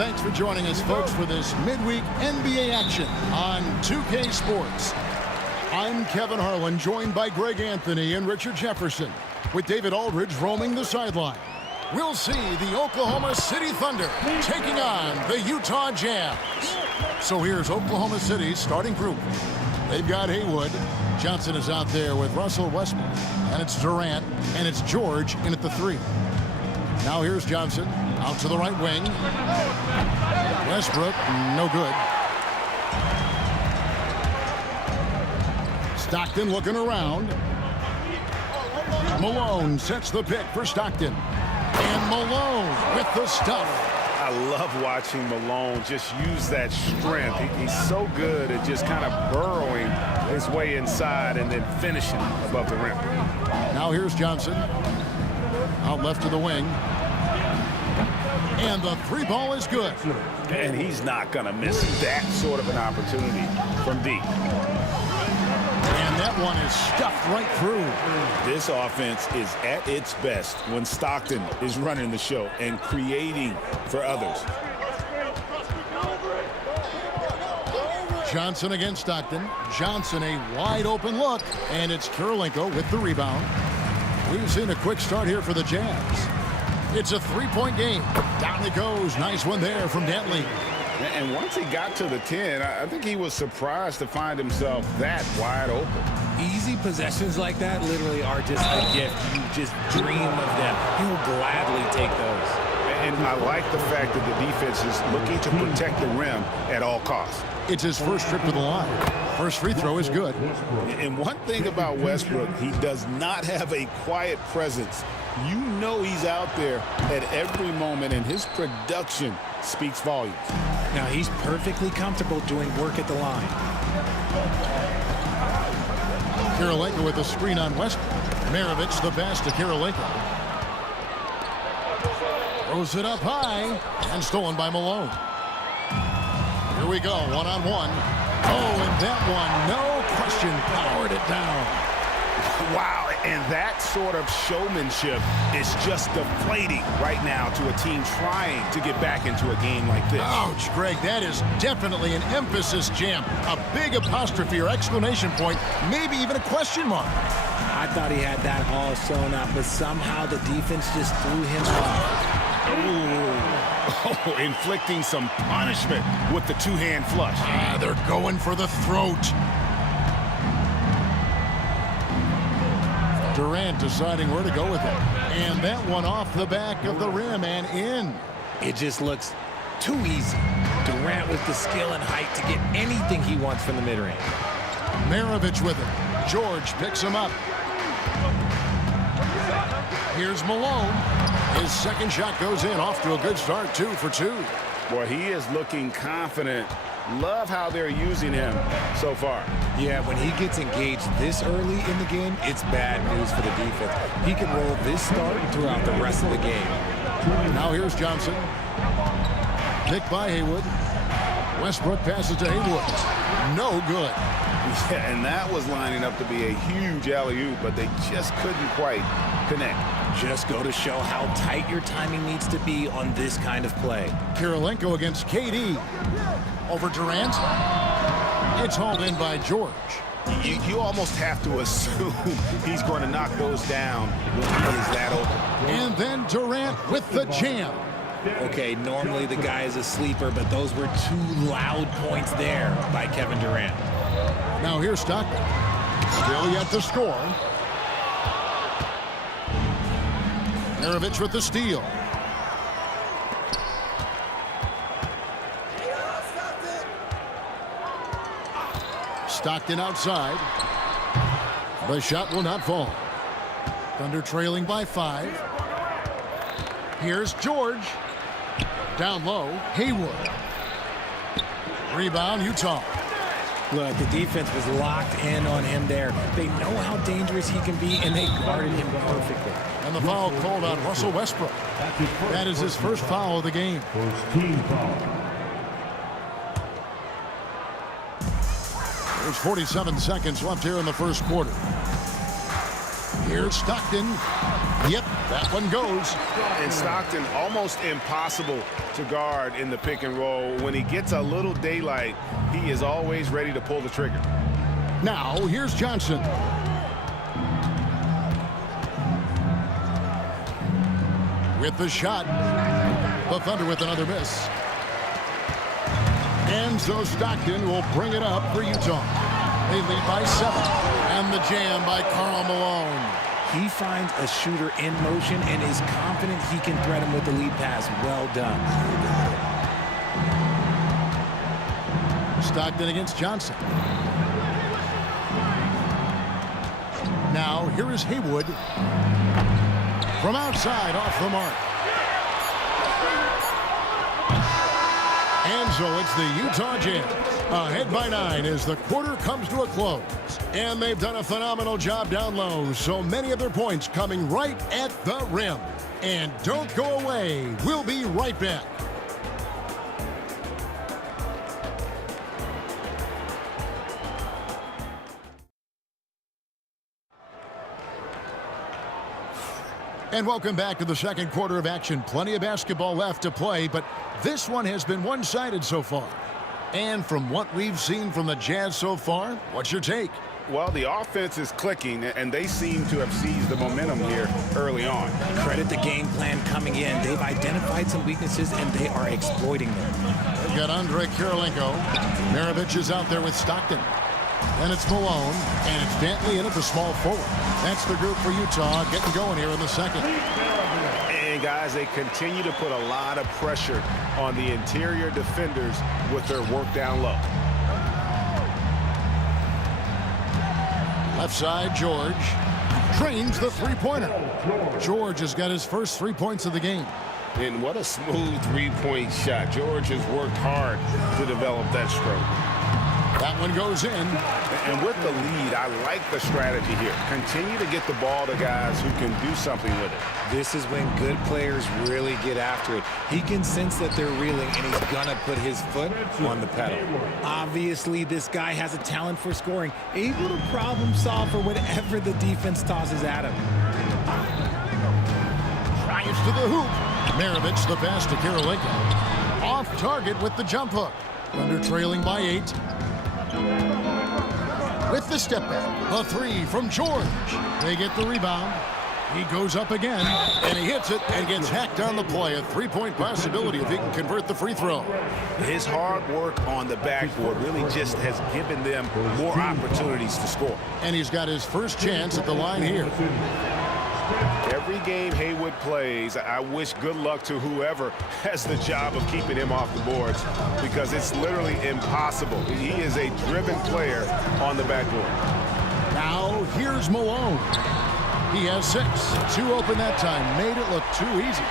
thanks for joining us, folks, for this midweek NBA action on 2K Sports. I'm Kevin Harlan, joined by Greg Anthony and Richard Jefferson, with David Aldridge roaming the sideline. We'll see the Oklahoma City Thunder taking on the Utah Jazz. So here's Oklahoma City's starting group. They've got Haywood. Johnson is out there with Russell Westbrook. And it's Durant. And it's George in at the 3. Now here's Johnson out to the right wing. Westbrook, no good. Stockton looking around. Malone sets the pick for Stockton. And Malone with the stuff. I love watching Malone just use that strength. He's so good at just kind of burrowing his way inside and then finishing above the rim. Now here's Johnson. Out left to the wing. And the 3 ball is good. And he's not going to miss that sort of an opportunity from deep. And that one is stuffed right through. This offense is at its best when Stockton is running the show and creating for others. Johnson against Stockton. Johnson a wide open look. And it's Kirilenko with the rebound. We've seen a quick start here for the Jazz. It's a 3-point game. Down it goes. Nice one there from Dantley. And once he got to the 10, I think he was surprised to find himself that wide open. Easy possessions like that literally are just a gift. You just dream of them. He'll gladly take those. And I like the fact that the defense is looking to protect the rim at all costs. It's his first trip to the line. First free throw is good. And one thing about Westbrook, he does not have a quiet presence. You know he's out there at every moment, and his production speaks volumes. Now he's perfectly comfortable doing work at the line. Kirilenko with the screen on Westbrook. Maravich the pass to Kirilenko. Throws it up high and stolen by Malone. Here we go, one-on-one. Oh, and that one, no question, powered it down. Wow, and that sort of showmanship is just deflating right now to a team trying to get back into a game like this. Ouch, Greg, that is definitely an emphasis jam. A big apostrophe or exclamation point, maybe even a question mark. I thought he had that all sewn up, but somehow the defense just threw him off. Oh, inflicting some punishment with the two-hand flush. They're going for the throat. Durant deciding where to go with it. And that one off the back of the rim and in. It just looks too easy. Durant with the skill and height to get anything he wants from the mid-range. Maravich with it. George picks him up. Here's Malone. His second shot goes in, off to a good start, 2 for 2. Boy, he is looking confident. Love how they're using him so far. Yeah, when he gets engaged this early in the game, it's bad news for the defense. He can roll this start throughout the rest of the game. Now here's Johnson. Picked by Haywood. Westbrook passes to Haywood. No good. Yeah, and that was lining up to be a huge alley-oop, but they just couldn't quite connect. Just go to show how tight your timing needs to be on this kind of play. Kirilenko against KD. Over Durant. It's hauled in by George. You almost have to assume he's going to knock those down when he is that open. And then Durant with the jam. Okay, normally the guy is a sleeper, but those were 2 loud points there by Kevin Durant. Now here's Stockton. Still yet to score. Maravich with the steal. Stockton outside. The shot will not fall. Thunder trailing by 5. Here's George. Down low, Haywood. Rebound, Utah. Look, the defense was locked in on him there. They know how dangerous he can be, and they guarded him perfectly. And the foul called on Russell Westbrook. That is his first foul of the game. There's 47 seconds left here in the first quarter. Here's Stockton. Yep, that one goes. And Stockton almost impossible to guard in the pick and roll. When he gets a little daylight, he is always ready to pull the trigger. Now, here's Johnson. With the shot. The Thunder with another miss. And so Stockton will bring it up for Utah. They lead by 7. And the jam by Karl Malone. He finds a shooter in motion and is confident he can thread him with the lead pass. Well done. Stockton against Johnson. Now, here is Haywood. From outside, off the mark. And so it's the Utah Jazz ahead by 9 as the quarter comes to a close. And they've done a phenomenal job down low. So many of their points coming right at the rim. And don't go away. We'll be right back. And welcome back to the second quarter of action. Plenty of basketball left to play, but this one has been one-sided so far. And from what we've seen from the Jazz so far, what's your take? Well, the offense is clicking, and they seem to have seized the momentum here early on. Credit the game plan coming in. They've identified some weaknesses, and they are exploiting them. They've got Andre Kirilenko. Maravich is out there with Stockton. Then it's Malone, and it's Dantley in at the small forward. That's the group for Utah getting going here in the second. And, guys, they continue to put a lot of pressure on the interior defenders with their work down low. Left side, George trains the three-pointer. George has got his first 3 points of the game. And what a smooth three-point shot. George has worked hard to develop that stroke. That one goes in. And with the lead, I like the strategy here. Continue to get the ball to guys who can do something with it. This is when good players really get after it. He can sense that they're reeling, and he's gonna put his foot on the pedal. Obviously, this guy has a talent for scoring, able to problem solve for whatever the defense tosses at him. Drives to the hoop. Maravich the pass to Kirilenko. Off target with the jump hook. Thunder trailing by 8. With the step back, the 3 from George. They get the rebound. He goes up again, and he hits it and gets hacked on the play. A three-point possibility if he can convert the free throw. His hard work on the backboard really just has given them more opportunities to score. And he's got his first chance at the line here. Every game Haywood plays, I wish good luck to whoever has the job of keeping him off the boards, because it's literally impossible. He is a driven player on the backboard. Now here's Malone. He has 6. 2 open that time. Made it look too easy.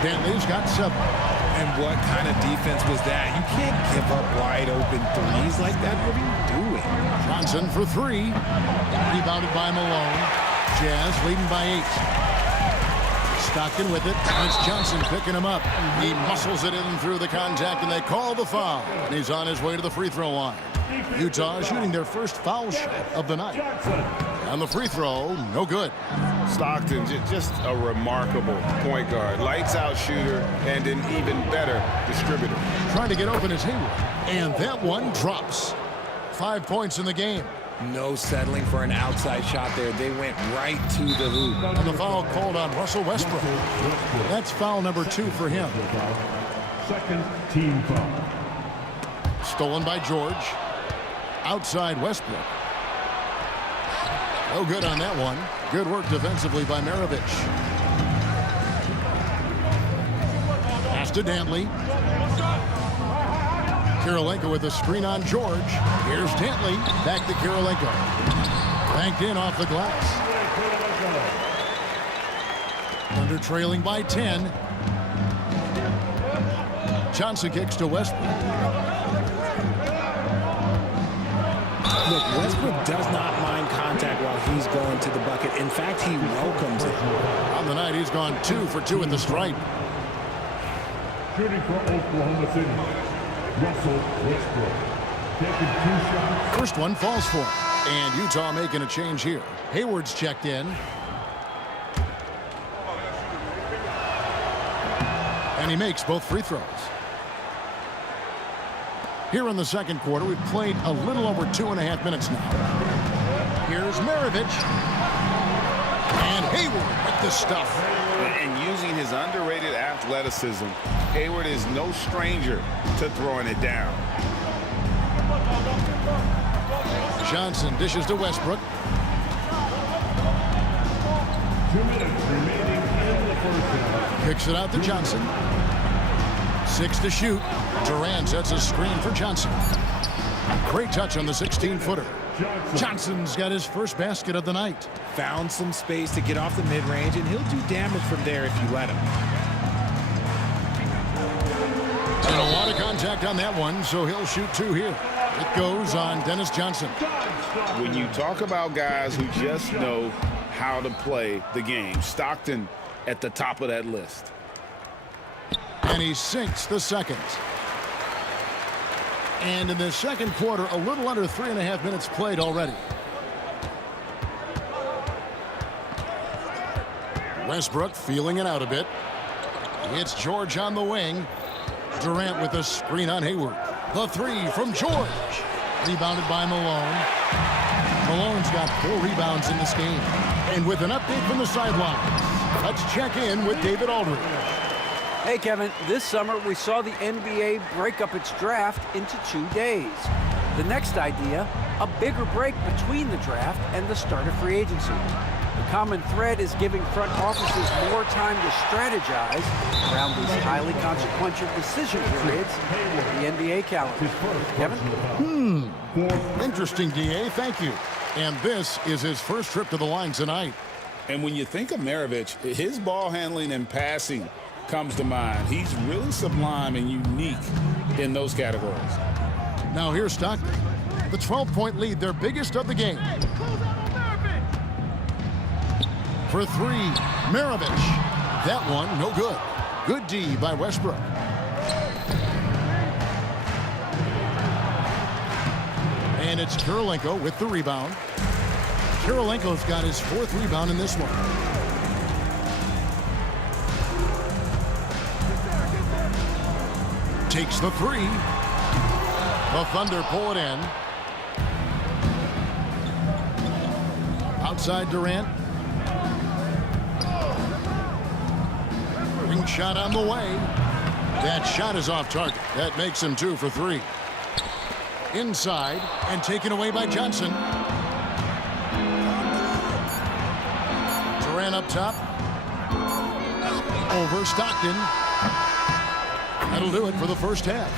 Bentley's got 7. And what kind of defense was that? You can't give up wide open threes like that. What are you doing? Johnson for 3. Rebounded by Malone. Jazz leading by 8. Stockton with it. And it's Johnson picking him up. He muscles it in through the contact, and they call the foul. And he's on his way to the free throw line. Utah shooting their first foul shot of the night. And the free throw, no good. Stockton, just a remarkable point guard. Lights out shooter and an even better distributor. Trying to get open is Haywood. And that one drops. 5 points in the game. No settling for an outside shot there. They went right to the hoop. And the foul called on Russell Westbrook. That's foul number 2 for him. Second team foul. Stolen by George. Outside Westbrook. No good on that one. Good work defensively by Maravich. Pass to Dantley. Kirilenko with a screen on George. Here's Dantley. Back to Kirilenko. Banked in off the glass. Thunder trailing by 10. Johnson kicks to Westbrook. Look, Westbrook does not mind contact while he's going to the bucket. In fact, he welcomes it. On the night, he's gone 2 for 2 at the stripe. Shooting for Oklahoma City, Russell Westbrook. Taking 2 shots. First one falls for him. And Utah making a change here. Hayward's checked in. And he makes both free throws. Here in the second quarter, we've played a little over 2.5 minutes now. Here's Maravich. And Hayward with the stuff. And using his underrated athleticism, Hayward is no stranger to throwing it down. Johnson dishes to Westbrook. 2 minutes remaining in the first half. Kicks it out to Johnson. 6 to shoot. Durant sets a screen for Johnson. Great touch on the 16-footer. Johnson's got his first basket of the night. Found some space to get off the mid-range, and he'll do damage from there if you let him. And a lot of contact on that one, so he'll shoot 2 here. It goes on Dennis Johnson. When you talk about guys who just know how to play the game, Stockton at the top of that list. And he sinks the second. And in the second quarter, a little under 3.5 minutes played already. Westbrook feeling it out a bit. It's George on the wing. Durant with a screen on Hayward. The 3 from George. Rebounded by Malone. Malone's got 4 rebounds in this game. And with an update from the sidelines, let's check in with David Aldridge. Hey, Kevin, this summer we saw the NBA break up its draft into 2 days. The next idea, a bigger break between the draft and the start of free agency. The common thread is giving front offices more time to strategize around these highly consequential decision periods in the NBA calendar. Kevin? Interesting, DA. Thank you. And this is his first trip to the line tonight. And when you think of Maravich, his ball handling and passing comes to mind. He's really sublime and unique in those categories. Now here's Stockton. The 12-point lead, their biggest of the game. For 3, Maravich. That one, no good. Good D by Westbrook. And it's Kirilenko with the rebound. Kirilenko's got his 4th rebound in this one. Takes the 3. The Thunder pull it in. Outside Durant. Ring shot on the way. That shot is off target. That makes him 2 for 3. Inside and taken away by Johnson. Durant up top. Over Stockton. That'll do it for the first half.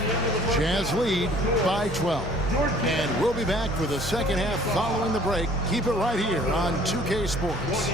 Jazz lead by 12. And we'll be back for the second half following the break. Keep it right here on 2K Sports.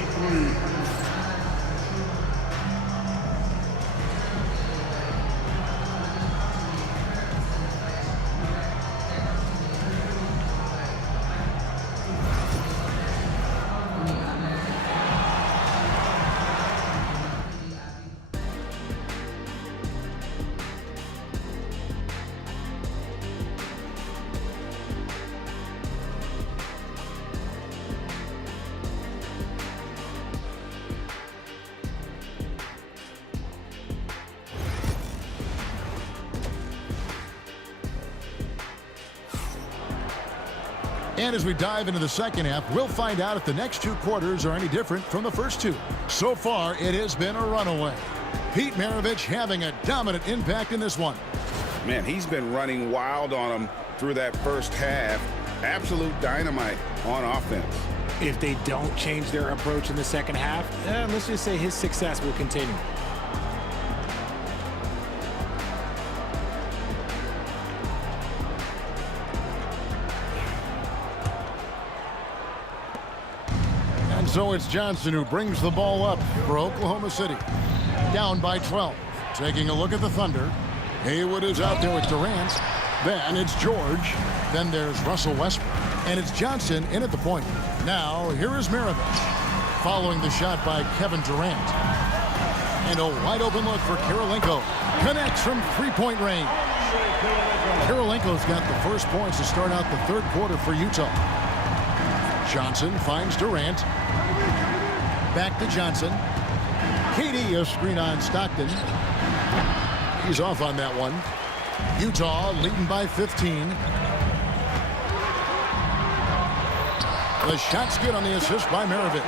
And as we dive into the second half, we'll find out if the next 2 quarters are any different from the first 2. So far, it has been a runaway. Pete Maravich having a dominant impact in this one. Man, he's been running wild on him through that first half. Absolute dynamite on offense. If they don't change their approach in the second half, let's just say his success will continue. So it's Johnson who brings the ball up for Oklahoma City. Down by 12. Taking a look at the Thunder. Hayward is out there with Durant. Then it's George. Then there's Russell Westbrook. And it's Johnson in at the point. Now here is Maravich. Following the shot by Kevin Durant. And a wide open look for Kirilenko. Connects from 3-point range. Kirilenko's got the first points to start out the third quarter for Utah. Johnson finds Durant. Back to Johnson. KD, a screen on Stockton. He's off on that one. Utah leading by 15. The shot's good on the assist by Maravich.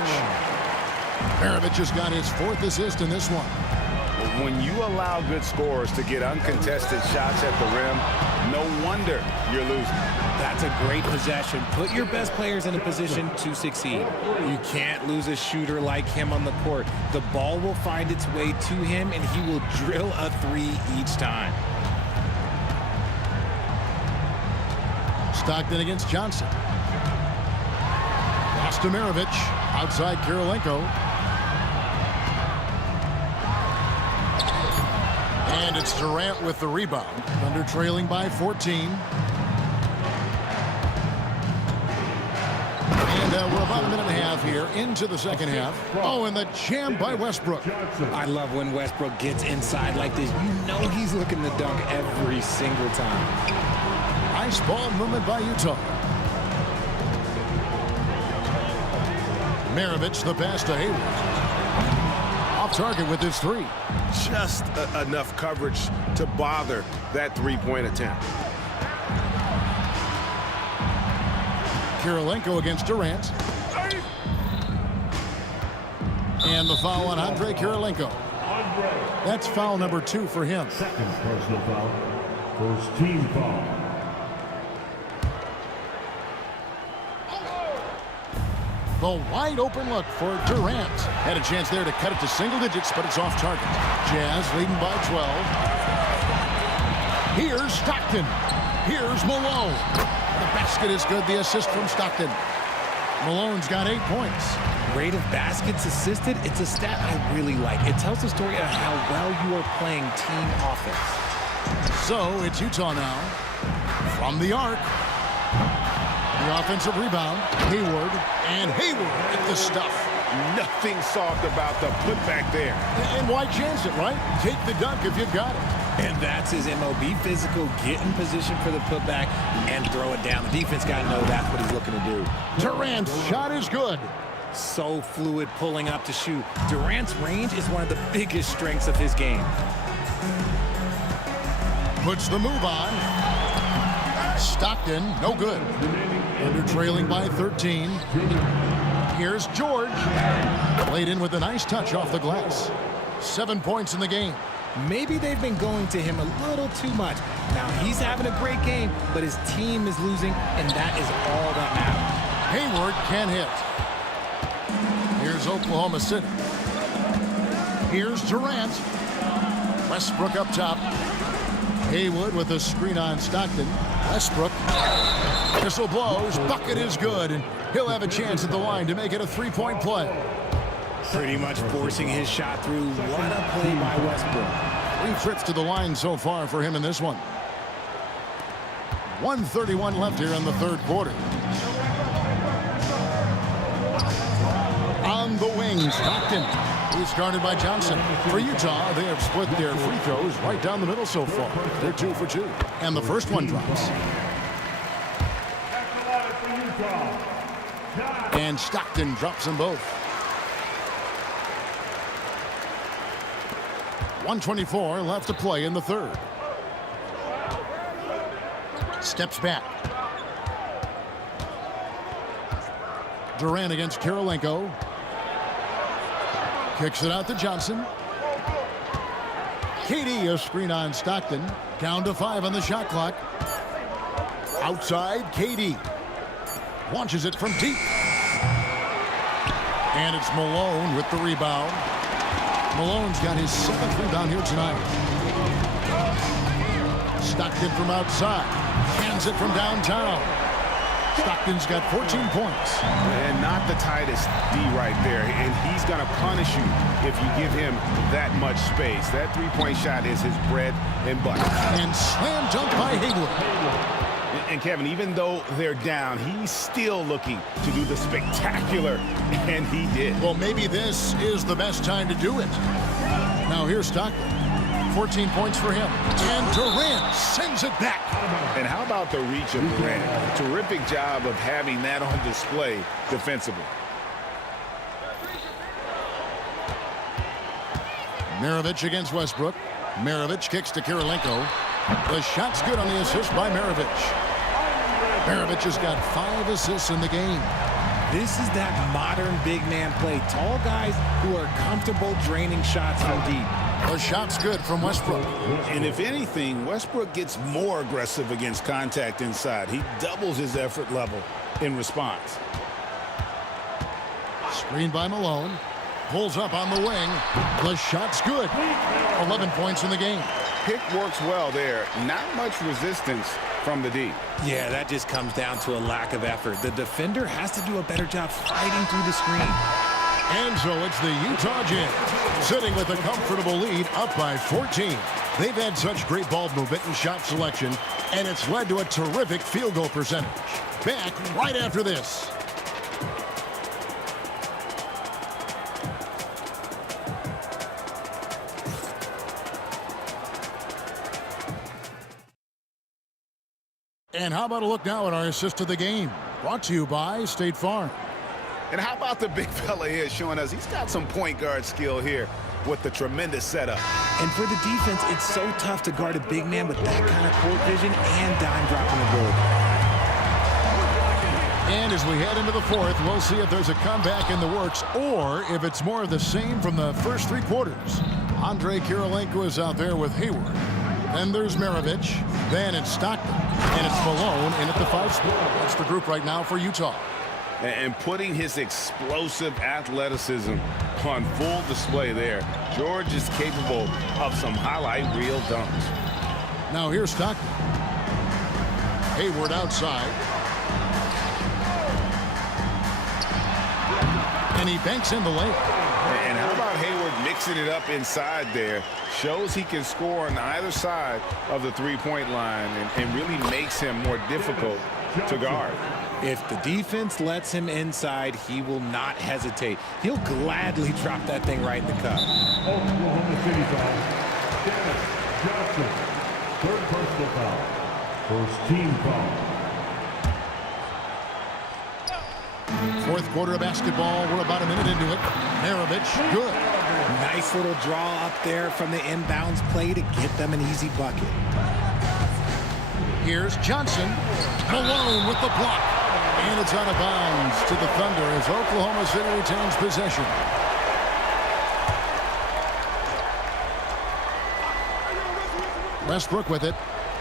Maravich just got his 4th assist in this one. When you allow good scorers to get uncontested shots at the rim, no wonder you're losing. That's a great possession. Put your best players in a position to succeed. You can't lose a shooter like him on the court. The ball will find its way to him, and he will drill a 3 each time. Stockton against Johnson. Pass to Maravich. Outside Kirilenko. And it's Durant with the rebound. Thunder trailing by 14. And we're about a minute and a half here into the second half. Oh, and the jam by Westbrook. I love when Westbrook gets inside like this. You know he's looking to dunk every single time. Nice ball movement by Utah. Maravich, the pass to Hayward. Off target with his 3. Just enough coverage to bother that 3-point attempt. Kirilenko against Durant. And the foul on Andre Kirilenko. That's foul number 2 for him. Second personal foul. First team foul. The wide open look for Durant. Had a chance there to cut it to single digits, but it's off target. Jazz leading by 12. Here's Stockton. Here's Malone. The basket is good. The assist from Stockton. Malone's got 8 points. Rate of baskets assisted, it's a stat I really like. It tells the story of how well you are playing team offense. So it's Utah now. From the arc. The offensive rebound. Hayward. And Hayward with the stuff. Nothing soft about the putback there. And why chance it, right? Take the dunk if you've got it. And that's his MO. Be physical, get in position for the putback, and throw it down. The defense got to know that's what he's looking to do. Durant's shot is good. So fluid pulling up to shoot. Durant's range is one of the biggest strengths of his game. Puts the move on. Stockton, no good. Under trailing by 13. Here's George. Played in with a nice touch off the glass. 7 points in the game. Maybe they've been going to him a little too much. Now he's having a great game, but his team is losing, and that is all that matters. Hayward can hit. Here's Oklahoma City. Here's Durant. Westbrook up top. Haywood with a screen on Stockton. Westbrook. Whistle blows. Bucket is good, and he'll have a chance at the line to make it a 3-point play. Pretty much forcing his shot through. What a play by Westbrook. 3 trips to the line so far for him in this one. 1:31 left here in the third quarter. On the wing, Stockton. He's guarded by Johnson. For Utah, they have split their free throws right down the middle so far. They're 2 for 2. And the first one drops. And Stockton drops them both. 1:24 left to play in the third. Steps back. Durant against Kirilenko. Kicks it out to Johnson. KD, a screen on Stockton. Down to 5 on the shot clock. Outside, KD. Launches it from deep. And it's Malone with the rebound. Malone's got his 7th rebound here tonight. Stockton from outside. Hands it from downtown. Stockton's got 14 points. And not the tightest D right there. And he's going to punish you if you give him that much space. That 3-point shot is his bread and butter. And slam dunk by Hayward. And Kevin, even though they're down, he's still looking to do the spectacular, and he did. Well, maybe this is the best time to do it. Now here's Stockton. 14 points for him. And Durant sends it back. And how about the reach of Durant? Terrific job of having that on display defensively. Maravich against Westbrook. Maravich kicks to Kirilenko. The shot's good on the assist by Maravich. Maravich has got 5 assists in the game. This is that modern big man play. Tall guys who are comfortable draining shots from deep. The shot's good from Westbrook. And if anything, Westbrook gets more aggressive against contact inside. He doubles his effort level in response. Screen by Malone. Pulls up on the wing. The shot's good. 11 points in the game. Pick works well there. Not much resistance from the D. Yeah, that just comes down to a lack of effort. The defender has to do a better job fighting through the screen. And so it's the Utah Jazz sitting with a comfortable lead, up by 14. They've had such great ball movement and shot selection, and it's led to a terrific field goal percentage. Back right after this. And how about a look now at our assist of the game? Brought to you by State Farm. And how about the big fella here showing us he's got some point guard skill here with the tremendous setup. And for the defense, it's so tough to guard a big man with that kind of court vision and dime dropping the board. And as we head into the fourth, we'll see if there's a comeback in the works or if it's more of the same from the first 3 quarters. Andre Kirilenko is out there with Hayward. Then there's Maravich. Then it's Stockton. And it's Malone in at the 5 spot. That's the group right now for Utah. And putting his explosive athleticism on full display there. George is capable of some highlight reel dunks. Now here's Stockton. Hayward outside. And he banks in the layup. And how about Hayward mixing it up inside there? Shows he can score on either side of the three-point line and really makes him more difficult to guard. If the defense lets him inside, he will not hesitate. He'll gladly drop that thing right in the cup. Oklahoma City foul. Dennis Johnson. 3rd personal foul. 1st team foul. 4th quarter of basketball. We're about a minute into it. Maravich, good. Nice little draw up there from the inbounds play to get them an easy bucket. Here's Johnson. Malone with the block. And it's out of bounds to the Thunder as Oklahoma City retains possession. Westbrook with it.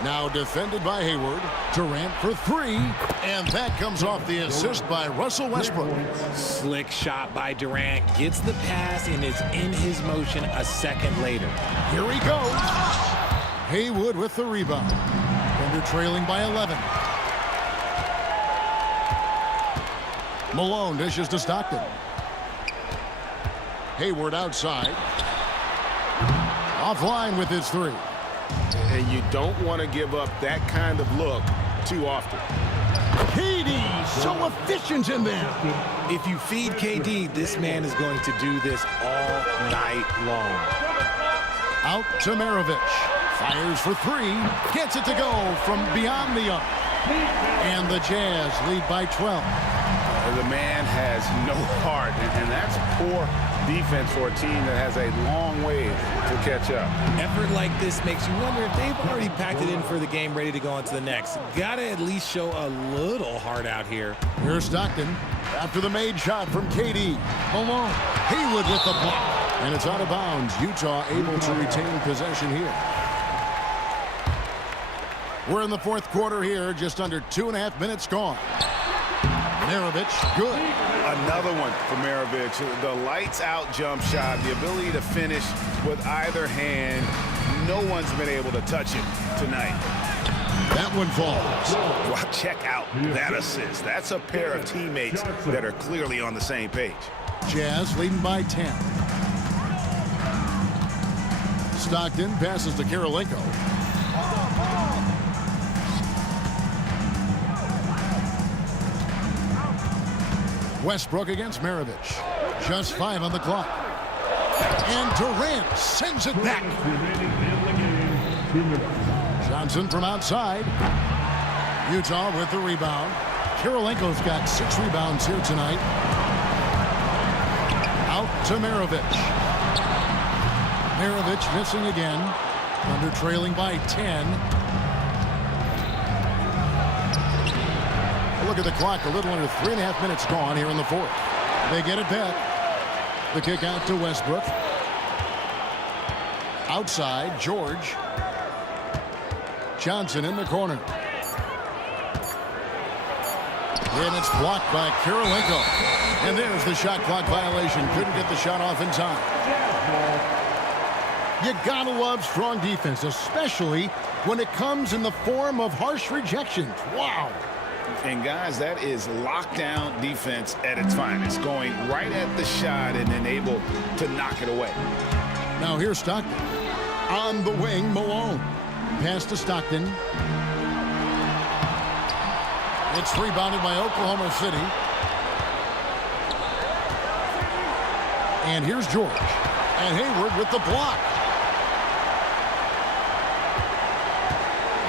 Now defended by Hayward. Durant for 3. And that comes off the assist by Russell Westbrook. Slick shot by Durant. Gets the pass and is in his motion a second later. Here he goes. Hayward with the rebound. Thunder trailing by 11. Malone dishes to Stockton. Hayward outside. Offline with his 3. And you don't want to give up that kind of look too often. KD, so efficient in there. If you feed KD, this man is going to do this all night long. Out to Maravich. Fires for 3. Gets it to go from beyond the arc. And the Jazz lead by 12. The man has no heart, and that's poor defense for a team that has a long way to catch up. Effort like this makes you wonder if they've already packed it in for the game, ready to go on to the next. Gotta at least show a little heart out here. Here's Stockton after the made shot from KD. Malone. Hayward with the block. And it's out of bounds. Utah able to retain possession here. We're in the 4th quarter here. Just under 2.5 minutes gone. Maravich, good. Another one for Maravich. The lights-out jump shot, the ability to finish with either hand. No one's been able to touch it tonight. That one falls. Well, check out that assist. That's a pair of teammates that are clearly on the same page. Jazz leading by 10. Stockton passes to Kirilenko. Westbrook against Maravich. Just 5 on the clock. And Durant sends it back. Johnson from outside. Utah with the rebound. Kirilenko's got 6 rebounds here tonight. Out to Maravich. Maravich missing again. Thunder trailing by 10. Look at the clock. A little under 3.5 minutes gone here in the fourth. They get it back. The kick out to Westbrook. Outside, George. Johnson in the corner. And it's blocked by Kirilenko. And there's the shot clock violation. Couldn't get the shot off in time. You gotta love strong defense, especially when it comes in the form of harsh rejections. Wow. And guys, that is lockdown defense at its finest. Going right at the shot and then able to knock it away. Now here's Stockton. On the wing, Malone. Pass to Stockton. It's rebounded by Oklahoma City. And here's George. And Hayward with the block.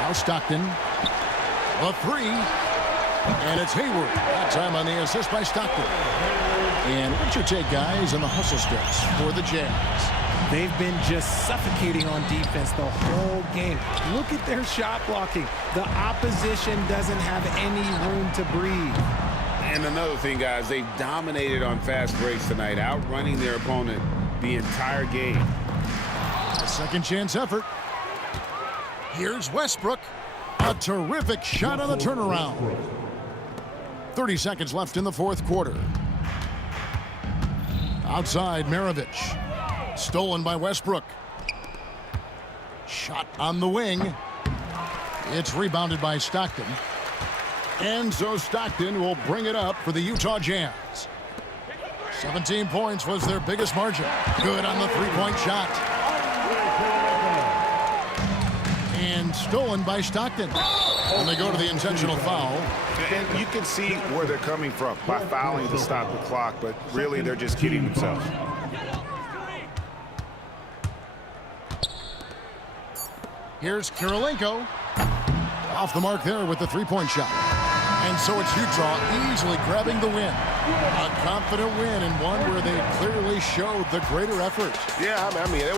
Now Stockton. The 3. And it's Hayward. That time on the assist by Stockton. And what's your take, guys, on the hustle stretch for the Jazz? They've been just suffocating on defense the whole game. Look at their shot blocking. The opposition doesn't have any room to breathe. And another thing, guys, they've dominated on fast breaks tonight, outrunning their opponent the entire game. A second chance effort. Here's Westbrook. A terrific shot on the turnaround. 30 seconds left in the fourth quarter. Outside, Maravich. Stolen by Westbrook. Shot on the wing. It's rebounded by Stockton. And so Stockton will bring it up for the Utah Jazz. 17 points was their biggest margin. Good on the three-point shot. And stolen by Stockton. And they go to the intentional foul. And you can see where they're coming from by fouling to stop the clock, but really they're just kidding themselves. Here's Kirilenko. Off the mark there with the three-point shot. And so it's Utah easily grabbing the win. A confident win and one where they clearly showed the greater effort. Yeah, I mean,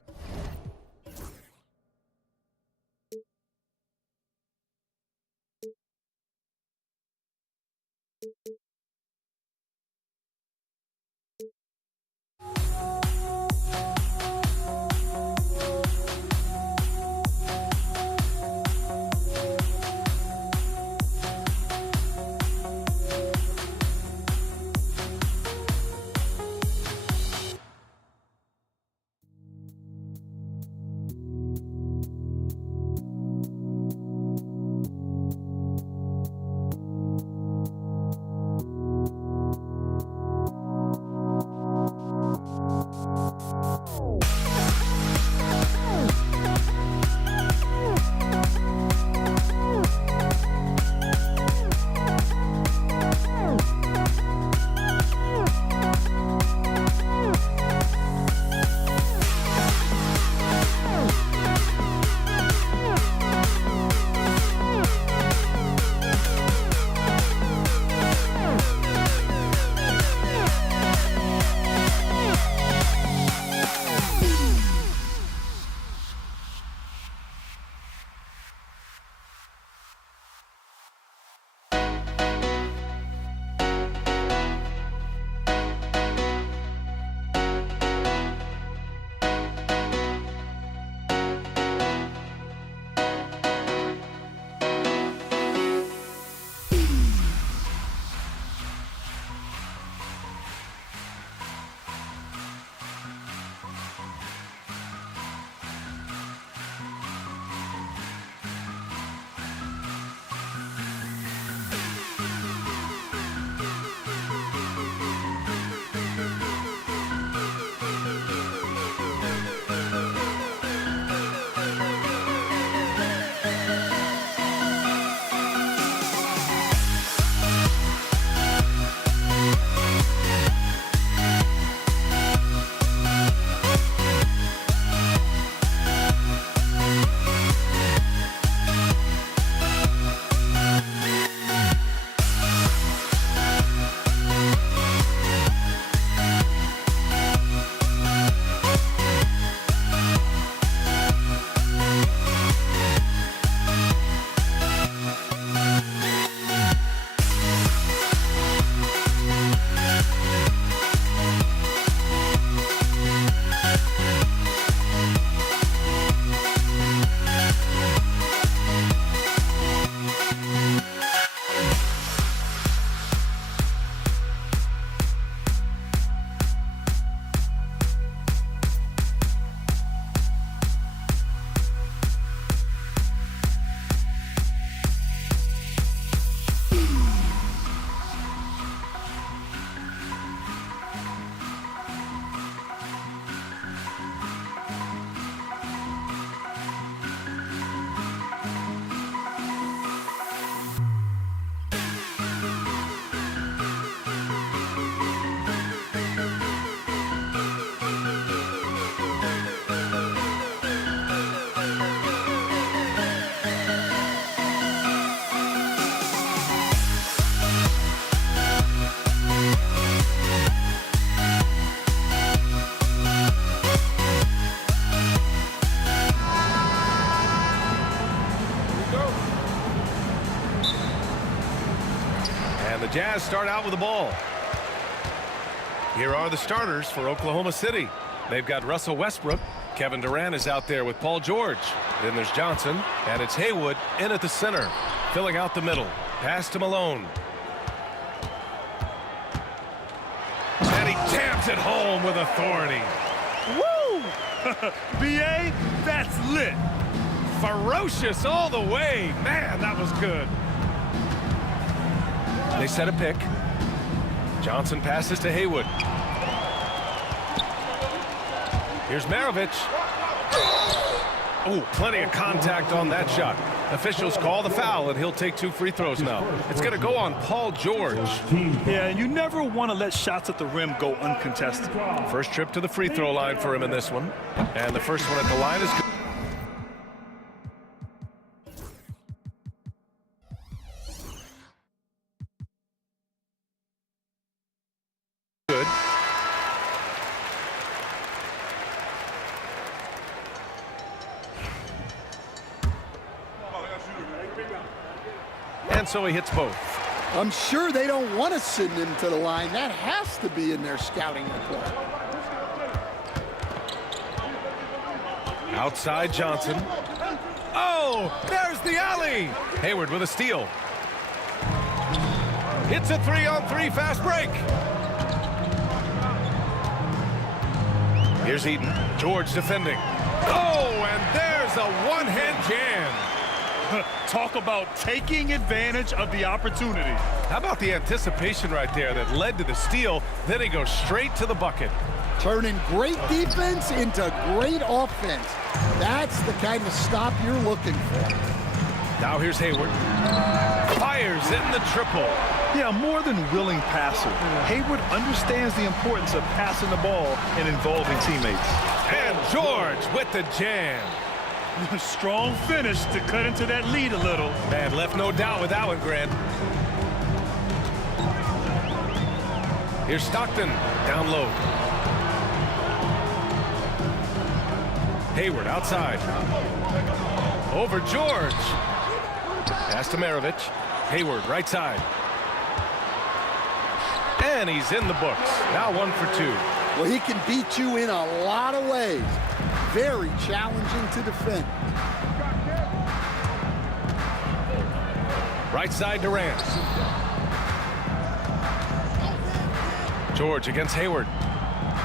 Jazz start out with the ball. Here are the starters for Oklahoma City. They've got Russell Westbrook. Kevin Durant is out there with Paul George. Then there's Johnson, and it's Haywood in at the center, filling out the middle. Pass to Malone. And he taps it home with authority. Woo! B.A., that's lit. Ferocious all the way. Man, that was good. They set a pick. Johnson passes to Haywood. Here's Maravich. Oh, plenty of contact on that shot. Officials call the foul, and he'll take 2 free throws now. It's going to go on Paul George. Yeah, and you never want to let shots at the rim go uncontested. First trip to the free throw line for him in this one. And the first one at the line is good. Good. And so he hits both. I'm sure they don't want to send him to the line. That has to be in their scouting report. Outside Johnson. Oh, there's the alley. Hayward with a steal. It's a 3-on-3 fast break. Here's Eaton. George defending. Oh, and there's a one-hand jam. Talk about taking advantage of the opportunity. How about the anticipation right there that led to the steal? Then he goes straight to the bucket. Turning great defense into great offense. That's the kind of stop you're looking for. Now here's Hayward. Fires in the triple. Yeah, more than willing passer. Hayward understands the importance of passing the ball and involving teammates. And George with the jam. Strong finish to cut into that lead a little. Man, left no doubt with that one, Grant. Here's Stockton, down low. Hayward outside. Over George. Pass to Maravich. Hayward, right side. And he's in the books. Now 1 for 2. Well, he can beat you in a lot of ways. Very challenging to defend. Right side Durant. George against Hayward.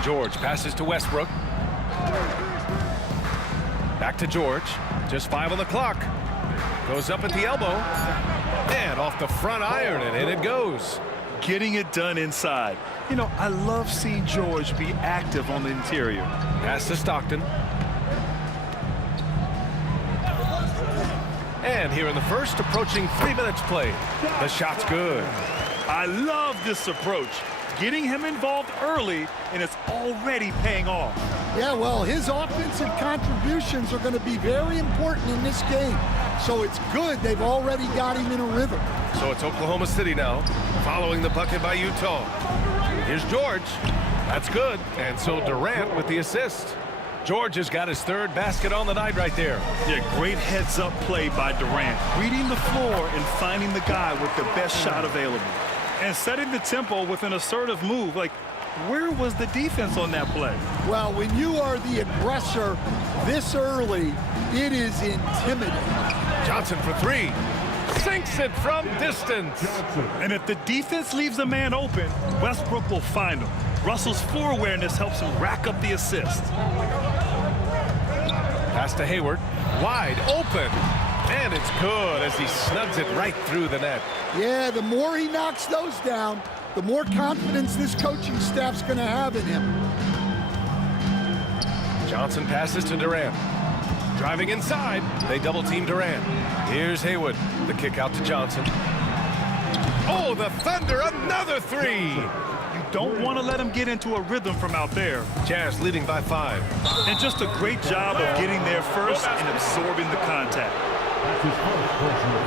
George passes to Westbrook. Back to George. Just 5 on the clock. Goes up at the elbow. And off the front iron, and in it goes. Getting it done inside. You know, I love seeing George be active on the interior. Pass to Stockton. And here in the first, approaching 3 minutes played. The shot's good. I love this approach. Getting him involved early, and it's already paying off. Yeah, well, his offensive contributions are going to be very important in this game. So it's good they've already got him in a rhythm. So it's Oklahoma City now, following the bucket by Utah. Here's George. That's good. And so Durant with the assist. George has got his 3rd basket on the night right there. Yeah, great heads-up play by Durant. Reading the floor and finding the guy with the best shot available. And setting the tempo with an assertive move. Like, where was the defense on that play? Well, when you are the aggressor this early, it is intimidating. Johnson for 3. Sinks it from distance. And if the defense leaves a man open, Westbrook will find him. Russell's floor awareness helps him rack up the assist. Pass to Hayward. Wide open. And it's good as he snugs it right through the net. Yeah, the more he knocks those down, the more confidence this coaching staff's going to have in him. Johnson passes to Durant. Driving inside, they double-team Durant. Here's Haywood. The kick out to Johnson. Oh, the Thunder, another 3. You don't want to let him get into a rhythm from out there. Jazz leading by 5. And just a great job of getting there first and absorbing the contact. That's his first personal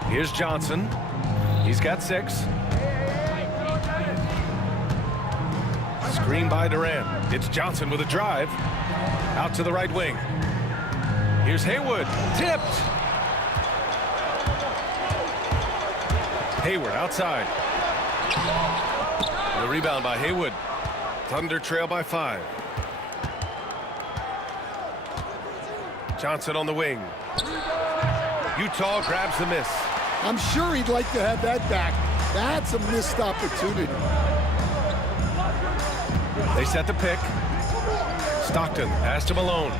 foul. Here's Johnson. He's got 6. Screen by Durant. It's Johnson with a drive. Out to the right wing. Here's Haywood. Tipped. Hayward outside. The rebound by Haywood. Thunder trail by 5. Johnson on the wing. Utah grabs the miss. I'm sure he'd like to have that back. That's a missed opportunity. They set the pick. Stockton passed to Malone.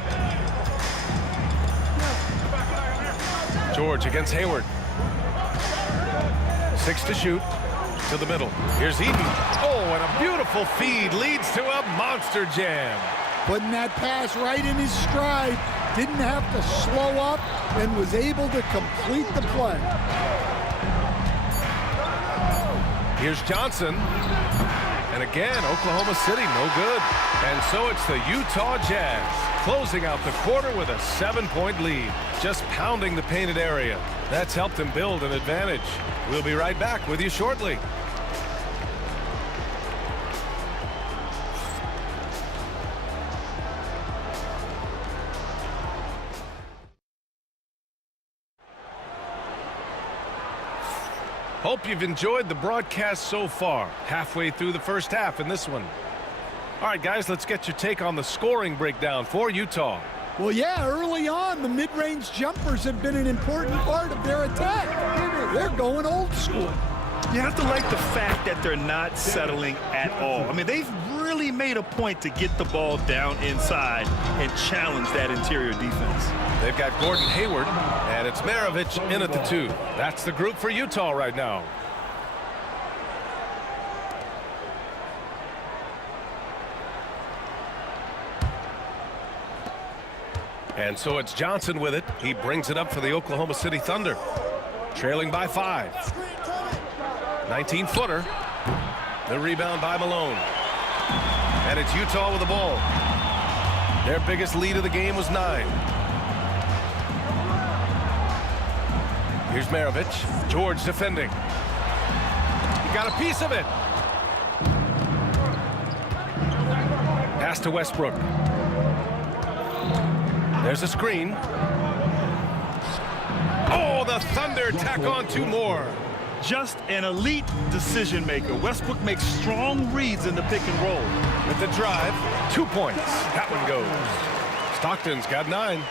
George against Hayward. 6 to shoot. To the middle. Here's Eaton. Oh, and a beautiful feed leads to a monster jam. Putting that pass right in his stride. Didn't have to slow up and was able to complete the play. Here's Johnson. And again, Oklahoma City no good. And so it's the Utah Jazz closing out the quarter with a 7-point lead. Just pounding the painted area. That's helped them build an advantage. We'll be right back with you shortly. Hope you've enjoyed the broadcast so far. Halfway through the first half in this one. All right, guys, let's get your take on the scoring breakdown for Utah. Well, yeah, early on, the mid-range jumpers have been an important part of their attack. They're going old school. You have to like the fact that they're not settling at all. I mean, they've really made a point to get the ball down inside and challenge that interior defense. They've got Gordon Hayward, and it's Maravich in at the 2. That's the group for Utah right now. And so it's Johnson with it. He brings it up for the Oklahoma City Thunder. Trailing by 5. 19-footer. The rebound by Malone. And it's Utah with the ball. Their biggest lead of the game was 9. Here's Maravich. George defending. He got a piece of it. Pass to Westbrook. There's a screen. Oh, the Thunder tack on 2 more. Just an elite decision maker. Westbrook makes strong reads in the pick and roll. With the drive, 2 points. That one goes. Stockton's got 9.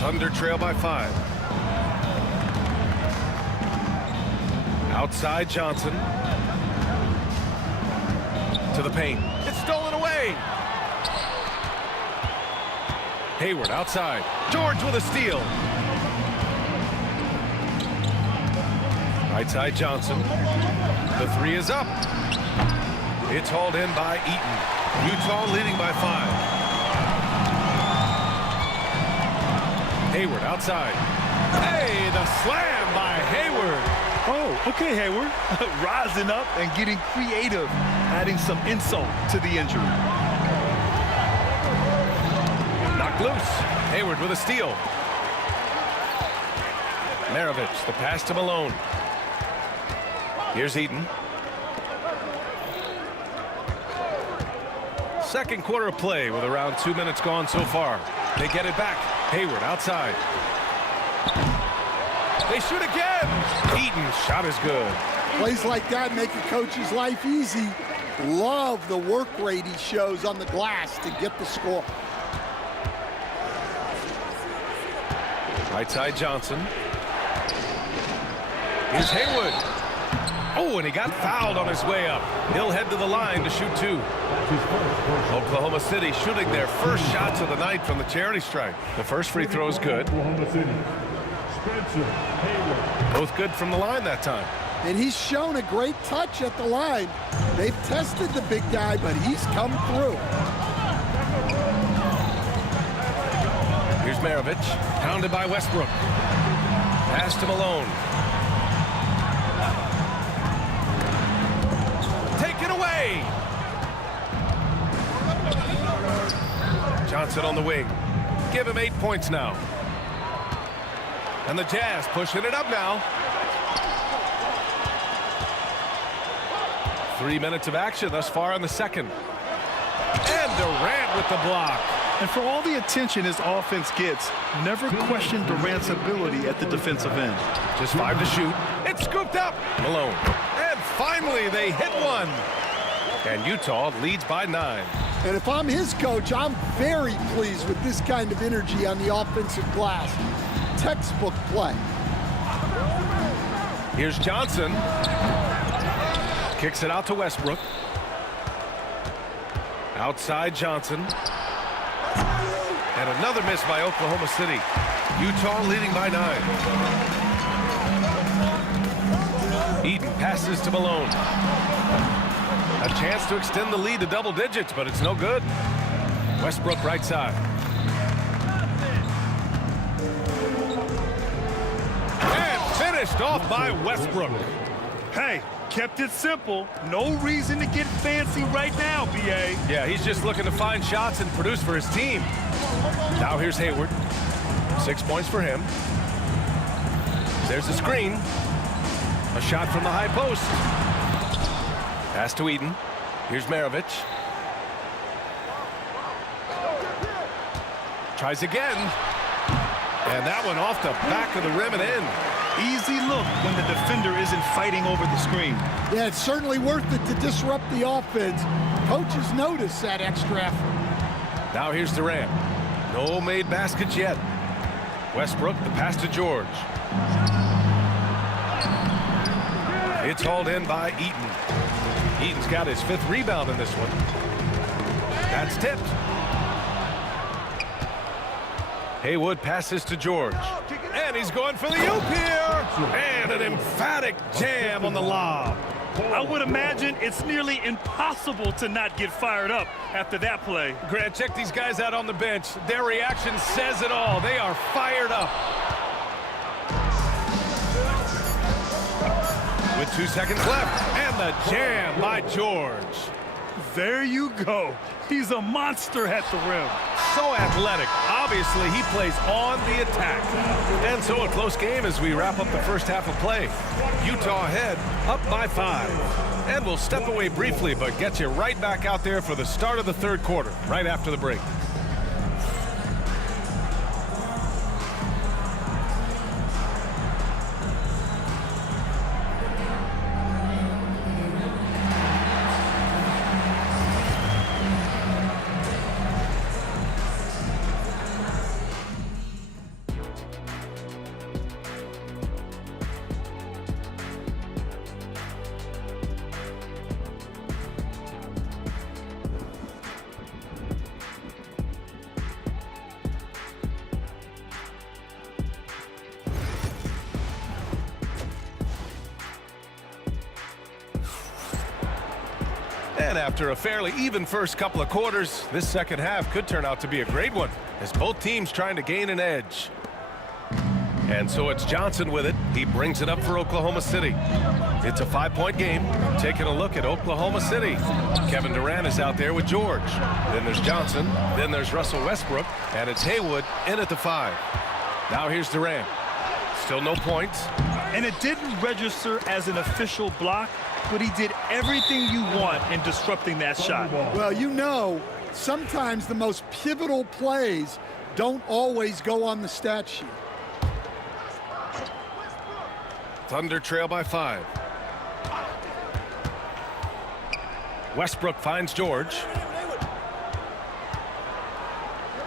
Thunder trail by 5. Outside Johnson. To the paint. It's stolen away. Hayward outside. George with a steal. Right side Johnson. The 3 is up. It's hauled in by Eaton. Utah leading by 5. Hayward outside. Hey, the slam by Hayward. Oh, okay, Hayward. Rising up and getting creative, adding some insult to the injury. Knocked loose. Hayward with a steal. Maravich, the pass to Malone. Here's Eaton. Second quarter of play with around 2 minutes gone so far. They get it back. Hayward outside. They shoot again. Eaton's shot is good. Plays like that make a coach's life easy. Love the work rate he shows on the glass to get the score. Right side Johnson. Here's Hayward. Oh, and he got fouled on his way up. He'll head to the line to shoot 2. Oklahoma City shooting their first shots of the night from the charity stripe. The first free throw is good. Both good from the line that time. And he's shown a great touch at the line. They've tested the big guy, but he's come through. Here's Maravich, pounded by Westbrook. Pass to Malone. Taken away. Johnson on the wing. Give him 8 points now. And the Jazz pushing it up now. 3 minutes of action thus far in the second. And Durant with the block. And for all the attention his offense gets, never question Durant's ability at the defensive end. Just 5 to shoot. It's scooped up. Malone. And finally, they hit one. And Utah leads by 9. And if I'm his coach, I'm very pleased with this kind of energy on the offensive glass. Textbook play. Here's Johnson. Kicks it out to Westbrook. Outside Johnson. And another miss by Oklahoma City. Utah leading by 9. Eden passes to Malone. A chance to extend the lead to double digits, but it's no good. Westbrook right side. And finished off by Westbrook. Hey, kept it simple. No reason to get fancy right now, B.A. Yeah, he's just looking to find shots and produce for his team. Now here's Hayward. 6 points for him. There's a screen. A shot from the high post. Pass to Eden. Here's Maravich. Tries again. And that one off the back of the rim and in. Easy look when the defender isn't fighting over the screen. Yeah, it's certainly worth it to disrupt the offense. Coaches notice that extra effort. Now here's Durant. No made baskets yet. Westbrook, the pass to George. It's hauled in by Eaton. Eaton's got his 5th rebound in this one. That's tipped. Haywood passes to George. And he's going for the oop here. And an emphatic jam on the lob. I would imagine it's nearly impossible to not get fired up after that play. Grant, check these guys out on the bench. Their reaction says it all. They are fired up. With 2 seconds left, and the jam by George. There you go. He's a monster at the rim. So athletic. Obviously, he plays on the attack. And so a close game as we wrap up the first half of play. Utah ahead, up by 5. And we'll step away briefly, but get you right back out there for the start of the 3rd quarter, right after the break. And after a fairly even first couple of quarters, this second half could turn out to be a great one, as both teams trying to gain an edge. And so it's Johnson with it. He brings it up for Oklahoma City. It's a 5-point game. Taking a look at Oklahoma City. Kevin Durant is out there with George. Then there's Johnson. Then there's Russell Westbrook. And it's Haywood in at the 5. Now here's Durant. Still no points. And it didn't register as an official block, but he did everything you want in disrupting that shot. Well, you know, sometimes the most pivotal plays don't always go on the stat sheet. Thunder trail by 5. Westbrook finds George.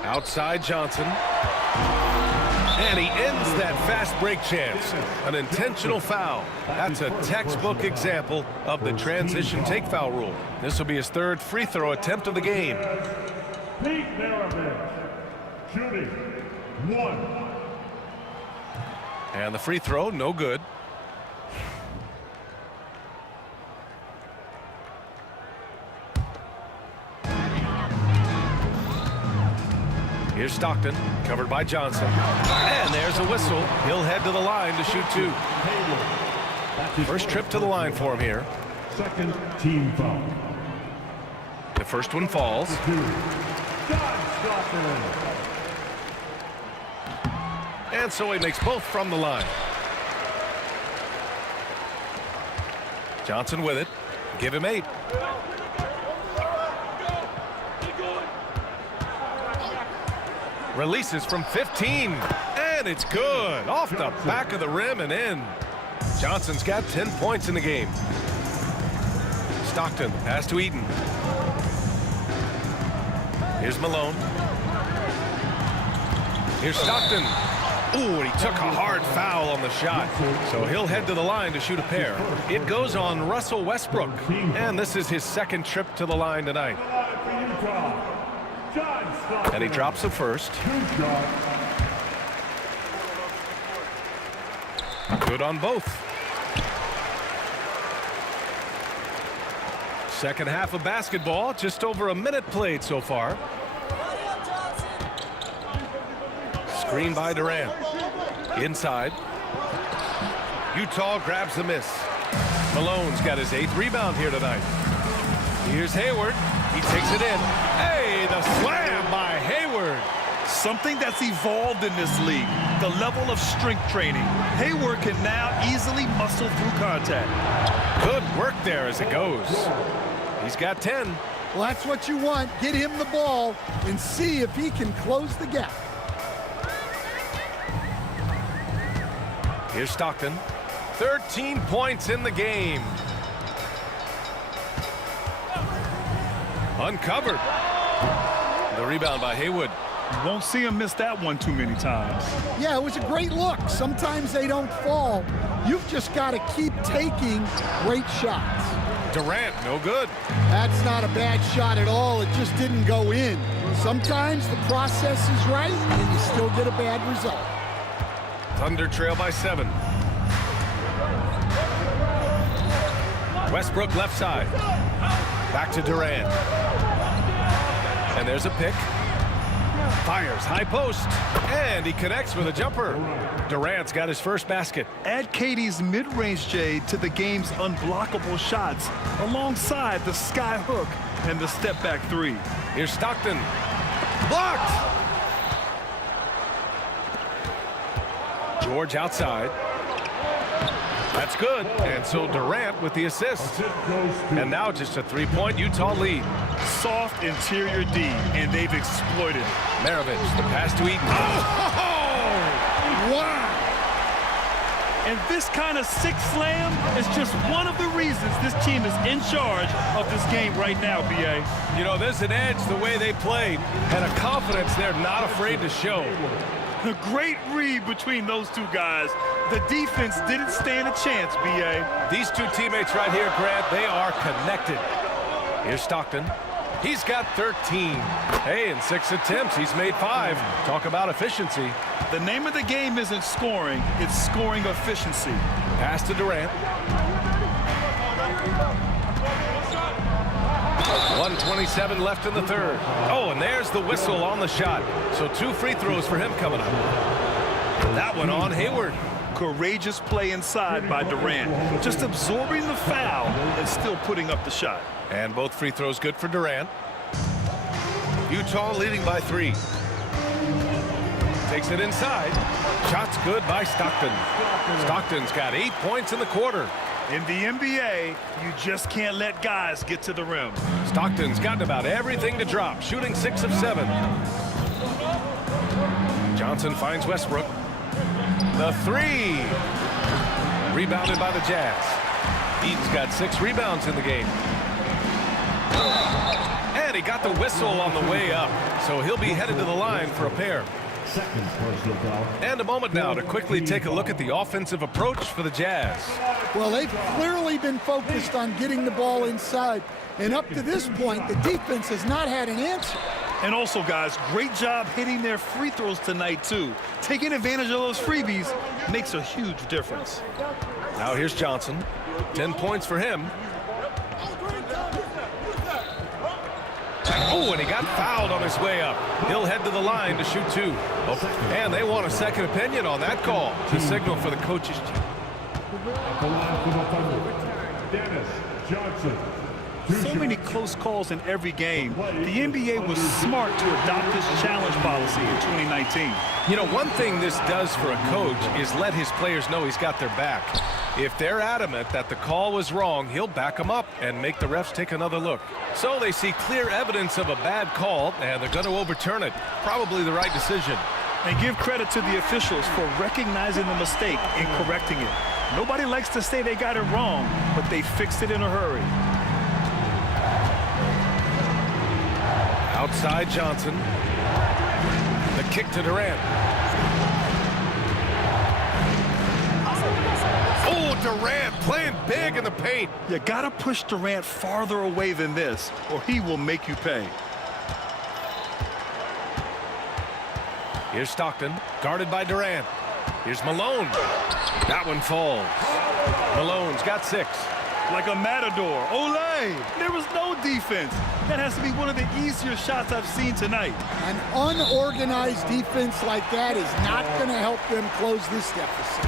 Outside Johnson. And he ends that fast break chance. An intentional foul. That's a textbook example of the transition take foul rule. This will be his 3rd free throw attempt of the game. Pete Maravich, shooting 1. And the free throw, no good. Here's Stockton, covered by Johnson. And there's a whistle. He'll head to the line to shoot 2. First trip to the line for him here. 2nd team foul. The first one falls. And so he makes both from the line. Johnson with it. Give him 8. Releases from 15. And it's good. Off the back of the rim and in. Johnson's got 10 points in the game. Stockton, pass to Eaton. Here's Malone. Here's Stockton. Ooh, and he took a hard foul on the shot. So he'll head to the line to shoot a pair. It goes on Russell Westbrook. And this is his second trip to the line tonight. And he drops the first. Good on both. Second half of basketball, just over a minute played so far. Screen by Durant. Inside. Utah grabs the miss. Malone's got his 8th rebound here tonight. Here's Hayward. He takes it in. Hey, the slam by Hayward. Something that's evolved in this league, the level of strength training. Hayward can now easily muscle through contact. Good work there as it goes. He's got 10. Well, that's what you want. Get him the ball and see if he can close the gap. Here's Stockton. 13 points in the game. Uncovered. The rebound by Haywood. You won't see him miss that one too many times. Yeah, it was a great look. Sometimes they don't fall. You've just got to keep taking great shots. Durant, no good. That's not a bad shot at all. It just didn't go in. Sometimes the process is right and you still get a bad result. Thunder trail by 7. Westbrook left side. Back to Durant. And there's a pick. Fires high post. And he connects with a jumper. Durant's got his first basket. Add Katie's mid-range J to the game's unblockable shots alongside the sky hook and the step-back 3. Here's Stockton. Blocked! George outside. That's good. And so Durant with the assist. And now just a 3-point Utah lead. Soft interior D, and they've exploited it. Maravich, the pass to Eaton. Oh! Wow! And this kind of sick slam is just one of the reasons this team is in charge of this game right now, B.A. You know, there's an edge the way they played and a confidence they're not afraid to show. A great read between those two guys. The defense didn't stand a chance, B.A. These two teammates right here, Grant, they are connected. Here's Stockton. He's got 13. Hey, in 6 attempts, he's made 5. Talk about efficiency. The name of the game isn't scoring, it's scoring efficiency. Pass to Durant. 1:27 left in the third. Oh, and there's the whistle on the shot. So 2 free throws for him coming up. That one on Hayward. Courageous play inside by Durant. Just absorbing the foul and still putting up the shot. And both free throws good for Durant. Utah leading by 3. Takes it inside. Shot's good by Stockton. Stockton's got 8 points in the quarter. In the NBA, you just can't let guys get to the rim. Stockton's gotten about everything to drop, shooting 6 of 7. Johnson finds Westbrook. The 3. Rebounded by the Jazz. Eaton's got 6 rebounds in the game. And he got the whistle on the way up, so he'll be headed to the line for a pair. And a moment now to quickly take a look at the offensive approach for the Jazz. Well, they've clearly been focused on getting the ball inside. And up to this point, the defense has not had an answer. And also, guys, great job hitting their free throws tonight, too. Taking advantage of those freebies makes a huge difference. Now here's Johnson. 10 points for him. Oh, and he got fouled on his way up. He'll head to the line to shoot 2. Oh, and they want a second opinion on that call to signal for the coaches. The line for the Thunder, Dennis Johnson. so many close calls in every game, the NBA was smart to adopt this challenge policy in 2019. You know, one thing this does for a coach is let his players know he's got their back. If they're adamant that the call was wrong, he'll back them up and make the refs take another look. So they see clear evidence of a bad call, and they're going to overturn it. Probably the right decision. And give credit to the officials for recognizing the mistake and correcting it. Nobody likes to say they got it wrong, but they fixed it in a hurry. Outside Johnson. The kick to Durant. Oh, Durant playing big in the paint. You gotta push Durant farther away than this, or he will make you pay. Here's Stockton, guarded by Durant. Here's Malone. That one falls. Malone's got 6. Like a matador. Olay! There was no defense. That has to be one of the easier shots I've seen tonight. An unorganized defense like that is not going to help them close this deficit.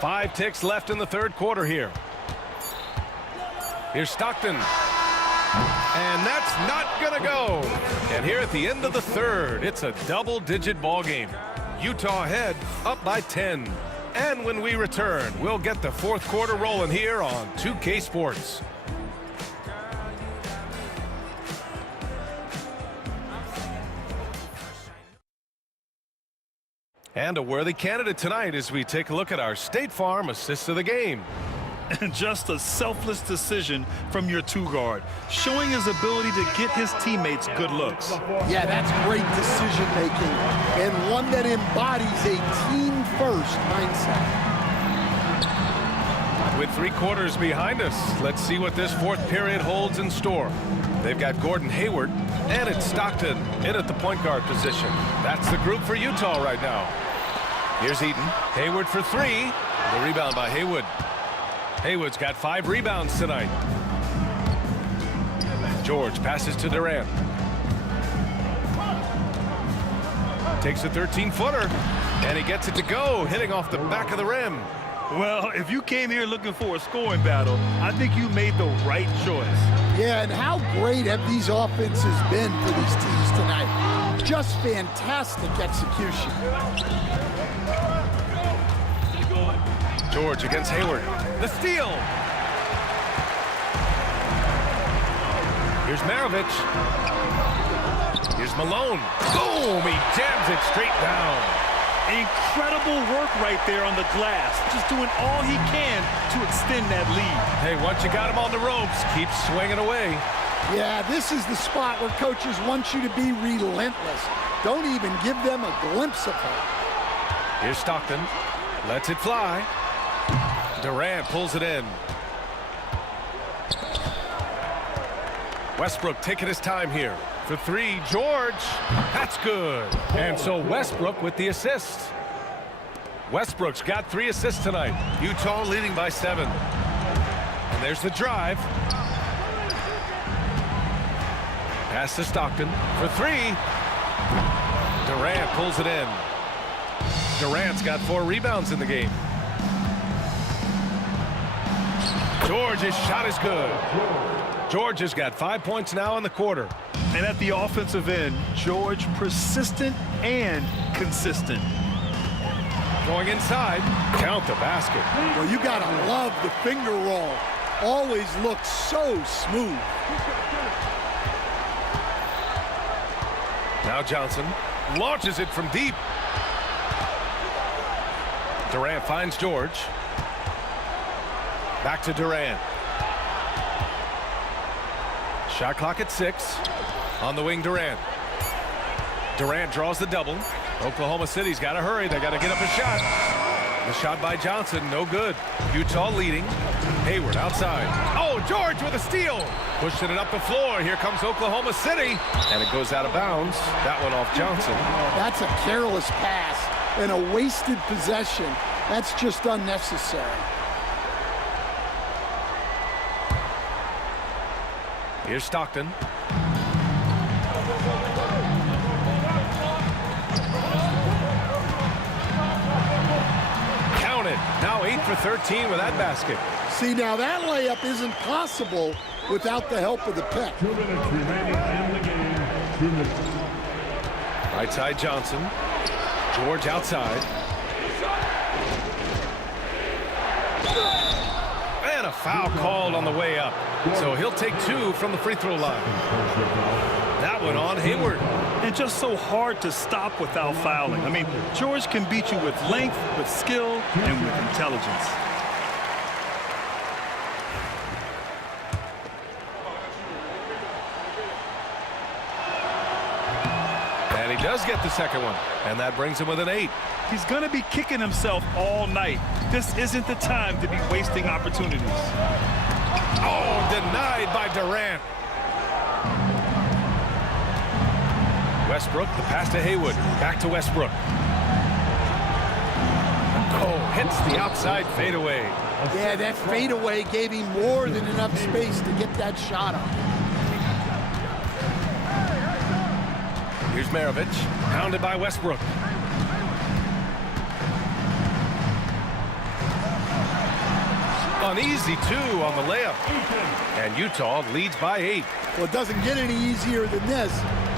Five ticks left in the third quarter here. Here's Stockton. And that's not going to go. And here at the end of the third, it's a double-digit ball game. Utah ahead, up by 10. And when we return, we'll get the fourth quarter rolling here on 2K Sports. And a worthy candidate tonight as we take a look at our State Farm assist of the game. And just a selfless decision from your 2-guard, showing his ability to get his teammates good looks. Yeah, that's great decision making, and one that embodies a team-first mindset. With 3 quarters behind us, let's see what this fourth period holds in store. They've got Gordon Hayward, and it's Stockton in at the point guard position. That's the group for Utah right now. Here's Eaton. Hayward for 3. The rebound by Haywood. Haywood's got 5 rebounds tonight. George passes to Durant. Takes a 13-footer, and he gets it to go, hitting off the back of the rim. Well, if you came here looking for a scoring battle, I think you made the right choice. Yeah, and how great have these offenses been for these teams tonight? Just fantastic execution. George against Hayward. The steal. Here's Maravich. Here's Malone. Boom! He jams it straight down. Incredible work right there on the glass. Just doing all he can to extend that lead. Hey, once you got him on the ropes, keep swinging away. Yeah, this is the spot where coaches want you to be relentless. Don't even give them a glimpse of hope. Here's Stockton. Lets it fly. Durant pulls it in. Westbrook taking his time here. For 3, George. That's good. And so Westbrook with the assist. Westbrook's got 3 assists tonight. Utah leading by 7. And there's the drive. Pass to Stockton for 3. Durant pulls it in. Durant's got 4 rebounds in the game. George's shot is good. George has got 5 points now in the quarter. And at the offensive end, George persistent and consistent. Going inside, count the basket. Well, you gotta love the finger roll. Always looks so smooth. Now Johnson launches it from deep. Durant finds George. Back to Durant. Shot clock at 6. On the wing, Durant. Durant draws the double. Oklahoma City's got to hurry. They got to get up a shot. The shot by Johnson, no good. Utah leading. Hayward outside. Oh, George with a steal. Pushing it up the floor. Here comes Oklahoma City. And it goes out of bounds. That one off Johnson. That's a careless pass and a wasted possession. That's just unnecessary. Here's Stockton. for 13 with that basket. See, now that layup isn't possible without the help of the pick. 2 minutes remaining in the game. 2 minutes. Right side Johnson. George outside. And a foul called on the way up. So he'll take 2 from the free throw line. That one on Hayward. And just so hard to stop without fouling. I mean, George can beat you with length, with skill, and with intelligence. And he does get the second one. And that brings him with an 8. He's going to be kicking himself all night. This isn't the time to be wasting opportunities. Oh, denied by Durant. Westbrook, the pass to Haywood. Back to Westbrook. Oh, hits the outside fadeaway. Yeah, that fadeaway gave him more than enough space to get that shot off. Here's Maravich, pounded by Westbrook. An easy 2 on the layup. And Utah leads by 8. Well, it doesn't get any easier than this.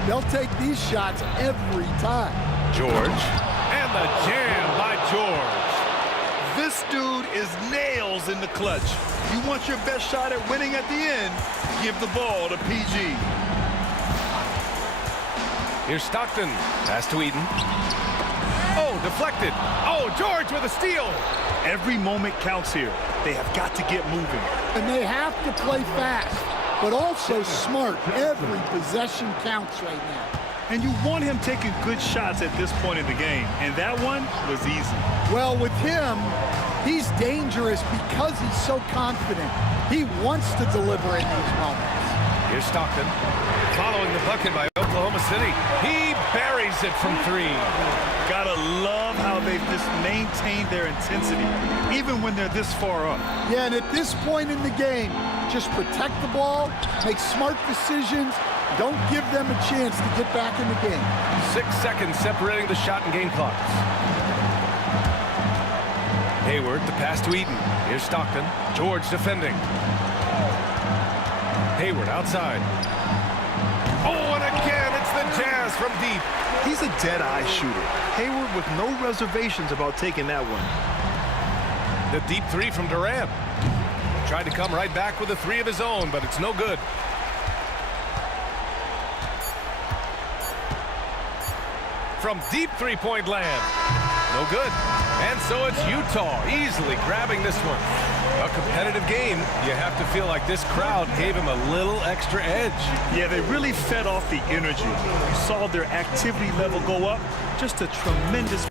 They'll take these shots every time. George, and the jam by George. This dude is nails in the clutch. You want your best shot at winning at the end, give the ball to PG. Here's Stockton. Pass to Eden. Oh, deflected. Oh, George with a steal. Every moment counts here. They have got to get moving. And they have to play fast, but also smart. Every possession counts right now. And you want him taking good shots at this point in the game. And that one was easy. Well, with him, he's dangerous because he's so confident. He wants to deliver in these moments. Here's Stockton. Following the bucket by Oklahoma City. He buries it from 3. Gotta love how they've just maintained their intensity, even when they're this far up. Yeah, and at this point in the game, just protect the ball, make smart decisions, don't give them a chance to get back in the game. 6 seconds separating the shot and game clocks. Hayward, the pass to Eden. Here's Stockton. George defending. Hayward outside. Oh, and again, it's the Jazz from deep. He's a dead-eye shooter. Hayward with no reservations about taking that one. The deep 3 from Durant. Tried to come right back with a 3 of his own, but it's no good. From deep 3-point land. No good. And so it's Utah easily grabbing this one. A competitive game. You have to feel like this crowd gave him a little extra edge. Yeah, they really fed off the energy. You saw their activity level go up. Just a tremendous...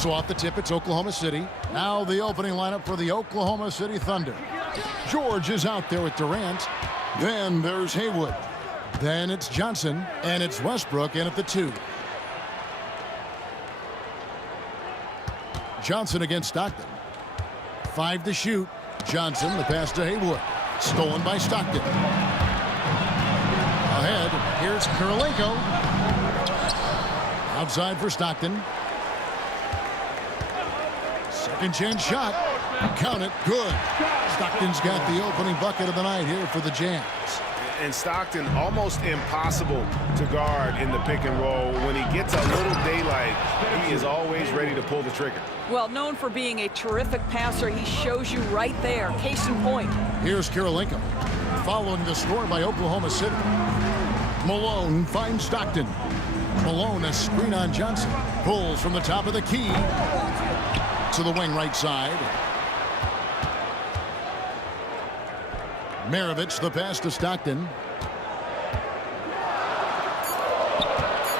So off the tip, it's Oklahoma City. Now the opening lineup for the Oklahoma City Thunder. George is out there with Durant. Then there's Haywood. Then it's Johnson, and it's Westbrook in at the 2. Johnson against Stockton. 5 to shoot. Johnson, the pass to Haywood. Stolen by Stockton. Ahead, here's Kirilenko. Outside for Stockton. Second chance shot. Count it. Good. Stockton's got the opening bucket of the night here for the Jazz. And Stockton almost impossible to guard in the pick and roll. When he gets a little daylight, he is always ready to pull the trigger. Well, known for being a terrific passer, he shows you right there. Case in point. Here's Kirilenko. Following the score by Oklahoma City. Malone finds Stockton. Malone, a screen on Johnson. Pulls from the top of the key to the wing right side. Maravich, the pass to Stockton.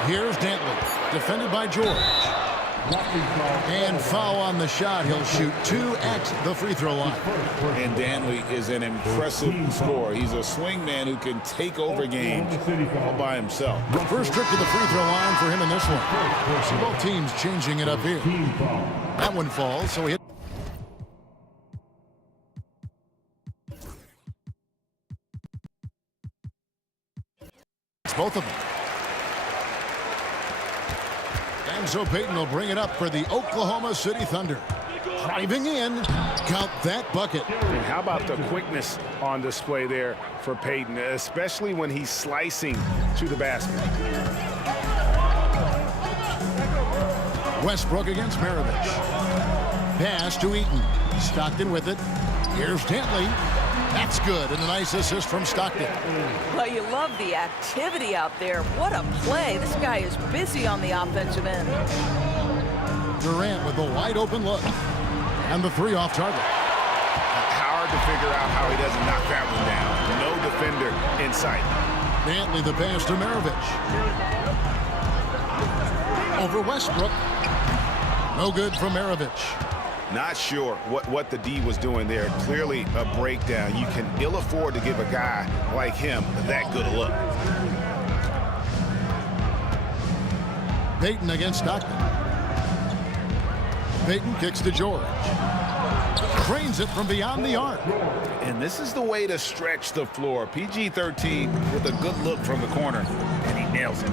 Here's Dantley, defended by George. And foul on the shot. He'll shoot 2 at the free throw line. And Dantley is an impressive scorer. He's a swing man who can take over games all by himself. First trip to the free throw line for him in this one. So both teams changing it up here. That one falls, so he hit. Both of them. And so Payton will bring it up for the Oklahoma City Thunder. Driving in, count that bucket. And how about the quickness on display there for Payton, especially when he's slicing to the basket. Westbrook against Maravich. Pass to Eaton. Stockton with it. Here's Dantley. That's good, and a nice assist from Stockton. Well, you love the activity out there. What a play. This guy is busy on the offensive end. Durant with a wide open look. And the 3 off target. Hard to figure out how he doesn't knock that one down. No defender in sight. Dantley the pass to Maravich. Over Westbrook. No good from Maravich. Not sure what the D was doing there. Clearly a breakdown. You can ill afford to give a guy like him that good a look. Payton against Stockton. Payton kicks to George. Cranes it from beyond the arc. And this is the way to stretch the floor. PG-13 with a good look from the corner, and he nails it.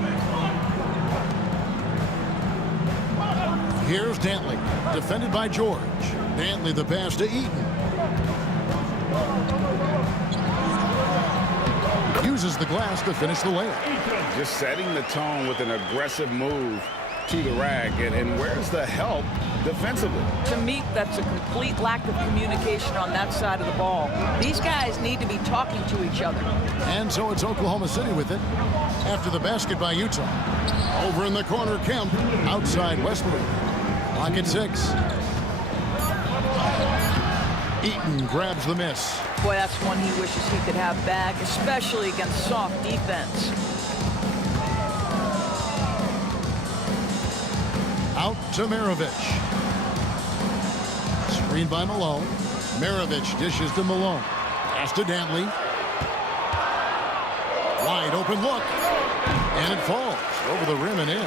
Here's Dantley, defended by George. Dantley the pass to Eaton. Uses the glass to finish the layup. Just setting the tone with an aggressive move to the rack. And where's the help defensively? To me, that's a complete lack of communication on that side of the ball. These guys need to be talking to each other. And so it's Oklahoma City with it. After the basket by Utah. Over in the corner, Kemp. Outside Westbrook. Clock at 6. Eaton grabs the miss. Boy, that's one he wishes he could have back, especially against soft defense. Out to Maravich. Screen by Malone. Maravich dishes to Malone. Pass to Dantley. Wide open look. And it falls over the rim and in.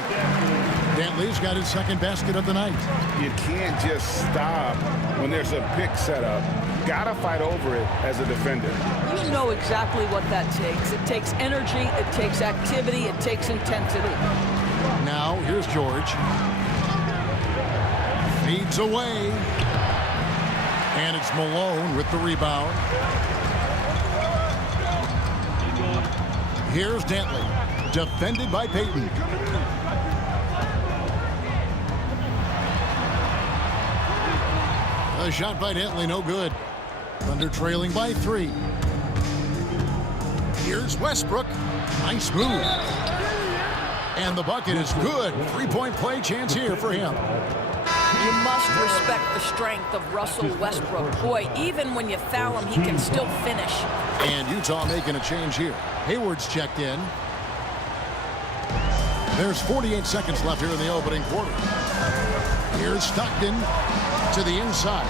Dantley's got his second basket of the night. You can't just stop when there's a pick set up. Gotta fight over it as a defender. You know exactly what that takes. It takes energy, it takes activity, it takes intensity. Now here's George. Feeds away. And it's Malone with the rebound. Here's Dantley, defended by Payton. A shot by Dantley, no good. Thunder trailing by 3. Here's Westbrook. Nice move. And the bucket is good. 3-point play chance here for him. You must respect the strength of Russell Westbrook. Boy, even when you foul him, he can still finish. And Utah making a change here. Hayward's checked in. There's 48 seconds left here in the opening quarter. Here's Stockton to the inside.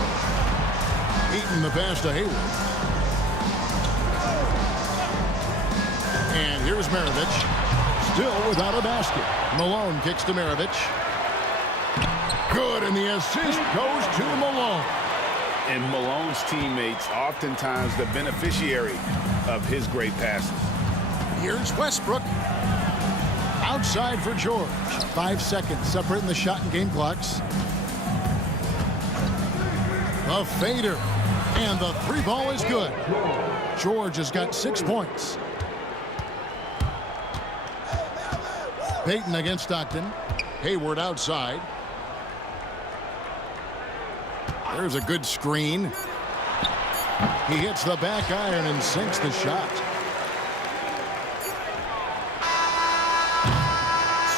Eaton the pass to Hayward. And here's Maravich. Still without a basket. Malone kicks to Maravich. Good, and the assist goes to Malone. And Malone's teammates oftentimes the beneficiary of his great passes. Here's Westbrook. Outside for George. 5 seconds separating the shot and game clocks. The fader. And the three ball is good. George has got 6 points. Payton against Stockton. Hayward outside. There's a good screen. He hits the back iron and sinks the shot.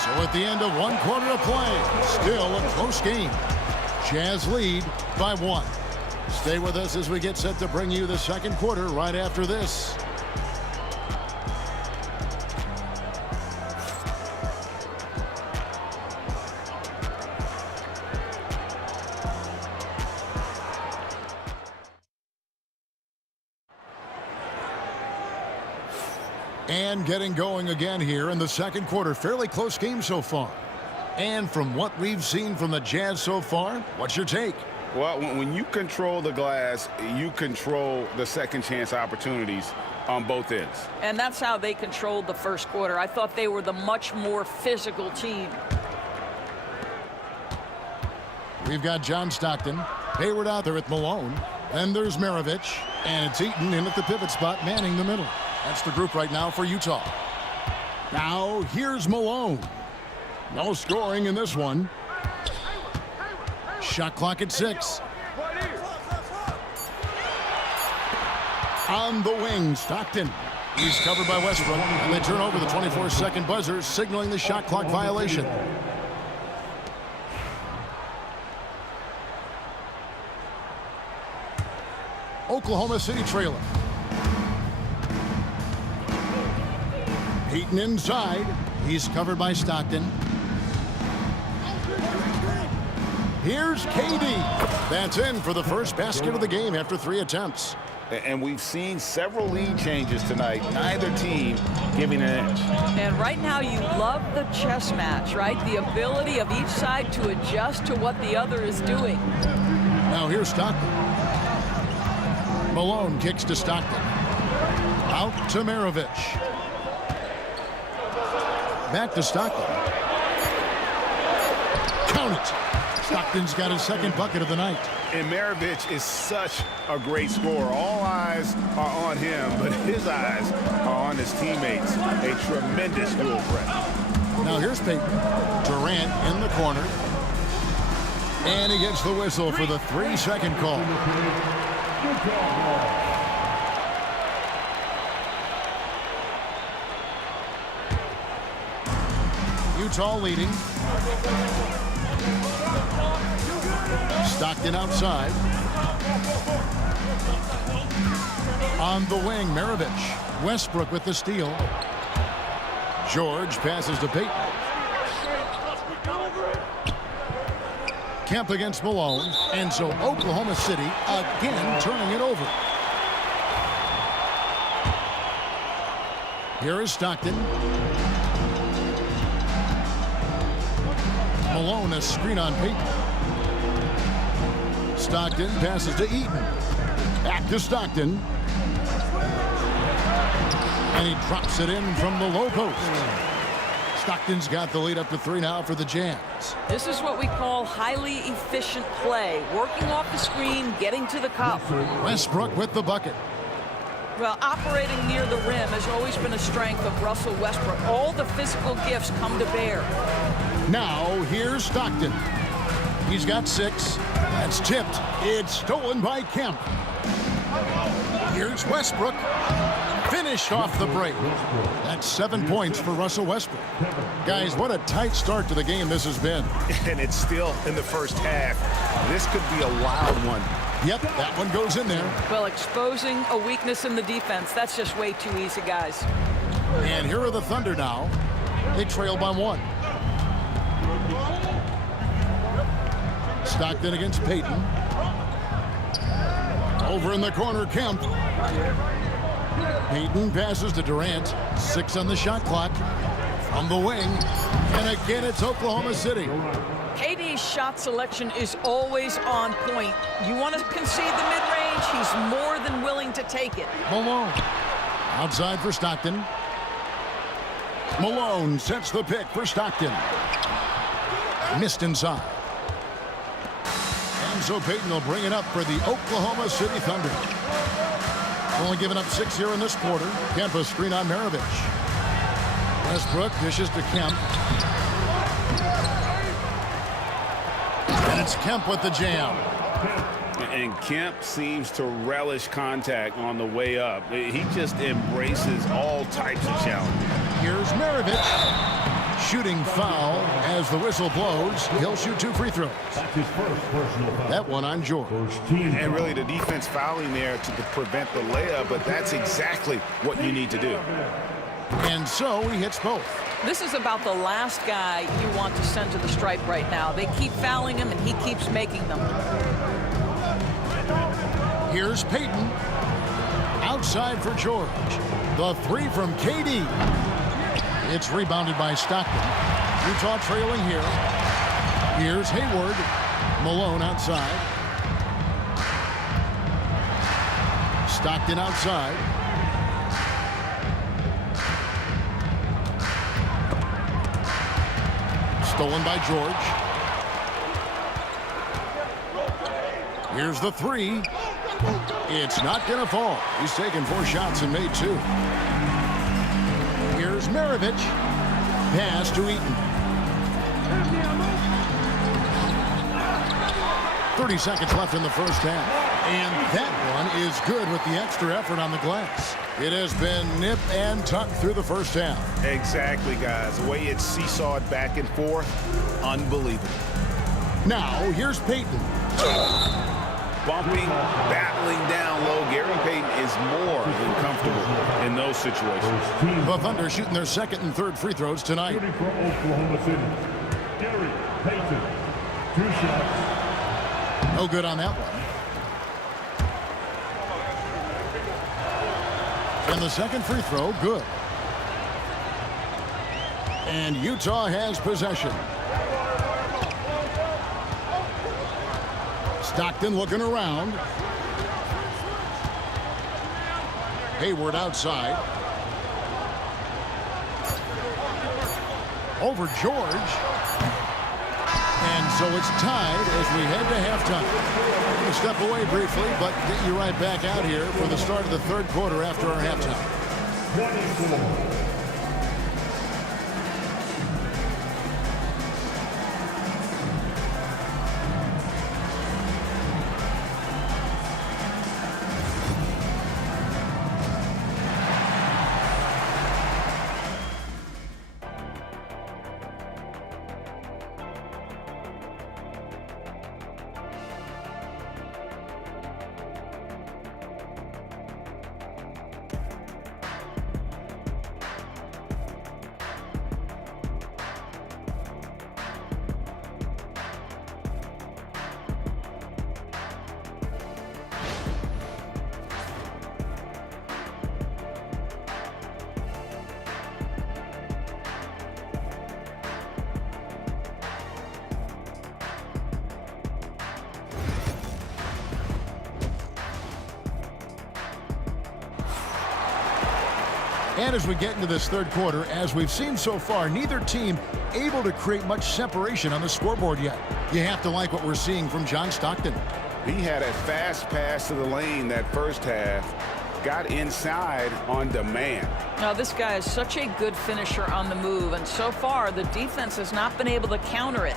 So at the end of 1 quarter to play, still a close game. Jazz lead by 1. Stay with us as we get set to bring you the second quarter right after this. And getting going again here in the second quarter. Fairly close game so far. And from what we've seen from the Jazz so far, what's your take? Well, when you control the glass, you control the second chance opportunities on both ends. And that's how they controlled the first quarter. I thought they were the much more physical team. We've got John Stockton. Hayward out there with Malone. Then there's Maravich. And it's Eaton in at the pivot spot, manning the middle. That's the group right now for Utah. Now, here's Malone. No scoring in this one. Shot clock at 6. On the wing, Stockton. He's covered by Westbrook, and they turn over the 24-second buzzer, signaling the shot clock violation. Oklahoma City trailer. Payton inside. He's covered by Stockton. Here's KD. That's in for the first basket of the game after 3 attempts. And we've seen several lead changes tonight. Neither team giving an inch. And right now you love the chess match, right? The ability of each side to adjust to what the other is doing. Now here's Stockton. Malone kicks to Stockton. Out to Maravich. Back to Stockton. Count it. Stockton's got his second bucket of the night. And Maravich is such a great scorer. All eyes are on him, but his eyes are on his teammates. A tremendous dual threat. Now here's Payton. Durant in the corner. And he gets the whistle for the 3-second call. Utah leading. Stockton outside. On the wing, Maravich. Westbrook with the steal. George passes to Payton. Kemp against Malone. And so Oklahoma City again turning it over. Here is Stockton. Malone, a screen on Payton. Stockton passes to Eaton. Back to Stockton. And he drops it in from the low post. Stockton's got the lead up to 3 now for the Jazz. This is what we call highly efficient play. Working off the screen, getting to the cup. Westbrook with the bucket. Well, operating near the rim has always been a strength of Russell Westbrook. All the physical gifts come to bear. Now, here's Stockton. He's got 6. That's tipped. It's stolen by Kemp. Here's Westbrook. Finished off the break. That's 7 points for Russell Westbrook. Guys, what a tight start to the game this has been. And it's still in the first half. This could be a wild one. Yep, that one goes in there. Well, exposing a weakness in the defense, that's just way too easy, guys. And here are the Thunder now. They trail by 1. Stockton against Payton. Over in the corner, Kemp. Payton passes to Durant. 6 on the shot clock. From the wing. And again, it's Oklahoma City. KD's shot selection is always on point. You want to concede the mid-range, he's more than willing to take it. Malone. Outside for Stockton. Malone sets the pick for Stockton. Missed inside. And so Payton will bring it up for the Oklahoma City Thunder. Only giving up 6 here in this quarter. Kemp a screen on Maravich. Westbrook dishes to Kemp. And it's Kemp with the jam. And Kemp seems to relish contact on the way up. He just embraces all types of challenges. Here's Maravich. Shooting foul as the whistle blows. He'll shoot 2 free throws. That's his first personal foul. That one on George. And really the defense fouling there to prevent the layup, but that's exactly what you need to do. And so he hits both. This is about the last guy you want to send to the stripe right now. They keep fouling him, and he keeps making them. Here's Payton. Outside for George. The 3 from KD. It's rebounded by Stockton. Utah trailing here. Here's Hayward. Malone outside. Stockton outside. Stolen by George. Here's the 3. It's not going to fall. He's taken 4 shots and made 2. Here's Maravich. Pass to Eaton. 30 seconds left in the first half. And that one is good with the extra effort on the glass. It has been nip and tuck through the first half. Exactly, guys. The way it's seesawed back and forth, unbelievable. Now, here's Payton. Bumping, battling down low. Gary Payton is more than comfortable in those situations. The Thunder shooting their 2nd and 3rd free throws tonight. Shooting for Oklahoma City, Gary Payton. 2 shots. No good on that one. And the 2nd free throw, good. And Utah has possession. Stockton looking around. Hayward outside. Over George. And so it's tied as we head to halftime. We're going to step away briefly, but get you right back out here for the start of the 3rd quarter after our halftime. 24. And as we get into this 3rd quarter, as we've seen so far, neither team able to create much separation on the scoreboard yet. You have to like what we're seeing from John Stockton. He had a fast pass to the lane that first half. Got inside on demand. Now, this guy is such a good finisher on the move, and so far the defense has not been able to counter it.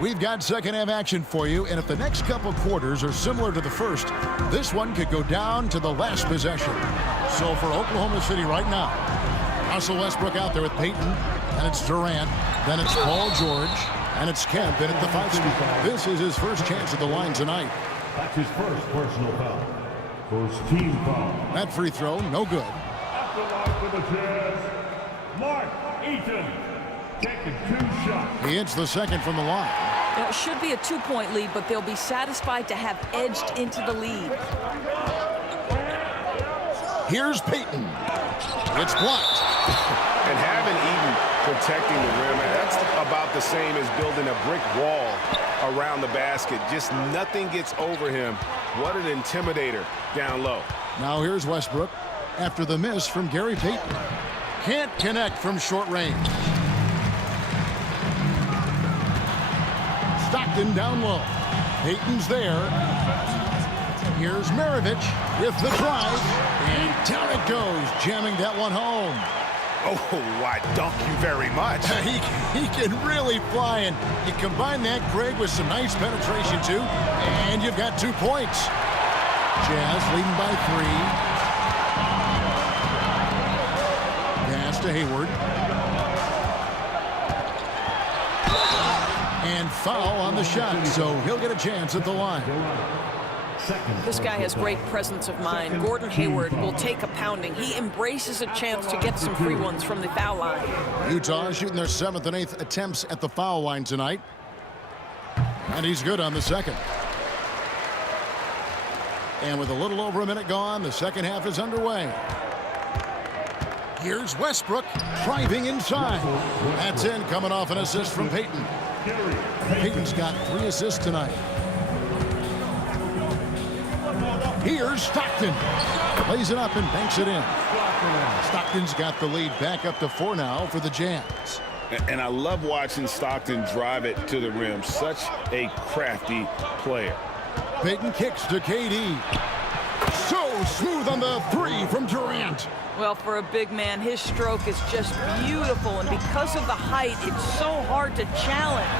We've got 2nd half action for you, and if the next couple quarters are similar to the first, this one could go down to the last possession. So for Oklahoma City right now, Russell Westbrook out there with Payton, and it's Durant, then it's Paul George, and it's Kemp in at the 5 spot. This is his first chance at the line tonight. That's his first personal foul. First team foul. That free throw, no good. At the line for the Jazz, Mark Eaton. taking 2 shots. He hits the second from the line. It should be a 2-point lead, but they'll be satisfied to have edged into the lead. Here's Payton. It's blocked. And having Eaton protecting the rim, that's about the same as building a brick wall around the basket. Just nothing gets over him. What an intimidator down low. Now here's Westbrook after the miss from Gary Payton. Can't connect from short range. Stockton down low. Payton's there. Here's Maravich with the drive. And down it goes, jamming that one home. Oh, I dunk you very much. He can really fly, and you combine that, Greg, with some nice penetration, too, and you've got 2 points. Jazz leading by 3. Pass to Hayward. And foul on the shot, so he'll get a chance at the line. This guy has great presence of mind. Gordon Hayward will take a pounding. He embraces a chance to get some free ones from the foul line. Utah shooting their 7th and 8th attempts at the foul line tonight. And he's good on the second. And with a little over a minute gone, the second half is underway. Here's Westbrook driving inside. That's in, coming off an assist from Payton. Payton's got 3 assists tonight. Here's Stockton. Plays it up and banks it in. Stockton's got the lead back up to 4 now for the Jazz. And I love watching Stockton drive it to the rim. Such a crafty player. Payton kicks to KD. So smooth on the 3 from Durant. Well, for a big man, his stroke is just beautiful, and because of the height, it's so hard to challenge.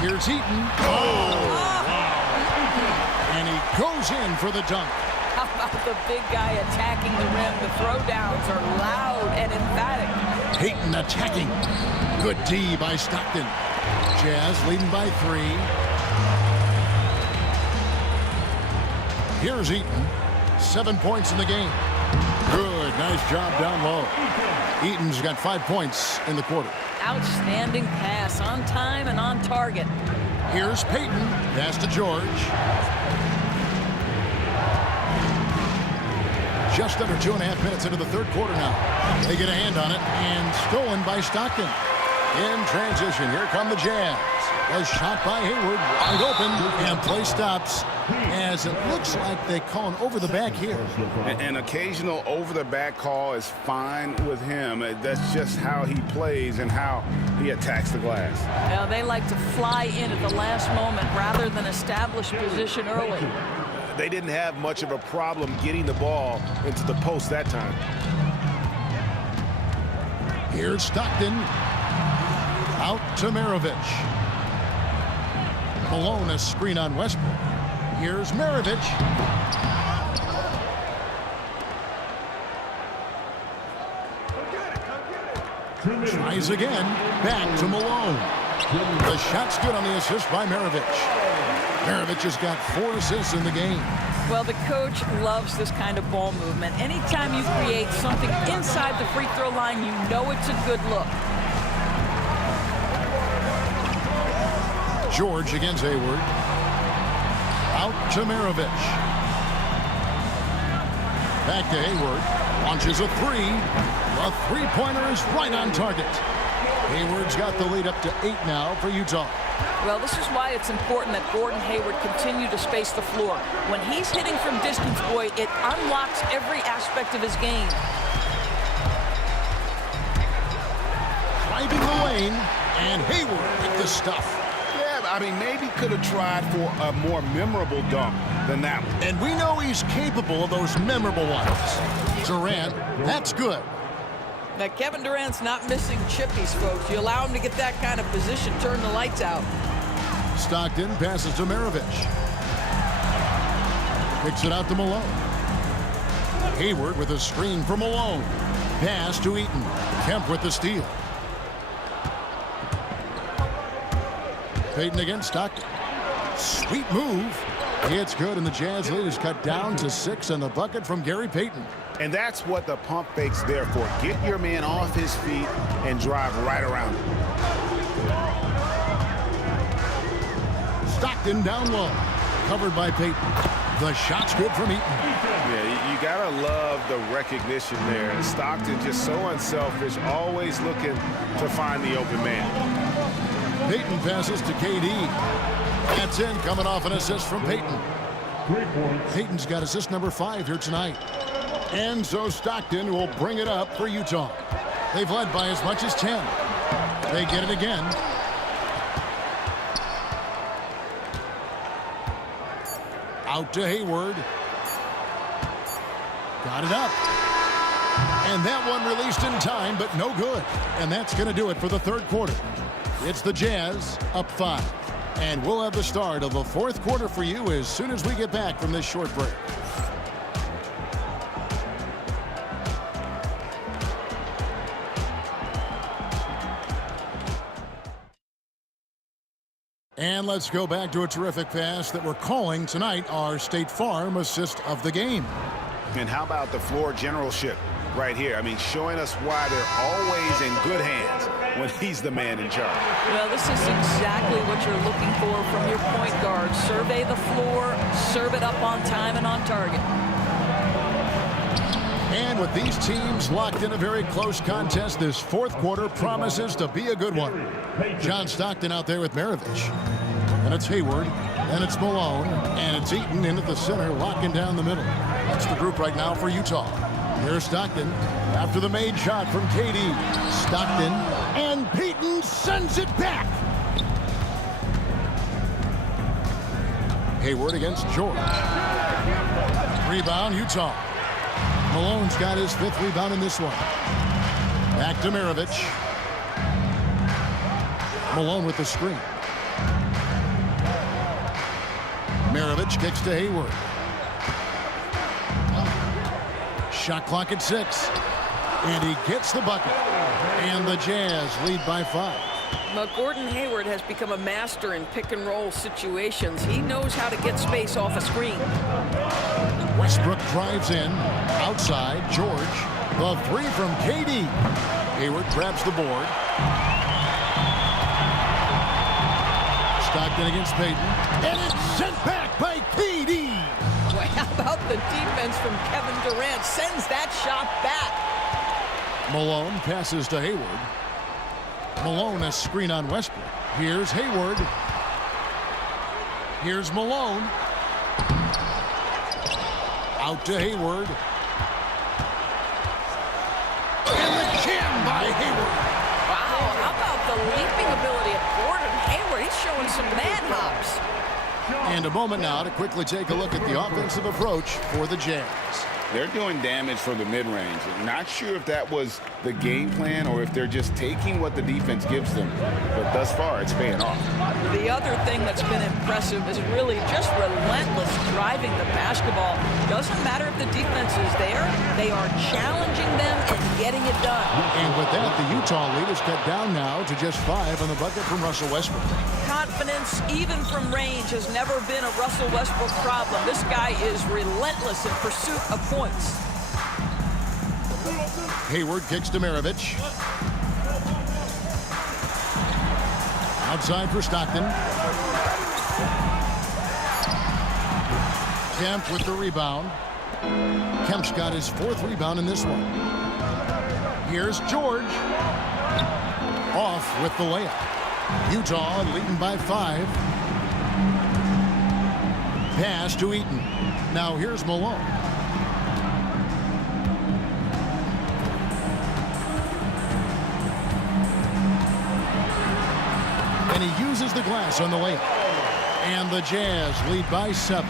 Here's Eaton. And he goes in for the dunk. How about the big guy attacking the rim? The throwdowns are loud and emphatic. Payton attacking. Good D by Stockton. Jazz leading by 3. Here's Eaton. 7 points in the game. Good, nice job down low. Eaton's got 5 points in the quarter. Outstanding pass, on time and on target. Here's Payton. Pass to George. Just under 2.5 minutes into the third quarter now. They get a hand on it, and stolen by Stockton. In transition, here come the Jazz. A shot by Hayward, wide open, and play stops as it looks like they call an over-the-back here. An occasional over-the-back call is fine with him. That's just how he plays and how he attacks the glass. Now, they like to fly in at the last moment rather than establish position early. They didn't have much of a problem getting the ball into the post that time. Here's Stockton. Out to Maravich. Malone, a screen on Westbrook. Here's Maravich. Tries again. Back to Malone. The shot's good on the assist by Maravich. Maravich has got 4 assists in the game. Well, the coach loves this kind of ball movement. Anytime you create something inside the free throw line, you know it's a good look. George against Hayward. Out to Maravich. Back to Hayward. Launches a 3. The three-pointer is right on target. Hayward's got the lead up to 8 now for Utah. Well, this is why it's important that Gordon Hayward continue to space the floor. When he's hitting from distance, boy, it unlocks every aspect of his game. Driving the lane, and Hayward with the stuff. Yeah, I mean, maybe could have tried for a more memorable dunk than that one. And we know he's capable of those memorable ones. Durant, that's good. Now, Kevin Durant's not missing chippies, folks. You allow him to get that kind of position, turn the lights out. Stockton passes to Maravich. Picks it out to Malone. Hayward with a screen for Malone. Pass to Eaton. Kemp with the steal. Payton against Stockton. Sweet move. It's good, and the Jazz lead is cut down to 6 on the bucket from Gary Payton. And that's what the pump fake's there for. Get your man off his feet and drive right around him. Stockton down low. Covered by Payton. The shot's good from Eaton. Yeah, you got to love the recognition there. Stockton just so unselfish, always looking to find the open man. Payton passes to KD. That's in, coming off an assist from Payton. Payton's got assist number 5 here tonight. And so Stockton will bring it up for Utah. They've led by as much as 10. They get it again. Out to Hayward. Got it up. And that one released in time, but no good. And that's going to do it for the third quarter. It's the Jazz up 5. And we'll have the start of the fourth quarter for you as soon as we get back from this short break. And let's go back to a terrific pass that we're calling tonight our State Farm assist of the game. And how about the floor generalship right here? I mean, showing us why they're always in good hands when he's the man in charge. Well, this is exactly what you're looking for from your point guard. Survey the floor, serve it up on time and on target. And with these teams locked in a very close contest, this fourth quarter promises to be a good one. John Stockton out there with Maravich. And it's Hayward, and it's Malone, and it's Eaton into the center, locking down the middle. That's the group right now for Utah. Here's Stockton after the made shot from KD. Stockton, and Payton sends it back. Hayward against George. Rebound, Utah. Malone's got his 5th rebound in this one. Back to Maravich. Malone with the screen. Maravich kicks to Hayward. Shot clock at 6. And he gets the bucket. And the Jazz lead by 5. Well, Gordon Hayward has become a master in pick-and-roll situations. He knows how to get space off a screen. Westbrook drives in. Outside, George. The 3 from KD. Hayward grabs the board. Stockton against Payton. And it's sent back by KD. Well, how about the defense from Kevin Durant? Sends that shot back. Malone passes to Hayward. Malone a screen on Westbrook. Here's Hayward. Here's Malone. Out to Hayward. And the jam by Hayward. Wow, how about the leaping ability of Gordon Hayward? He's showing some mad hops. And a moment now to quickly take a look at the offensive approach for the Jazz. They're doing damage from the mid-range. Not sure if that was the game plan or if they're just taking what the defense gives them. But thus far, it's paying off. The other thing that's been impressive is really just relentless driving the basketball. Doesn't matter if the defense is there. They are challenging them and getting it done. And with that, the Utah lead is cut down now to just 5 on the bucket from Russell Westbrook. Confidence, even from range, has never been a Russell Westbrook problem. This guy is relentless in pursuit of points. Hayward kicks to Maravich. Outside for Stockton. Kemp with the rebound. Kemp's got his 4th rebound in this one. Here's George. Off with the layup. Utah leading by 5. Pass to Eaton. Now here's Malone. And he uses the glass on the layup. And the Jazz lead by 7.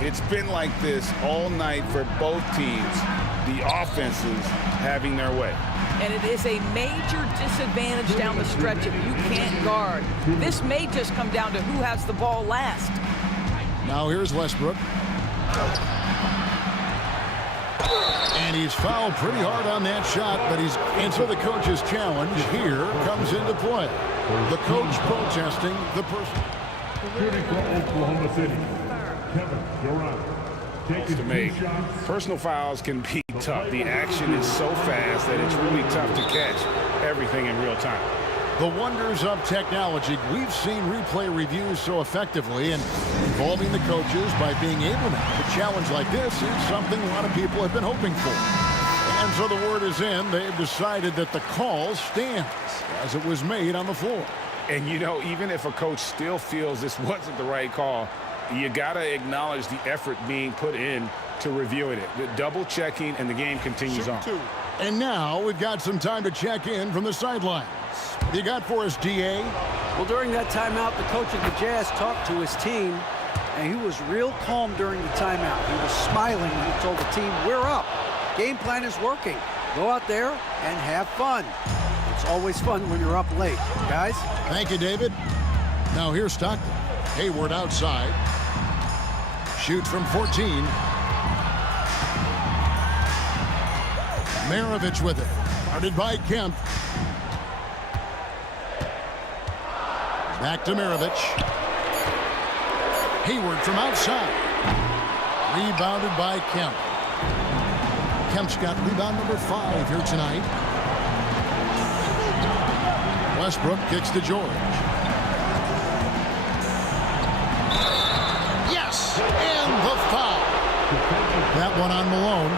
It's been like this all night for both teams. The offenses having their way. And it is a major disadvantage down the stretch if you can't guard. This may just come down to who has the ball last. Now here's Westbrook. And he's fouled pretty hard on that shot, but and so the coach's challenge here comes into play. The coach protesting the person. Shooting from Oklahoma City, Kevin Durant. To me, personal fouls can be tough. The action is so fast that it's really tough to catch everything in real time. The wonders of technology. We've seen replay reviews so effectively, and involving the coaches by being able to make a challenge like this is something a lot of people have been hoping for. And so the word is in. They've decided that the call stands as it was made on the floor. And, you know, even if a coach still feels this wasn't the right call, you got to acknowledge the effort being put in to reviewing it. The double checking, and the game continues on. And now we've got some time to check in from the sidelines. What you got for us, DA? Well, during that timeout, the coach of the Jazz talked to his team, and he was real calm during the timeout. He was smiling when he told the team, we're up. Game plan is working. Go out there and have fun. It's always fun when you're up late, guys. Thank you, David. Now here's Stockton. Hayward outside. Shoots from 14. Maravich with it. Guarded by Kemp. Back to Maravich. Hayward from outside. Rebounded by Kemp. Kemp's got rebound number 5 here tonight. Westbrook kicks to George. Yes! And the foul. That one on Malone.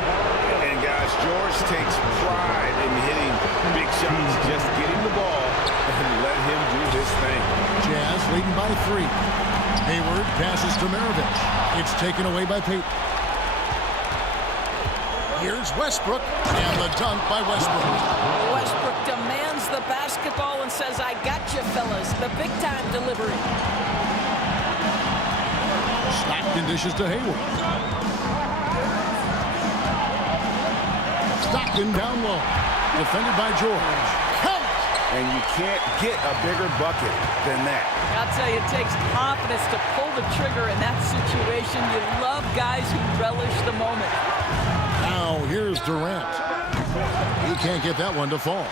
And, guys, George takes pride in hitting big shots, just getting the ball and let him do his thing. Jazz leading by 3. Hayward passes to Maravich. It's taken away by Payton. Here's Westbrook, and the dunk by Westbrook. Westbrook demands the basketball and says, I got you, fellas. The big-time delivery. Stockton dishes to Hayward. Stockton down low. Defended by George. Count! And you can't get a bigger bucket than that. I'll tell you, it takes confidence to pull the trigger in that situation. You love guys who relish the moment. Now here's Durant. He can't get that one to fall.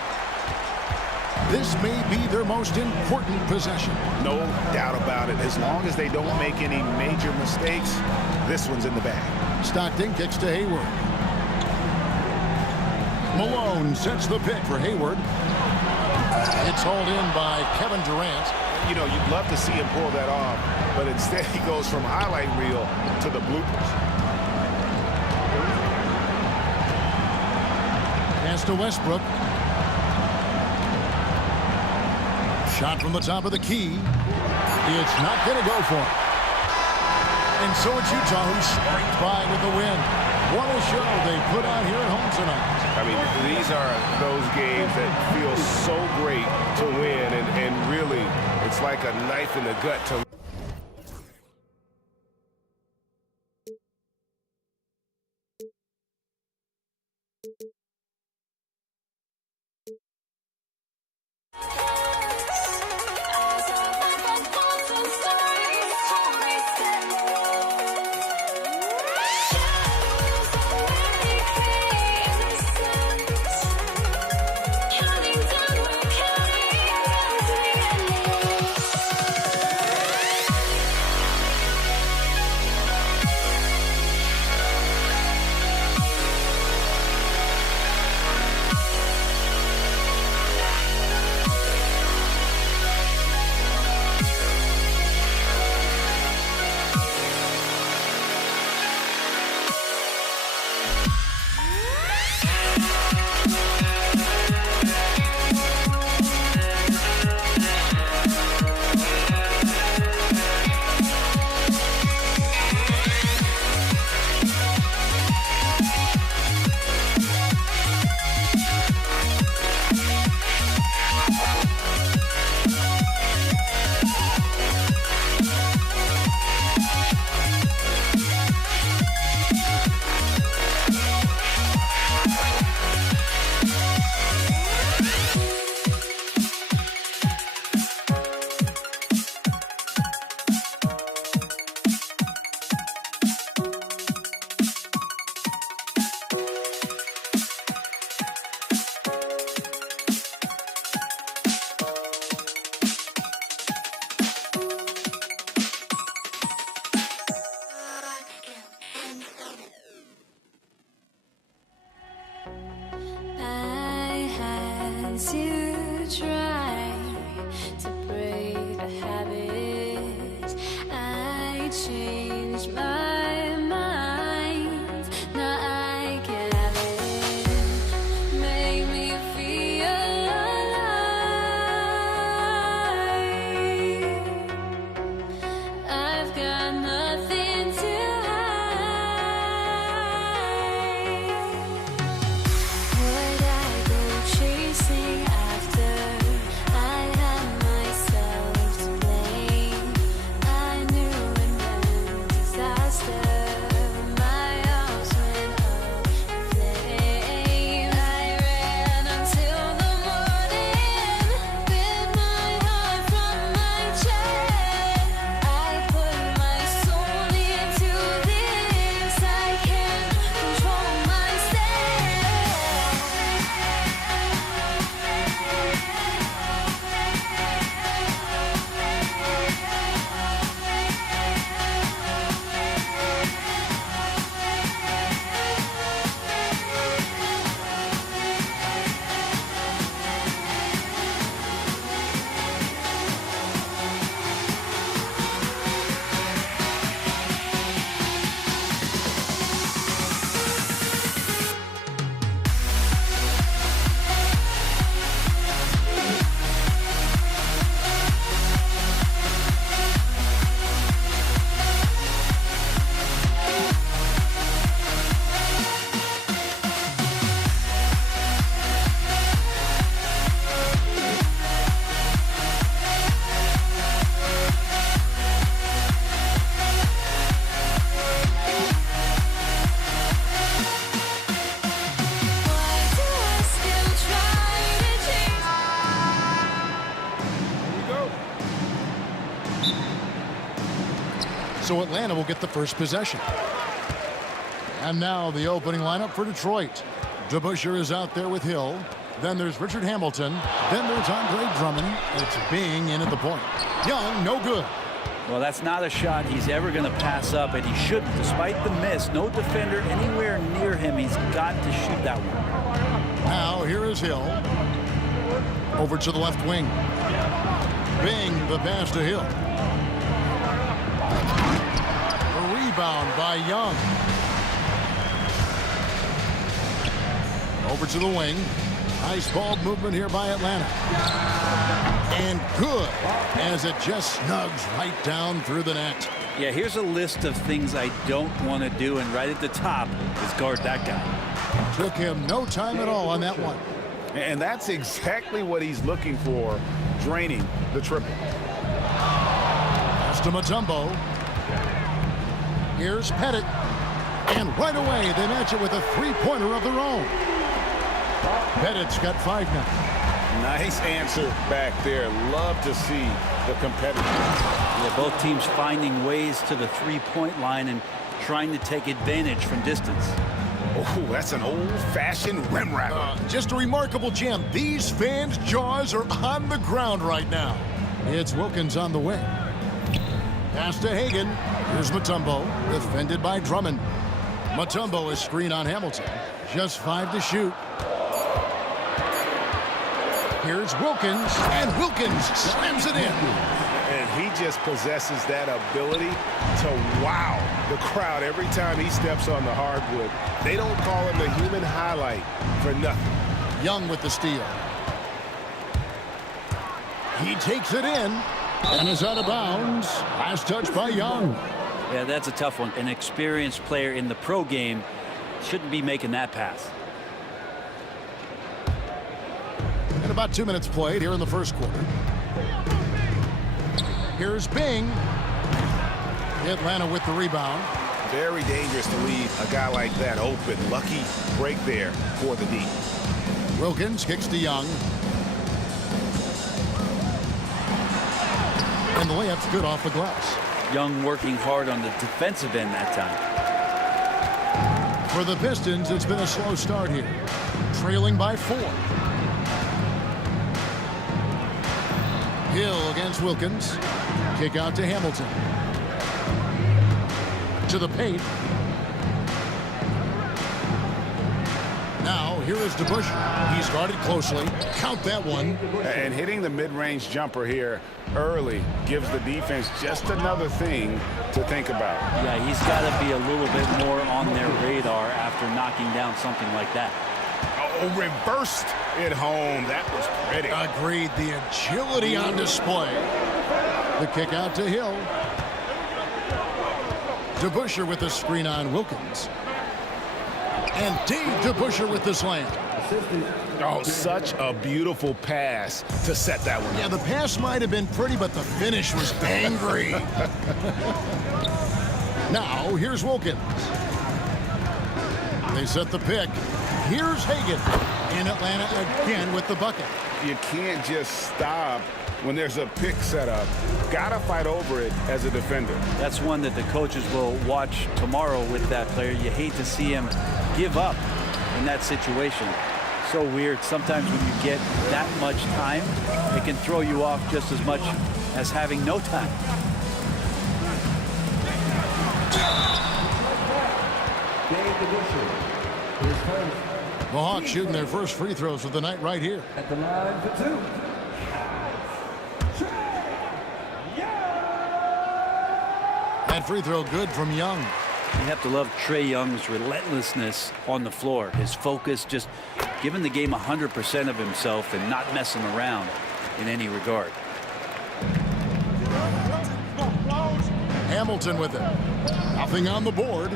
This may be their most important possession. No doubt about it. As long as they don't make any major mistakes, this one's in the bag. Stockton kicks to Hayward. Malone sets the pick for Hayward. It's hauled in by Kevin Durant. You know, you'd love to see him pull that off, but instead he goes from highlight reel to the bloopers. Pass to Westbrook. Shot from the top of the key. It's not going to go for him. And so it's Utah who scrapes by with the win. What a show they put on here at home tonight. I mean, these are those games that feel so great to win, and really, it's like a knife in the gut to changed my mind. Now I can have it. Make me feel alive. I've got nothing to hide. Would I go chasing after? I had myself to blame. I knew it meant disaster. My arms went up in flames. I ran until the morning. Bit my heart from my chest. I put my soul into this. I can't control So Atlanta will get the first possession. And now the opening lineup for Detroit. DeBusschere is out there with Hill. Then there's Richard Hamilton. Then there's Andre Drummond. It's Bing in at the point. Young, no good. Well, that's not a shot he's ever going to pass up, and he shouldn't. Despite the miss, no defender anywhere near him. He's got to shoot that one. Now here is Hill. Over to the left wing. Bing, the pass to Hill. A rebound by Young. Over to the wing. Nice ball movement here by Atlanta. And good, as it just snugs right down through the net. Yeah, here's a list of things I don't want to do, and right at the top is guard that guy. Took him no time at all on that one. And that's exactly what he's looking for, draining the triple. Pass to Mutombo. Here's Pettit. And right away, they match it with a three-pointer of their own. Pettit's got 5 now. Nice answer back there. Love to see the competitive. Yeah, both teams finding ways to the three-point line and trying to take advantage from distance. Oh, that's an old-fashioned rim wrapper. Just a remarkable jam. These fans' jaws are on the ground right now. It's Wilkins on the wing. Pass to Hagan. Here's Mutombo, defended by Drummond. Mutombo is screen on Hamilton. Just 5 to shoot. Here's Wilkins, and Wilkins slams it in. And he just possesses that ability to wow the crowd every time he steps on the hardwood. They don't call him the human highlight for nothing. Young with the steal. He takes it in and is out of bounds. Last touch by Young. Yeah, that's a tough one. An experienced player in the pro game shouldn't be making that pass. And about 2 minutes played here in the first quarter. Here's Bing. Atlanta with the rebound. Very dangerous to leave a guy like that open. Lucky break there for the D. Wilkins kicks to Young. And the layup's good off the glass. Young working hard on the defensive end that time. For the Pistons, it's been a slow start here. Trailing by 4. Hill against Wilkins. Kick out to Hamilton. To the paint. Now here is DeBusschere. He's guarded closely. Count that one. And hitting the mid-range jumper here early gives the defense just another thing to think about. Yeah, he's got to be a little bit more on their radar after knocking down something like that. Oh, reversed it home. That was pretty. Agreed. The agility on display. The kick out to Hill. DeBusschere with the screen on Wilkins. And Dave DeBusschere with the slam. Oh, such a beautiful pass to set that one up. Yeah, the pass might have been pretty, but the finish was angry. Now, here's Wilkins. They set the pick. Here's Hagan. In Atlanta again with the bucket. You can't just stop when there's a pick set up. Gotta fight over it as a defender. That's one that the coaches will watch tomorrow with that player. You hate to see him give up in that situation. So weird. Sometimes when you get that much time, it can throw you off just as much as having no time. The Hawks shooting their first free throws of the night right here. At the line for two. That free throw good from Young. You have to love Trae Young's relentlessness on the floor. His focus, just giving the game 100% of himself and not messing around in any regard. Hamilton with it. Nothing on the board.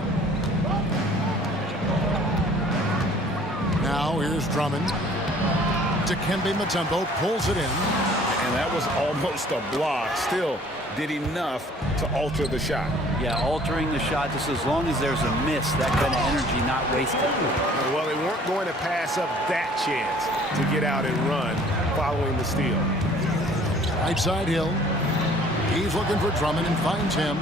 Now here's Drummond. Dikembe Mutombo pulls it in. And that was almost a block. Still did enough to alter the shot. Yeah, altering the shot just as long as there's a miss, that kind of energy not wasted. Well, they weren't going to pass up that chance to get out and run following the steal. Right side Hill. He's looking for Drummond and finds him.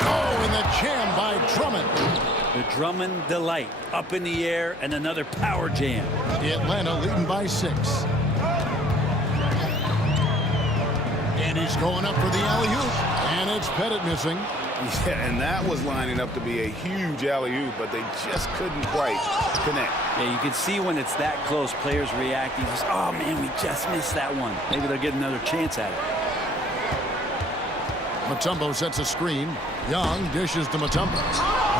Oh, and the jam by Drummond. The Drummond delight up in the air and another power jam. Atlanta leading by 6. And he's going up for the alley-oop. And it's Pettit missing. Yeah, and that was lining up to be a huge alley-oop, but they just couldn't quite connect. Yeah, you can see when it's that close, players reacting. Just, oh, man, we just missed that one. Maybe they'll get another chance at it. Mutombo sets a screen. Young dishes to Mutombo.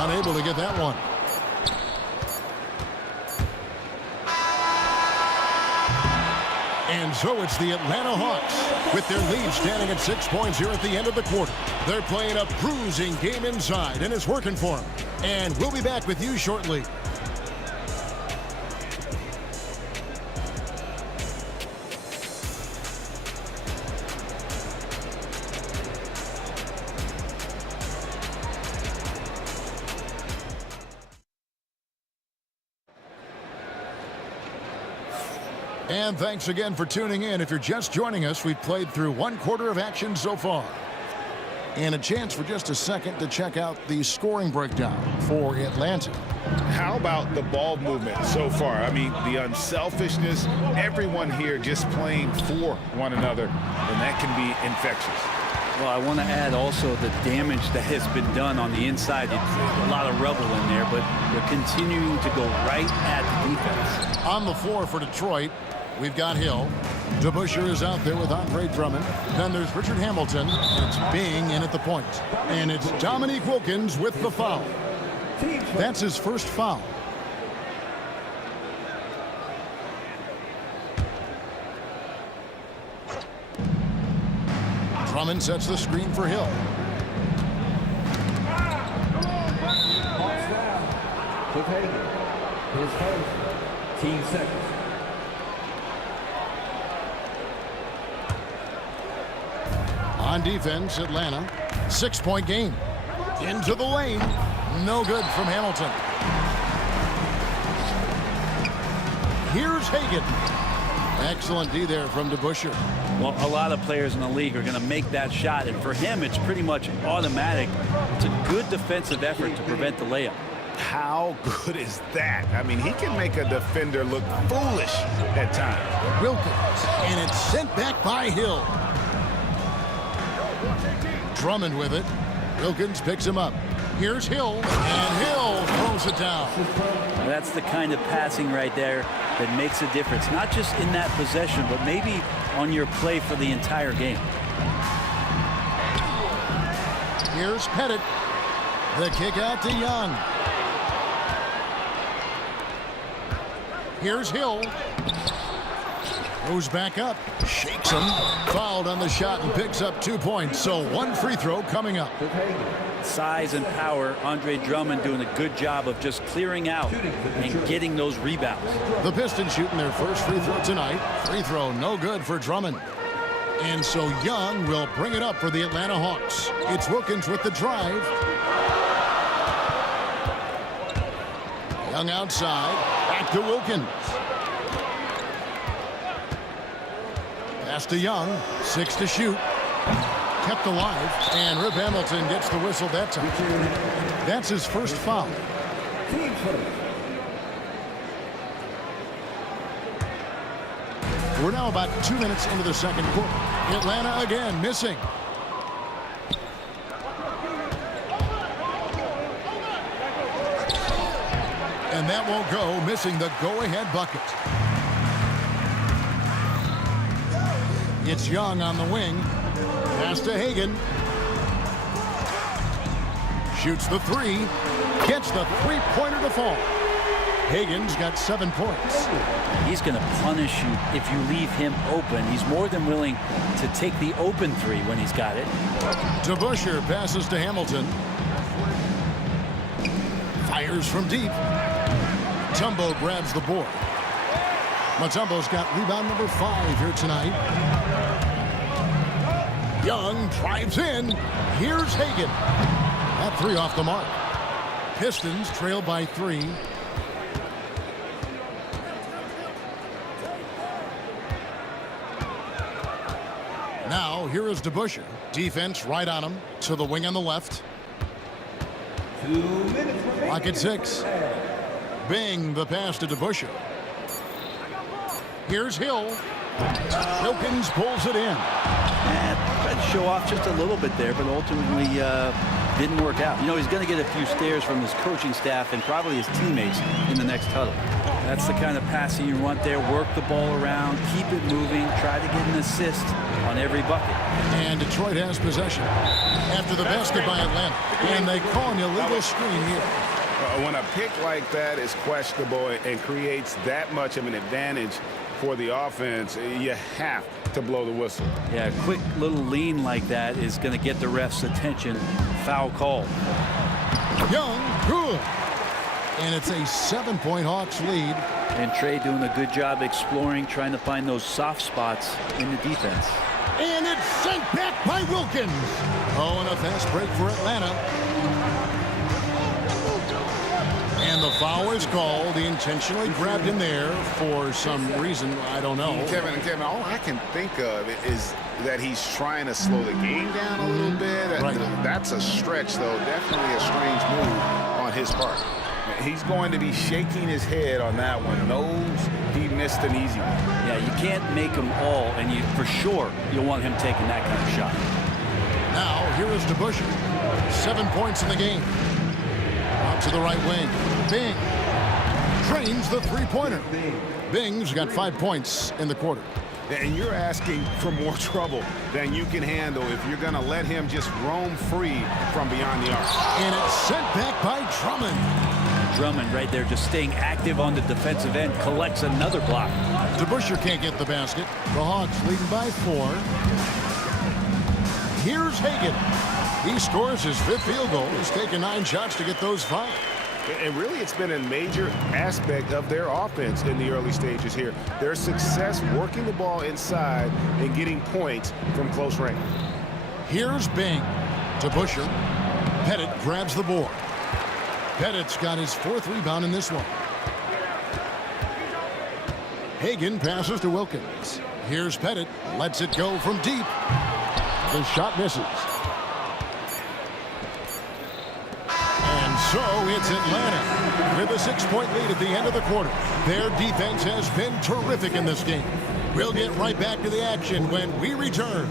Unable to get that one. And so it's the Atlanta Hawks with their lead standing at 6 points here at the end of the quarter. They're playing a bruising game inside, and it's working for them. And we'll be back with you shortly. And thanks again for tuning in. If you're just joining us, we've played through 1 quarter of action so far. And a chance for just a second to check out the scoring breakdown for Atlanta. How about the ball movement so far? I mean, the unselfishness, everyone here just playing for one another, and that can be infectious. Well, I want to add also the damage that has been done on the inside. It's a lot of rubble in there, but they're continuing to go right at the defense. On the floor for Detroit, we've got Hill. DeBusschere is out there with Andre Drummond. Then there's Richard Hamilton. It's Bing in at the point. And it's Dominique Wilkins with the foul. That's his first foul. Drummond sets the screen for Hill. Hawks down. With Hagan. His first. Team second. On defense, Atlanta. 6-point game. Into the lane. No good from Hamilton. Here's Hagan. Excellent D there from DeBusschere. Well, a lot of players in the league are going to make that shot, and for him, it's pretty much automatic. It's a good defensive effort to prevent the layup. How good is that? I mean, he can make a defender look foolish at times. Wilkins, and it's sent back by Hill. Drummond with it. Wilkins picks him up. Here's Hill, and Hill throws it down. That's the kind of passing right there that makes a difference, not just in that possession, but maybe on your play for the entire game. Here's Pettit. The kick out to Young. Here's Hill. Goes back up. Shakes him. Fouled on the shot and picks up 2 points. So 1 free throw coming up. Size and power. Andre Drummond doing a good job of just clearing out and getting those rebounds. The Pistons shooting their first free throw tonight. Free throw no good for Drummond. And so Young will bring it up for the Atlanta Hawks. It's Wilkins with the drive. Young outside. Back to Wilkins. Pass to Young. 6 to shoot. Kept alive. And Rip Hamilton gets the whistle that time. That's his first foul. We're now about 2 minutes into the second quarter. Atlanta again missing. And that won't go, missing the go-ahead bucket. It's Young on the wing. Pass to Hagan. Shoots the 3. Gets the three-pointer to fall. Hagan's got 7 points. He's going to punish you if you leave him open. He's more than willing to take the open 3 when he's got it. DeBusschere passes to Hamilton. Fires from deep. Mutombo grabs the board. Mutombo's got rebound number 5 here tonight. Young drives in. Here's Hagan. That 3 off the mark. Pistons trail by 3. Now, here is DeBusschere. Defense right on him. To the wing on the left. 2 minutes. Clock at 6. Bing, the pass to DeBusschere. Here's Hill. Wilkins pulls it in. Tried to show off just a little bit there, but ultimately didn't work out. You know, he's going to get a few stares from his coaching staff and probably his teammates in the next huddle. That's the kind of passing you want there. Work the ball around, keep it moving, try to get an assist on every bucket. And Detroit has possession after the basket by Atlanta. And they call an illegal screen here. When a pick like that is questionable and creates that much of an advantage for the offense, you have to blow the whistle. Yeah, a quick little lean like that is going to get the ref's attention. Foul call. Young, good. And it's a 7-point Hawks lead. And Trey doing a good job exploring, trying to find those soft spots in the defense. And it's sent back by Wilkins. Oh, and a fast break for Atlanta. And the foul is called. He intentionally grabbed him there for some reason. I don't know. Kevin, all I can think of is that he's trying to slow the game down a little bit. Right. That's a stretch, though. Definitely a strange move on his part. He's going to be shaking his head on that one. Knows he missed an easy one. Yeah, you can't make them all, and you for sure you'll want him taking that kind of shot. Now, here is DeBusschere. 7 points in the game. Out to the right wing. Bing trains the three-pointer. Bing's got 5 points in the quarter. And you're asking for more trouble than you can handle if you're going to let him just roam free from beyond the arc. And it's sent back by Drummond. Drummond right there just staying active on the defensive end, collects another block. DeBusschere can't get the basket. The Hawks leading by 4. Here's Hagan. He scores his 5th field goal. He's taken 9 shots to get those 5. And really, it's been a major aspect of their offense in the early stages here. Their success working the ball inside and getting points from close range. Here's Bing. DeBusschere. Pettit grabs the board. Pettit's got his 4th rebound in this one. Hagan passes to Wilkins. Here's Pettit. Lets it go from deep. The shot misses. And so it's Atlanta with a 6-point lead at the end of the quarter. Their defense has been terrific in this game. We'll get right back to the action when we return.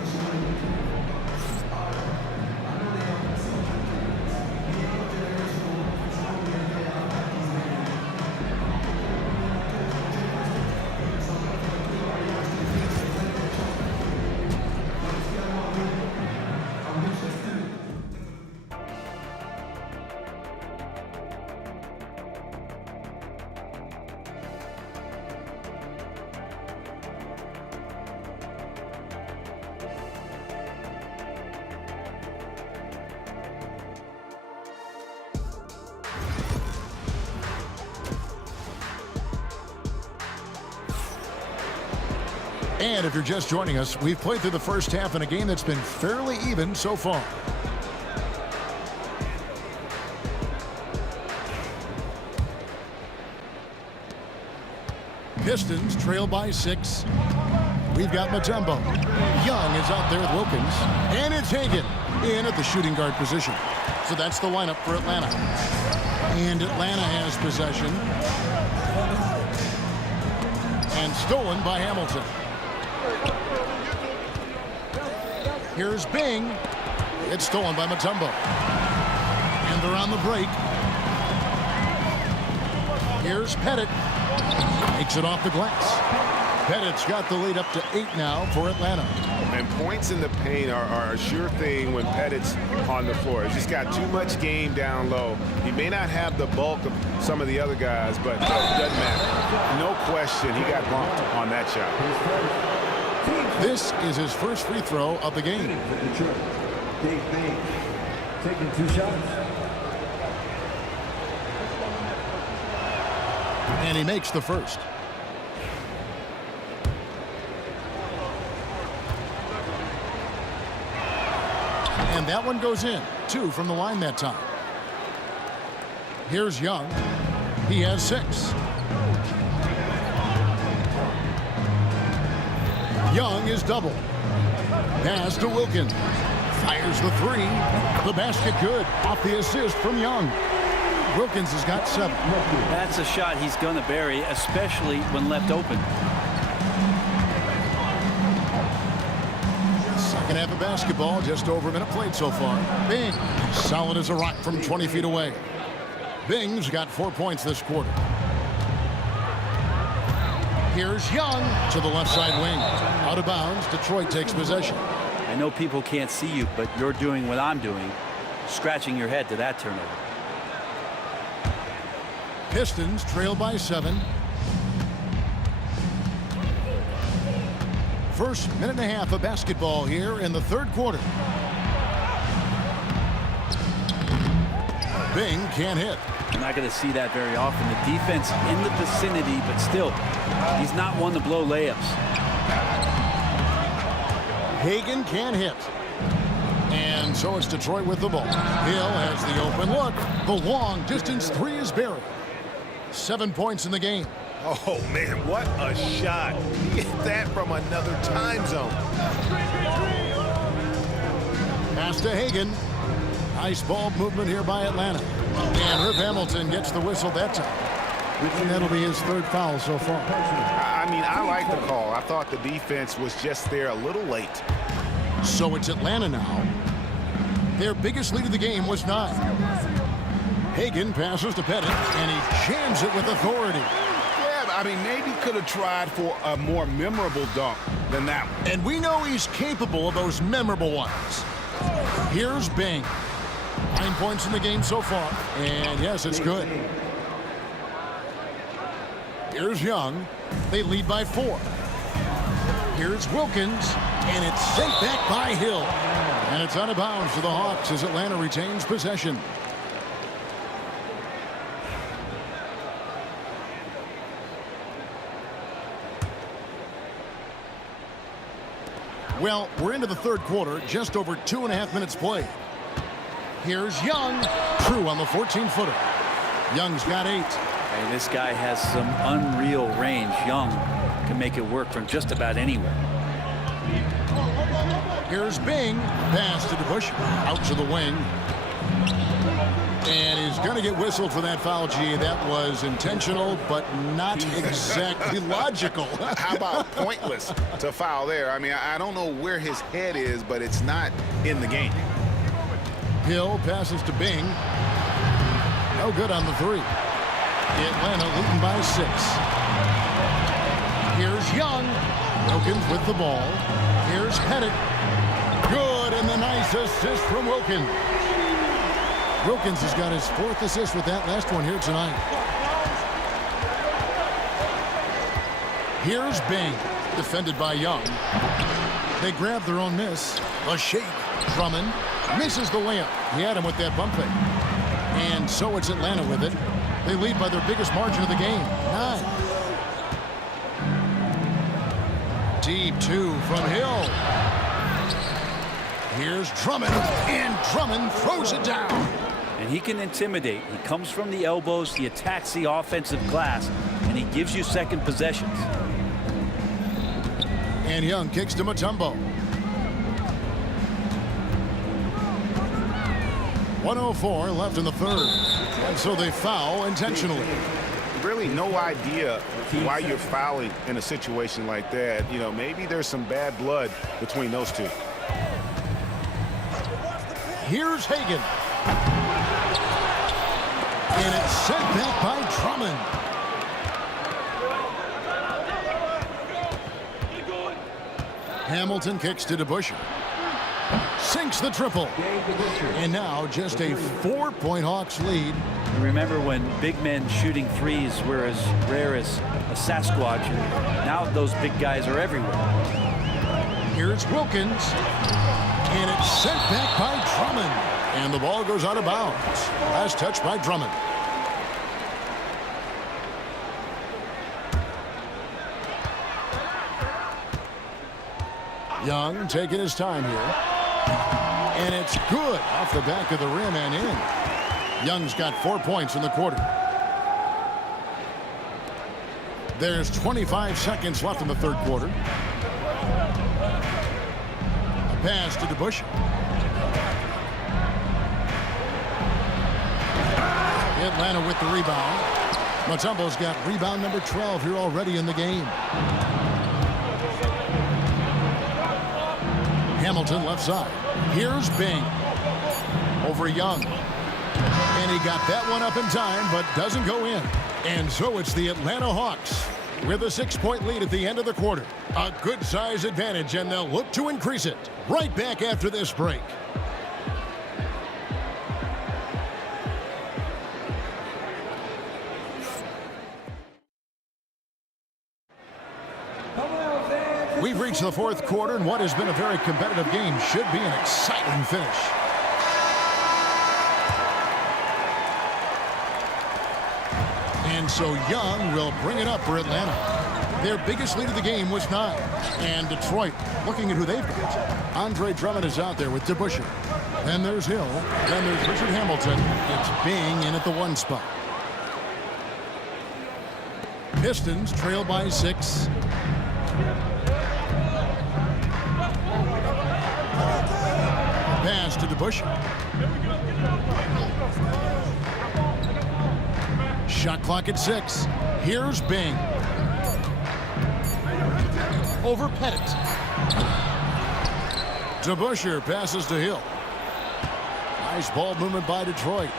And if you're just joining us, we've played through the first half in a game that's been fairly even so far. Pistons trail by 6. We've got Mutombo. Young is out there with Wilkins. And it's Hagan in at the shooting guard position. So that's the lineup for Atlanta. And Atlanta has possession. And stolen by Hamilton. Here's Bing. It's stolen by Mutombo. And they're on the break. Here's Pettit. Makes it off the glass. Pettit's got the lead up to 8 now for Atlanta. And points in the paint are a sure thing when Pettit's on the floor. He's just got too much game down low. He may not have the bulk of some of the other guys, but it doesn't matter. No question he got bumped on that shot. This is his first free throw of the game. Taking 2 shots. And he makes the first. And that one goes in. 2 from the line that time. Here's Young. He has 6. Young is double. Pass to Wilkins. Fires the 3. The basket good. Off the assist from Young. Wilkins has got 7. That's a shot he's going to bury, especially when left open. Second half of basketball, just over a minute played so far. Bing, solid as a rock from 20 feet away. Bing's got 4 points this quarter. Here's Young to the left side wing. Out of bounds, Detroit takes possession. I know people can't see you, but you're doing what I'm doing, scratching your head to that turnover. Pistons trail by 7. First minute and a half of basketball here in the third quarter. Bing can't hit. You're not going to see that very often. The defense in the vicinity, but still, he's not one to blow layups. Hagan can't hit. And so it's Detroit with the ball. Hill has the open look. The long distance 3 is buried. 7 points in the game. Oh, man, what a shot. He hit that from another time zone. Pass to Hagan. Nice ball movement here by Atlanta. And Rip Hamilton gets the whistle that time. And that'll be his 3rd foul so far. I mean, I like the call. I thought the defense was just there a little late. So it's Atlanta now. Their biggest lead of the game was 9. Hagan passes to Pettit, and he jams it with authority. Yeah, I mean, maybe could have tried for a more memorable dunk than that one. And we know he's capable of those memorable ones. Here's Bing. 9 points in the game so far. And yes, it's good. Here's Young. They lead by 4. Here's Wilkins. And it's sent back by Hill. And it's out of bounds to the Hawks as Atlanta retains possession. Well, we're into the third quarter, just over 2.5 minutes played. Here's Young, true on the 14-footer. Young's got 8. Hey, this guy has some unreal range. Young can make it work from just about anywhere. Here's Bing, pass to DeBusch, out to the wing. And he's going to get whistled for that foul, G. That was intentional, but not exactly logical. How about pointless to foul there? I mean, I don't know where his head is, but it's not in the game. Hill passes to Bing. No good on the 3. Atlanta leading by 6. Here's Young. Wilkins with the ball. Here's Pettit. Good, and the nice assist from Wilkins. Wilkins has got his 4th assist with that last one here tonight. Here's Bing, defended by Young. They grab their own miss. A shake. Drummond misses the layup. He had him with that bump fake. And so it's Atlanta with it. They lead by their biggest margin of the game, 9. Deep two from Hill. Here's Drummond, and Drummond throws it down. And he can intimidate. He comes from the elbows, he attacks the offensive glass, and he gives you second possessions. And Young kicks to Mutombo. 1:04 left in the third. And so they foul intentionally. Really no idea why you're fouling in a situation like that. You know, maybe there's some bad blood between those two. Here's Hagan. And it's sent back by Drummond. Hamilton kicks to DeBusschere. Sinks the triple. And now just a 4-point Hawks lead. Remember when big men shooting threes were as rare as a Sasquatch, and now those big guys are everywhere. Here's Wilkins. And it's sent back by Drummond. And the ball goes out of bounds. Last touch by Drummond. Young taking his time here. And it's good off the back of the rim and in. Young's got 4 points in the quarter. There's 25 seconds left in the third quarter. A pass to DeBusschere. Atlanta with the rebound. Mutombo's got rebound number 12 here already in the game. Hamilton left side. Here's Bing over Young. And he got that one up in time, but doesn't go in. And so it's the Atlanta Hawks with a 6-point lead at the end of the quarter. A good size advantage, and they'll look to increase it. Right back after this break. We've reached the fourth quarter, and what has been a very competitive game should be an exciting finish. And so Young will bring it up for Atlanta. Their biggest lead of the game was 9. And Detroit, looking at who they've got. Andre Drummond is out there with DeBusschere. Then there's Hill. Then there's Richard Hamilton. It's Bing in at the 1 spot. Pistons trail by 6. Pass to DeBusschere. Shot clock at 6. Here's Bing. Over Pettit. DeBusschere passes to Hill. Nice ball movement by Detroit.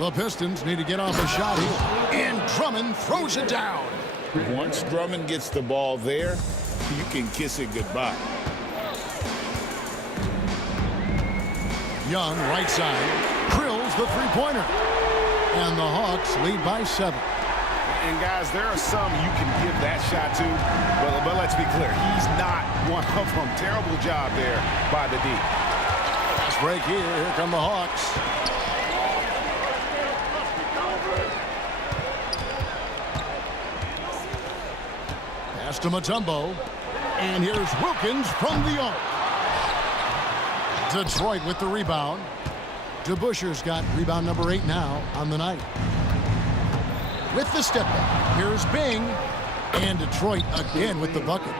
The Pistons need to get off a shot here. And Drummond throws it down. Once Drummond gets the ball there, you can kiss it goodbye. Young, right side, drills the three-pointer. And the Hawks lead by 7. And guys, there are some you can give that shot to, but let's be clear, he's not one of them. Terrible job there by the D. Last break here. Here come the Hawks. Pass to Mutombo. And here's Wilkins from the arc. Detroit with the rebound. DeBusschere's got rebound number 8 now on the night. With the step back, here's Bing. And Detroit again with the bucket.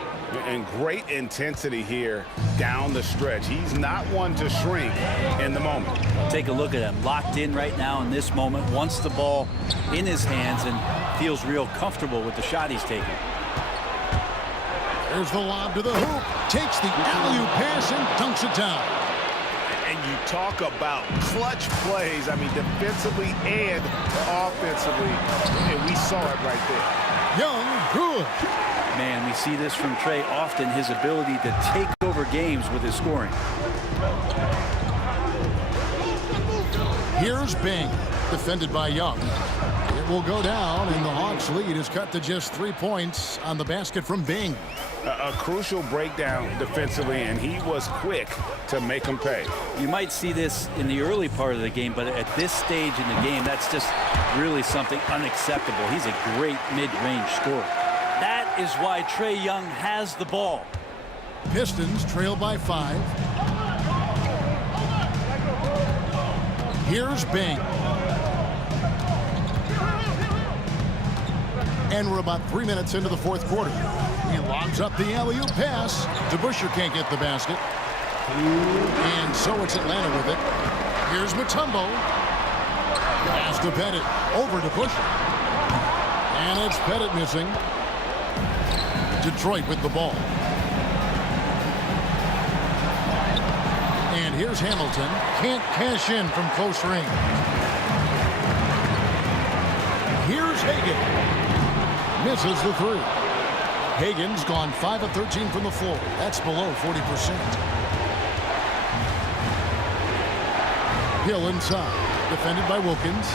And great intensity here down the stretch. He's not one to shrink in the moment. Take a look at him, locked in right now in this moment, wants the ball in his hands and feels real comfortable with the shot he's taking. There's the lob to the hoop. Takes the alley-oop pass and dunks it down. And you talk about clutch plays, I mean, defensively and offensively. And we saw it right there. Young, good. Man, we see this from Trey often, his ability to take over games with his scoring. Here's Bing, defended by Young. It will go down, and the Hawks this lead is cut to just 3 points on the basket from Bing. A crucial breakdown defensively, and he was quick to make them pay. You might see this in the early part of the game, but at this stage in the game, that's just really something unacceptable. He's a great mid-range scorer. That is why Trae Young has the ball. Pistons trail by 5. Here's Bing. And we're about 3 minutes into the fourth quarter. He lobs up the alley-oop pass. DeBusschere can't get the basket. And so it's Atlanta with it. Here's Mutombo. Pass to Pettit. Over to DeBusschere. And it's Pettit missing. Detroit with the ball. And here's Hamilton. Can't cash in from close range. Here's Hagan. Misses the 3. Hagan's gone 5 of 13 from the floor. That's below 40%. Hill inside. Defended by Wilkins.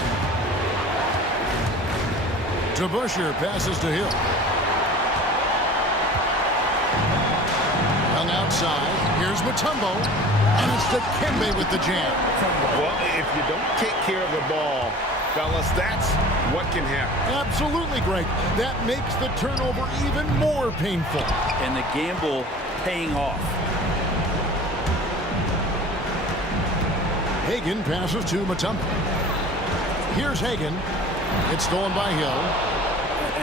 DeBusschere passes to Hill. Young outside. Here's Mutombo. And it's Dikembe with the jam. Well, if you don't take care of the ball, fellas, that's what can happen. Absolutely, Greg. That makes the turnover even more painful. And the gamble paying off. Hagan passes to Mutombo. Here's Hagan. It's stolen by Hill.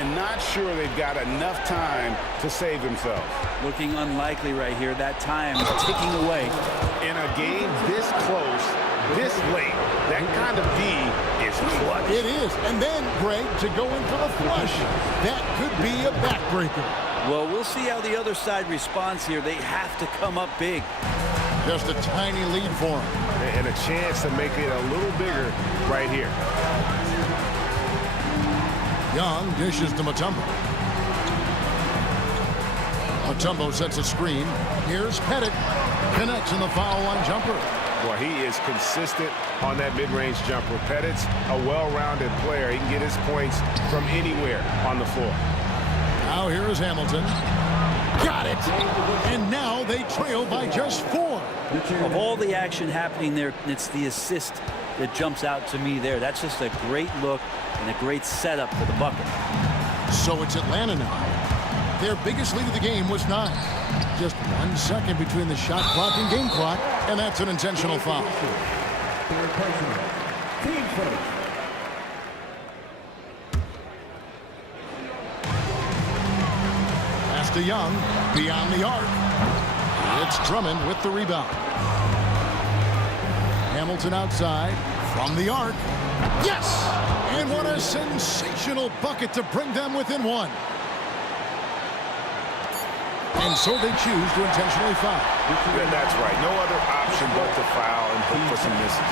And not sure they've got enough time to save themselves. Looking unlikely right here. That time is ticking away. In a game this close, this late, that kind of D is clutch. It is. And then, Greg, to go in for the flush. That could be a backbreaker. Well, we'll see how the other side responds here. They have to come up big. Just a tiny lead for him. And a chance to make it a little bigger right here. Young dishes to Mutombo. Mutombo sets a screen. Here's Pettit. Connects in the foul line jumper. Boy, he is consistent on that mid-range jumper. Pettit's a well-rounded player. He can get his points from anywhere on the floor. Now here is Hamilton. Got it! And now they trail by just 4. Of all the action happening there, it's the assist that jumps out to me there. That's just a great look and a great setup for the bucket. So it's Atlanta now. Their biggest lead of the game was 9. Just 1 second between the shot clock and game clock, and that's an intentional foul. Team first. Pass to Young, beyond the arc. It's Drummond with the rebound. Hamilton outside, from the arc. Yes! And what a sensational bucket to bring them within 1. And so they choose to intentionally foul. Yeah, that's right. No other option but to foul and hope for some misses.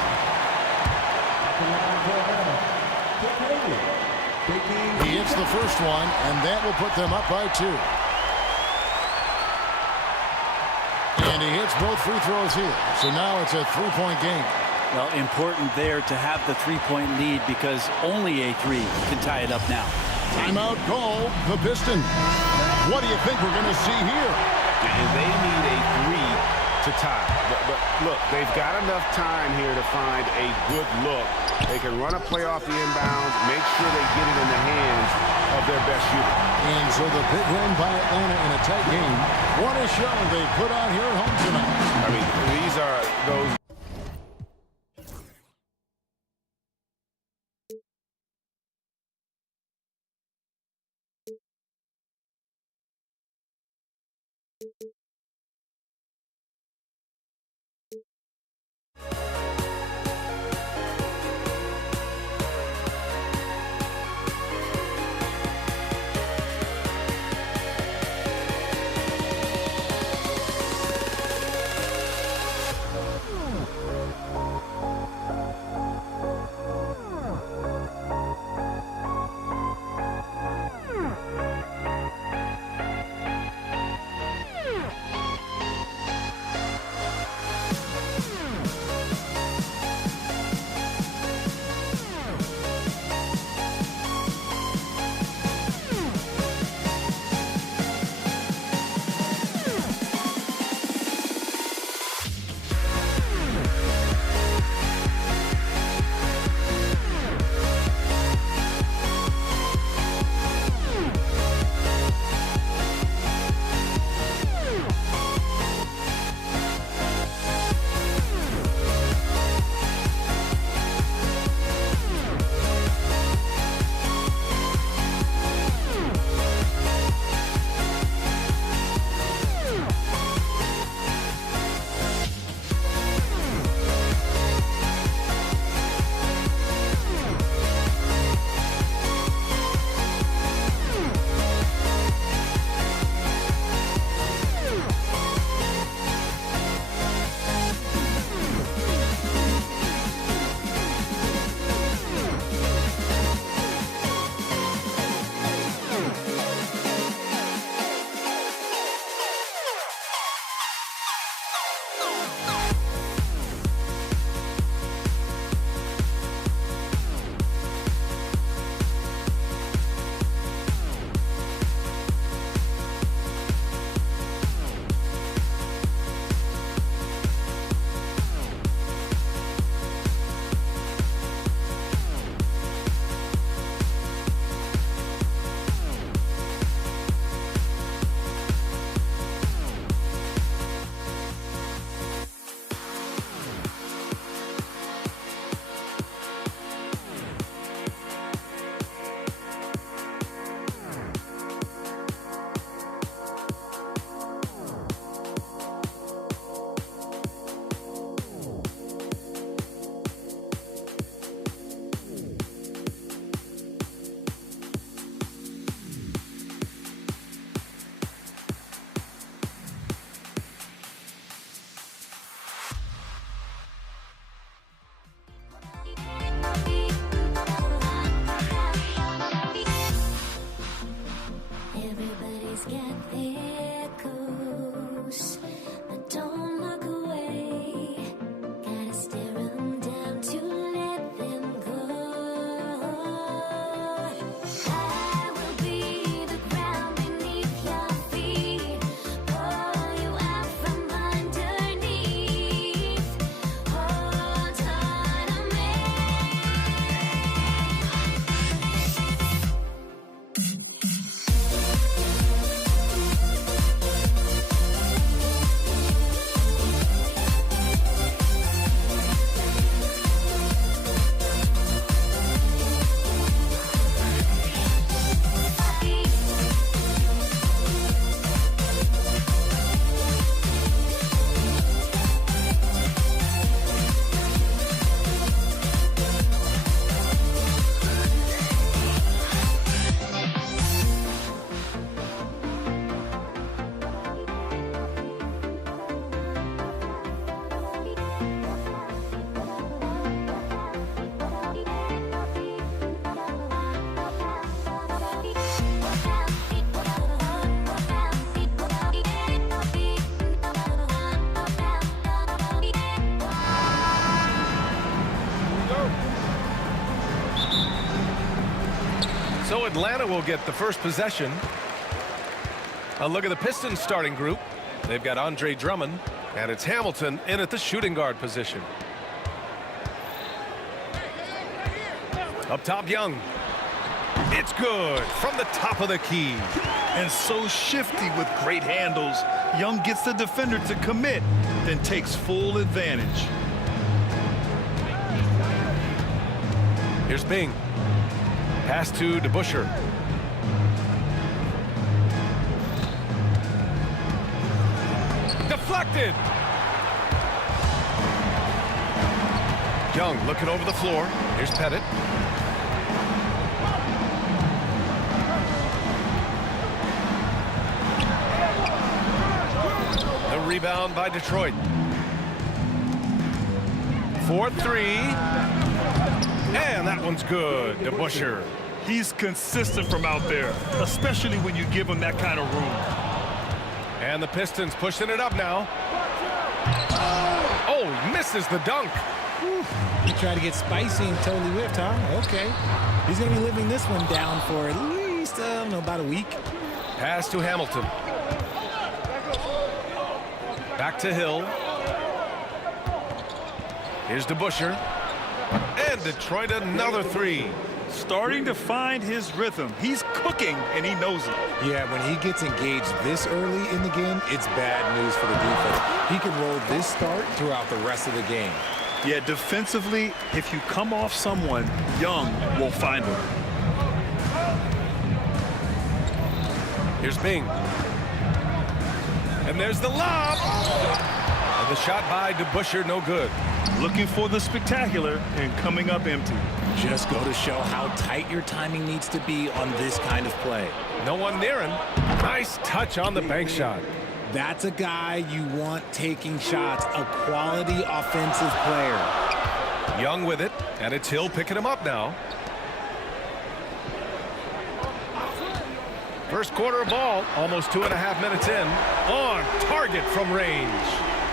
He hits the first one, and that will put them up by 2. And he hits both free throws here. So now it's a 3-point game. Well, important there to have the 3-point lead because only a 3 can tie it up now. Timeout call, the Pistons. What do you think we're going to see here? They need a 3 to tie. But look, they've got enough time here to find a good look. They can run a play off the inbounds, make sure they get it in the hands of their best shooter. And so the big win by Atlanta in a tight game. What a show they put on here at home tonight. I mean, these are those. There goes, but don't look away. Gotta stare 'em down to let them go. I will be the ground beneath your feet, pull you out from underneath. Hold on to me. So Atlanta will get the first possession. A look at the Pistons starting group. They've got Andre Drummond, and it's Hamilton in at the shooting guard position. Up top, Young. It's good from the top of the key. And so shifty with great handles. Young gets the defender to commit, then takes full advantage. Here's Bing. Pass to DeBusschere. Deflected. Young looking over the floor. Here's Pettit. The rebound by Detroit. 4-3. And that one's good. DeBusschere. He's consistent from out there, especially when you give him that kind of room. And the Pistons pushing it up now. Oh, misses the dunk. He tried to get spicy and totally whipped, huh? Okay. He's going to be living this one down for at least, I don't know, about a week. Pass to Hamilton. Back to Hill. Here's DeBusschere. And Detroit another three. Starting to find his rhythm. He's cooking, and he knows it. Yeah, when he gets engaged this early in the game, it's bad news for the defense. He can roll this start throughout the rest of the game. Yeah, defensively, if you come off someone, Young will find him. Here's Bing. And there's the lob. And the shot by DeBusschere, no good. Looking for the spectacular and coming up empty. Just go to show how tight your timing needs to be on this kind of play. No one near him. Nice touch on the bank shot. That's a guy you want taking shots, a quality offensive player. Young with it, and it's Hill picking him up now. First quarter of ball, almost 2.5 minutes in. On target from range.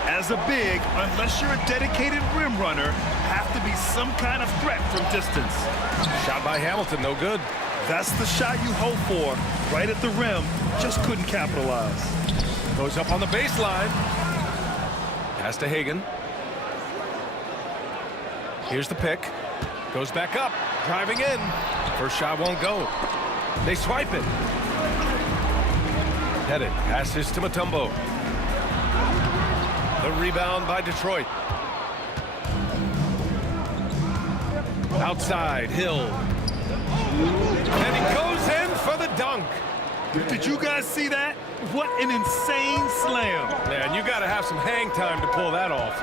As a big, unless you're a dedicated rim runner, have to be some kind of threat from distance. Shot by Hamilton, no good. That's the shot you hope for, right at the rim. Just couldn't capitalize. Goes up on the baseline. Pass to Hagan. Here's the pick. Goes back up, driving in. First shot won't go. They swipe it. Pettit passes to Mutombo. The rebound by Detroit. Outside, Hill. And he goes in for the dunk. Did you guys see that? What an insane slam. Man, you got to have some hang time to pull that off.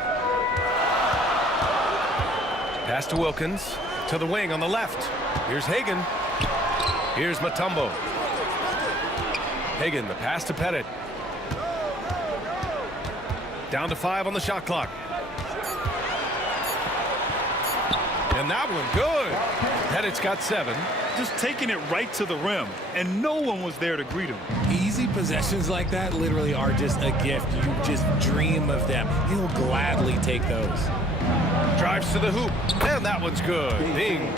Pass to Wilkins. To the wing on the left. Here's Hagan. Here's Mutombo. Hagan, the pass to Pettit. Down to 5 on the shot clock. And that one good. Pettit's got 7. just taking it right to the rim, and no one was there to greet him. Easy possessions like that literally are just a gift. You just dream of them. You'll gladly take those. Drives to the hoop, and that one's good. Bing.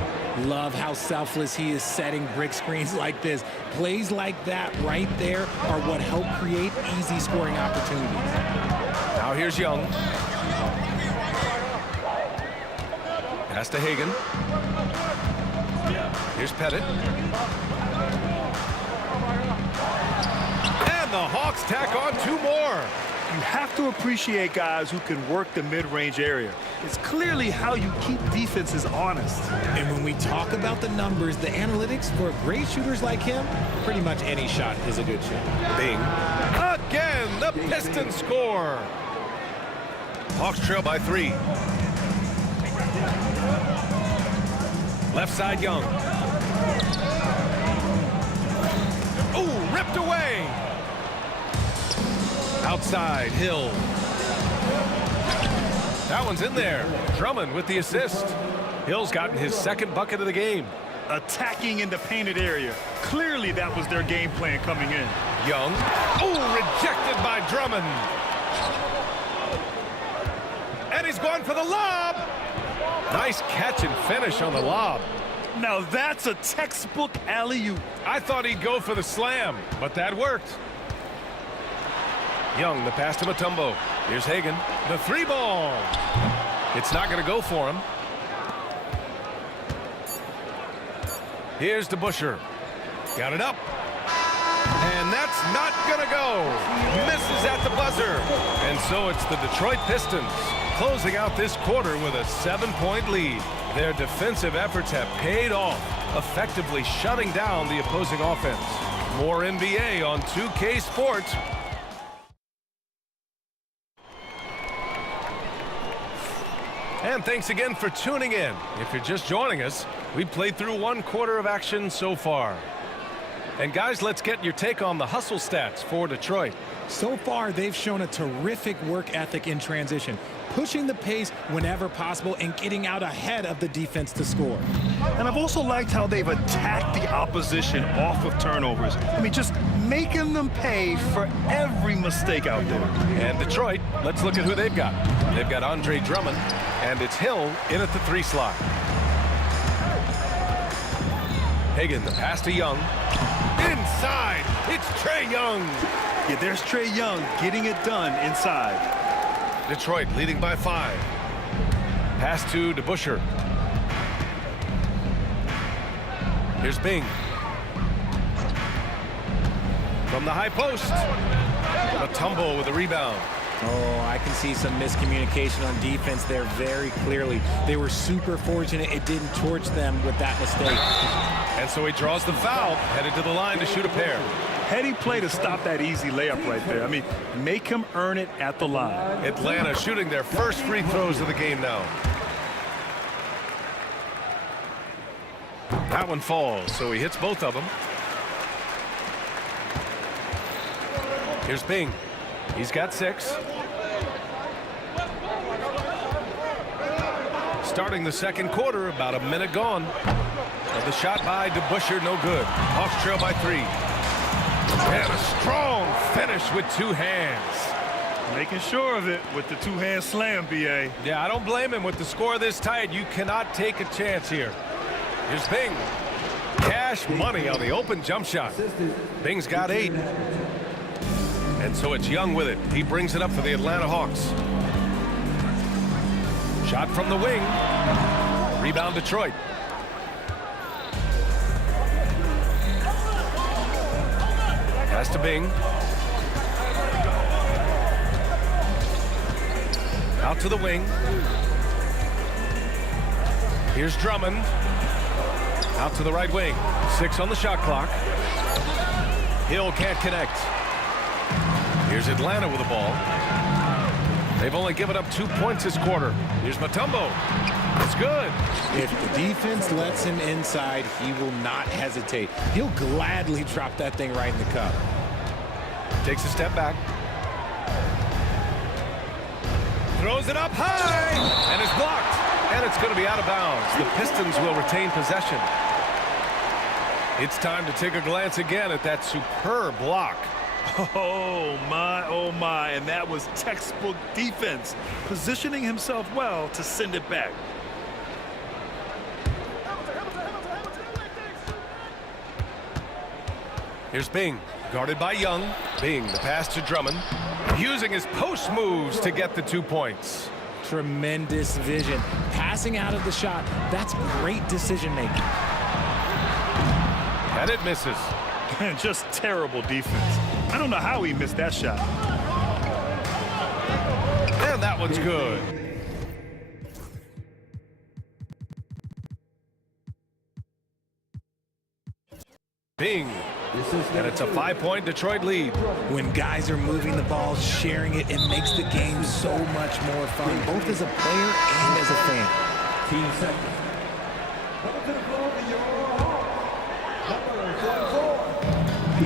Love how selfless he is setting brick screens like this. Plays like that right there are what help create easy scoring opportunities. Now here's Young. Pass to Hagan. Here's Pettit. And the Hawks tack on 2 more. You have to appreciate guys who can work the mid-range area. It's clearly how you keep defenses honest. And when we talk about the numbers, the analytics for great shooters like him, pretty much any shot is a good shot. Bing. Again, the Pistons score. Hawks trail by 3. Left side, Young. Ooh, ripped away. Outside, Hill. That one's in there. Drummond with the assist. Hill's gotten his 2nd bucket of the game. Attacking in the painted area. Clearly that was their game plan coming in. Young. Oh, rejected by Drummond. And he's going for the lob. Nice catch and finish on the lob. Now that's a textbook alley-oop. I thought he'd go for the slam, but that worked. Young, the pass to Mutombo. Here's Hagan. The 3-ball. It's not going to go for him. Here's DeBusschere. Got it up. And that's not going to go. Misses at the buzzer. And so it's the Detroit Pistons closing out this quarter with a 7-point lead. Their defensive efforts have paid off, effectively shutting down the opposing offense. More NBA on 2K Sports. And thanks again for tuning in. If you're just joining us, we've played through 1 quarter of action so far. And guys, let's get your take on the hustle stats for Detroit. So far, they've shown a terrific work ethic in transition, pushing the pace whenever possible and getting out ahead of the defense to score. And I've also liked how they've attacked the opposition off of turnovers. I mean, just making them pay for every mistake out there. And Detroit, let's look at who they've got. They've got Andre Drummond, and it's Hill in at the 3 slot. Hagan, the pass to Young. Inside, it's Trae Young. Yeah, there's Trae Young getting it done inside. Detroit leading by 5. Pass to DeBusschere. Here's Bing. From the high post. A tumble with a rebound. Oh, I can see some miscommunication on defense there very clearly. They were super fortunate it didn't torch them with that mistake. And so he draws the foul, headed to the line to shoot a pair. Heady play to stop that easy layup right there. I mean, make him earn it at the line. Atlanta shooting their first free throws of the game now. That one falls, so he hits both of them. Here's Bing. He's got 6. Starting the 2nd quarter, about a minute gone. And the shot by DeBusschere, no good. Hawks trail by 3. And a strong finish with 2 hands. Making sure of it with the 2-hand slam, B.A. Yeah, I don't blame him. With the score this tight, you cannot take a chance here. Here's Bing. Cash money on the open jump shot. Bing's got 8. And so it's Young with it. He brings it up for the Atlanta Hawks. Shot from the wing. Rebound Detroit. Pass to Bing. Out to the wing. Here's Drummond. Out to the right wing. 6 on the shot clock. Hill can't connect. Here's Atlanta with the ball. They've only given up 2 points this quarter. Here's Mutombo. It's good. If the defense lets him inside, he will not hesitate. He'll gladly drop that thing right in the cup. Takes a step back. Throws it up high. And it's blocked. And it's going to be out of bounds. The Pistons will retain possession. It's time to take a glance again at that superb block. Oh my, and that was textbook defense, positioning himself well to send it back. Here's Bing, guarded by Young. Bing, the pass to Drummond, using his post moves to get the 2 points. Tremendous vision. Passing out of the shot, that's great decision making. And it misses. Just terrible defense. I don't know how he missed that shot. And that one's good. Bing. And it's a 5-point Detroit lead. When guys are moving the ball, sharing it, it makes the game so much more fun, both as a player and as a fan. Team second.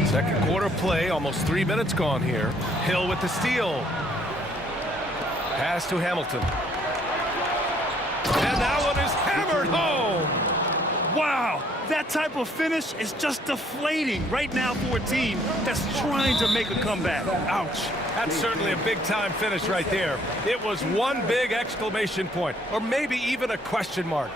Second quarter play, almost 3 minutes gone here. Hill with the steal. Pass to Hamilton. And that one is hammered home. Wow, that type of finish is just deflating right now for a team that's trying to make a comeback. Ouch. That's certainly a big-time finish right there. It was one big exclamation point, or maybe even a question mark.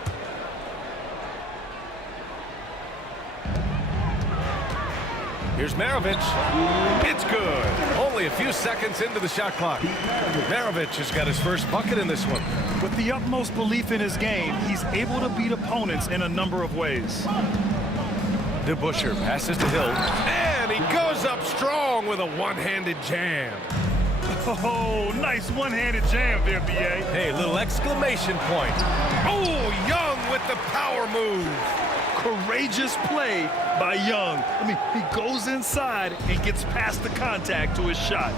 Here's Maravich. It's good. Only a few seconds into the shot clock. Maravich has got his first bucket in this one. With the utmost belief in his game, he's able to beat opponents in a number of ways. DeBusschere passes to Hill, and he goes up strong with a one-handed jam. Oh, nice one-handed jam there, B.A. Hey, little exclamation point. Oh, Young with the power move. Courageous play by Young. I mean, he goes inside and gets past the contact to his shot.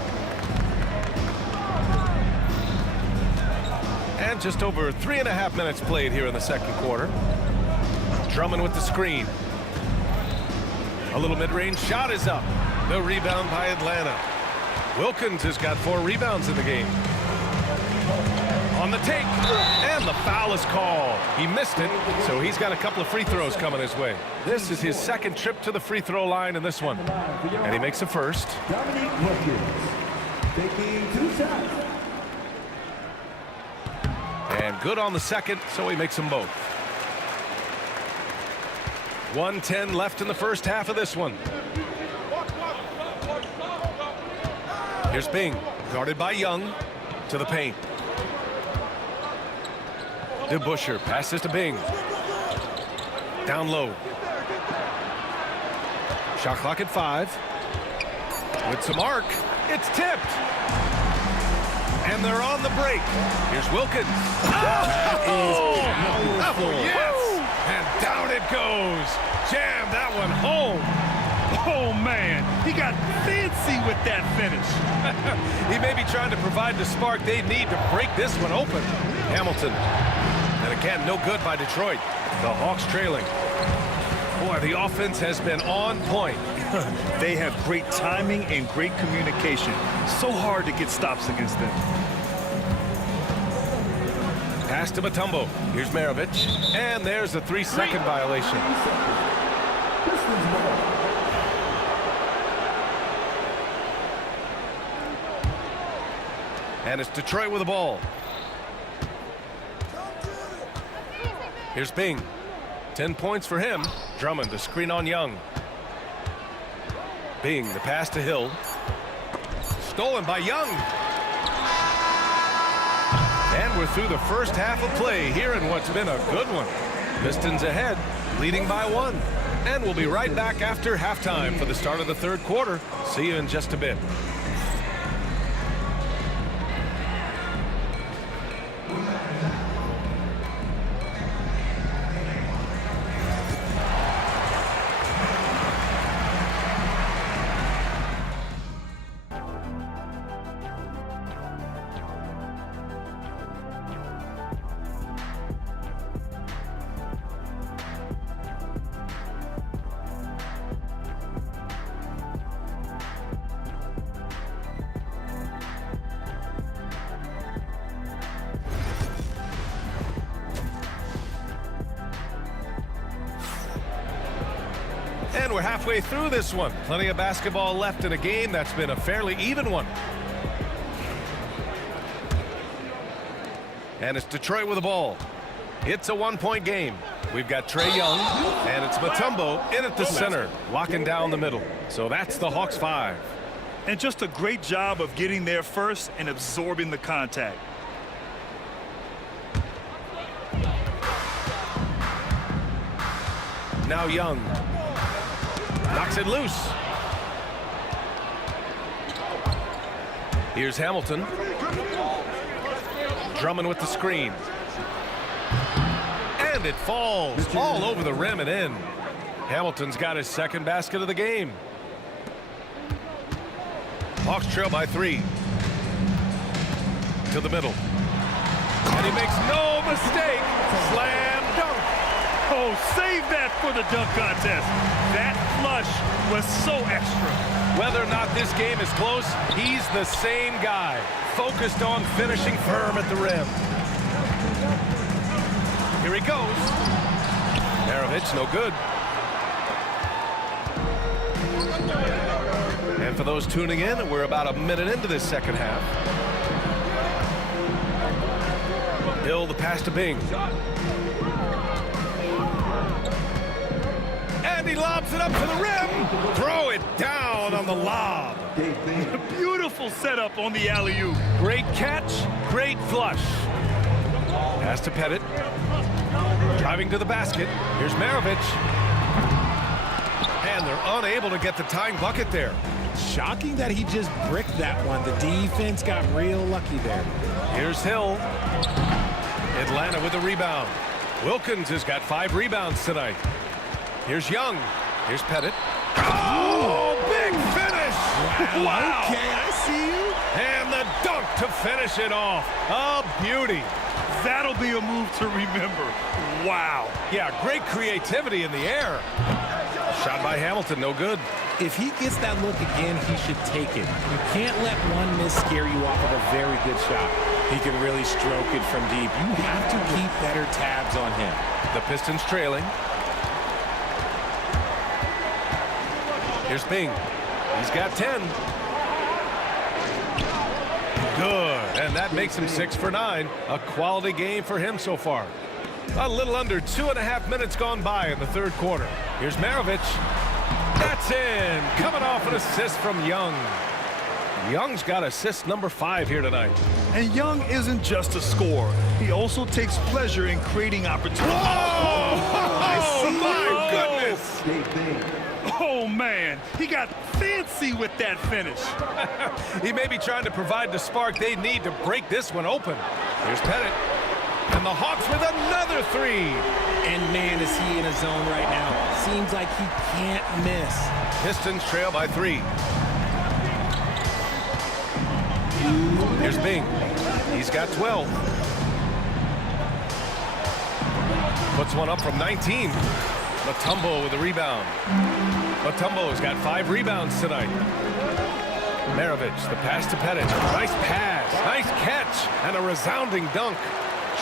And just over 3.5 minutes played here in the second quarter. Drummond with the screen. A little mid-range shot is up. The rebound by Atlanta. Wilkins has got 4 rebounds in the game. On the take, and the foul is called. He missed it, so he's got a couple of free throws coming his way. This is his second trip to the free throw line in this one. And he makes the first. Taking 2 shots. And good on the second, so he makes them both. 1:10 left in the first half of this one. Here's Bing, guarded by Young, to the paint. DeBusschere passes to Bing. Down low. Shot clock at 5. With some arc, it's tipped. And they're on the break. Here's Wilkins. Oh, yes! And down it goes. Jam that one home. Oh, man, he got fancy with that finish. He may be trying to provide the spark they need to break this one open. Hamilton. And again, no good by Detroit. The Hawks trailing. Boy, the offense has been on point. They have great timing and great communication. So hard to get stops against them. Pass to Mutombo. Here's Maravich. And there's a 3-second violation. And it's Detroit with the ball. Here's Bing. 10 points for him. Drummond, the screen on Young. Bing, the pass to Hill. Stolen by Young. And we're through the first half of play here in what's been a good one. Pistons ahead, leading by 1. And we'll be right back after halftime for the start of the third quarter. See you in just a bit. And we're halfway through this one. Plenty of basketball left in a game that's been a fairly even one. And it's Detroit with the ball. It's a one-point game. We've got Trae Young, and it's Mutombo in at the center, locking down the middle. So that's the Hawks 5. And just a great job of getting there first and absorbing the contact. Now Young knocks it loose. Here's Hamilton. Drummond with the screen. And it falls all over the rim and in. Hamilton's got his second basket of the game. Hawks trail by 3. To the middle. And he makes no mistake. Slam dunk. Oh, save that for the dunk contest. That flush was so extra. Whether or not this game is close, he's the same guy, focused on finishing firm at the rim. Here he goes. Maravich, no good. And for those tuning in, we're about a minute into this second half. Hill, the pass to Bing. And he lobs it up to the rim. Throw it down on the lob. Beautiful setup on the alley-oop. Great catch, great flush. Pass to Pettit. Driving to the basket. Here's Maravich. And they're unable to get the tying bucket there. Shocking that he just bricked that one. The defense got real lucky there. Here's Hill. Atlanta with a rebound. Wilkins has got 5 rebounds tonight. Here's Young. Here's Pettit. Oh, big finish! Wow! Okay, I see you. And the dunk to finish it off. A beauty. That'll be a move to remember. Wow. Yeah, great creativity in the air. Shot by Hamilton, no good. If he gets that look again, he should take it. You can't let one miss scare you off of a very good shot. He can really stroke it from deep. You have to keep better tabs on him. The Pistons trailing. Here's Bing. He's got 10. Good, and that makes him 6 for 9. A quality game for him so far. A little under 2.5 minutes gone by in the third quarter. Here's Maravich. That's in. Coming off an assist from Young. Young's got assist number 5 here tonight. And Young isn't just a scorer. He also takes pleasure in creating opportunities. Oh, my goodness. Oh, man. He got fancy with that finish. He may be trying to provide the spark they need to break this one open. Here's Pettit. And the Hawks with another 3. And, man, is he in a zone right now. Seems like he can't miss. Pistons trail by 3. Here's Bing. He's got 12. Puts one up from 19. Mutombo with a rebound. Mutombo's got 5 rebounds tonight. Maravich, the pass to Pettit. Nice pass, nice catch, and a resounding dunk.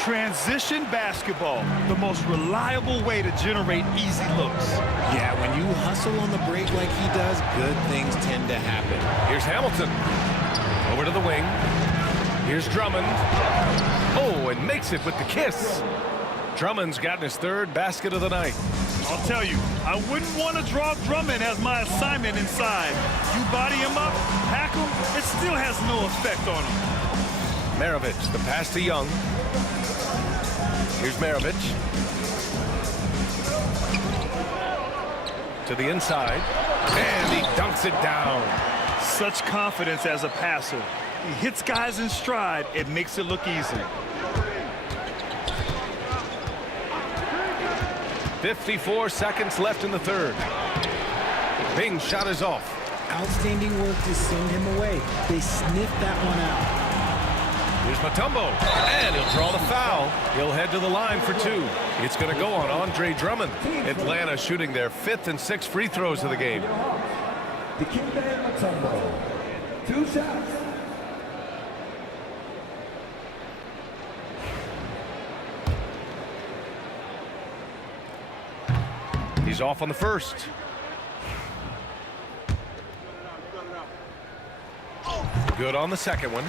Transition basketball, the most reliable way to generate easy looks. Yeah, when you hustle on the break like he does, good things tend to happen. Here's Hamilton. Over to the wing. Here's Drummond. Oh, and makes it with the kiss. Drummond's gotten his 3rd basket of the night. I'll tell you, I wouldn't want to draw Drummond as my assignment inside. You body him up, hack him, it still has no effect on him. Maravich, the pass to Young. Here's Maravich. To the inside. And he dunks it down. Such confidence as a passer. He hits guys in stride. It makes it look easy. 54 seconds left in the third. Bing's shot is off. Outstanding work to send him away. They sniffed that one out. Here's Mutombo, and he'll draw the foul. He'll head to the line for 2. It's going to go on Andre Drummond. Atlanta shooting their 5th and 6th free throws of the game. Dikembe Mutombo, 2 shots. He's off on the first. Good on the second one.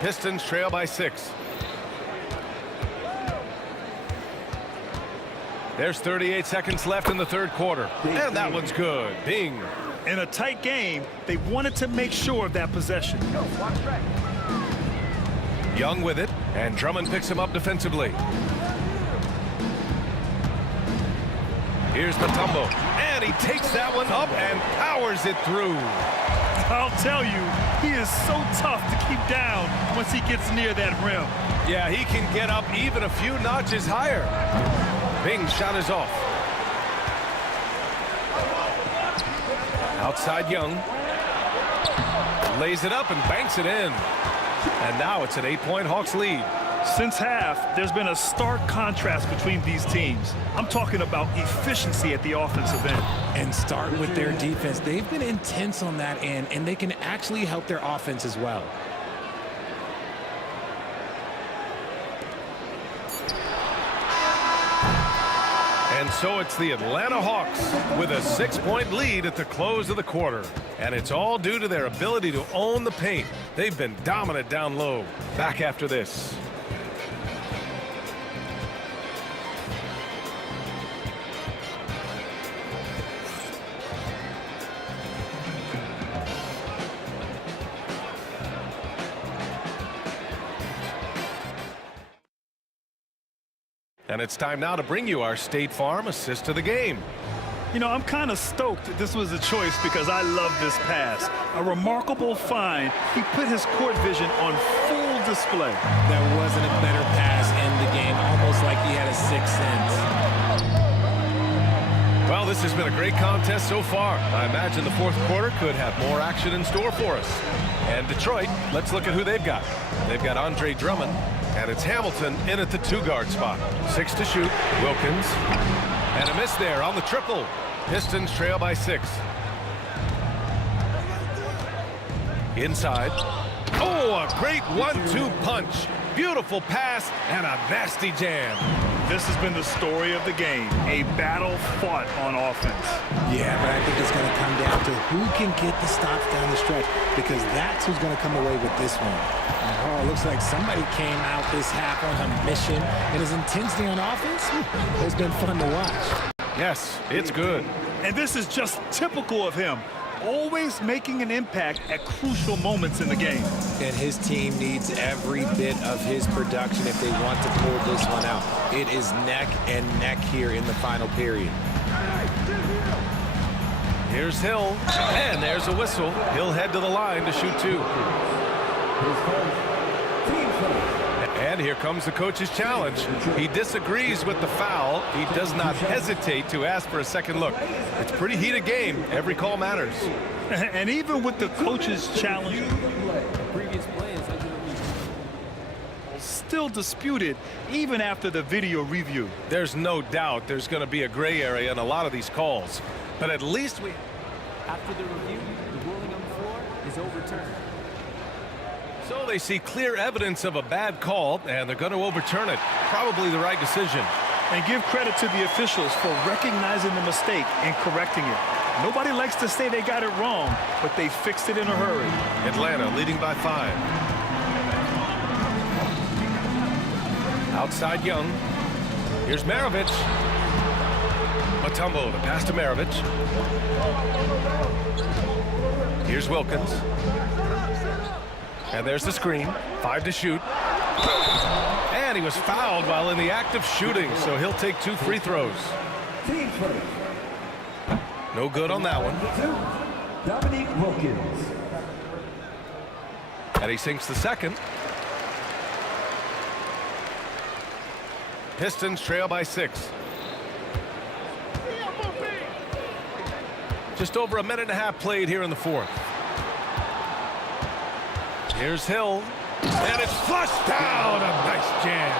Pistons trail by 6. There's 38 seconds left in the third quarter. And that one's good. Bing. In a tight game, they wanted to make sure of that possession. Young with it, and Drummond picks him up defensively. Here's Mutombo, and he takes that one up and powers it through. I'll tell you, he is so tough to keep down once he gets near that rim. Yeah, he can get up even a few notches higher. Bing's shot is off. Outside Young. Lays it up and banks it in. And now it's an 8-point Hawks lead. Since half, there's been a stark contrast between these teams. I'm talking about efficiency at the offensive end. And start with their defense. They've been intense on that end, and they can actually help their offense as well. And so it's the Atlanta Hawks with a 6-point lead at the close of the quarter. And it's all due to their ability to own the paint. They've been dominant down low. Back after this. And it's time now to bring you our State Farm assist of the game. You know, I'm kind of stoked that this was a choice because I love this pass. A remarkable find. He put his court vision on full display. There wasn't a better pass in the game, almost like he had a sixth sense. Well, this has been a great contest so far. I imagine the fourth quarter could have more action in store for us. And Detroit, let's look at who they've got. They've got Andre Drummond, and it's Hamilton in at the 2-guard spot. 6 to shoot. Wilkins. And a miss there on the triple. Pistons trail by 6. Inside. Oh, a great 1-2 punch. Beautiful pass and a nasty jam. This has been the story of the game. A battle fought on offense. Yeah, but I think it's going to come down to who can get the stops down the stretch, because that's who's going to come away with this one. Oh, it looks like somebody came out this half on a mission, and his intensity on offense has been fun to watch. Yes, it's good. And this is just typical of him. Always making an impact at crucial moments in the game. And his team needs every bit of his production if they want to pull this one out. It is neck and neck here in the final period. Here's Hill, and there's a whistle. He'll head to the line to shoot 2. And here comes the coach's challenge. He disagrees with the foul. He does not hesitate to ask for a second look. It's a pretty heated game. Every call matters. And even with the coach's challenge, still disputed even after the video review. There's no doubt there's going to be a gray area in a lot of these calls. But at least we... After the review, the ruling on the floor is overturned. So they see clear evidence of a bad call, and they're going to overturn it. Probably the right decision. And give credit to the officials for recognizing the mistake and correcting it. Nobody likes to say they got it wrong, but they fixed it in a hurry. Atlanta leading by 5. Outside Young. Here's Maravich. Mutombo, the pass to Maravich. Here's Wilkins. And there's the screen. 5 to shoot. And he was fouled while in the act of shooting, so he'll take 2 free throws. No good on that one. Dominique Wilkins. And he sinks the second. Pistons trail by 6. Just over a minute and a half played here in the fourth. Here's Hill, and it's flushed down. A nice jam.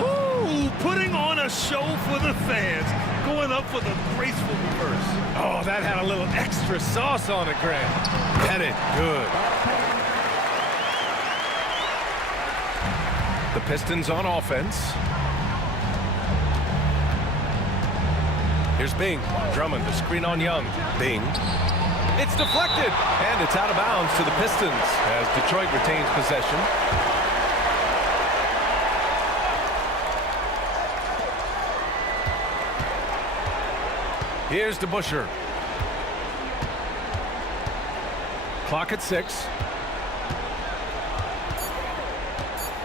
Ooh, putting on a show for the fans. Going up with a graceful reverse. Oh, that had a little extra sauce on it, Grant. Pettit, good. The Pistons on offense. Here's Bing. Drummond to screen on Young. Bing. It's deflected, and it's out of bounds to the Pistons as Detroit retains possession. Here's DeBusschere. Clock at 6.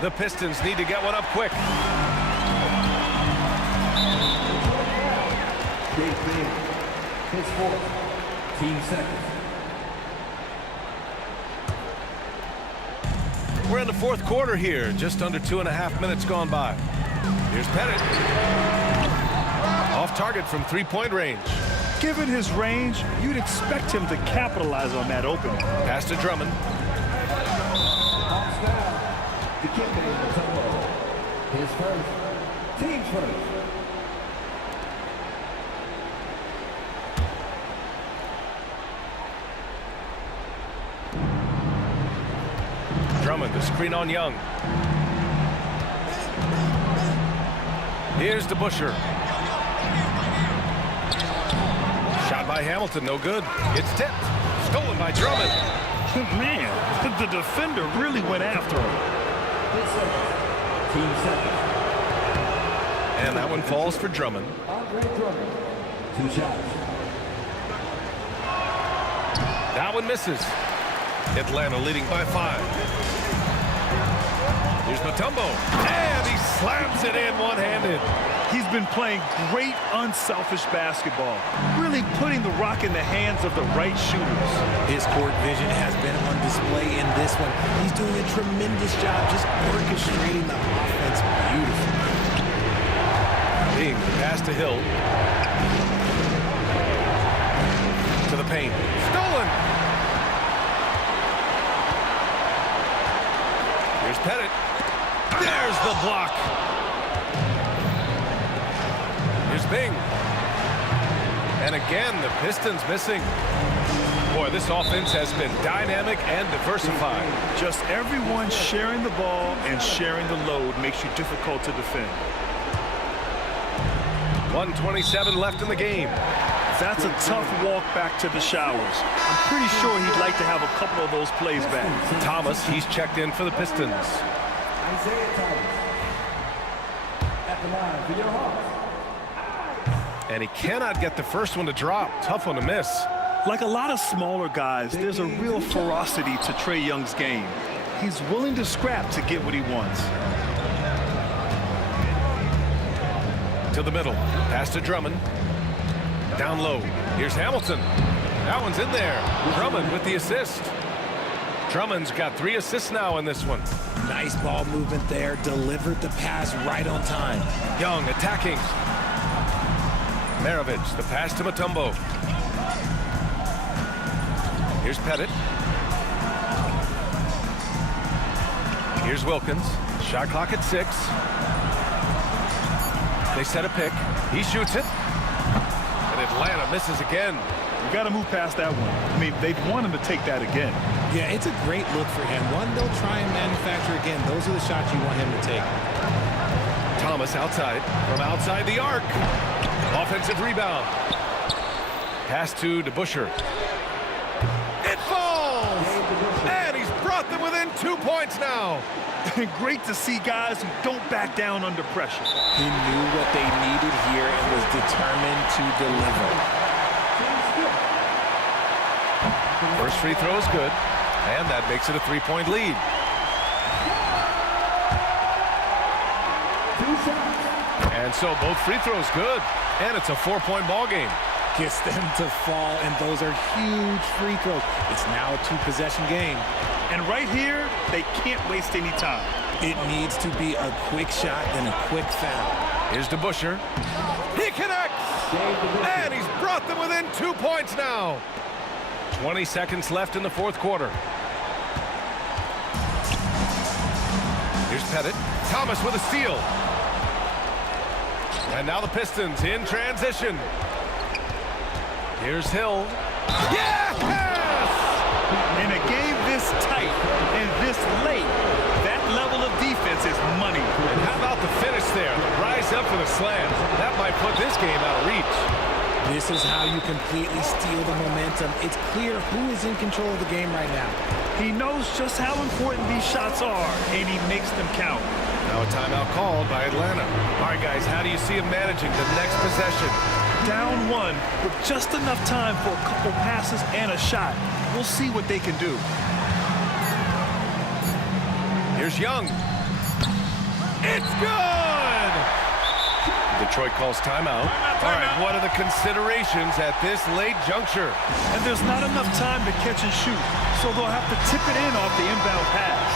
The Pistons need to get one up quick. His fourth. Team second. We're in the fourth quarter here. Just under 2.5 minutes gone by. Here's Pettit. Off target from three-point range. Given his range, you'd expect him to capitalize on that opening. Pass to Drummond. His first. Team first. Drummond to screen on Young. Here's DeBusschere. Shot by Hamilton, no good. It's tipped. Stolen by Drummond. Man, the defender really went after him. Team second. And that one falls for Drummond. Andre Drummond. 2 shots. That one misses. Atlanta leading by 5. Here's Mutombo, and he slams it in one-handed. He's been playing great unselfish basketball, really putting the rock in the hands of the right shooters. His court vision has been on display in this one. He's doing a tremendous job just orchestrating the offense beautifully. Bing, pass to Hill. To the paint. Stolen! Here's Pettit. There's the block. Here's Bing. And again, the Pistons missing. Boy, this offense has been dynamic and diversified. Just everyone sharing the ball and sharing the load makes you difficult to defend. 1:27 left in the game. That's a tough walk back to the showers. I'm pretty sure he'd like to have a couple of those plays back. Thomas, he's checked in for the Pistons. Isaiah Thomas. At the line for your Hawks. And he cannot get the first one to drop. Tough one to miss. Like a lot of smaller guys, there's a real ferocity to Trae Young's game. He's willing to scrap to get what he wants. To the middle. Pass to Drummond. Down low. Here's Hamilton. That one's in there. Drummond with the assist. Drummond's got 3 assists now in this one. Nice ball movement there. Delivered the pass right on time. Young attacking. Maravich, the pass to Mutombo. Here's Pettit. Here's Wilkins. Shot clock at 6. They set a pick. He shoots it. And Atlanta misses again. You got to move past that one. I mean, they'd want him to take that again. Yeah, it's a great look for him. One, they'll try and manufacture again. Those are the shots you want him to take. Thomas outside. From outside the arc. Offensive rebound. Pass to DeBusschere. It falls! And he's brought them within 2 points now. Great to see guys who don't back down under pressure. He knew what they needed here and was determined to deliver. First free throw is good, and that makes it a 3-point lead. And so both free throws good, and it's a 4-point ball game. Gets them to fall, and those are huge free throws. It's now a 2-possession game. And right here, they can't waste any time. It needs to be a quick shot and a quick foul. Here's DeBusschere. He connects! And he's brought them within 2 points now. 20 seconds left in the fourth quarter. Here's Pettit. Thomas with a steal. And now the Pistons in transition. Here's Hill. Yes! In a game this tight and this late, that level of defense is money. And how about the finish there? The rise up for the slam. That might put this game out of reach. This is how you completely steal the momentum. It's clear who is in control of the game right now. He knows just how important these shots are, and he makes them count. Now a timeout called by Atlanta. All right, guys, how do you see him managing the next possession? Down one with just enough time for a couple passes and a shot. We'll see what they can do. Here's Young. It's good! Detroit calls timeout. All right, what are the considerations at this late juncture? And there's not enough time to catch and shoot, so they'll have to tip it in off the inbound pass.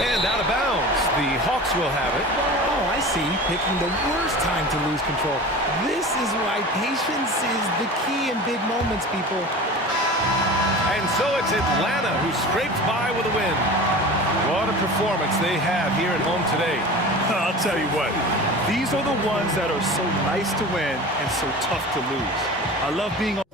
And out of bounds. The Hawks will have it. Oh, I see. Picking the worst time to lose control. This is why patience is the key in big moments, people. And so it's Atlanta who scrapes by with a win. What a performance they have here at home today. I'll tell you what, these are the ones that are so nice to win and so tough to lose. I love being on.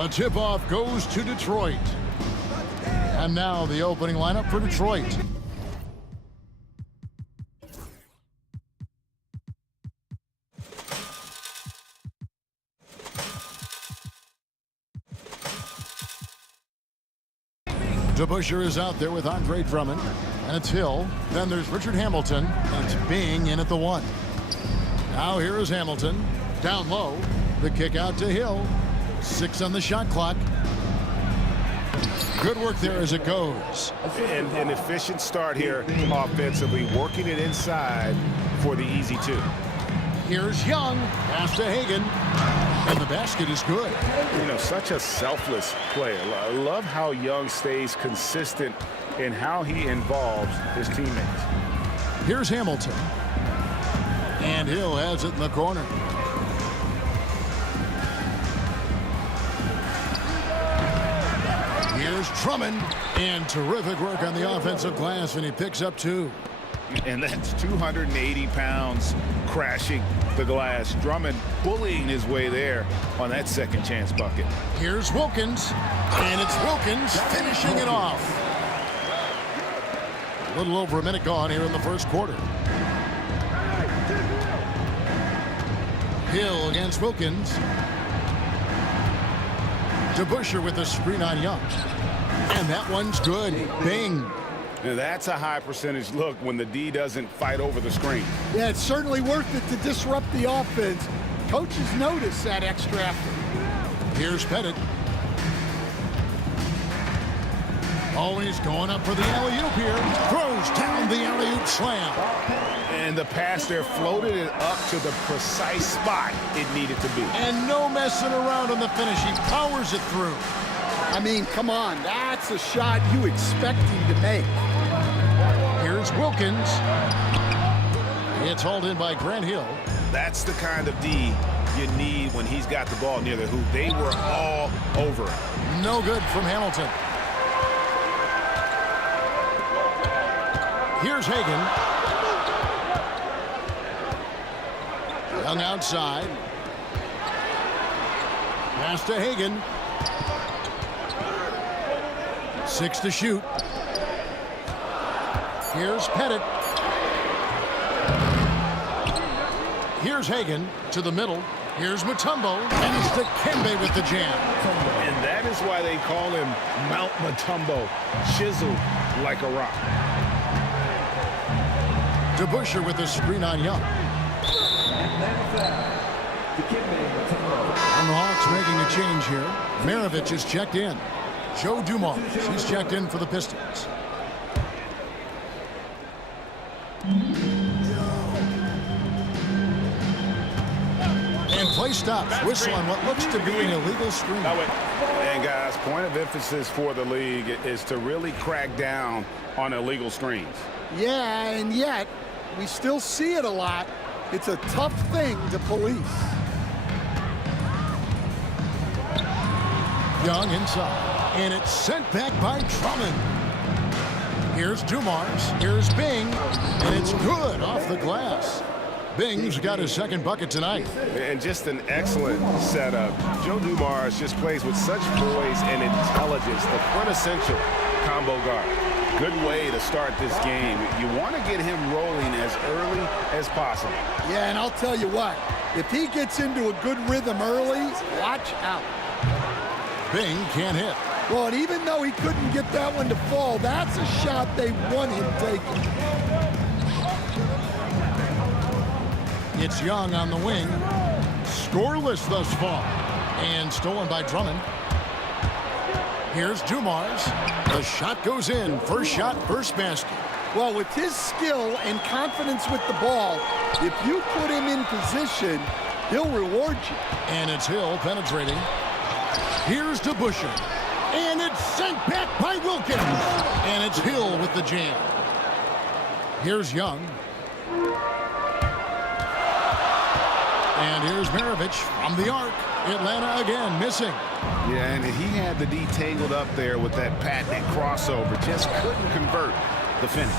The tip-off goes to Detroit. And now the opening lineup for Detroit. DeBusschere is out there with Andre Drummond. And it's Hill. Then there's Richard Hamilton. And it's Bing in at the 1. Now here is Hamilton. Down low. The kick out to Hill. 6 on the shot clock. Good work there as it goes. And an efficient start here offensively, working it inside for the easy 2. Here's Young. Pass to Hagan. And the basket is good. You know, such a selfless player. I love how Young stays consistent in how he involves his teammates. Here's Hamilton. And Hill has it in the corner. Here's Drummond. And terrific work on the offensive glass, and he picks up 2. And that's 280 pounds crashing the glass. Drummond bullying his way there on that second chance bucket. Here's Wilkins, and it's Wilkins finishing it off. A little over a minute gone here in the first quarter. Hill against Wilkins. DeBusschere with the screen on Young. And that one's good. Bing. Now that's a high percentage look when the D doesn't fight over the screen. Yeah, it's certainly worth it to disrupt the offense. Coaches notice that extra effort. Here's Pettit. Oh, he's going up for the alley-oop here. Throws down the alley-oop slam. And the pass there floated it up to the precise spot it needed to be. And no messing around on the finish. He powers it through. I mean, come on. That's a shot you expect him to make. Here's Wilkins. It's hauled in by Grant Hill. That's the kind of D you need when he's got the ball near the hoop. They were all over it. No good from Hamilton. Here's Hagan. Young outside. Pass to Hagan. 6 to shoot. Here's Pettit. Here's Hagan to the middle. Here's Mutombo. And it's Dikembe with the jam. And that is why they call him Mount Mutombo. Chiseled like a rock. DeBusschere with the screen on Young. And the Hawks making a change here. Maravich is checked in. Joe Dumars, he's checked in for the Pistons. And play stops. Whistle on what looks to be an illegal screen. And guys, point of emphasis for the league is to really crack down on illegal screens. Yeah, and yet we still see it a lot. It's a tough thing to police. Young inside. And it's sent back by Drummond. Here's Dumars. Here's Bing. And it's good off the glass. Bing's got his second bucket tonight. And just an excellent setup. Joe Dumars just plays with such poise and intelligence, the quintessential combo guard. Good way to start this game. You want to get him rolling as early as possible. Yeah, and I'll tell you what, if he gets into a good rhythm early, watch out. Bing can't hit. Well, and even though he couldn't get that one to fall, that's a shot they want him taking. It's Young on the wing. Scoreless thus far. And stolen by Drummond. Here's Dumars. The shot goes in. First shot, first basket. Well, with his skill and confidence with the ball, if you put him in position, he'll reward you. And it's Hill penetrating. Here's DeBusschere. And it's sent back by Wilkins. And it's Hill with the jam. Here's Young. And here's Maravich from the arc. Atlanta again missing. Yeah, and he had the D tangled up there with that patented crossover. Just couldn't convert the finish.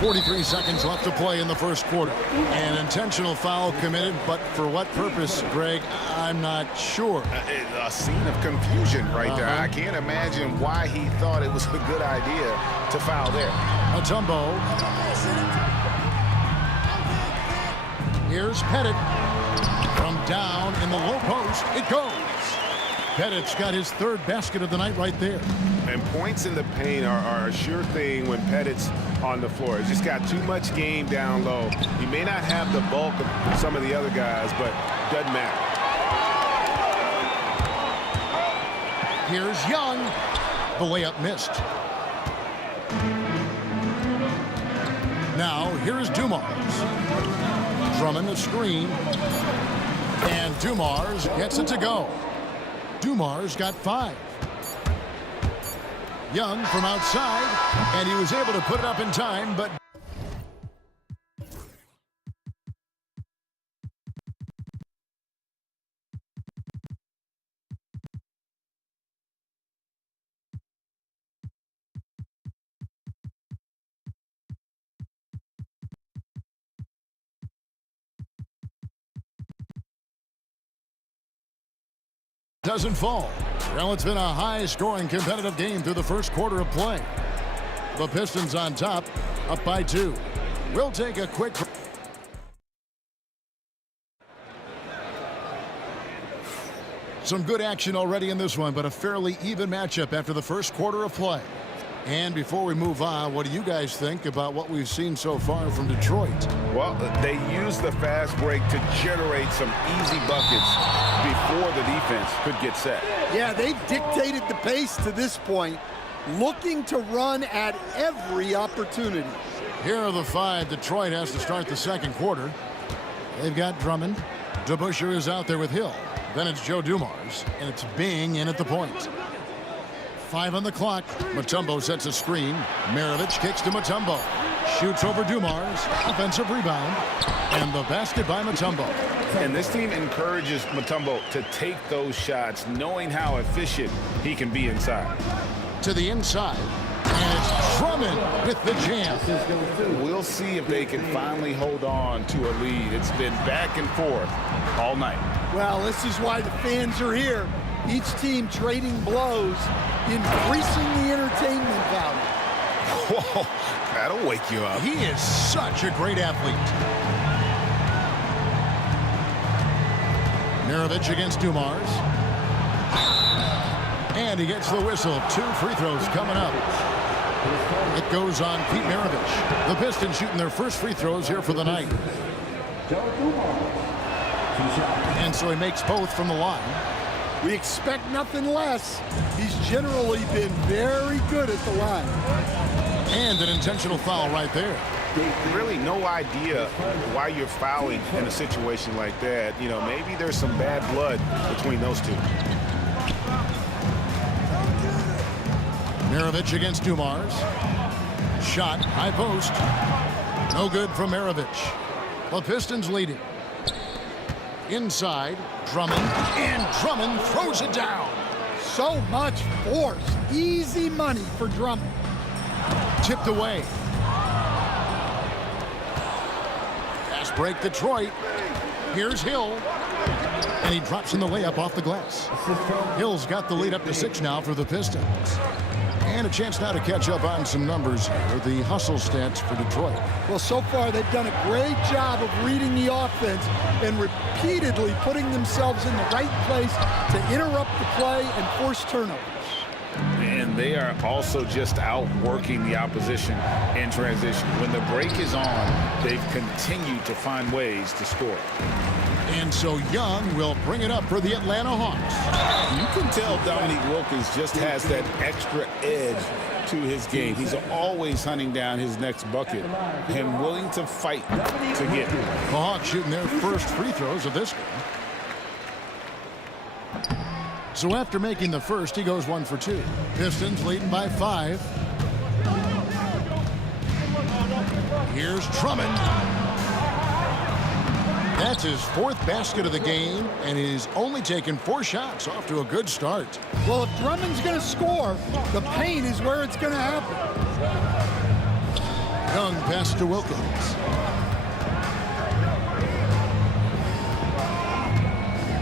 43 seconds left to play in the first quarter. An intentional foul committed, but for what purpose, Greg, I'm not sure. A scene of confusion right there. I can't imagine why he thought it was a good idea to foul there. Mutombo. Here's Pettit. From down in the low post, it goes. Pettit's got his third basket of the night right there. And points in the paint are a sure thing when Pettit's on the floor. He's just got too much game down low. He may not have the bulk of some of the other guys, but doesn't matter. Here's Young. The layup missed. Now, here's Dumars. Drummond the screen. And Dumars gets it to go. Dumars got 5. Young from outside, and he was able to put it up in time, but doesn't fall. Well, it's been a high-scoring competitive game through the first quarter of play. The Pistons on top, up by 2. We'll take a quick... Some good action already in this one, but a fairly even matchup after the first quarter of play. And before we move on, what do you guys think about what we've seen so far from Detroit? Well, they used the fast break to generate some easy buckets before the defense could get set. Yeah, they've dictated the pace to this point, looking to run at every opportunity. Here are the 5 Detroit has to start the second quarter. They've got Drummond. DeBusschere is out there with Hill. Then it's Joe Dumars, and it's Bing in at the point. 5 on the clock. Mutombo sets a screen. Maravich kicks to Mutombo. Shoots over Dumars. Offensive rebound. And the basket by Mutombo. And this team encourages Mutombo to take those shots, knowing how efficient he can be inside. To the inside. And it's Drummond with the jam. We'll see if they can finally hold on to a lead. It's been back and forth all night. Well, this is why the fans are here. Each team trading blows, increasing the entertainment value. Whoa, that'll wake you up. He is such a great athlete. Maravich against Dumars. And he gets the whistle. 2 free throws coming up. It goes on Pete Maravich. The Pistons shooting their first free throws here for the night. And so he makes both from the line. We expect nothing less. He's generally been very good at the line. And an intentional foul right there. Really no idea why you're fouling in a situation like that. You know, maybe there's some bad blood between those two. Maravich against Dumars. Shot, high post. No good from Maravich. The Pistons leading. Inside, Drummond, and Drummond throws it down. So much force. Easy money for Drummond. Tipped away. Fast break Detroit. Here's Hill. And he drops in the layup off the glass. Hill's got the lead up to 6 now for the Pistons. And a chance now to catch up on some numbers here. The hustle stats for Detroit. Well, so far they've done a great job of reading the offense and repeatedly putting themselves in the right place to interrupt the play and force turnovers. And they are also just outworking the opposition in transition. When the break is on, they've continued to find ways to score. And so Young will bring it up for the Atlanta Hawks. You can tell Dominique Wilkins just has that extra edge to his game. He's always hunting down his next bucket and willing to fight to get it. The Hawks shooting their first free throws of this game. So after making the first, he goes 1 for 2. Pistons leading by 5. Here's Drummond. That's his 4th basket of the game, and he's only taken 4 shots. Off to a good start. Well, if Drummond's going to score, the paint is where it's going to happen. Young pass to Wilkins.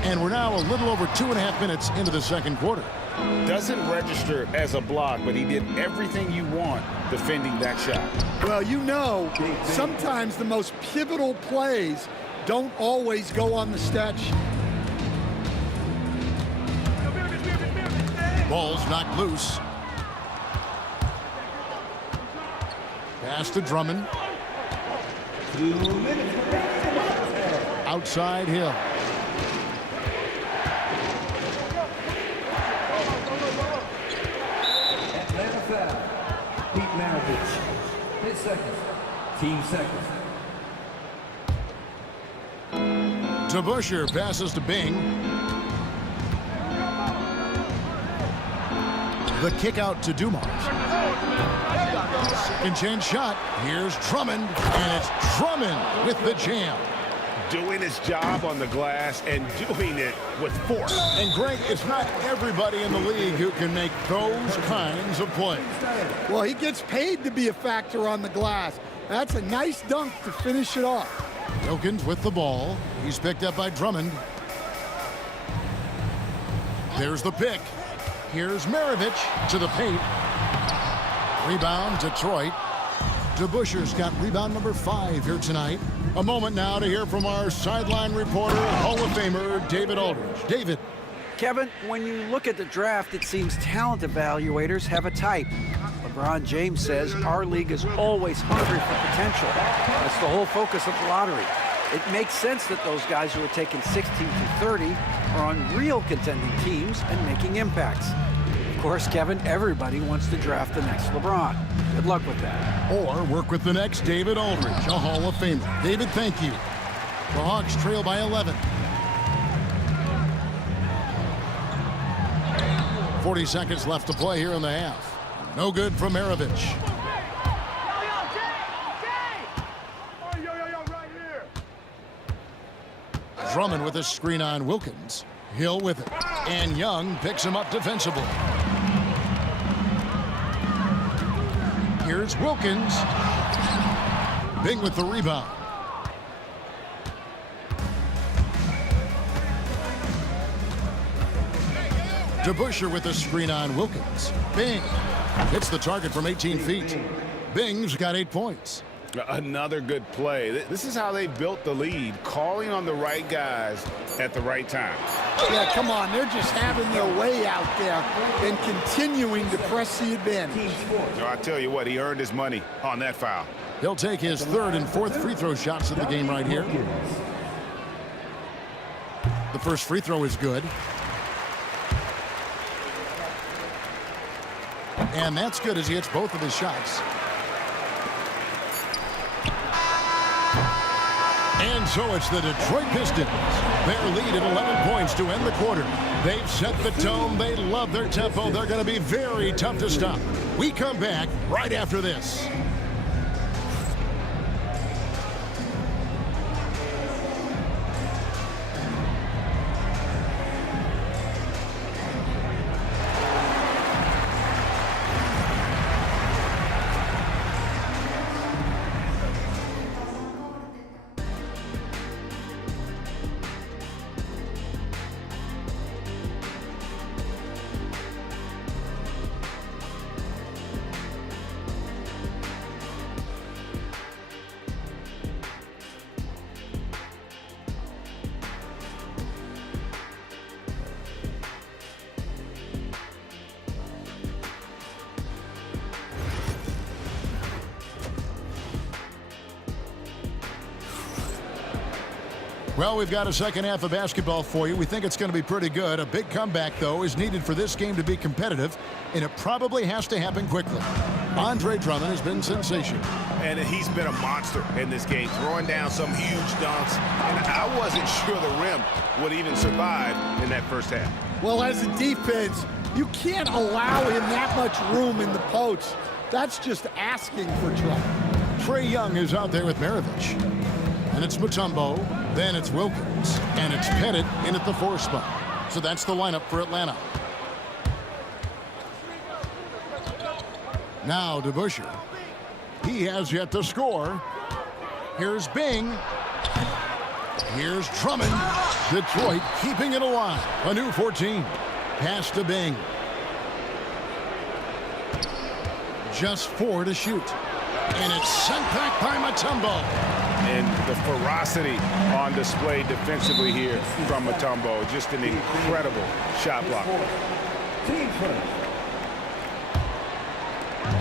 And we're now a little over 2.5 minutes into the second quarter. Doesn't register as a block, but he did everything you want defending that shot. Well, you know, sometimes the most pivotal plays don't always go on the stat sheet. Ball's knocked loose. Pass to Drummond. Outside Hill. Atlanta foul. Pete Maravich. 10 seconds. Team seconds. DeBusschere passes to Bing. The kick out to Dumars. Second chance shot. Here's Drummond, and it's Drummond with the jam. Doing his job on the glass and doing it with force. And Greg, it's not everybody in the league who can make those kinds of plays. Well, he gets paid to be a factor on the glass. That's a nice dunk to finish it off. Wilkins with the ball. He's picked up by Drummond. There's the pick. Here's Maravich to the paint. Rebound, Detroit. DeBuscher's got rebound number 5 here tonight. A moment now to hear from our sideline reporter, Hall of Famer David Aldridge. David. Kevin, when you look at the draft, it seems talent evaluators have a type. LeBron James says our league is always hungry for potential. That's the whole focus of the lottery. It makes sense that those guys who are taken 16 through 30 are on real contending teams and making impacts. Of course, Kevin, everybody wants to draft the next LeBron. Good luck with that. Or work with the next David Aldridge, a Hall of Famer. David, thank you. The Hawks trail by 11. 40 seconds left to play here in the half. No good from Maravich. Drummond with a screen on Wilkins. Hill with it. And Young picks him up defensively. Here's Wilkins. Bing with the rebound. DeBuscher with a screen on Wilkins. Bing hits the target from 18 feet. Bing's got 8 points. Another good play. This is how they built the lead, calling on the right guys at the right time. Yeah, come on. They're just having their way out there and continuing to press the advantage. No, I tell you what, he earned his money on that foul. He'll take his 3rd and 4th free throw shots of the game right here. The first free throw is good. And that's good as he hits both of his shots. And so it's the Detroit Pistons. Their lead at 11 points to end the quarter. They've set the tone. They love their tempo. They're going to be very tough to stop. We come back right after this. Well, we've got a second half of basketball for you. We think it's going to be pretty good. A big comeback, though, is needed for this game to be competitive, and it probably has to happen quickly. Andre Drummond has been sensational. And he's been a monster in this game, throwing down some huge dunks. And I wasn't sure the rim would even survive in that first half. Well, as a defense, you can't allow him that much room in the post. That's just asking for trouble. Trae Young is out there with Maravich. And it's Mutombo, then it's Wilkins, and it's Pettit in at the 4 spot. So that's the lineup for Atlanta. Now DeBuscher. He has yet to score. Here's Bing. Here's Drummond. Detroit keeping it alive. A new 14. Pass to Bing. Just 4 to shoot. And it's sent back by Mutombo. And the ferocity on display defensively here from Mutombo. Just an incredible shot block.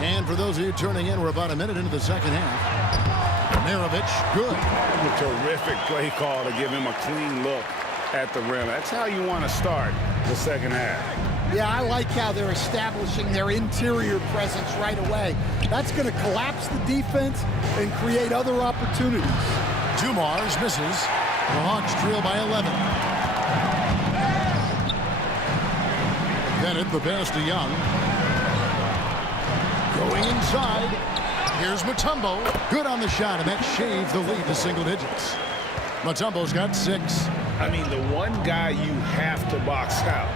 And for those of you turning in, we're about a minute into the second half. Maravich, good. A terrific play call to give him a clean look at the rim. That's how you want to start the second half. Yeah, I like how they're establishing their interior presence right away. That's going to collapse the defense and create other opportunities. Dumars misses. The Hawks trail by 11. Bennett, the pass to Young. Going inside. Here's Mutombo. Good on the shot, and that shaved the lead to single digits. Mutombo's got 6. I mean, the one guy you have to box out.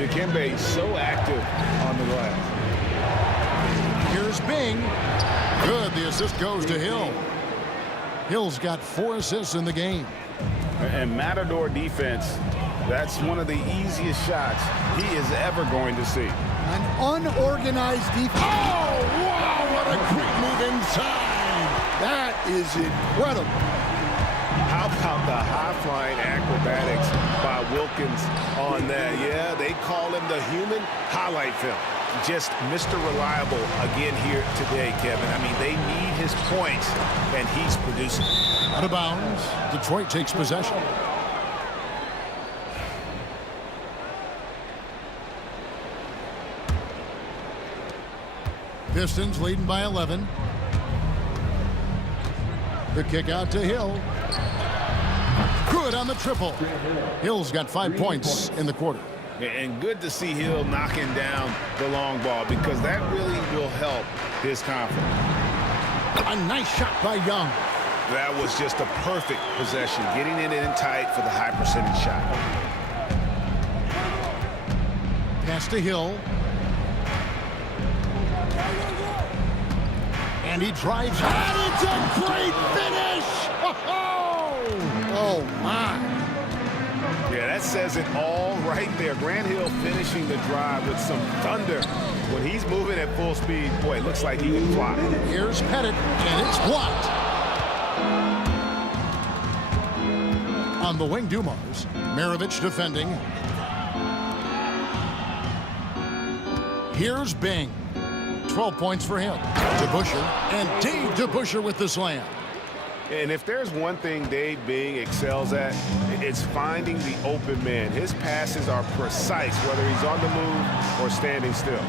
Dikembe so active on the glass. Here's Bing. Good. The assist goes to Hill. Hill's got 4 assists in the game. And Matador defense That's one of the easiest shots he is ever going to see. An unorganized defense. Oh, wow, what a quick move inside. That is incredible. How about the high-flying acrobatics by Wilkins on that? Yeah, they call him the human highlight film. Just Mr. Reliable again here today, Kevin. I mean, they need his points, and he's producing. Out of bounds. Detroit takes possession. Pistons leading by 11. The kick out to Hill. Good on the triple. Hill's got 5 points in the quarter. And good to see Hill knocking down the long ball because that really will help his confidence. A nice shot by Young. That was just a perfect possession, getting it in tight for the high percentage shot. Pass to Hill. And he drives, and it's a great finish! Oh, my. Yeah, that says it all right there. Grant Hill finishing the drive with some thunder. When he's moving at full speed, boy, it looks like he can fly. Here's Pettit, and it's blocked. On the wing, Dumars. Maravich defending. Here's Bing. 12 points for him. DeBusschere, and Dave DeBusschere with the slam. And if there's one thing Dave Bing excels at, it's finding the open man. His passes are precise, whether he's on the move or standing still.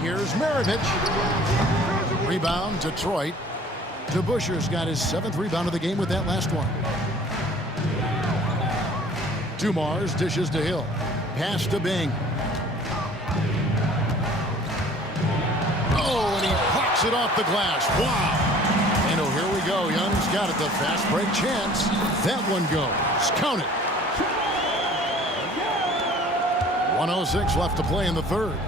Here's Maravich. Rebound, Detroit. DeBusschere's got his 7th rebound of the game with that last one. Dumars dishes to Hill. Pass to Bing. Oh, and he pops it off the glass. Wow. And oh, here we go. Young's got it. The fast break chance. That one goes. Count it. 1:06 left to play in the third.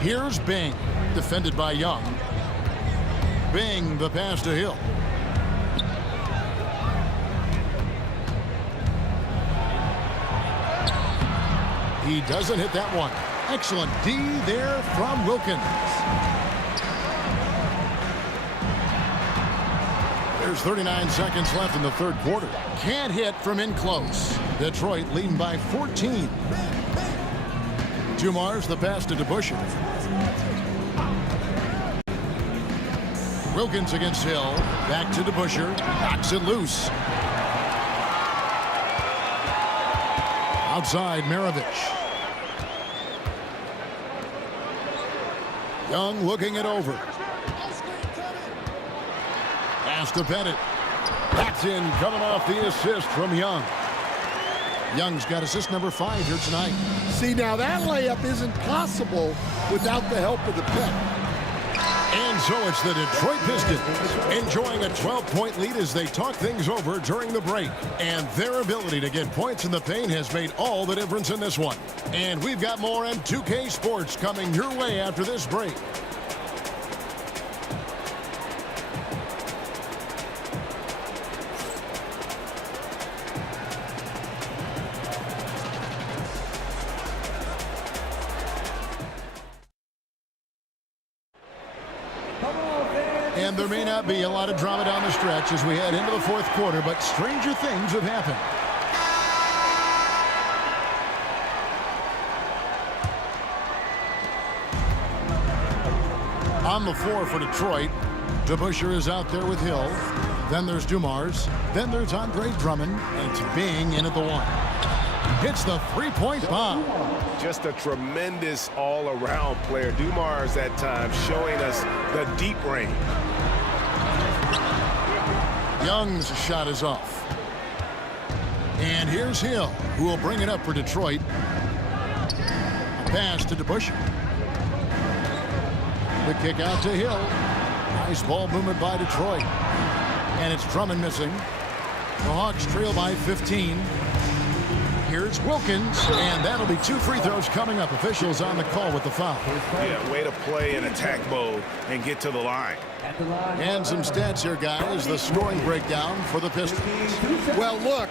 Here's Bing. Defended by Young. Bing, the pass to Hill. He doesn't hit that one. Excellent D there from Wilkins. There's 39 seconds left in the third quarter. Can't hit from in close. Detroit leading by 14. Dumars, the pass to DeBusschere. Wilkins against Hill. Back to DeBusschere. Knocks it loose. Outside, Maravich. Young looking it over. Pass to Pettit. That's in, coming off the assist from Young. Young's got assist number 5 here tonight. See, now that layup isn't possible without the help of the pick. And so it's the Detroit Pistons enjoying a 12-point lead as they talk things over during the break. And their ability to get points in the paint has made all the difference in this one. And we've got more M2K Sports coming your way after this break. And there may not be a lot of drama down the stretch as we head into the fourth quarter, but stranger things have happened. On the floor for Detroit, DeBusschere is out there with Hill. Then there's Dumars. Then there's Andre Drummond. And it's Bing in at the one. Hits the three-point bomb. Just a tremendous all-around player. Dumars that time showing us the deep range. Young's shot is off. And here's Hill, who will bring it up for Detroit. A pass to DeBusschere. The kick out to Hill. Nice ball movement by Detroit. And it's Drummond missing. The Hawks trail by 15. Here's Wilkins, and that'll be 2 free throws coming up. Officials on the call with the foul. Yeah, way to play in attack mode and get to the line. And some stats here, guys. The scoring breakdown for the Pistons. Well, look,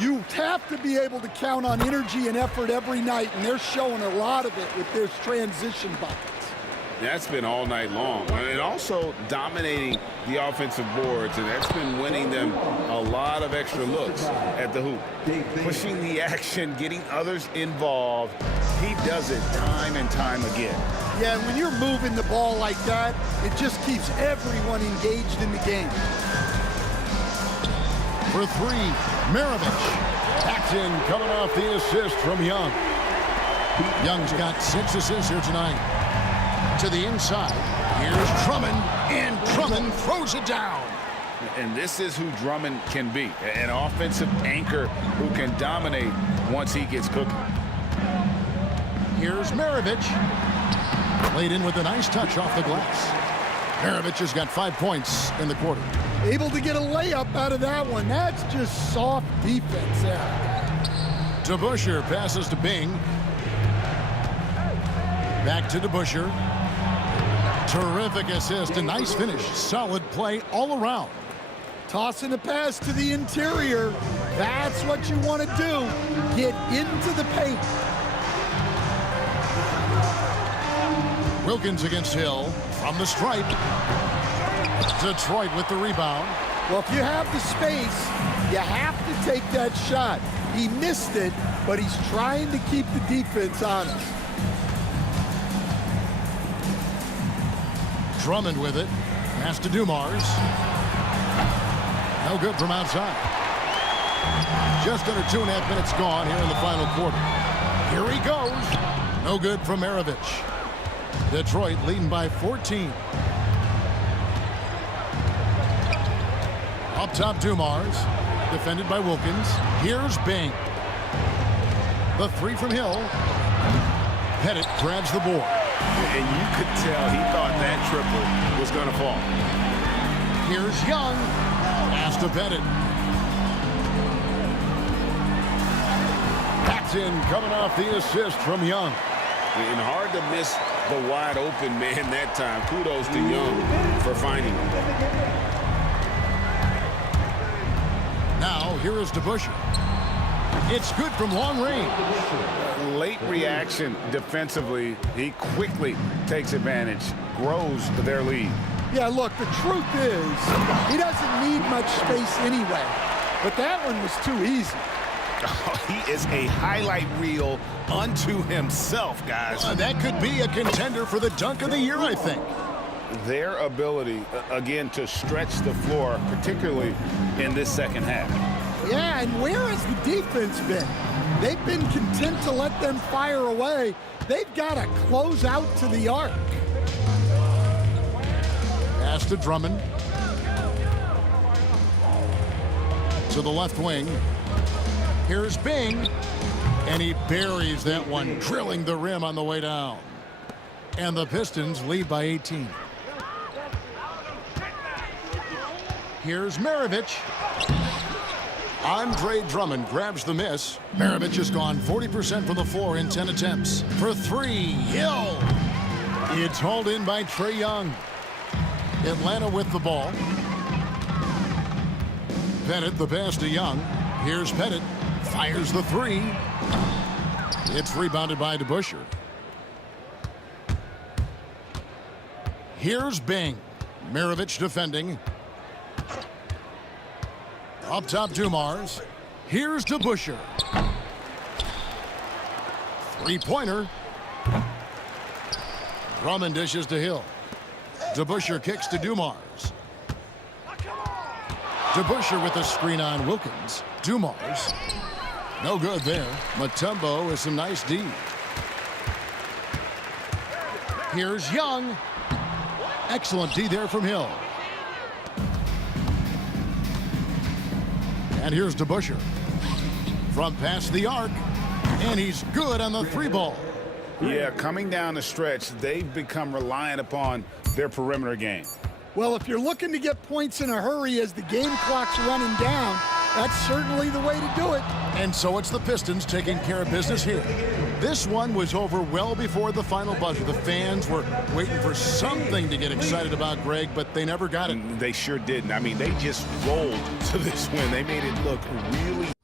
you have to be able to count on energy and effort every night, and they're showing a lot of it with their transition buckets. That's been all night long. And also dominating the offensive boards, and that's been winning them a lot of extra looks at the hoop. Pushing the action, getting others involved. He does it time and time again. Yeah, and when you're moving the ball like that, it just keeps everyone engaged in the game. For 3, Maravich. Paxton coming off the assist from Young. Young's got 6 assists here tonight. To the inside. Here's Drummond, and Drummond throws it down. And this is who Drummond can be, an offensive anchor who can dominate once he gets cooking. Here's Maravich. Laid in with a nice touch off the glass. Maravich has got 5 points in the quarter. Able to get a layup out of that one. That's just soft defense there. DeBusschere passes to Bing. Back to DeBusschere. Terrific assist, a nice finish. Solid play all around. Tossing a pass to the interior. That's what you want to do. Get into the paint. Wilkins against Hill from the stripe. Detroit with the rebound. Well, if you have the space, you have to take that shot. He missed it, but he's trying to keep the defense honest. Drummond with it. Pass to Dumars. No good from outside. Just under 2.5 minutes gone here in the final quarter. Here he goes. No good from Maravich. Detroit leading by 14. Up top, Dumars. Defended by Wilkins. Here's Bing. The 3 from Hill. Pettit grabs the board. And you could tell he thought that triple was going to fall. Here's Young. Pass to Pettit. Paxton coming off the assist from Young. And hard to miss the wide open man that time. Kudos to Young for finding him. Now, here is DeBusschere. It's good from long range. Late reaction defensively. He quickly takes advantage, grows their lead. Yeah, look, the truth is, he doesn't need much space anyway. But that one was too easy. Oh, he is a highlight reel unto himself, guys. That could be a contender for the dunk of the year, I think. Their ability, again, to stretch the floor, particularly in this second half. Yeah, and where has the defense been? They've been content to let them fire away. They've got to close out to the arc. Pass to Drummond. To the left wing. Here's Bing. And he buries that one, drilling the rim on the way down. And the Pistons lead by 18. Here's Maravich. Andre Drummond grabs the miss. Maravich has gone 40% from the floor in 10 attempts. For 3, Hill. It's hauled in by Trae Young. Atlanta with the ball. Pettit the pass to Young. Here's Pettit. Fires the 3. It's rebounded by DeBusschere. Here's Bing. Maravich defending. Up top, Dumars. Here's DeBusschere. 3-pointer. Drummond dishes to Hill. DeBusschere kicks to Dumars. DeBusschere with a screen on Wilkins. Dumars. No good there. Mutombo with some nice D. Here's Young. Excellent D there from Hill. And here's DeBusschere. From past the arc. And he's good on the 3-ball. Yeah, coming down the stretch, they've become reliant upon their perimeter game. Well, if you're looking to get points in a hurry as the game clock's running down, That's certainly the way to do it. And so it's the Pistons taking care of business here. This one was over well before the final buzzer. The fans were waiting for something to get excited about, Greg, but they never got it. They sure didn't. I mean, they just rolled to this win. They made it look really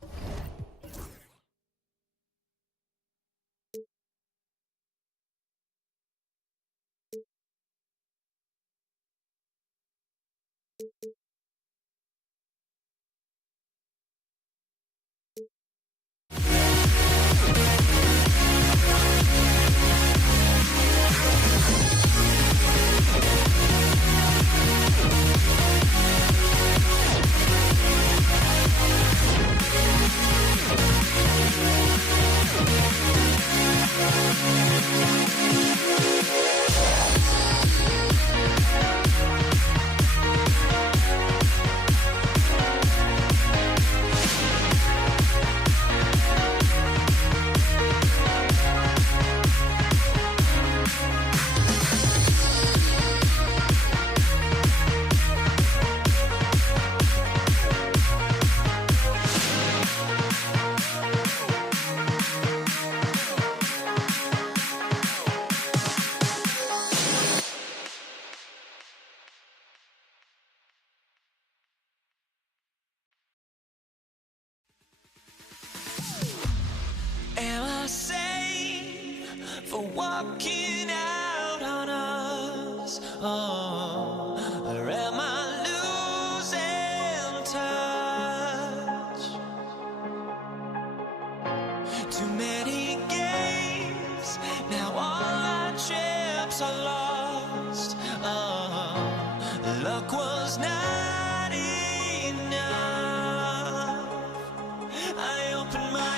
Am I sane for walking out on us? Oh, or am I losing touch? Too many games, now all our chips are lost. Oh, luck was not enough. I opened my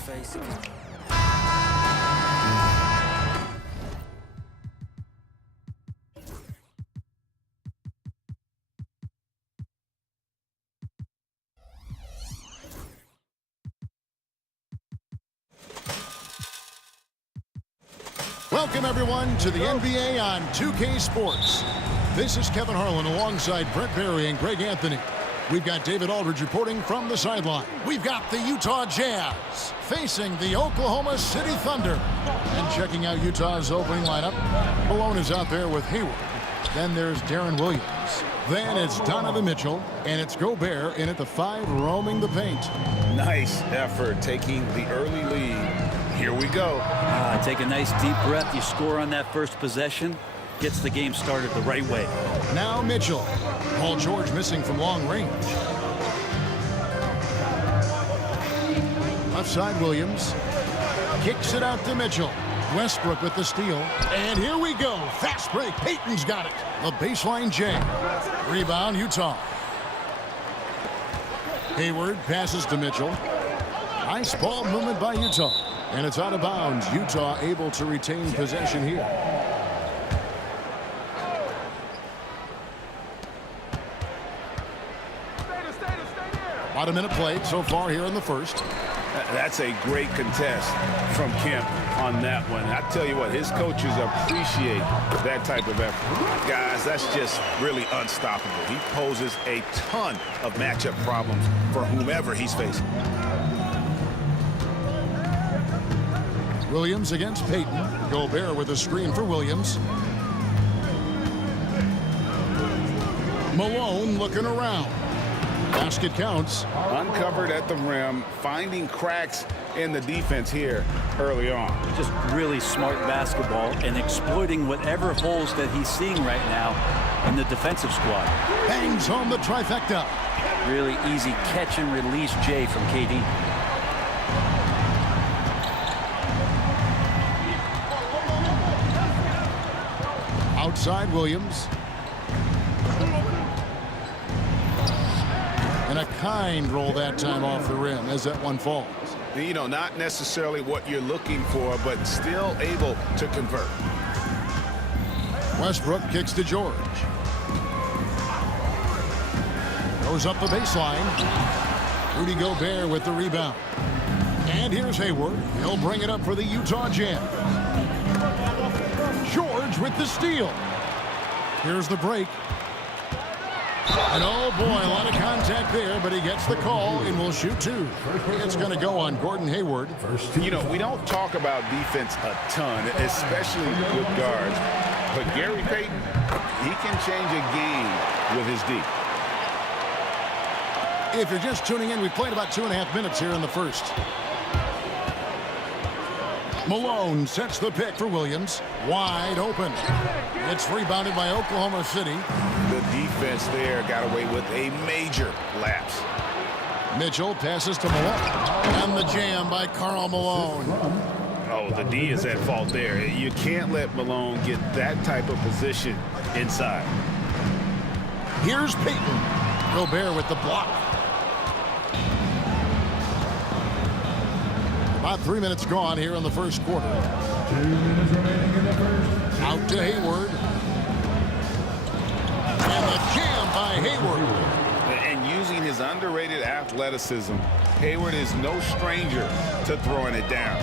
face. Welcome, everyone, to the NBA on 2K Sports. This is Kevin Harlan alongside Brent Barry and Greg Anthony. We've got David Aldridge reporting from the sideline. We've got the Utah Jazz facing the Oklahoma City Thunder. And checking out Utah's opening lineup, Malone is out there with Hayward. Then there's Darren Williams. Then it's Donovan Mitchell, and it's Gobert in at the 5 roaming the paint. Nice effort taking the early lead. Here we go. Take a nice deep breath. You score on that first possession. Gets the game started the right way. Now Mitchell. Paul George missing from long range. Left side Williams. Kicks it out to Mitchell. Westbrook with the steal. And here we go. Fast break. Payton's got it. The baseline jam. Rebound Utah. Hayward passes to Mitchell. Nice ball movement by Utah. And it's out of bounds. Utah able to retain possession here. About a minute played so far here in the first. That's a great contest from Kemp on that one. I tell you what, his coaches appreciate that type of effort. Guys, that's just really unstoppable. He poses a ton of matchup problems for whomever he's facing. Williams against Payton. Gobert with a screen for Williams. Malone looking around. Basket counts. Uncovered at the rim, finding cracks in the defense here early on. Just really smart basketball and exploiting whatever holes that he's seeing right now in the defensive squad. Bangs home the trifecta. Really easy catch and release Jay from KD. Outside Williams. And a kind roll that time off the rim as that one falls. You know, not necessarily what you're looking for, but still able to convert. Westbrook kicks to George. Goes up the baseline. Rudy Gobert with the rebound. And here's Hayward. He'll bring it up for the Utah Jazz. George with the steal. Here's the break. And oh boy, a lot of contact there, but he gets the call and will shoot two. It's going to go on Gordon Hayward. You know, we don't talk about defense a ton, especially with guards. But Gary Payton, he can change a game with his D. If you're just tuning in, we played about 2.5 minutes here in the first. Malone sets the pick for Williams. Wide open. It's rebounded by Oklahoma City. The defense there got away with a major lapse. Mitchell passes to Malone. And the jam by Karl Malone. Oh, the D is at fault there. You can't let Malone get that type of position inside. Here's Payton. Gobert with the block. About 3 minutes gone here in the first quarter. 2 minutes remaining in the first. Out to Hayward. And the jam by Hayward. And using his underrated athleticism, Hayward is no stranger to throwing it down.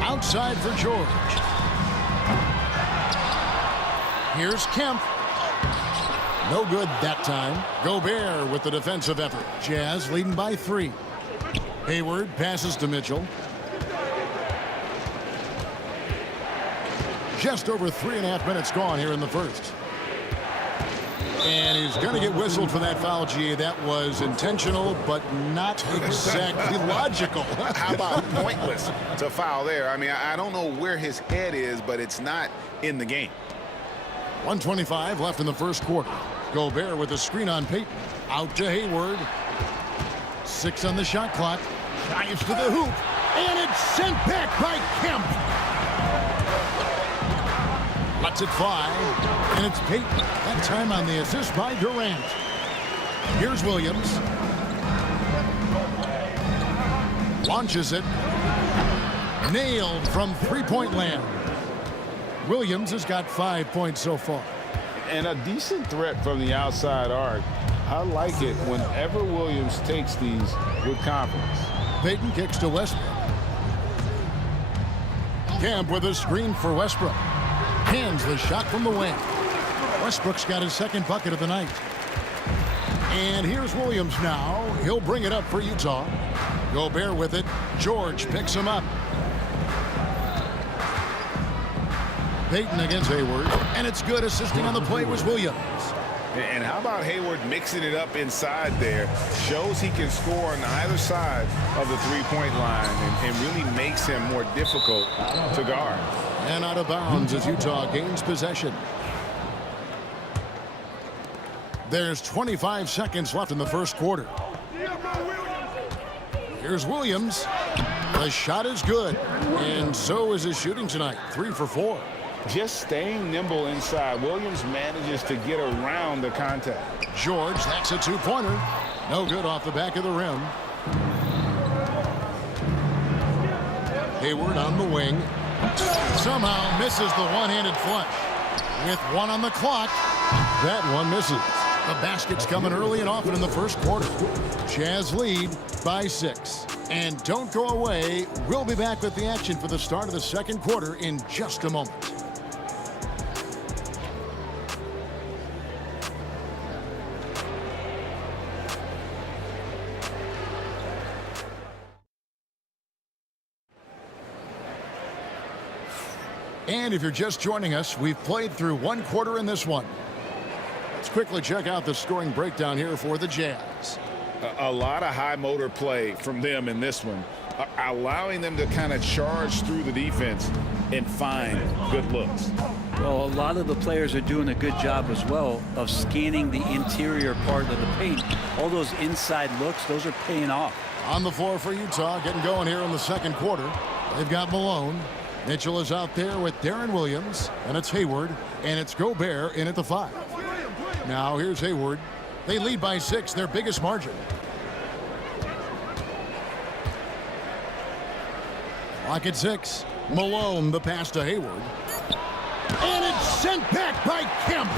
Outside for George. Here's Kemp. No good that time. Gobert with the defensive effort. Jazz leading by 3. Hayward passes to Mitchell. Just over 3.5 minutes gone here in the first. And he's going to get whistled for that foul, G. That was intentional, but not exactly logical. How about pointless to foul there? I mean, I don't know where his head is, but it's not in the game. 1:25 left in the first quarter. Gobert with a screen on Payton. Out to Hayward. 6 on the shot clock. Dives to the hoop. And it's sent back by Kemp. Lets it fly. And it's Payton. That time on the assist by Durant. Here's Williams. Launches it. Nailed from three-point land. Williams has got 5 points so far. And a decent threat from the outside arc. I like it whenever Williams takes these with confidence. Payton kicks to Westbrook. Kemp with a screen for Westbrook. Hands the shot from the wing. Westbrook's got his second bucket of the night. And here's Williams now. He'll bring it up for Utah. Gobert with it. George picks him up. Payton against Hayward. And it's good. Assisting on the play was Williams. And how about Hayward mixing it up inside there? Shows he can score on either side of the three-point line and really makes him more difficult to guard. And out of bounds as Utah gains possession. There's 25 seconds left in the first quarter. Here's Williams. The shot is good. And so is his shooting tonight. 3 for 4. Just staying nimble inside. Williams manages to get around the contact. George, that's a two-pointer. No good off the back of the rim. Hayward on the wing. Somehow misses the one-handed flush. With 1 on the clock, that one misses. The basket's coming early and often in the first quarter. Jazz lead by 6. And don't go away. We'll be back with the action for the start of the second quarter in just a moment. And if you're just joining us, we've played through one quarter in this one. Let's quickly check out the scoring breakdown here for the Jazz. A lot of high motor play from them in this one, allowing them to kind of charge through the defense and find good looks. Well, a lot of the players are doing a good job as well of scanning the interior part of the paint. All those inside looks, those are paying off. On the floor for Utah, getting going here in the second quarter. They've got Malone. Mitchell is out there with Darren Williams, and it's Hayward, and it's Gobert in at the 5. Now here's Hayward. They lead by 6, their biggest margin. Clock at 6. Malone, the pass to Hayward. And it's sent back by Kemp.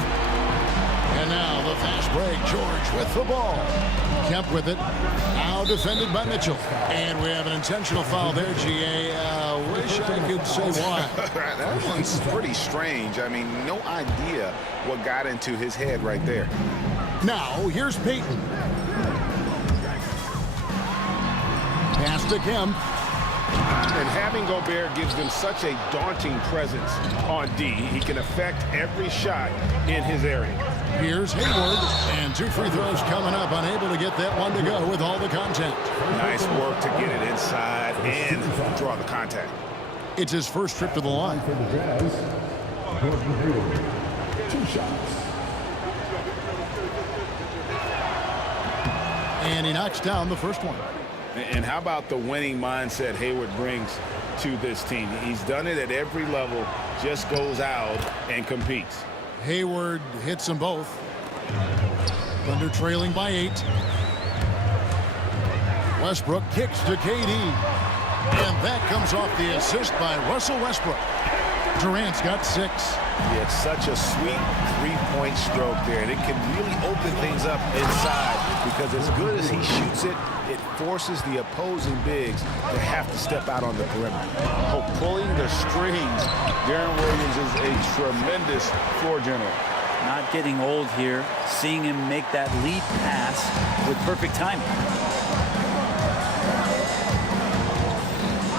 And now the fast break. George with the ball. Kemp with it. Now defended by Mitchell. And we have an intentional foul there, GA. Wish I could say why. That one's pretty strange. I mean, no idea what got into his head right there. Now, here's Payton. Pass to Kemp. And having Gobert gives them such a daunting presence on D. He can affect every shot in his area. Here's Hayward, and 2 free throws coming up. Unable to get that one to go with all the contact. Nice work to get it inside and draw the contact. It's his first trip to the line. For the Jazz, Gordon Hayward, 2 shots. And he knocks down the first one. And how about the winning mindset Hayward brings to this team? He's done it at every level, just goes out and competes. Hayward hits them both. Thunder trailing by 8. Westbrook kicks to KD. And that comes off the assist by Russell Westbrook. Durant's got 6. It's such a sweet three-point stroke there, and it can really open things up inside because as good as he shoots it, it forces the opposing bigs to have to step out on the perimeter. Oh, pulling the strings. Darren Williams is a tremendous floor general. Not getting old here, seeing him make that lead pass with perfect timing.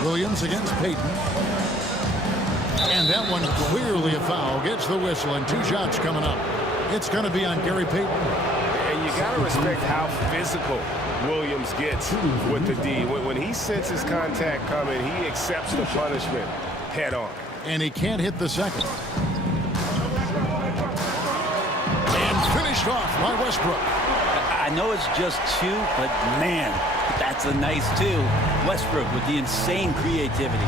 Williams against Payton. And that one clearly a foul. Gets the whistle, and 2 shots coming up. It's going to be on Gary Payton. And you got to respect how physical Williams gets with the D. When he senses contact coming, he accepts the punishment head on. And he can't hit the second. And finished off by Westbrook. I know it's just 2, but man, that's a nice 2. Westbrook with the insane creativity.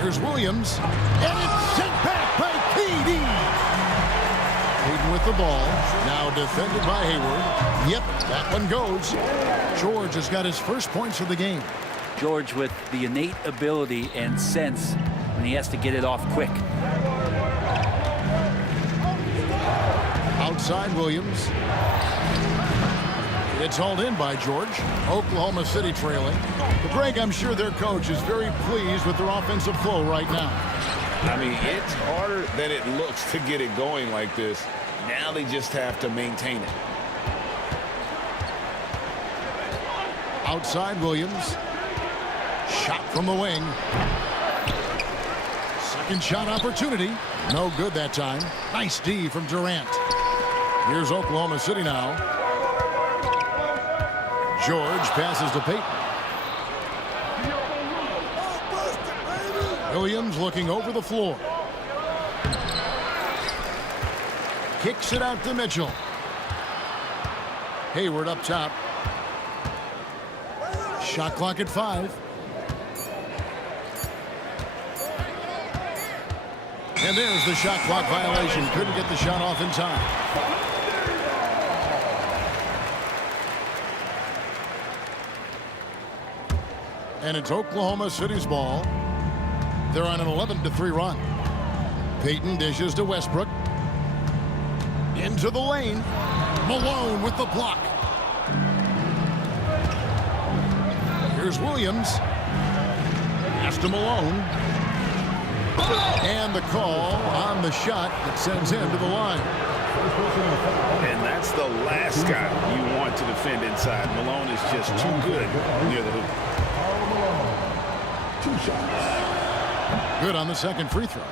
Here's Williams, and it's sent back by KD. KD Peyton with the ball. Now defended by Hayward. Yep, that one goes. George has got his first points of the game. George with the innate ability and sense when he has to get it off quick. Outside Williams. It's hauled in by George. Oklahoma City trailing. But Greg, I'm sure their coach is very pleased with their offensive flow right now. I mean, it's harder than it looks to get it going like this. Now they just have to maintain it. Outside Williams. Shot from the wing. Second shot opportunity. No good that time. Nice D from Durant. Here's Oklahoma City now. George passes to Peyton. Williams looking over the floor. Kicks it out to Mitchell. Hayward up top. Shot clock at 5. And there's the shot clock violation. Couldn't get the shot off in time. And it's Oklahoma City's ball. They're on an 11-3 run. Peyton dishes to Westbrook. Into the lane. Malone with the block. Here's Williams. Pass to Malone. And the call on the shot that sends him to the line. And that's the last guy you want to defend inside. Malone is just too good near the hoop. 2 shots. Good on the second free throw.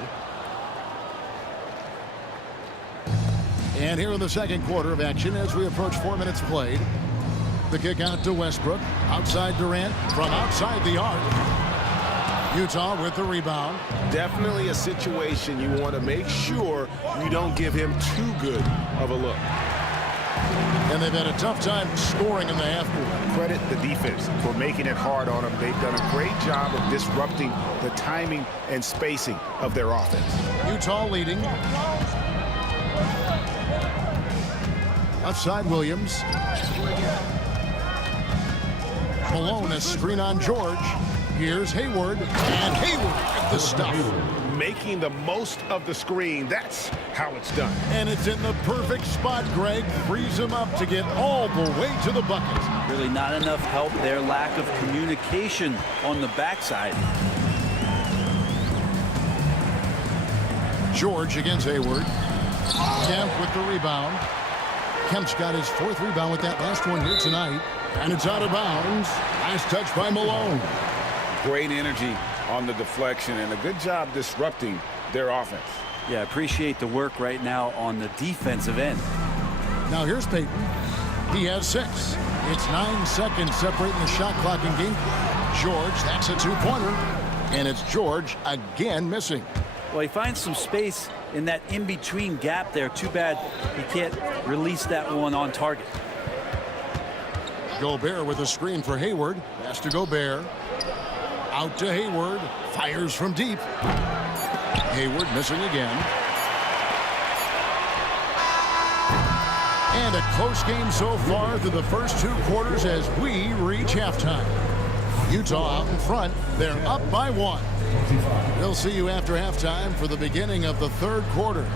And here in the second quarter of action as we approach 4 minutes played. The kick out to Westbrook. Outside Durant from outside the arc. Utah with the rebound. Definitely a situation you want to make sure you don't give him too good of a look. And they've had a tough time scoring in the half court. Credit the defense for making it hard on them. They've done a great job of disrupting the timing and spacing of their offense. Utah leading. Outside Williams. Malone, a screen on George. Here's Hayward, and Hayward with the stuff. Making the most of the screen. That's how it's done. And it's in the perfect spot, Greg. Frees him up to get all the way to the bucket. Really not enough help there. Lack of communication on the backside. George against Hayward. Kemp with the rebound. Kemp's got his 4th rebound with that last one here tonight. And it's out of bounds. Last touch by Malone. Great energy on the deflection and a good job disrupting their offense. Yeah, appreciate the work right now on the defensive end. Now here's Peyton. He has 6. It's 9 seconds separating the shot clock in game. George, that's a 2-pointer. And it's George again missing. Well, he finds some space in that in-between gap there. Too bad he can't release that one on target. Gobert with a screen for Hayward. Pass to Gobert. Out to Hayward. Fires from deep. Hayward missing again. And a close game so far through the first 2 quarters as we reach halftime. Utah out in front. They're up by 1. We'll see you after halftime for the beginning of the 3rd quarter.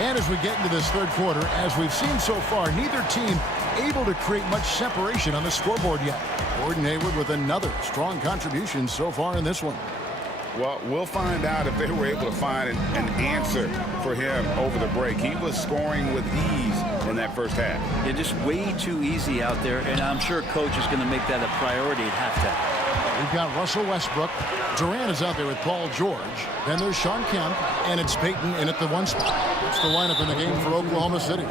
And as we get into this 3rd quarter, as we've seen so far, neither team able to create much separation on the scoreboard yet. Gordon Hayward with another strong contribution so far in this one. Well, we'll find out if they were able to find an answer for him over the break. He was scoring with ease in that first half. Yeah, just way too easy out there, and I'm sure coach is going to make that a priority at halftime. We've got Russell Westbrook. Durant is out there with Paul George. Then there's Sean Kemp, and it's Payton in at the 1 spot. That's the lineup in the game for Oklahoma City.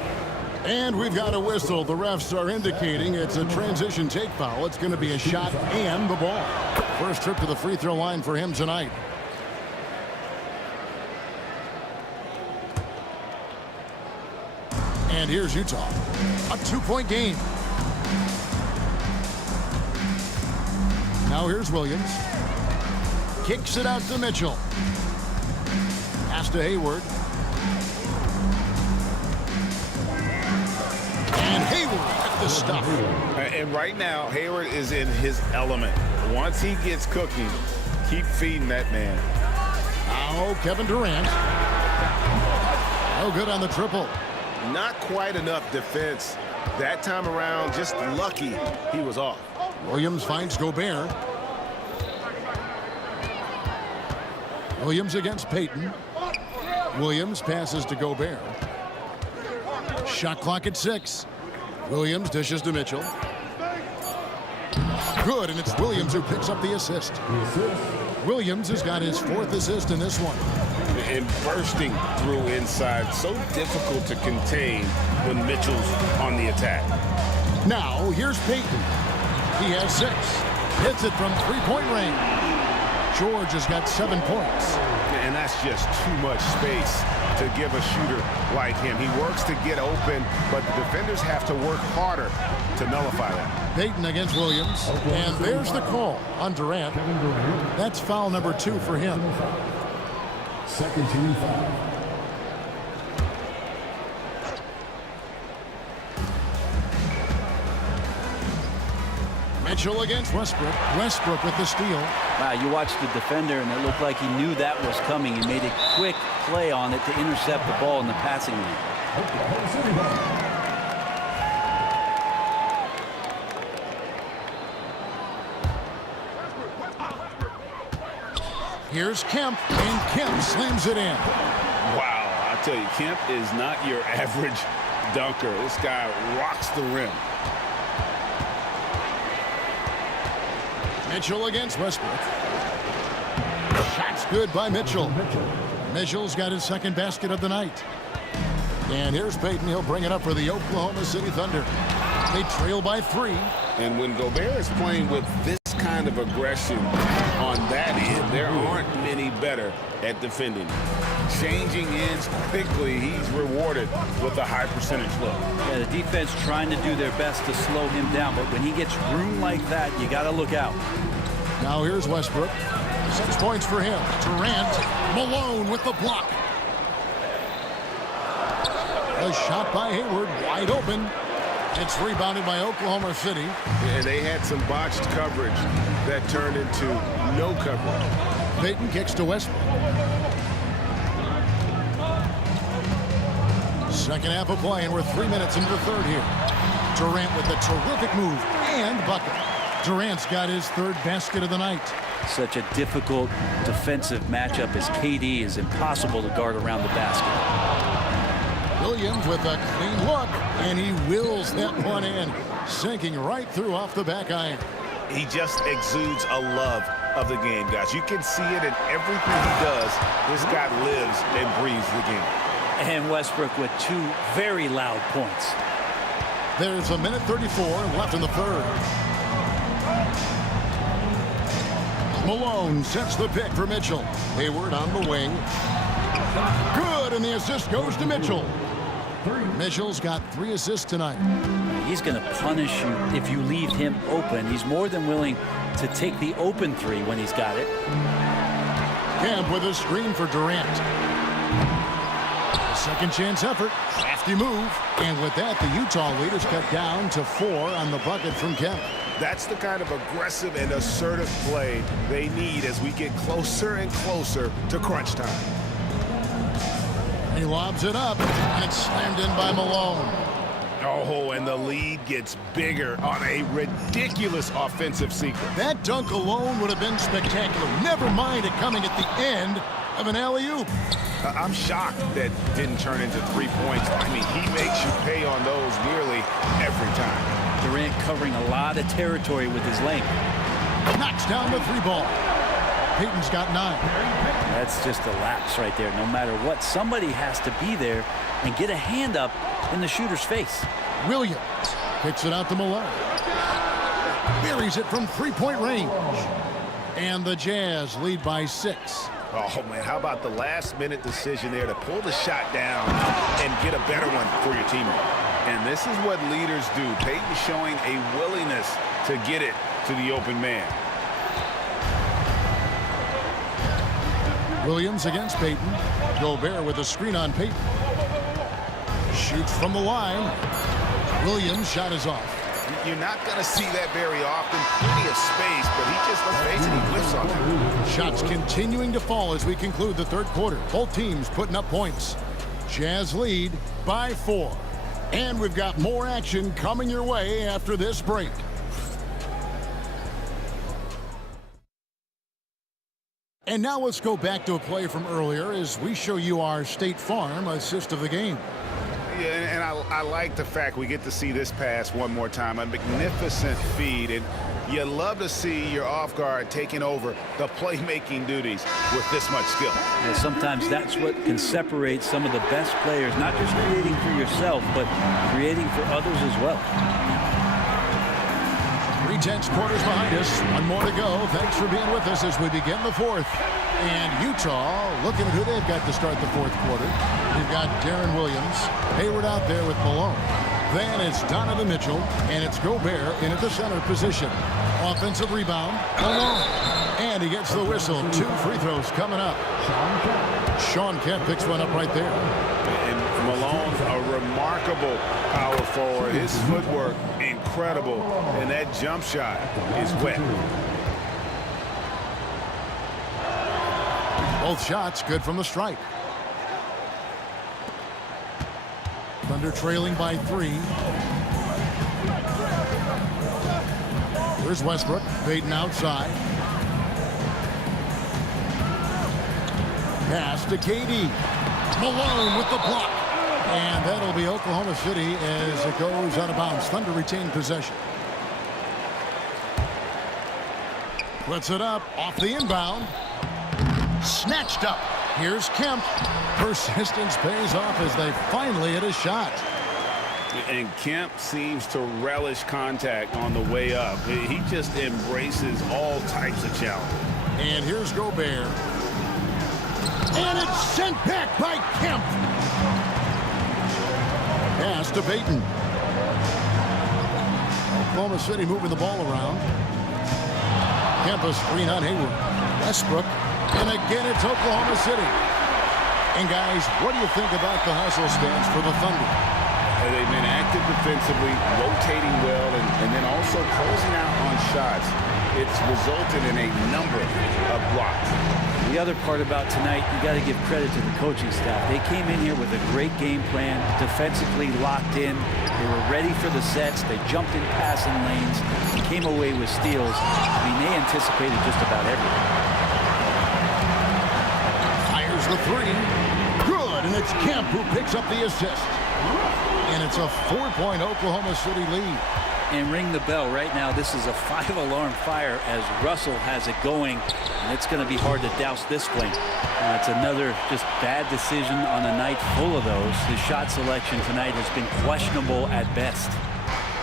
And we've got a whistle. The refs are indicating it's a transition take foul. It's going to be a shot and the ball. First trip to the free throw line for him tonight. And here's Utah. A 2-point game. Now here's Williams. Kicks it out to Mitchell. Pass to Hayward. And Hayward at the stuff. And right now, Hayward is in his element. Once he gets cooking, keep feeding that man. Now Kevin Durant. No good on the triple. Not quite enough defense that time around. Just lucky he was off. Williams finds Gobert. Williams against Payton. Williams passes to Gobert. Shot clock at 6. Williams dishes to Mitchell. Good, and it's Williams who picks up the assist. Williams has got his 4th assist in this one. And bursting through inside, so difficult to contain when Mitchell's on the attack. Now, here's Payton. He has 6. Hits it from 3-point range. George has got 7 points. And that's just too much space to give a shooter like him. He works to get open, but the defenders have to work harder to nullify that. Payton against Williams. And there's the call on Durant. That's foul number 2 for him. Second team foul. Mitchell against Westbrook. Westbrook with the steal. Wow, you watched the defender, and it looked like he knew that was coming. He made a quick play on it to intercept the ball in the passing lane. Here's Kemp, and Kemp slams it in. Wow, I tell you, Kemp is not your average dunker. This guy rocks the rim. Mitchell against Westbrook. Shot's good by Mitchell. Mitchell's got his 2nd basket of the night. And here's Payton. He'll bring it up for the Oklahoma City Thunder. They trail by 3. And when Gobert is playing with this kind of aggression on that end, there aren't many better at defending. Changing ends quickly, he's rewarded with a high percentage look. Yeah, the defense trying to do their best to slow him down, but when he gets room like that, you got to look out. Now here's Westbrook. 6 points for him. Durant. Malone with the block. A shot by Hayward, wide open. It's rebounded by Oklahoma City. And they had some botched coverage that turned into no coverage. Payton kicks to Westbrook. Second half of play, and we're 3 minutes into the third here. Durant with a terrific move and bucket. Durant's got his 3rd basket of the night. Such a difficult defensive matchup as KD is impossible to guard around the basket. Williams with a clean look, and he wills that one in, sinking right through off the back iron. He just exudes a love of the game, guys. You can see it in everything he does. This guy lives and breathes the game. And Westbrook with 2 very loud points. There's a minute 34 left in the third. Malone sets the pick for Mitchell. Hayward on the wing. Good, and the assist goes to Mitchell. Mitchell's got 3 assists tonight. He's going to punish you if you leave him open. He's more than willing to take the open 3 when he's got it. Kemp with a screen for Durant. A second chance effort. Crafty move. And with that, the Utah lead is cut down to 4 on the bucket from Kemp. That's the kind of aggressive and assertive play they need as we get closer and closer to crunch time. He lobs it up, and it's slammed in by Malone. Oh, and the lead gets bigger on a ridiculous offensive sequence. That dunk alone would have been spectacular. Never mind it coming at the end of an alley-oop. I'm shocked that didn't turn into 3 points. I mean, he makes you pay on those nearly every time. Durant covering a lot of territory with his length. Knocks down the 3-ball. Payton's got 9. That's just a lapse right there. No matter what, somebody has to be there and get a hand up in the shooter's face. Williams kicks it out to Malone. Buries it from 3-point range. And the Jazz lead by 6. Oh, man, how about the last-minute decision there to pull the shot down and get a better one for your teammate? And this is what leaders do. Payton showing a willingness to get it to the open man. Williams against Payton. Gobert with a screen on Payton. Shoots from the line. Williams' shot is off. You're not going to see that very often. Plenty of space, but he just, let's face it, he whiffs on them. Shots continuing to fall as we conclude the third quarter. Both teams putting up points. Jazz lead by 4. And we've got more action coming your way after this break. And now let's go back to a play from earlier as we show you our State Farm assist of the game. Yeah, and I like the fact we get to see this pass one more time. A magnificent feed, and you love to see your off guard taking over the playmaking duties with this much skill. Yeah, sometimes that's what can separate some of the best players, not just creating for yourself, but creating for others as well. 3/10 quarters behind us. One more to go. Thanks for being with us as we begin the fourth. And Utah looking at who they've got to start the fourth quarter. They've got Darren Williams, Hayward out there with Malone. Then it's Donovan Mitchell, and it's Gobert in at the center position. Offensive rebound, Malone. And he gets the whistle. 2 free throws coming up. Sean Kemp picks one up right there. And Malone, a remarkable power forward. His footwork, incredible. And that jump shot is wet. Both shots good from the stripe. Thunder trailing by 3. Here's Westbrook. Payton outside. Pass to KD. Malone with the block. And that'll be Oklahoma City as it goes out of bounds. Thunder retain possession. Puts it up off the inbound. Snatched up. Here's Kemp. Persistence pays off as they finally hit a shot. And Kemp seems to relish contact on the way up. He just embraces all types of challenges. And here's Gobert. And it's sent back by Kemp. Pass to Payton. Oklahoma City moving the ball around. Kemp a screen on Hayward. Westbrook. And again, it's Oklahoma City. And guys, what do you think about the hustle stance for the Thunder? They've been active defensively, rotating well, and then also closing out on shots. It's resulted in a number of blocks. The other part about tonight, you got to give credit to the coaching staff. They came in here with a great game plan, defensively locked in. They were ready for the sets. They jumped in passing lanes and came away with steals. I mean, they anticipated just about everything. Fires the 3. Good, and it's Kemp who picks up the assist. And it's a 4-point Oklahoma City lead. And ring the bell right now. This is a 5-alarm fire as Russell has it going, and it's going to be hard to douse this flame. It's another just bad decision on a night full of those. His shot selection tonight has been questionable at best.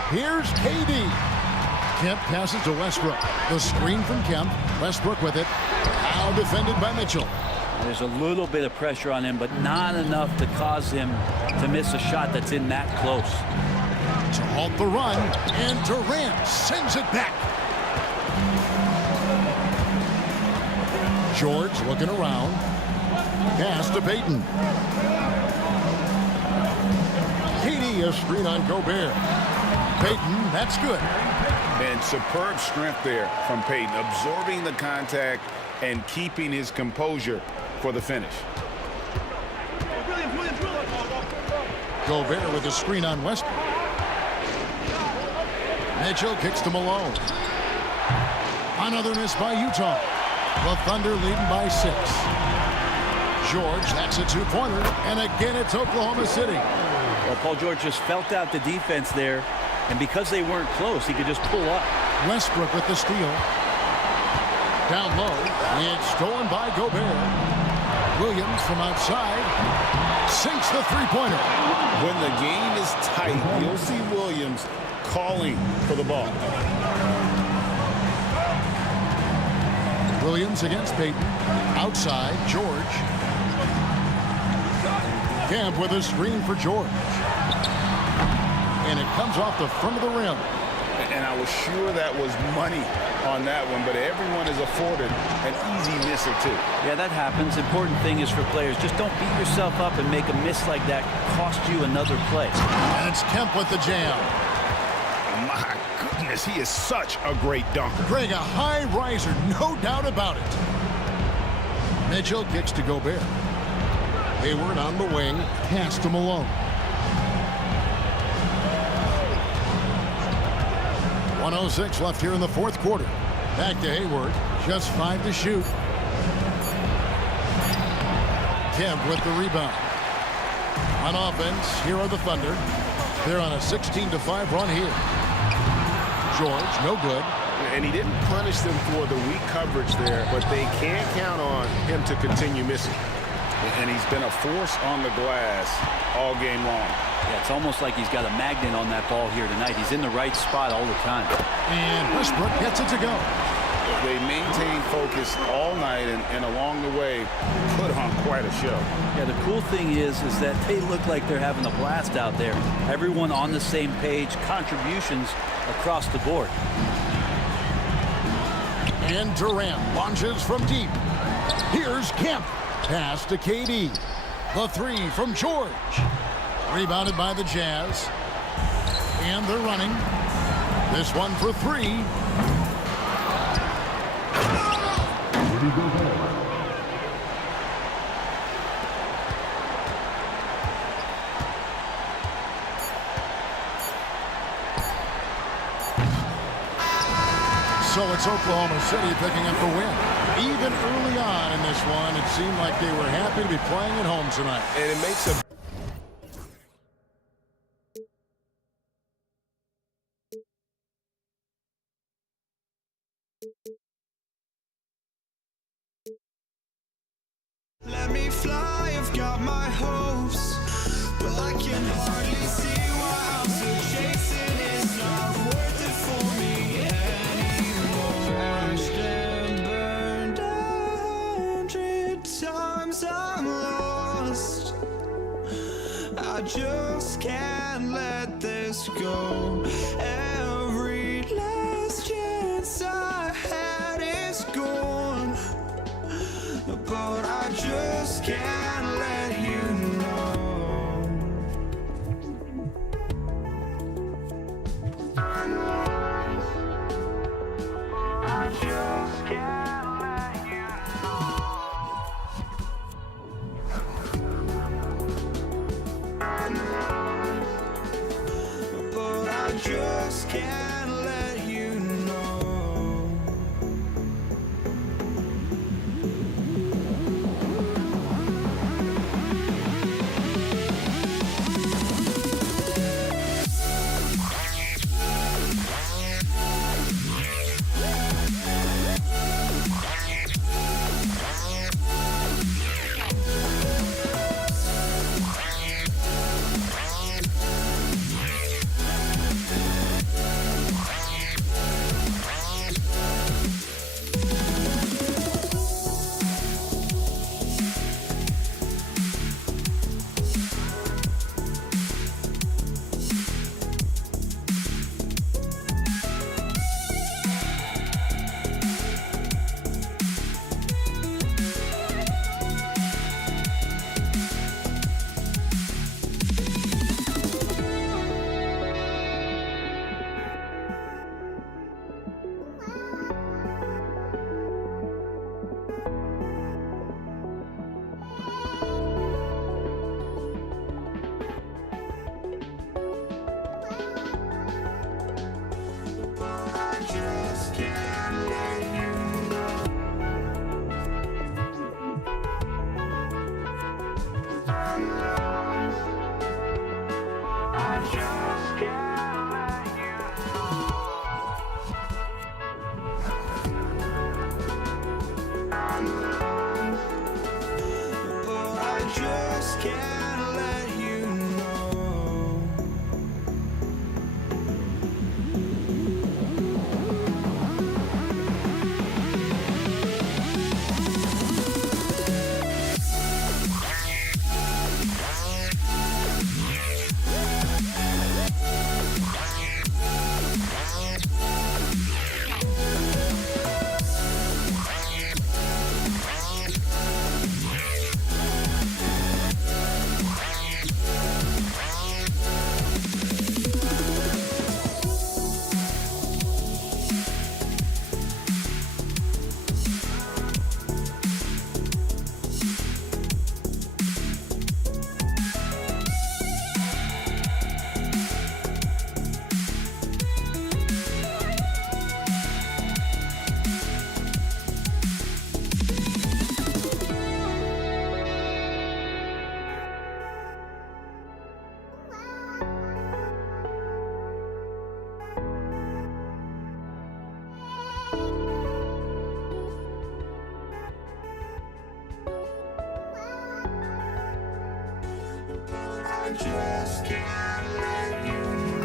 Here's KD. Kemp passes to Westbrook. The screen from Kemp. Westbrook with it. Now defended by Mitchell. There's a little bit of pressure on him, but not enough to cause him to miss a shot that's in that close. To halt the run, and Durant sends it back. George looking around. Pass to Payton. KD a screen on Gobert. Payton, that's good. And superb strength there from Payton, absorbing the contact and keeping his composure for the finish. Gobert with a screen on Westbrook. Mitchell kicks to Malone. Another miss by Utah. The Thunder leading by 6. George, that's a two-pointer. And again, it's Oklahoma City. Well, Paul George just felt out the defense there. And because they weren't close, he could just pull up. Westbrook with the steal. Down low. It's stolen by Gobert. Williams from outside sinks the three-pointer. When the game is tight, you'll see Williams calling for the ball. Williams against Payton. Outside, George. Camp with a screen for George. And it comes off the front of the rim. And I was sure that was money on that one, but everyone is afforded an easy miss or two. Yeah, that happens. Important thing is for players, just don't beat yourself up and make a miss like that cost you another play. And it's Kemp with the jam. My goodness, he is such a great dunker. Greg, a high riser, no doubt about it. Mitchell kicks to Gobert. Hayward on the wing, pass to Malone. 1:06 left here in the fourth quarter. Back to Hayward, just 5 to shoot. Kemp with the rebound. On offense, here are the Thunder. They're on a 16-5 run here. George, no good. And he didn't punish them for the weak coverage there, but they can't count on him to continue missing. And he's been a force on the glass all game long. Yeah, it's almost like he's got a magnet on that ball here tonight. He's in the right spot all the time. And Westbrook gets it to go. They maintain focus all night and along the way put on quite a show. Yeah, the cool thing is that they look like they're having a blast out there. Everyone on the same page, contributions across the board. And Durant launches from deep. Here's Kemp. Pass to KD. The three from George. Rebounded by the Jazz. And they're running. This one for 3. So it's Oklahoma City picking up the win. Even early on in this one, it seemed like they were happy to be playing at home tonight. And it makes a Let me fly, I've got my hopes, but I can hardly see why I'm still chasing. It's not worth it for me anymore. Crashed and burned 100 times, I'm lost. I just can't let this go. Every last chance I had is gone, but I just can't let you know. I just can't let you know. But I just can't let you know. just can't let you know.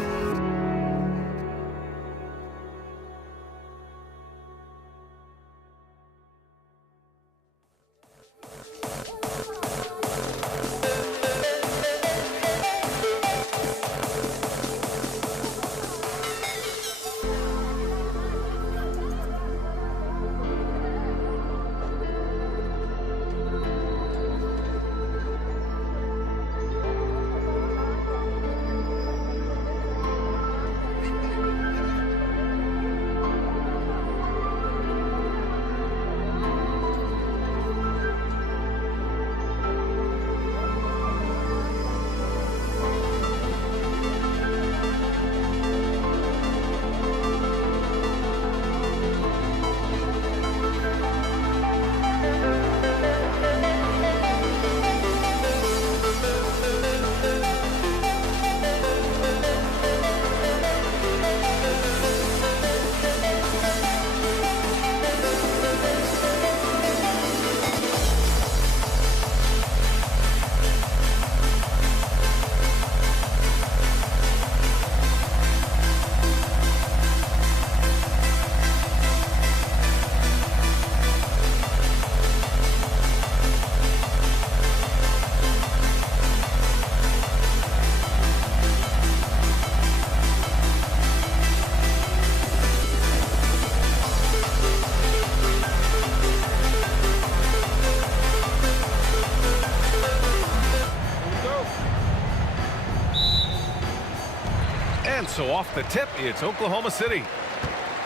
And so off the tip, it's Oklahoma City.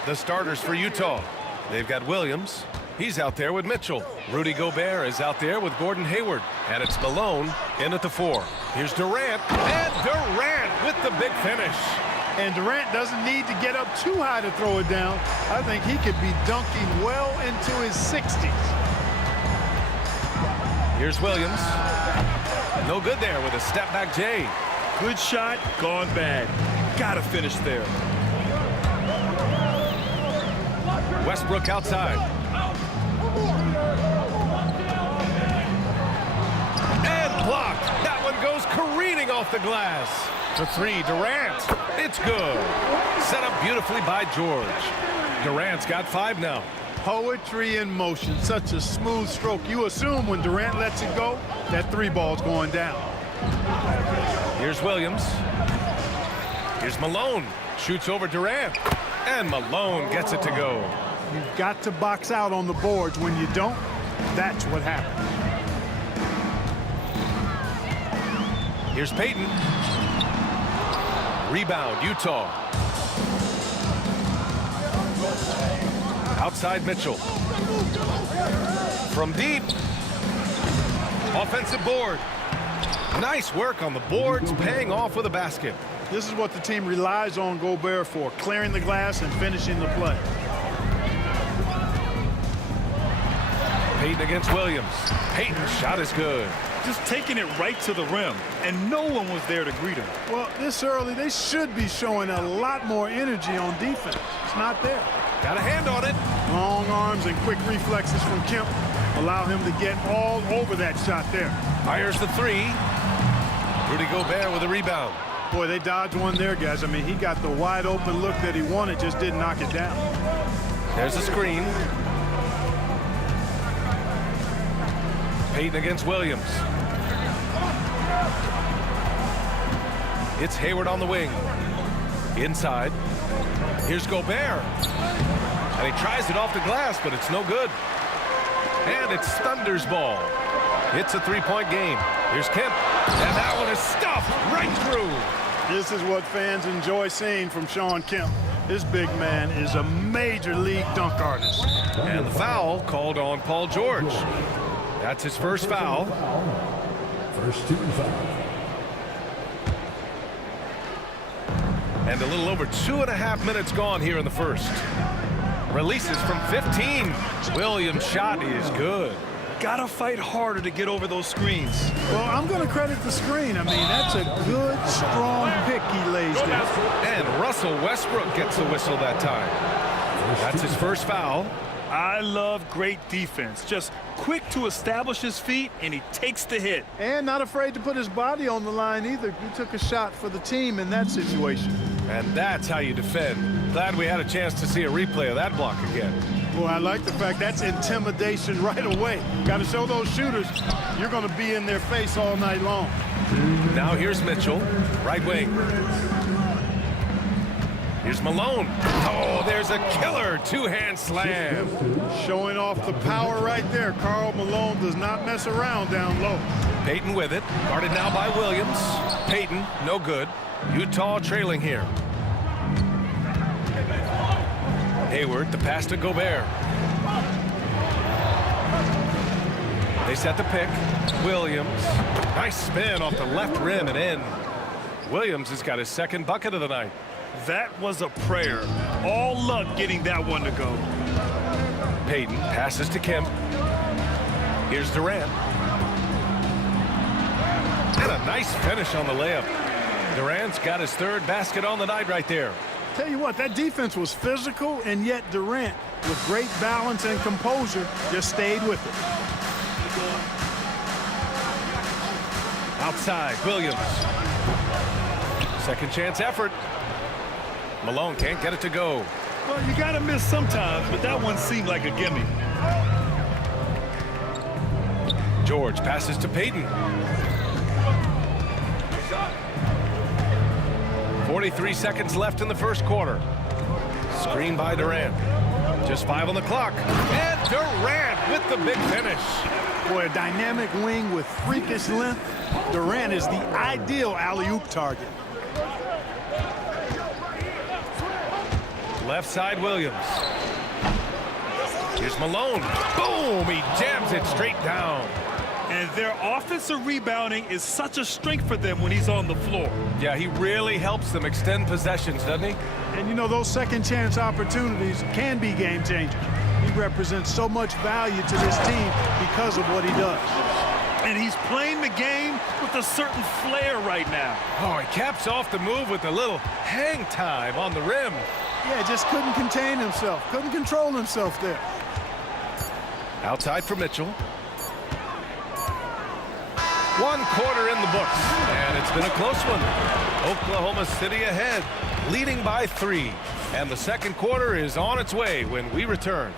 The starters for Utah. They've got Williams. He's out there with Mitchell. Rudy Gobert is out there with Gordon Hayward. And it's Malone in at the 4. Here's Durant. And Durant with the big finish. And Durant doesn't need to get up too high to throw it down. I think he could be dunking well into his 60s. Here's Williams. No good there with a step-back J. Good shot, gone bad. Gotta finish there. Westbrook outside. And blocked. That one goes careening off the glass. The 3, Durant. It's good. Set up beautifully by George. Durant's got 5 now. Poetry in motion. Such a smooth stroke. You assume when Durant lets it go, that 3 ball's going down. Here's Williams. Here's Malone. Shoots over Durant. And Malone gets it to go. You've got to box out on the boards. When you don't, that's what happens. Here's Payton. Rebound, Utah. Outside Mitchell. From deep. Offensive board. Nice work on the boards, paying off with a basket. This is what the team relies on Gobert for, clearing the glass and finishing the play. Payton against Williams. Payton's shot is good. just taking it right to the rim, and no one was there to greet him. Well, this early, they should be showing a lot more energy on defense. It's not there. Got a hand on it. Long arms and quick reflexes from Kemp allow him to get all over that shot there. Fires the three. Rudy Gobert with a rebound. Boy, they dodged one there, guys. I mean, he got the wide open look that he wanted, just didn't knock it down. There's a screen. Payton against Williams. It's Hayward on the wing. Inside. Here's Gobert. And he tries it off the glass, but it's no good. And it's Thunder's ball. It's a three-point game. Here's Kemp. And that one is stuffed right through. This is what fans enjoy seeing from Shawn Kemp. This big man is a major league dunk artist. And the foul called on Paul George. That's his first foul. First team foul. And a little over 2.5 minutes gone here in the first. Releases from 15. Williams' shot is good. Gotta fight harder to get over those screens. Well, I'm going to credit the screen. I mean, that's a good, strong pick he lays there. And Russell Westbrook gets the whistle that time. That's his first foul. I love great defense. Just quick to establish his feet, and he takes the hit. And not afraid to put his body on the line either. He took a shot for the team in that situation. And that's how you defend. Glad we had a chance to see a replay of that block again. Well, I like the fact that's intimidation right away. Got to show those shooters you're going to be in their face all night long. Now here's Mitchell, right wing. Here's Malone. Oh, there's a killer two-hand slam. Showing off the power right there. Karl Malone does not mess around down low. Payton with it. Guarded now by Williams. Payton, no good. Utah trailing here. Hayward, the pass to Gobert. They set the pick. Williams. Nice spin off the left rim and in. Williams has got his second bucket of the night. That was a prayer. All luck getting that one to go. Payton passes to Kemp. Here's Durant. And a nice finish on the layup. Durant's got his third basket on the night right there. Tell you what, that defense was physical, and yet Durant, with great balance and composure, just stayed with it. Outside, Williams. Second chance effort. Malone can't get it to go. Well, you got to miss sometimes, but that one seemed like a gimme. George passes to Payton. 43 seconds left in the first quarter. Screen by Durant. Just 5 on the clock. And Durant with the big finish. Boy, a dynamic wing with freakish length. Durant is the ideal alley-oop target. Left side, Williams. Here's Malone. Boom! He jams it straight down. And their offensive rebounding is such a strength for them when he's on the floor. Yeah, he really helps them extend possessions, doesn't he? And, you know, those second chance opportunities can be game changers. He represents so much value to this team because of what he does. And he's playing the game with a certain flair right now. Oh, he caps off the move with a little hang time on the rim. Yeah, just couldn't contain himself. Couldn't control himself there. Outside for Mitchell. 1 quarter in the books, and it's been a close one. Oklahoma City ahead, leading by 3. And the second quarter is on its way when we return.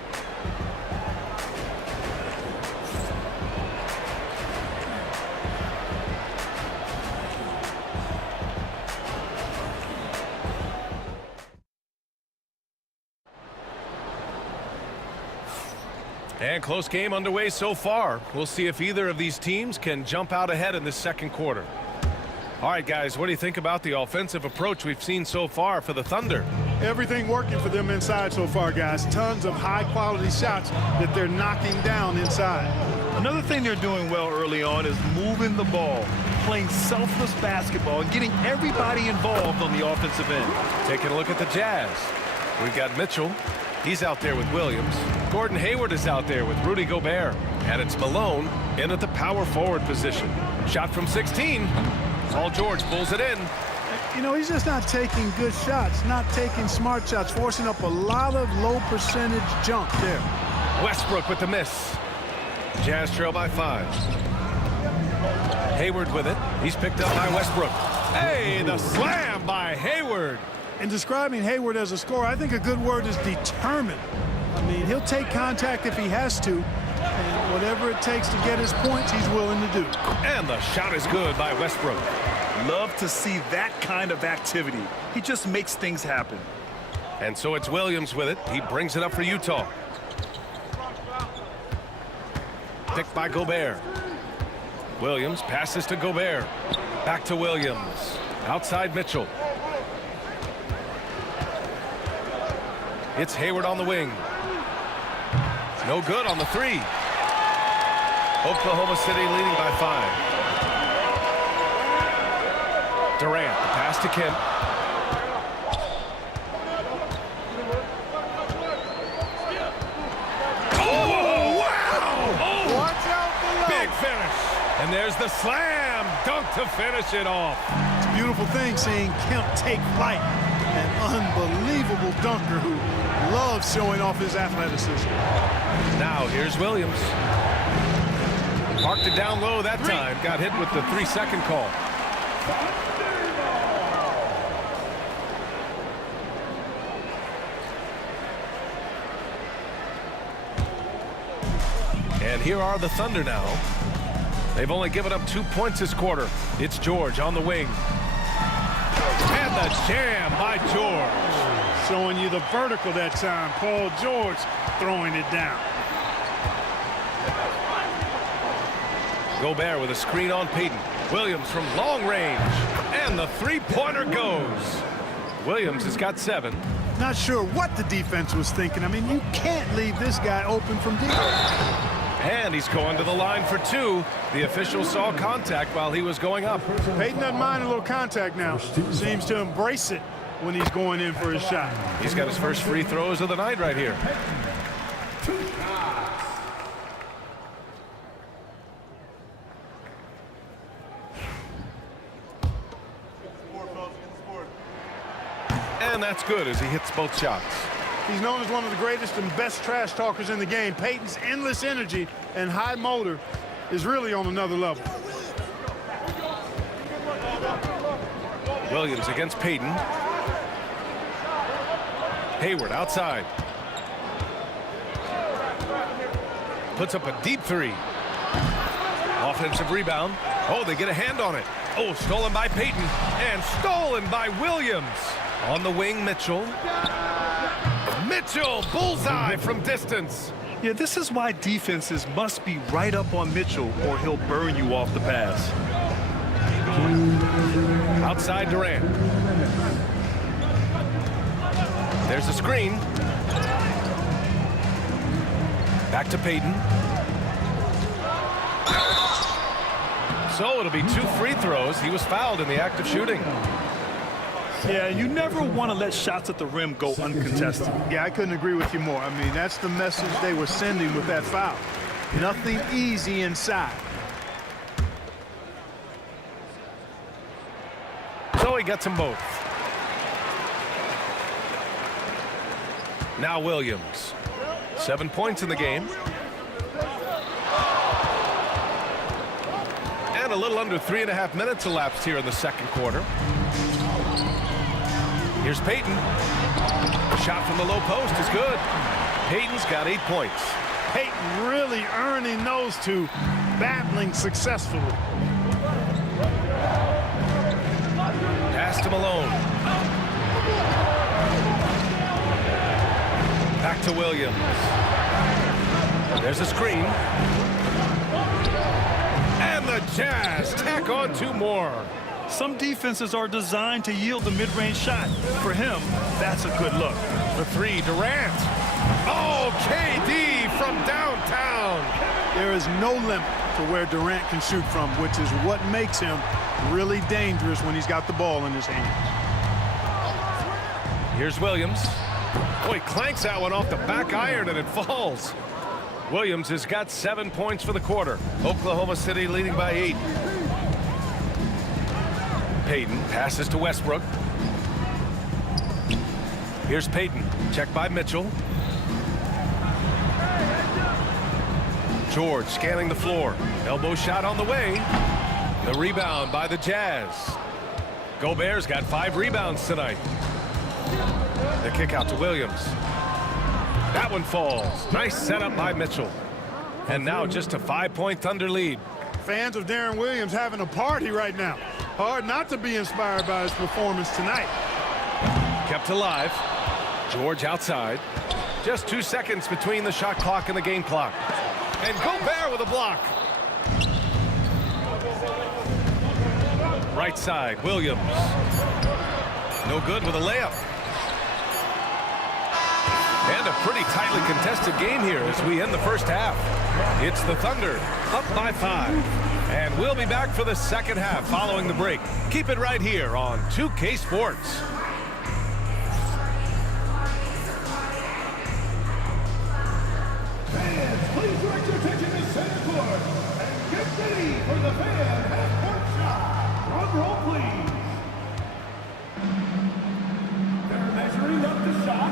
And close game underway so far. We'll see if either of these teams can jump out ahead in this second quarter. All right, guys, what do you think about the offensive approach we've seen so far for the Thunder? Everything working for them inside so far, guys. Tons of high-quality shots that they're knocking down inside. Another thing they're doing well early on is moving the ball, playing selfless basketball, and getting everybody involved on the offensive end. Taking a look at the Jazz. We've got Mitchell. He's out there with Williams. Gordon Hayward is out there with Rudy Gobert. And it's Malone in at the power forward position. Shot from 16. Paul George pulls it in. You know, he's just not taking good shots, not taking smart shots, forcing up a lot of low percentage jump there. Westbrook with the miss. Jazz trail by 5. Hayward with it. He's picked up by Westbrook. Hey, the slam by Hayward. In describing Hayward as a scorer, I think a good word is determined. I mean, he'll take contact if he has to, and whatever it takes to get his points, he's willing to do. And the shot is good by Westbrook. Love to see that kind of activity. He just makes things happen. And so it's Williams with it. He brings it up for Utah. Picked by Gobert. Williams passes to Gobert. Back to Williams. Outside Mitchell. It's Hayward on the wing. No good on the 3. Oklahoma City leading by 5. Durant, pass to Kemp. Oh, wow! Oh, watch out below. Big finish. And there's the slam dunk to finish it off. It's a beautiful thing seeing Kemp take flight. An unbelievable dunker who loves showing off his athleticism. Now here's Williams. Parked it down low that time. Got hit with the 3-second call. And here are the Thunder now. They've only given up 2 points this quarter. It's George on the wing. And the jam by George. Showing you the vertical that time. Paul George throwing it down. Gobert with a screen on Payton. Williams from long range. And the three-pointer goes. Williams has got 7. Not sure what the defense was thinking. I mean, you can't leave this guy open from deep. And he's going to the line for 2. The official saw contact while he was going up. Payton doesn't mind a little contact now. Seems to embrace it when he's going in for his shot. He's got his first free throws of the night right here. And that's good as he hits both shots. He's known as one of the greatest and best trash talkers in the game. Payton's endless energy and high motor is really on another level. Williams against Payton. Hayward outside. Puts up a deep 3. Offensive rebound. Oh, they get a hand on it. Oh, stolen by Payton. And stolen by Williams. On the wing, Mitchell. Mitchell, bullseye from distance. Yeah, this is why defenses must be right up on Mitchell or he'll burn you off the pass. Outside Durant. There's a screen. Back to Payton. So it'll be 2 free throws. He was fouled in the act of shooting. Yeah, you never want to let shots at the rim go uncontested. Yeah, I couldn't agree with you more. I mean, that's the message they were sending with that foul. Nothing easy inside. So he gets them both. Now Williams. 7 points in the game. And a little under 3.5 minutes elapsed here in the second quarter. Here's Payton. A shot from the low post is good. Payton's got 8 points. Payton really earning those 2, battling successfully. Pass to Malone. Back to Williams. There's a screen. And the Jazz tack on 2 more. Some defenses are designed to yield the mid-range shot. For him, that's a good look. The 3, Durant. Oh, KD from downtown. There is no limit to where Durant can shoot from, which is what makes him really dangerous when he's got the ball in his hands. Here's Williams. Oh, he clanks that one off the back iron and it falls. Williams has got 7 points for the quarter. Oklahoma City leading by 8. Payton passes to Westbrook. Here's Payton. Checked by Mitchell. George scanning the floor. Elbow shot on the way. The rebound by the Jazz. Gobert's got 5 rebounds tonight. The kick out to Williams. That one falls. Nice setup by Mitchell. And now just a 5-point Thunder lead. Fans of Darren Williams having a party right now. Hard not to be inspired by his performance tonight. Kept alive. George outside. Just 2 seconds between the shot clock and the game clock. And Gobert with a block. Right side, Williams. No good with a layup. And a pretty tightly contested game here as we end the first half. It's the Thunder up by 5. And we'll be back for the second half following the break. Keep it right here on 2K Sports. Fans, please direct your attention to center court and get ready for the fan half-court shot. Drum roll, please. They're measuring up the shot.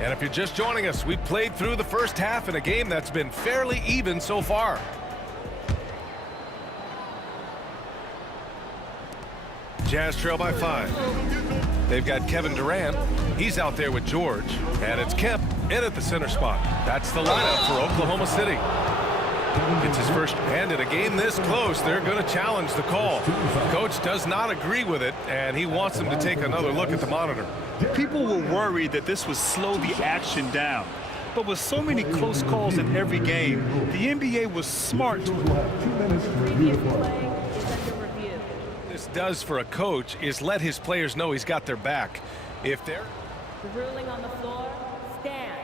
And if you're just joining us, we played through the first half in a game that's been fairly even so far. Jazz trail by 5. They've got Kevin Durant. He's out there with George. And it's Kemp in at the center spot. That's the lineup for Oklahoma City. It's his first, and in a game this close, they're going to challenge the call. Coach does not agree with it, and he wants them to take another look at the monitor. People were worried that this would slow the action down. But with so many close calls in every game, the NBA was smart. This does for a coach is let his players know he's got their back. If they're... The ruling on the floor stands.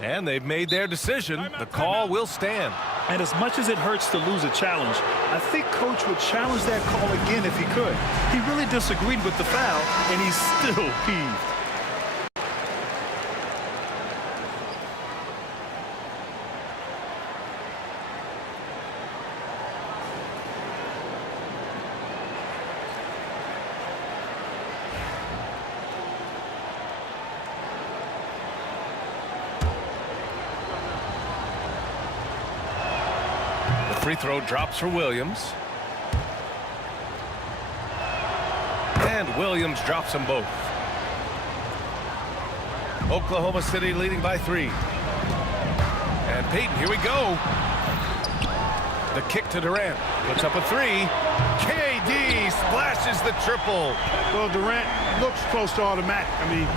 And they've made their decision. The call will stand. And as much as it hurts to lose a challenge, I think Coach would challenge that call again if he could. He really disagreed with the foul, and he's still peeved. Free throw drops for Williams. And Williams drops them both. Oklahoma City leading by 3. And Payton, here we go. The kick to Durant. Puts up a 3. KD splashes the triple. Well, Durant looks close to automatic. I mean,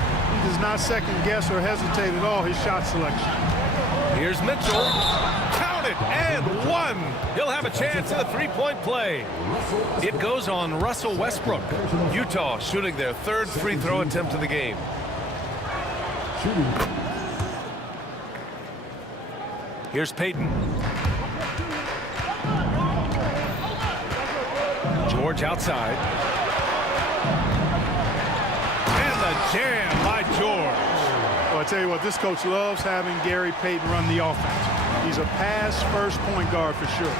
he does not second guess or hesitate at all his shot selection. Here's Mitchell. And 1. He'll have a chance at a 3-point play. It goes on Russell Westbrook. Utah shooting their 3rd free throw attempt of the game. Here's Payton. George outside. And the jam by George. Well, I tell you what, this coach loves having Gary Payton run the offense. He's a pass-first point guard for sure.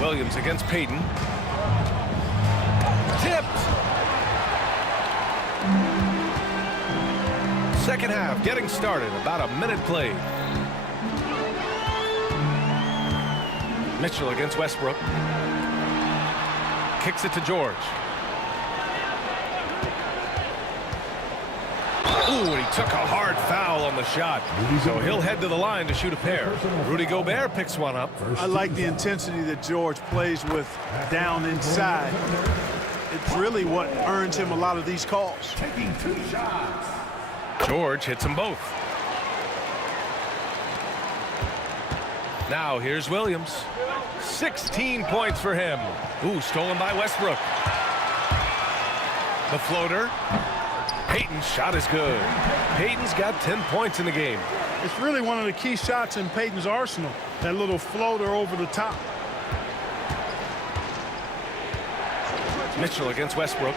Williams against Payton. Tipped. Second half getting started. About a minute played. Mitchell against Westbrook. Kicks it to George. Ooh, and he took a hard foul on the shot, so he'll head to the line to shoot a pair. Rudy Gobert picks one up. I like the intensity that George plays with down inside. It's really what earns him a lot of these calls. Taking 2 shots. George hits them both. Now here's Williams. 16 points for him. Ooh, stolen by Westbrook. The floater. Payton's shot is good. Payton's got 10 points in the game. It's really one of the key shots in Payton's arsenal. That little floater over the top. Mitchell against Westbrook.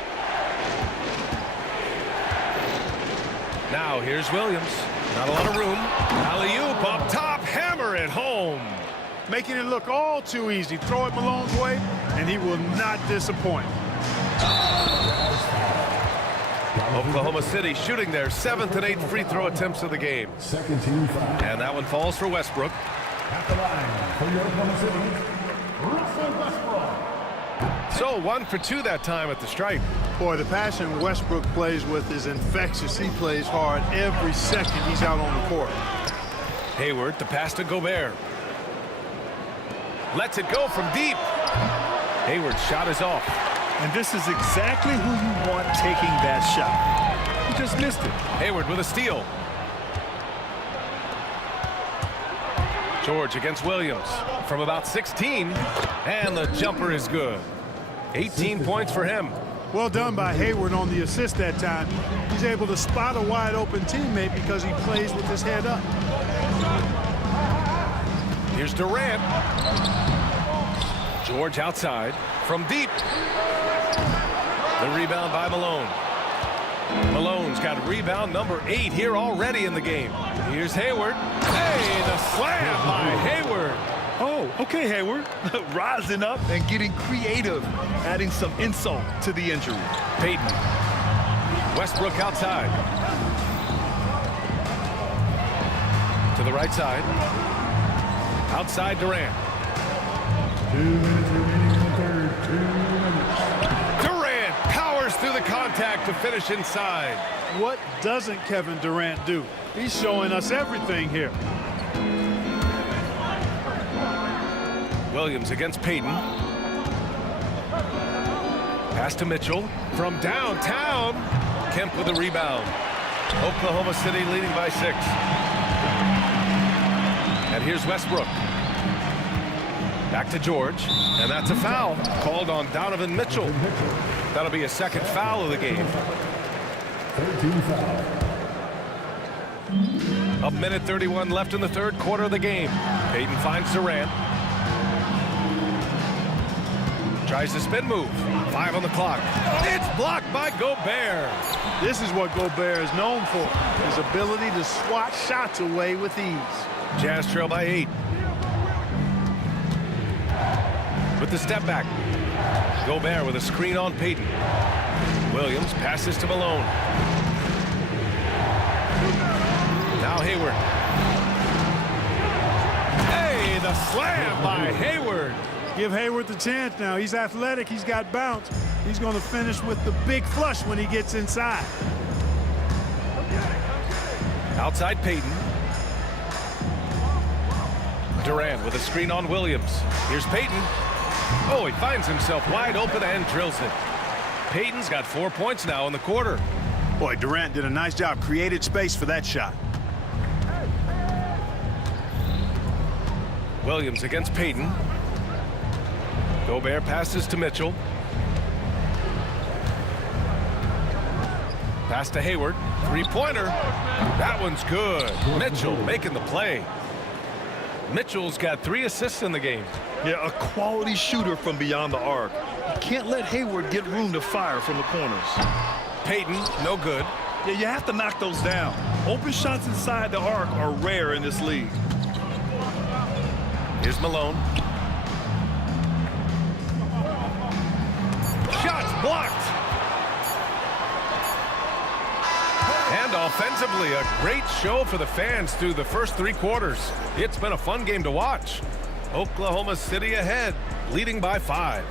Now here's Williams. Not a lot of room. Alley-oop up top. Hammer it home. Making it look all too easy. Throw it Malone's way, and he will not disappoint. Oklahoma City shooting their 7th and 8th free throw attempts of the game. Second team foul. And that one falls for Westbrook. At the line for your Oklahoma City, Russell Westbrook. So 1 for 2 that time at the stripe. Boy, the passion Westbrook plays with is infectious. He plays hard every second he's out on the court. Hayward, the pass to Gobert. Lets it go from deep. Hayward's shot is off. And this is exactly who you want taking that shot. He just missed it. Hayward with a steal. George against Williams from about 16. And the jumper is good. 18 points for him. Well done by Hayward on the assist that time. He's able to spot a wide open teammate because he plays with his head up. Here's Durant. George outside from deep. The rebound by Malone. Malone's got rebound number 8 here already in the game. Here's Hayward. Hey, the slam by Hayward. Oh, okay, Hayward. Rising up and getting creative, adding some insult to the injury. Payton. Westbrook outside. To the right side. Outside Durant. 2 minutes remaining in the third. 2 minutes. Durant powers through the contact to finish inside. What doesn't Kevin Durant do? He's showing us everything here. Williams against Payton. Pass to Mitchell from downtown. Kemp with a rebound. Oklahoma City leading by 6. And here's Westbrook. Back to George, and that's a foul called on Donovan Mitchell. That'll be a second foul of the game. 13 foul. A minute 31 left in the third quarter of the game. Payton finds Durant. Tries the spin move. 5 on the clock. It's blocked by Gobert. This is what Gobert is known for. His ability to swat shots away with ease. Jazz trail by 8. With the step back. Gobert with a screen on Payton. Williams passes to Malone. Now Hayward. Hey, the slam by Hayward. Give Hayward the chance now. He's athletic. He's got bounce. He's going to finish with the big flush when he gets inside. Outside Payton. Durant with a screen on Williams. Here's Payton. Oh, he finds himself wide open and drills it. Payton's got 4 points now in the quarter. Boy, Durant did a nice job. Created space for that shot. Williams against Payton. Gobert passes to Mitchell. Pass to Hayward. Three-pointer. That one's good. Mitchell making the play. Mitchell's got 3 assists in the game. Yeah, a quality shooter from beyond the arc. You can't let Hayward get room to fire from the corners. Payton, no good. Yeah, you have to knock those down. Open shots inside the arc are rare in this league. Here's Malone. Shots blocked. And offensively, a great show for the fans through the first 3 quarters. It's been a fun game to watch. Oklahoma City ahead, leading by 5.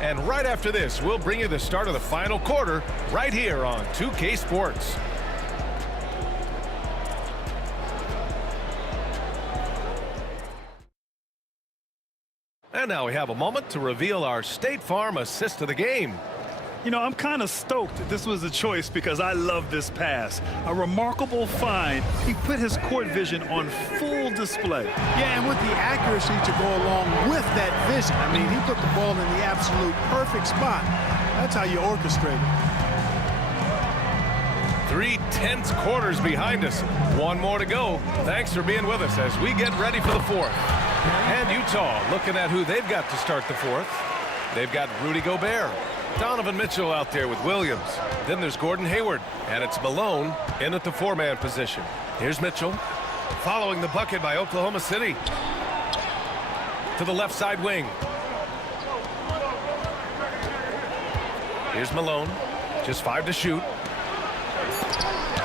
And right after this, we'll bring you the start of the final quarter right here on 2K Sports. And now we have a moment to reveal our State Farm assist of the game. You know, I'm kind of stoked that this was a choice because I love this pass. A remarkable find. He put his court vision on full display. Yeah, and with the accuracy to go along with that vision. I mean, he put the ball in the absolute perfect spot. That's how you orchestrate it. 3 tense quarters behind us. One more to go. Thanks for being with us as we get ready for the fourth. And Utah looking at who they've got to start the fourth. They've got Rudy Gobert. Donovan Mitchell out there with Williams. Then there's Gordon Hayward. And it's Malone in at the 4-man position. Here's Mitchell. Following the bucket by Oklahoma City. To the left side wing. Here's Malone. Just 5 to shoot.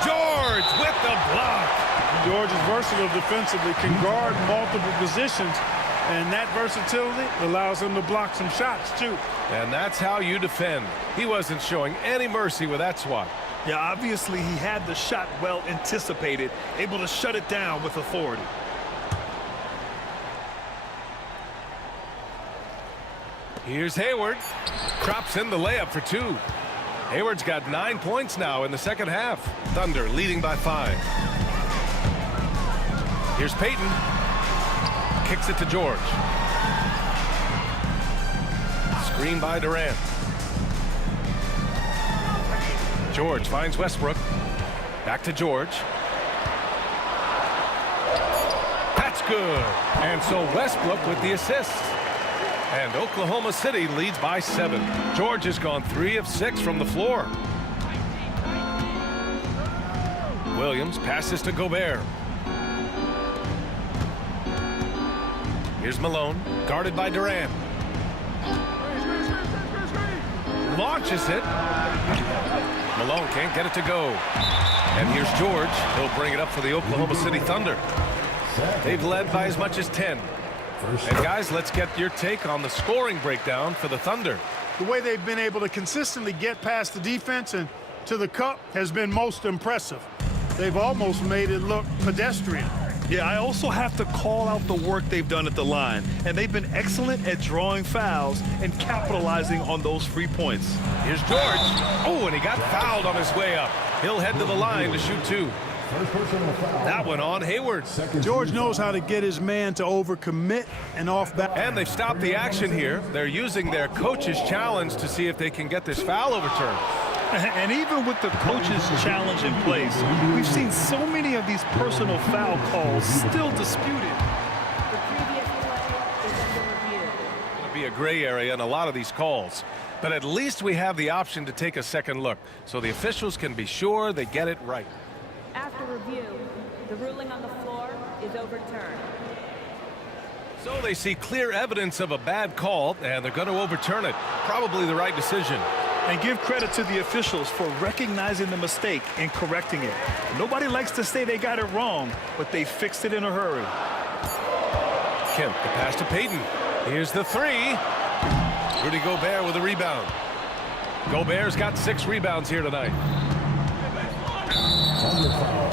George with the block. George is versatile defensively, can guard multiple positions, and that versatility allows him to block some shots, too. And that's how you defend. He wasn't showing any mercy with that swat. Yeah, obviously he had the shot well anticipated, able to shut it down with authority. Here's Hayward. Drops in the layup for 2. Hayward's got 9 points now in the second half. Thunder leading by 5. Here's Payton. Kicks it to George. Screen by Durant. George finds Westbrook. Back to George. That's good. And so Westbrook with the assist. And Oklahoma City leads by 7. George has gone 3 of 6 from the floor. Williams passes to Gobert. Here's Malone, guarded by Durant. Launches it. Malone can't get it to go. And here's George. He'll bring it up for the Oklahoma City Thunder. They've led by as much as 10. And guys, let's get your take on the scoring breakdown for the Thunder. The way they've been able to consistently get past the defense and to the cup has been most impressive. They've almost made it look pedestrian. Yeah, I also have to call out the work they've done at the line. And they've been excellent at drawing fouls and capitalizing on those free points. Here's George. Oh, and he got fouled on his way up. He'll head to the line to shoot 2. That one on Hayward. George knows how to get his man to overcommit and off back. And they've stopped the action here. They're using their coach's challenge to see if they can get this foul overturned. And even with the coach's challenge in place, we've seen so many of these personal foul calls still disputed. The previous play is under review. It'll be a gray area in a lot of these calls. But at least we have the option to take a second look, so the officials can be sure they get it right. After review, the ruling on the floor is overturned. So they see clear evidence of a bad call, and they're going to overturn it. Probably the right decision. And give credit to the officials for recognizing the mistake and correcting it. Nobody likes to say they got it wrong, but they fixed it in a hurry. Kemp, the pass to Payton. Here's the 3. Rudy Gobert with a rebound. Gobert's got 6 rebounds here tonight. Thunder foul.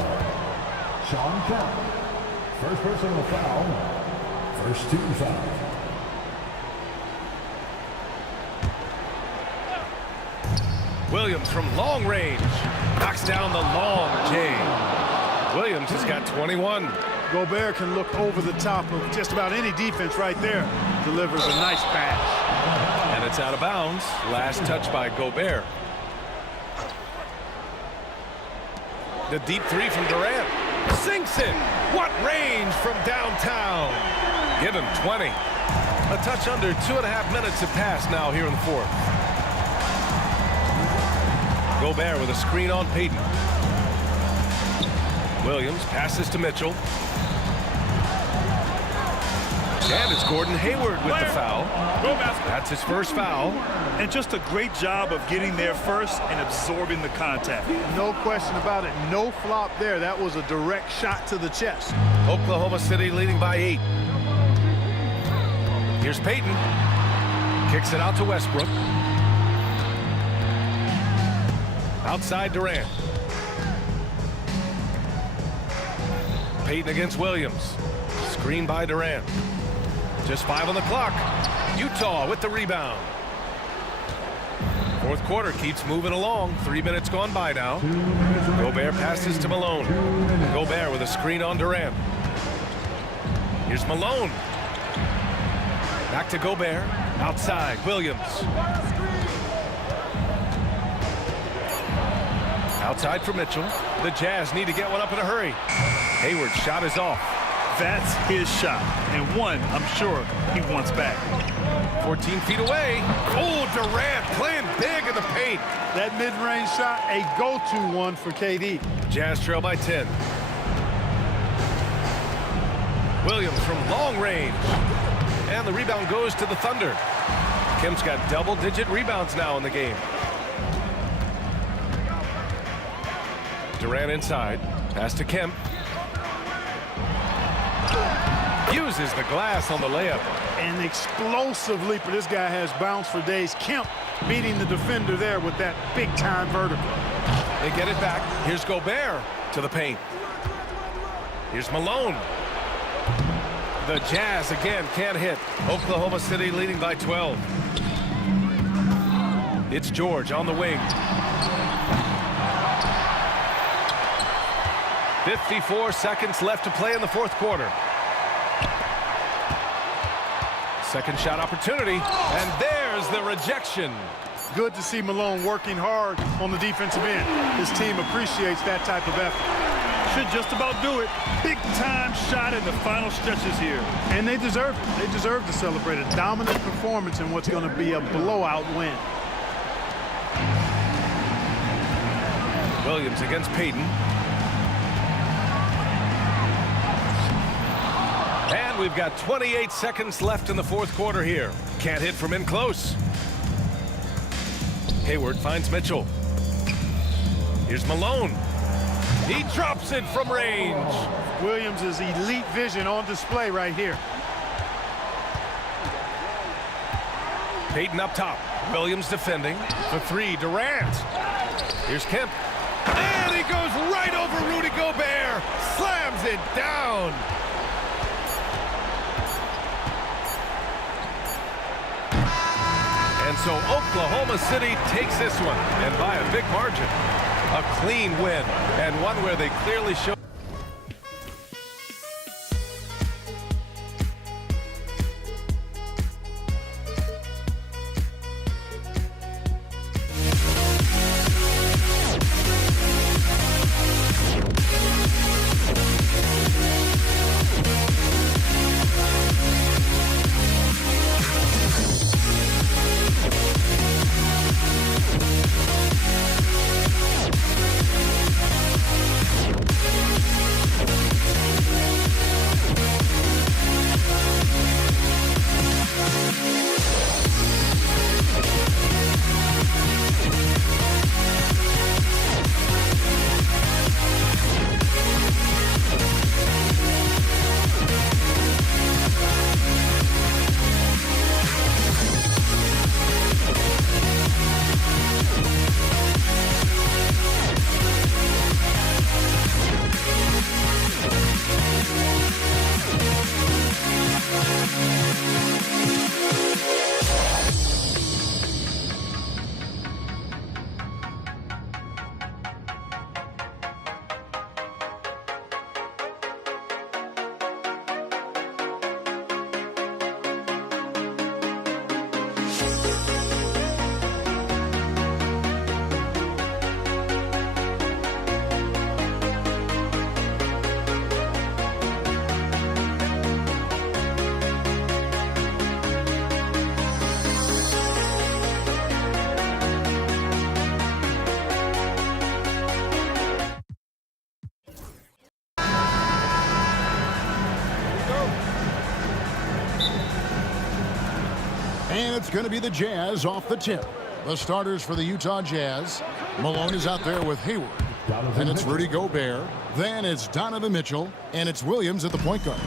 Sean Kemp. First personal foul. First team foul. Williams from long range knocks down the long J. Williams has got 21. Gobert can look over the top of just about any defense right there. Delivers a nice pass. And it's out of bounds. Last touch by Gobert. The deep 3 from Durant. Sinks it. What range from downtown. Give him 20. A touch under 2.5 minutes have passed now here in the fourth. Gobert with a screen on Payton. Williams passes to Mitchell. And it's Gordon Hayward with the foul. That's his first foul. And just a great job of getting there first and absorbing the contact. No question about it. No flop there. That was a direct shot to the chest. Oklahoma City leading by 8. Here's Payton. Kicks it out to Westbrook. Outside Durant. Payton against Williams. Screen by Durant. Just 5 on the clock. Utah with the rebound. Fourth quarter keeps moving along. 3 minutes gone by now. Gobert passes to Malone. Gobert with a screen on Durant. Here's Malone. Back to Gobert. Outside, Williams. Outside for Mitchell. The Jazz need to get one up in a hurry. Hayward's shot is off. That's his shot, and one I'm sure he wants back. 14 feet away. Oh, Durant playing big in the paint. That mid-range shot, a go-to one for KD. Jazz trail by 10. Williams from long range. And the rebound goes to the Thunder. Kemp's got double-digit rebounds now in the game. Durant inside. Pass to Kemp. Uses the glass on the layup. An explosive leaper. This guy has bounce for days. Kemp beating the defender there with that big-time vertical. They get it back. Here's Gobert to the paint. Here's Malone. The Jazz again can't hit. Oklahoma City leading by 12. It's George on the wing. 54 seconds left to play in the fourth quarter. Second shot opportunity, and there's the rejection. Good to see Malone working hard on the defensive end. His team appreciates that type of effort. Should just about do it. Big-time shot in the final stretches here. And they deserve it. They deserve to celebrate a dominant performance in what's going to be a blowout win. Williams against Payton. And we've got 28 seconds left in the fourth quarter here. Can't hit from in close. Hayward finds Mitchell. Here's Malone. He drops it from range. Williams' elite vision on display right here. Payton up top. Williams defending. For three, Durant. Here's Kemp. And he goes right over Rudy Gobert. Slams it down. And so Oklahoma City takes this one, and by a big margin. A clean win, and one where they clearly show. And it's going to be the Jazz off the tip. The starters for the Utah Jazz. Malone is out there with Hayward. And it's Rudy Gobert. Then it's Donovan Mitchell. And it's Williams at the point guard.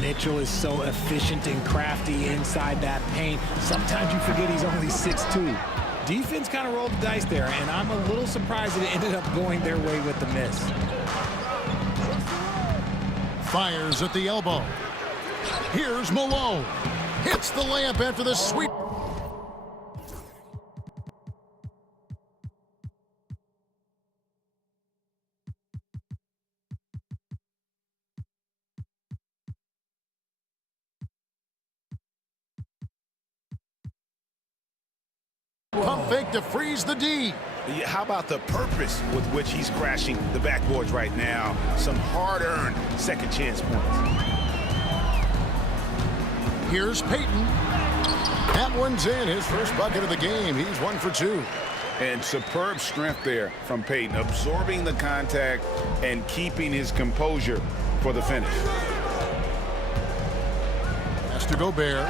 Mitchell is so efficient and crafty inside that paint. Sometimes you forget he's only 6'2". Defense kind of rolled the dice there, and I'm a little surprised that it ended up going their way with the miss. Fires at the elbow. Here's Malone. Hits the layup after the sweep. Pump fake to freeze the D. Yeah, how about the purpose with which he's crashing the backboards right now? Some hard-earned second chance points. Here's Payton. That one's in. His first bucket of the game. He's 1 for 2. And superb strength there from Payton, absorbing the contact and keeping his composure for the finish. Has to Gobert.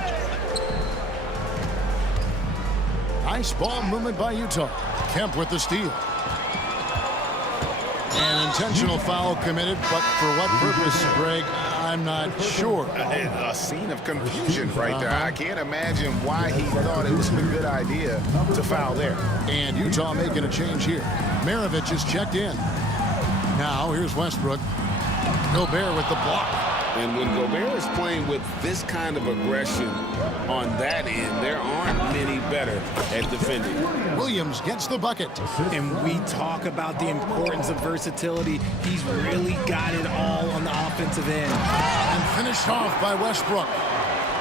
Nice ball movement by Utah. Kemp with the steal. An intentional foul committed, but for what purpose, Greg? I'm not sure. A scene of confusion right there. I can't imagine why he thought it was a good idea to foul there. And Utah making a change here. Maravich is checked in. Now here's Westbrook. Gobert with the block. And when Gobert is playing with this kind of aggression on that end, there aren't many better at defending. Williams gets the bucket. And we talk about the importance of versatility. He's really got it all on the offensive end. And finished off by Westbrook.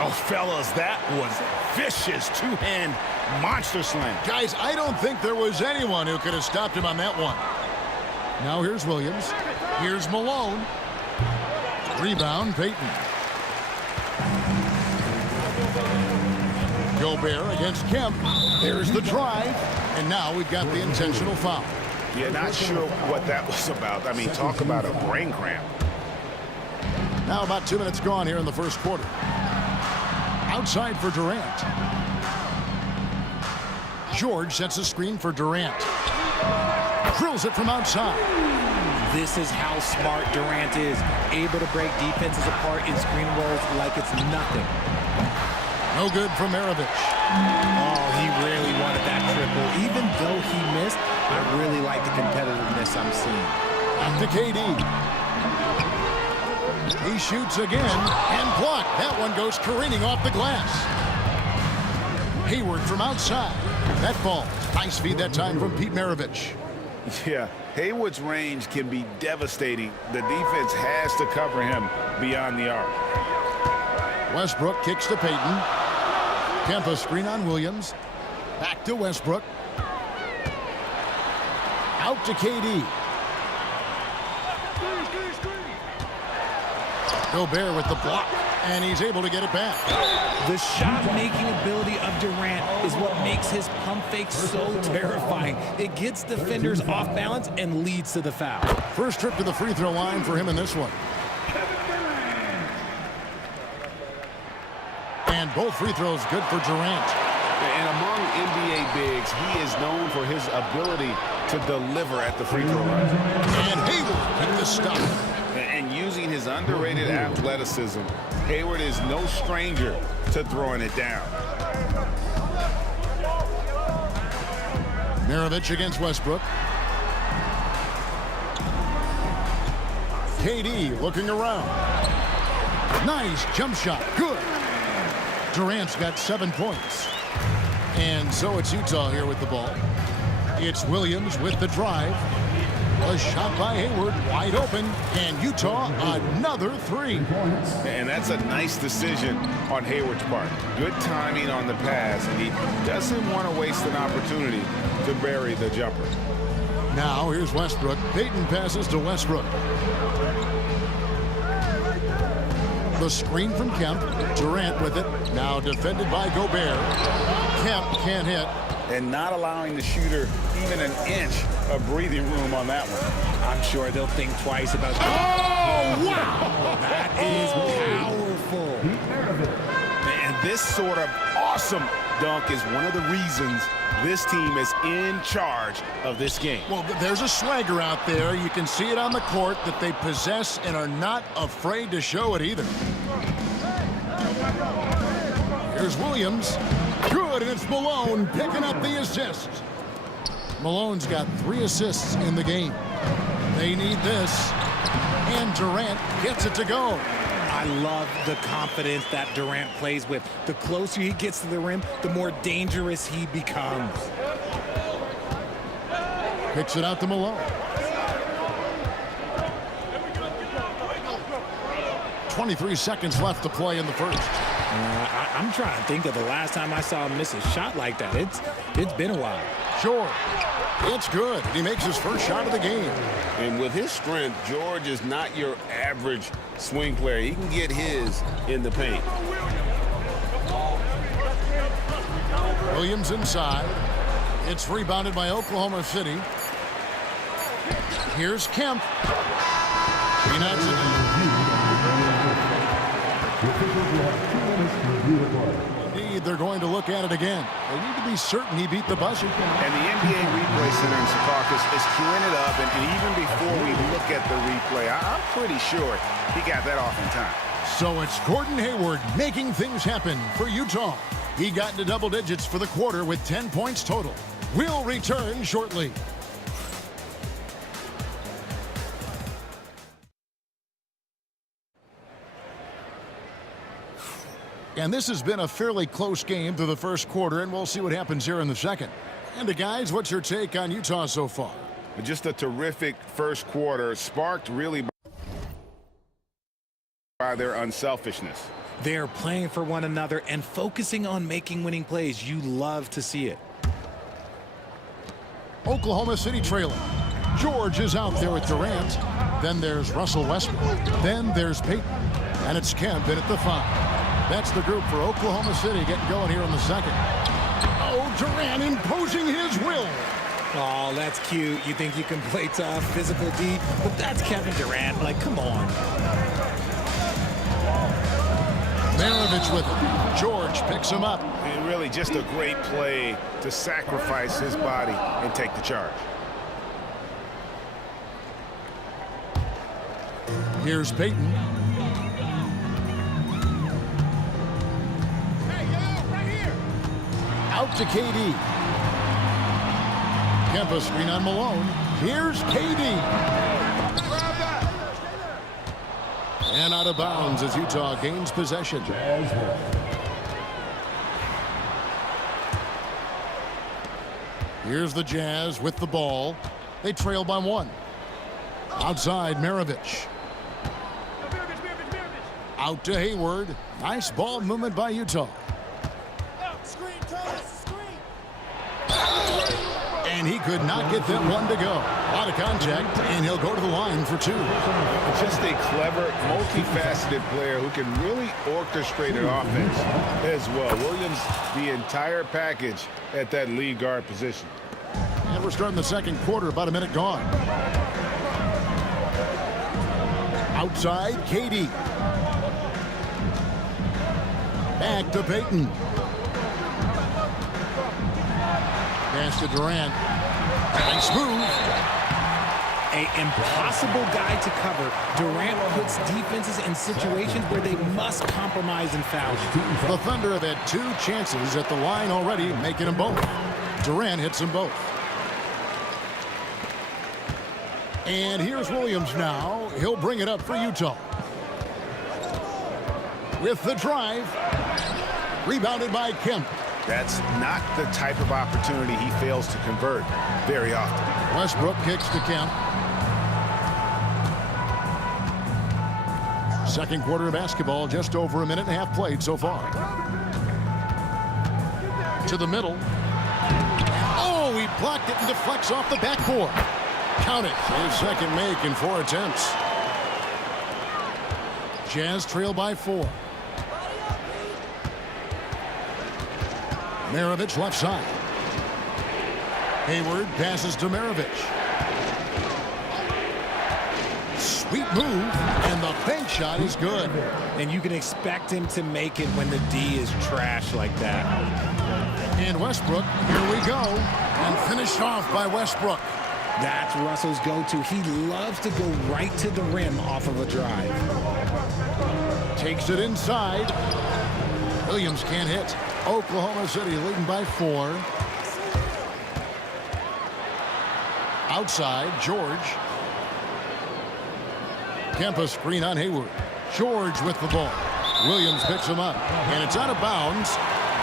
Oh, fellas, that was vicious two-hand monster slam. Guys, I don't think there was anyone who could have stopped him on that one. Now here's Williams. Here's Malone. Rebound, Payton. Gobert against Kemp. There's the drive. And now we've got the intentional foul. Yeah, not sure what that was about. I mean, talk about a brain cramp. Now about 2 minutes gone here in the first quarter. Outside for Durant. George sets a screen for Durant. Drills it from outside. This is how smart Durant is, able to break defenses apart in screen rolls like it's nothing. No good from Maravich. Oh, he really wanted that triple. Even though he missed, I really like the competitiveness I'm seeing. Back to KD. He shoots again and blocked. That one goes careening off the glass. Hayward from outside. That ball. Nice feed that time from Pete Maravich. Yeah, Hayward's range can be devastating. The defense has to cover him beyond the arc. Westbrook kicks to Payton. Kemp a screen on Williams. Back to Westbrook. Out to KD. Gobert with the block, and he's able to get it back. The shot-making ability of Durant is what makes his pump fake so terrifying. It gets defenders off balance and leads to the foul. First trip to the free throw line for him in this one. And both free throws good for Durant. And among NBA bigs, he is known for his ability to deliver at the free throw line. And Hayward with the stop. And using his underrated athleticism, Hayward is no stranger to throwing it down. Maravich against Westbrook. KD looking around. Nice jump shot. Good. Durant's got 7 points. And so it's Utah here with the ball. It's Williams with the drive. A shot by Hayward, wide open, and Utah another 3. And that's a nice decision on Hayward's part. Good timing on the pass, and he doesn't want to waste an opportunity to bury the jumper. Now here's Westbrook. Payton passes to Westbrook. The screen from Kemp. Durant with it. Now defended by Gobert. Kemp can't hit. And not allowing the shooter even an inch of breathing room on that one. I'm sure they'll think twice about that. Oh, wow! That is powerful. And this sort of awesome dunk is one of the reasons this team is in charge of this game. Well, there's a swagger out there. You can see it on the court that they possess and are not afraid to show it either. Here's Williams. Good, and it's Malone picking up the assist. Malone's got 3 assists in the game. They need this. And Durant gets it to go. I I love the confidence that Durant plays with. The closer he gets to the rim, the more dangerous he becomes. Kicks it out to Malone. 23 seconds left to play in the first. I'm trying to think of the last time I saw him miss a shot like that. It's been a while. Sure. It's good. He makes his first shot of the game. And with his strength, George is not your average swing player. He can get his in the paint. Williams inside. It's rebounded by Oklahoma City. Here's Kemp. He knocks it down. Indeed, they're going to look at it again. They need to be certain he beat the buzzer. And the NBA Replay Center in Secaucus is queuing it up, and even before we look at the replay, I'm pretty sure he got that off in time. So it's Gordon Hayward making things happen for Utah. He got into double digits for the quarter with 10 points total. We'll return shortly. And this has been a fairly close game through the first quarter, and we'll see what happens here in the second. And guys, what's your take on Utah so far? Just a terrific first quarter, sparked really by their unselfishness. They're playing for one another and focusing on making winning plays. You love to see it. Oklahoma City trailing. George is out there with Durant. Then there's Russell Westbrook. Then there's Payton. And it's Kemp in at the 5. That's the group for Oklahoma City getting going here in the second. Oh, Durant imposing his will. Oh, that's cute. You think you can play tough, physical D, but that's Kevin Durant. Like, come on. Maravich with it. George picks him up. And really just a great play to sacrifice his body and take the charge. Here's Payton. Out to KD. Kemp a screen on Malone. Here's KD. And out of bounds as Utah gains possession. Here's the Jazz with the ball. They trail by 1. Outside, Maravich. Out to Hayward. Nice ball movement by Utah. And he could not get that one to go. A lot of contact, and he'll go to the line for 2. Just a clever, multifaceted player who can really orchestrate an offense as well. Williams, the entire package at that lead guard position. And we're starting the second quarter, about a minute gone. Outside, KD. Back to Payton. Pass to Durant. Nice move. An impossible guy to cover. Durant puts defenses in situations where they must compromise and foul. The Thunder have had 2 chances at the line already, making them both. Durant hits them both. And here's Williams now. He'll bring it up for Utah. With the drive. Rebounded by Kemp. That's not the type of opportunity he fails to convert very often. Westbrook kicks to Kemp. Second quarter of basketball, just over a minute and a half played so far. To the middle. Oh, he blocked it and deflects off the backboard. Count it. His second make in 4 attempts. Jazz trail by 4. Maravich left side. Hayward passes to Maravich. Sweet move, and the bank shot is good. And you can expect him to make it when the D is trash like that. And Westbrook, here we go. And finished off by Westbrook. That's Russell's go-to. He loves to go right to the rim off of a drive. Takes it inside. Williams can't hit. Oklahoma City leading by 4. Outside, George. Kemp a screen on Hayward. George with the ball. Williams picks him up, and it's out of bounds.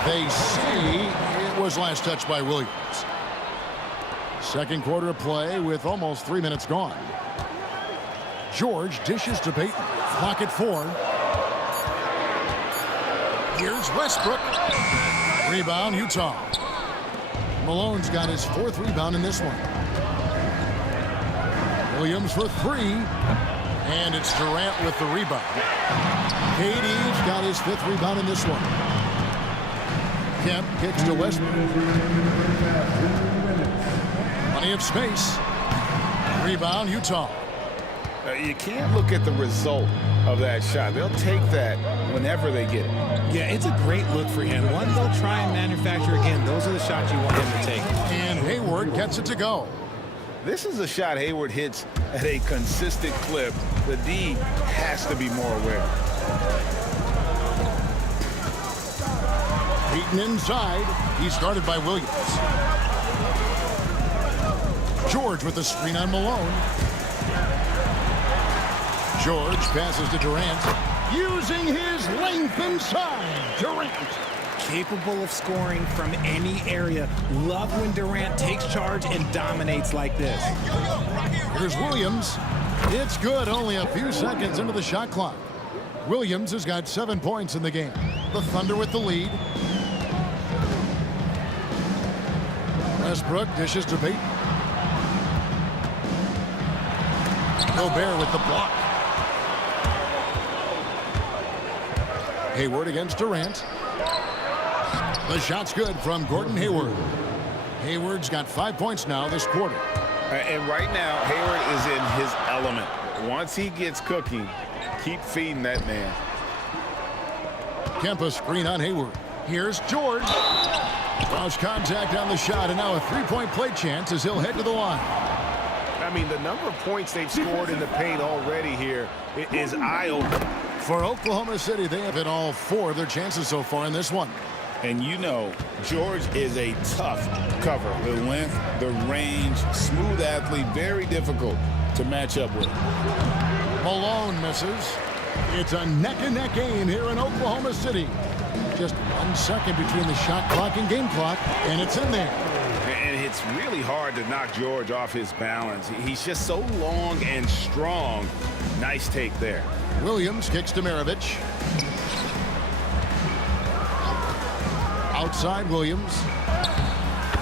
They say it was last touched by Williams. Second quarter of play with almost 3 minutes gone. George dishes to Peyton. Clock at 4. Here's Westbrook. Rebound, Utah. Malone's got his 4th rebound in this one. Williams for 3. And it's Durant with the rebound. KD's got his 5th rebound in this one. Kemp kicks to Westbrook. Plenty of space. Rebound, Utah. You can't look at the result of that shot. They'll take that whenever they get it. Yeah, it's a great look for him. One they'll try and manufacture again. Those are the shots you want him to take. And Hayward gets it to go. This is a shot Hayward hits at a consistent clip. The D has to be more aware. Beaten inside. He's guarded by Williams. George with the screen on Malone. George passes to Durant. Using his length inside. Durant. Capable of scoring from any area. Love when Durant takes charge and dominates like this. Here's Williams. It's good. Only a few seconds into the shot clock. Williams has got 7 points in the game. The Thunder with the lead. Westbrook dishes to Peyton. Gobert with the block. Hayward against Durant. The shot's good from Gordon Hayward. Hayward's got 5 points now this quarter. And right now, Hayward is in his element. Once he gets cooking, keep feeding that man. Kemp a screen on Hayward. Here's George. Lost contact on the shot, and now a 3-point play chance as he'll head to the line. I mean, the number of points they've scored in the paint already here is eye-opening. For Oklahoma City, they have hit all 4 of their chances so far in this one. And you know, George is a tough cover. The length, the range, smooth athlete, very difficult to match up with. Malone misses. It's a neck-and-neck game here in Oklahoma City. Just 1 second between the shot clock and game clock, and it's in there. And it's really hard to knock George off his balance. He's just so long and strong. Nice take there. Williams kicks to Maravich. Outside Williams.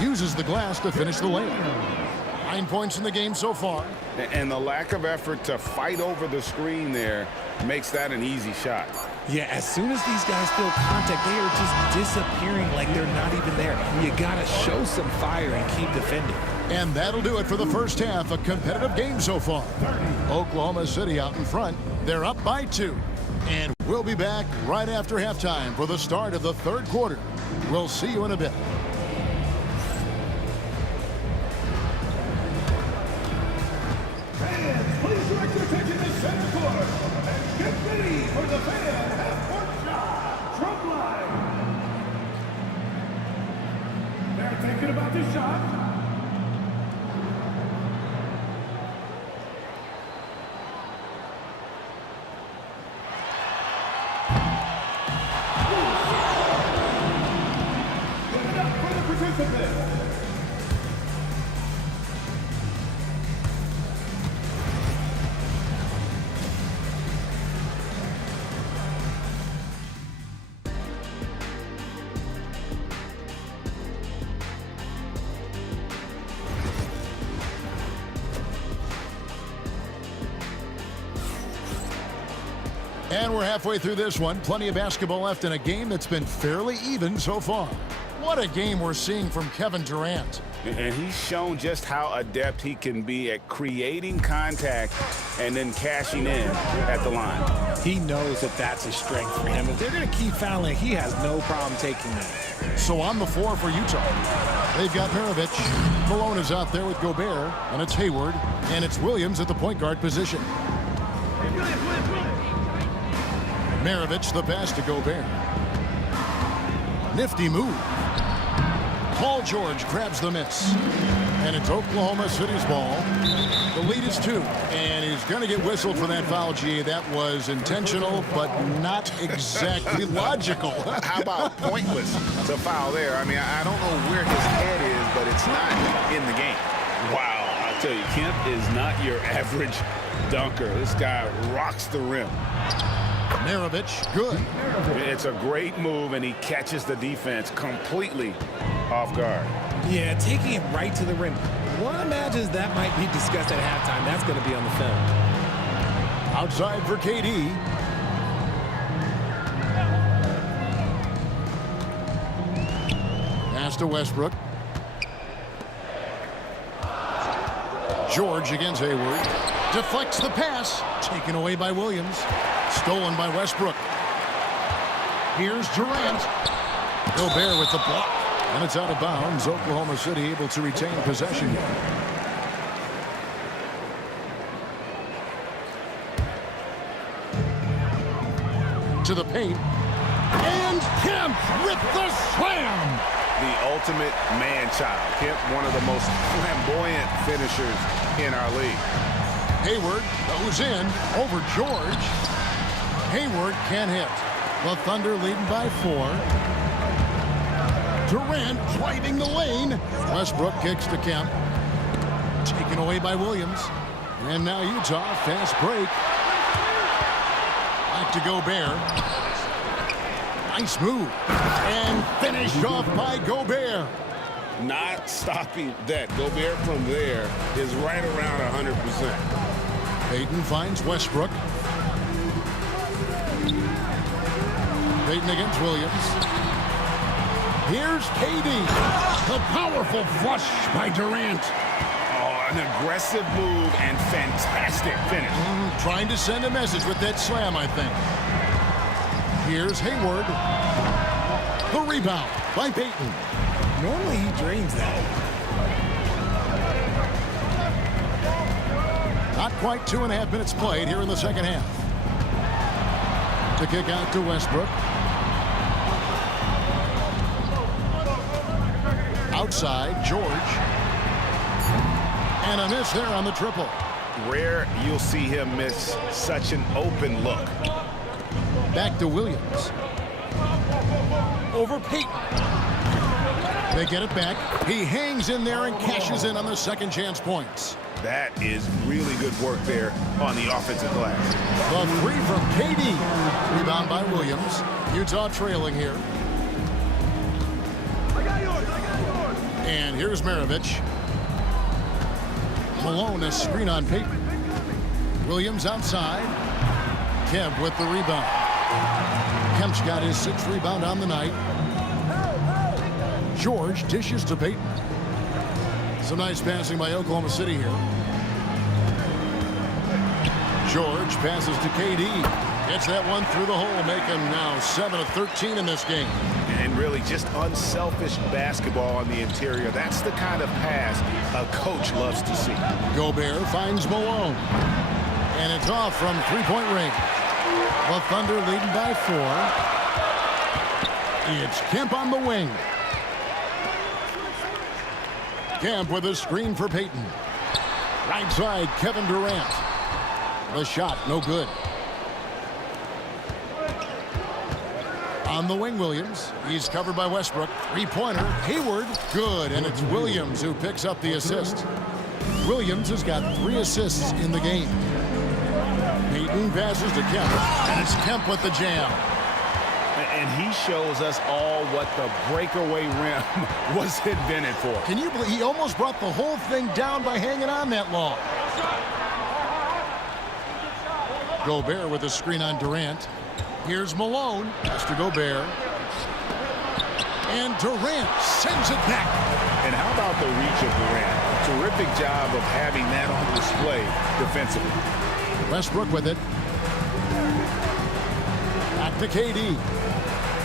Uses the glass to finish the layup. 9 points in the game so far. And the lack of effort to fight over the screen there makes that an easy shot. Yeah, as soon as these guys feel contact, they are just disappearing like they're not even there. You got to show some fire and keep defending. And that'll do it for the first half. A competitive game so far. Oklahoma City out in front. They're up by 2. And we'll be back right after halftime for the start of the 3rd quarter. We'll see you in a bit. Fans, please direct your attention to center court and get ready for the fan half-court shot. Drum line. They're thinking about this shot. And we're halfway through this one. Plenty of basketball left in a game that's been fairly even so far. What a game we're seeing from Kevin Durant. And he's shown just how adept he can be at creating contact and then cashing in at the line. He knows that that's a strength for him. If they're going to keep fouling, he has no problem taking that. So on the floor for Utah, they've got Maravich. Malone is out there with Gobert, and it's Hayward, and it's Williams at the point guard position. Maravich the pass to Gobert. Nifty move. Paul George grabs the miss. And it's Oklahoma City's ball. The lead is 2. And he's going to get whistled for that foul, G. That was intentional, but not exactly logical. How about pointless to foul there? I mean, I don't know where his head is, but it's not in the game. Wow, I'll tell you, Kemp is not your average dunker. This guy rocks the rim. Maravich, good. It's a great move, and he catches the defense completely off guard. Yeah, taking it right to the rim. One imagines that might be discussed at halftime. That's going to be on the film. Outside for KD. Pass to Westbrook. George against Hayward. Deflects the pass. Taken away by Williams. Stolen by Westbrook. Here's Durant. Gobert with the block. And it's out of bounds. Oklahoma City able to retain possession. To the paint. And Kemp with the slam. The ultimate man-child. Kemp, one of the most flamboyant finishers in our league. Hayward goes in over George. Hayward can't hit. The Thunder leading by 4. Durant driving the lane. Westbrook kicks to Kemp. Taken away by Williams. And now Utah, fast break. Back to Gobert. Nice move. And finished off by Gobert. Not stopping that. Gobert from there is right around 100%. Payton finds Westbrook. Payton against Williams. Here's KD. The powerful flush by Durant. Oh, an aggressive move and fantastic finish. Trying to send a message with that slam, I think. Here's Hayward. The rebound by Payton. Normally he drains that. Not quite 2.5 minutes played here in the second half. The kick out to Westbrook. Outside, George. And a miss there on the triple. Rare you'll see him miss such an open look. Back to Williams. Over Payton. They get it back. He hangs in there and cashes in on the second chance points. That is really good work there on the offensive glass. The three from KD. Rebound by Williams. Utah trailing here. And here's Maravich. Malone, a screen on Payton. Williams outside. Kemp with the rebound. Kemp's got his 6th rebound on the night. George dishes to Payton. Some nice passing by Oklahoma City here. George passes to KD. Gets that one through the hole, making now 7 of 13 in this game. And really just unselfish basketball on the interior. That's the kind of pass a coach loves to see. Gobert finds Malone. And it's off from three-point range. The Thunder leading by 4. It's Kemp on the wing. Kemp with a screen for Payton. Right side, Kevin Durant. The shot, no good. On the wing, Williams. He's covered by Westbrook. Three-pointer. Hayward, good. And it's Williams who picks up the assist. Williams has got 3 assists in the game. Payton passes to Kemp. And it's Kemp with the jam. And he shows us all what the breakaway rim was invented for. Can you believe he almost brought the whole thing down by hanging on that long? Gobert with a screen on Durant. Here's Malone. Pass to Gobert. And Durant sends it back. And how about the reach of Durant? Terrific job of having that on display defensively. Westbrook with it. Back to KD.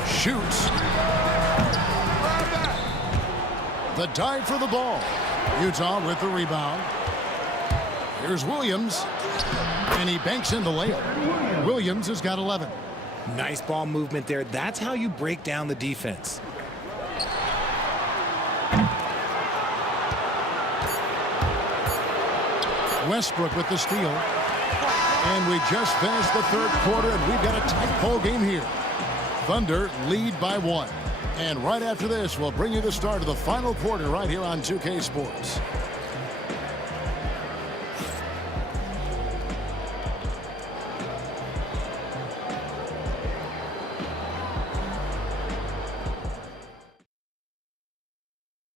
Shoots. The dive for the ball. Utah with the rebound. Here's Williams. And he banks in the layup. Williams has got 11. Nice ball movement there. That's how you break down the defense. Westbrook with the steal. And we just finished the third quarter, and we've got a tight ball game here. Thunder lead by 1. And right after this, we'll bring you the start of the final quarter right here on 2K Sports.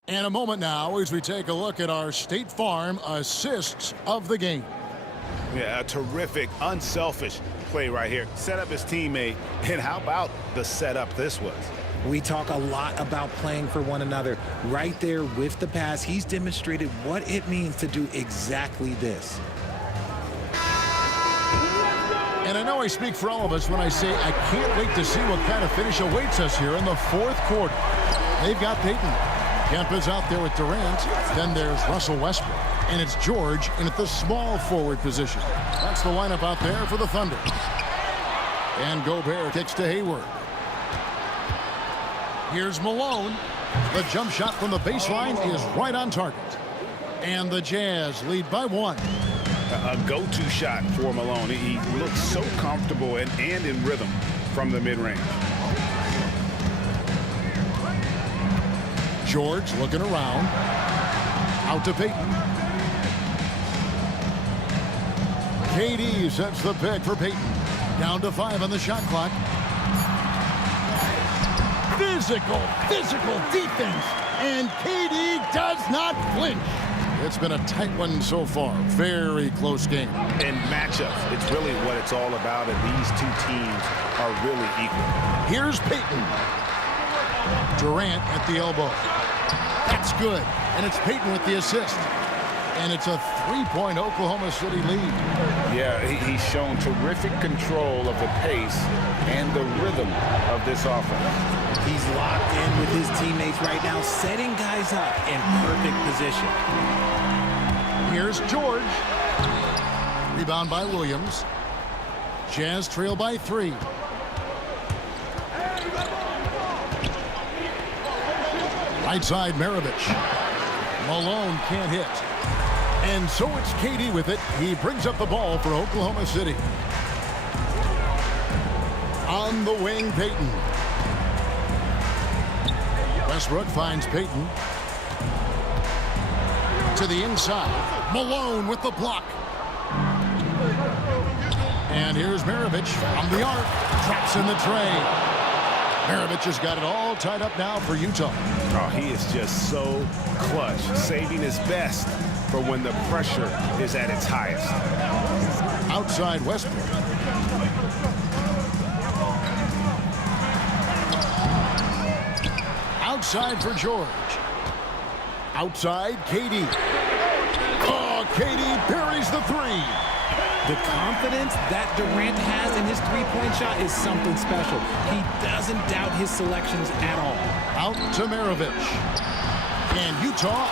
And a moment now as we take a look at our State Farm assists of the game. Yeah, a terrific, unselfish play right here. Set up his teammate, and how about the setup this was? We talk a lot about playing for one another. Right there with the pass, he's demonstrated what it means to do exactly this. And I know I speak for all of us when I say I can't wait to see what kind of finish awaits us here in the fourth quarter. They've got Payton. Kemp is out there with Durant. Then there's Russell Westbrook. And it's George in at the small forward position. That's the lineup out there for the Thunder. And Gobert kicks to Hayward. Here's Malone. The jump shot from the baseline is right on target. And the Jazz lead by 1. A go-to shot for Malone. He looks so comfortable and in rhythm from the mid-range. George looking around. Out to Payton. KD sets the pick for Payton. Down to 5 on the shot clock. Physical defense. And KD does not flinch. It's been a tight one so far. Very close game. And matchups, it's really what it's all about, and these two teams are really equal. Here's Payton. Durant at the elbow. That's good. And it's Payton with the assist. And it's a 3-point Oklahoma City lead. Yeah, he's shown terrific control of the pace and the rhythm of this offense. He's locked in with his teammates right now, setting guys up in perfect position. Here's George. Rebound by Williams. Jazz trail by 3. Right side, Maravich. Malone can't hit. And so it's KD with it. He brings up the ball for Oklahoma City. On the wing, Payton. Westbrook finds Payton. To the inside. Malone with the block. And here's Maravich from the arc. Drops in the tray. Maravich has got it all tied up now for Utah. Oh, he is just so clutch, saving his best for when the pressure is at its highest. Outside Westbrook. Outside for George. Outside, KD. Oh, KD buries the 3. The confidence that Durant has in his three-point shot is something special. He doesn't doubt his selections at all. Out to Maravich. And Utah,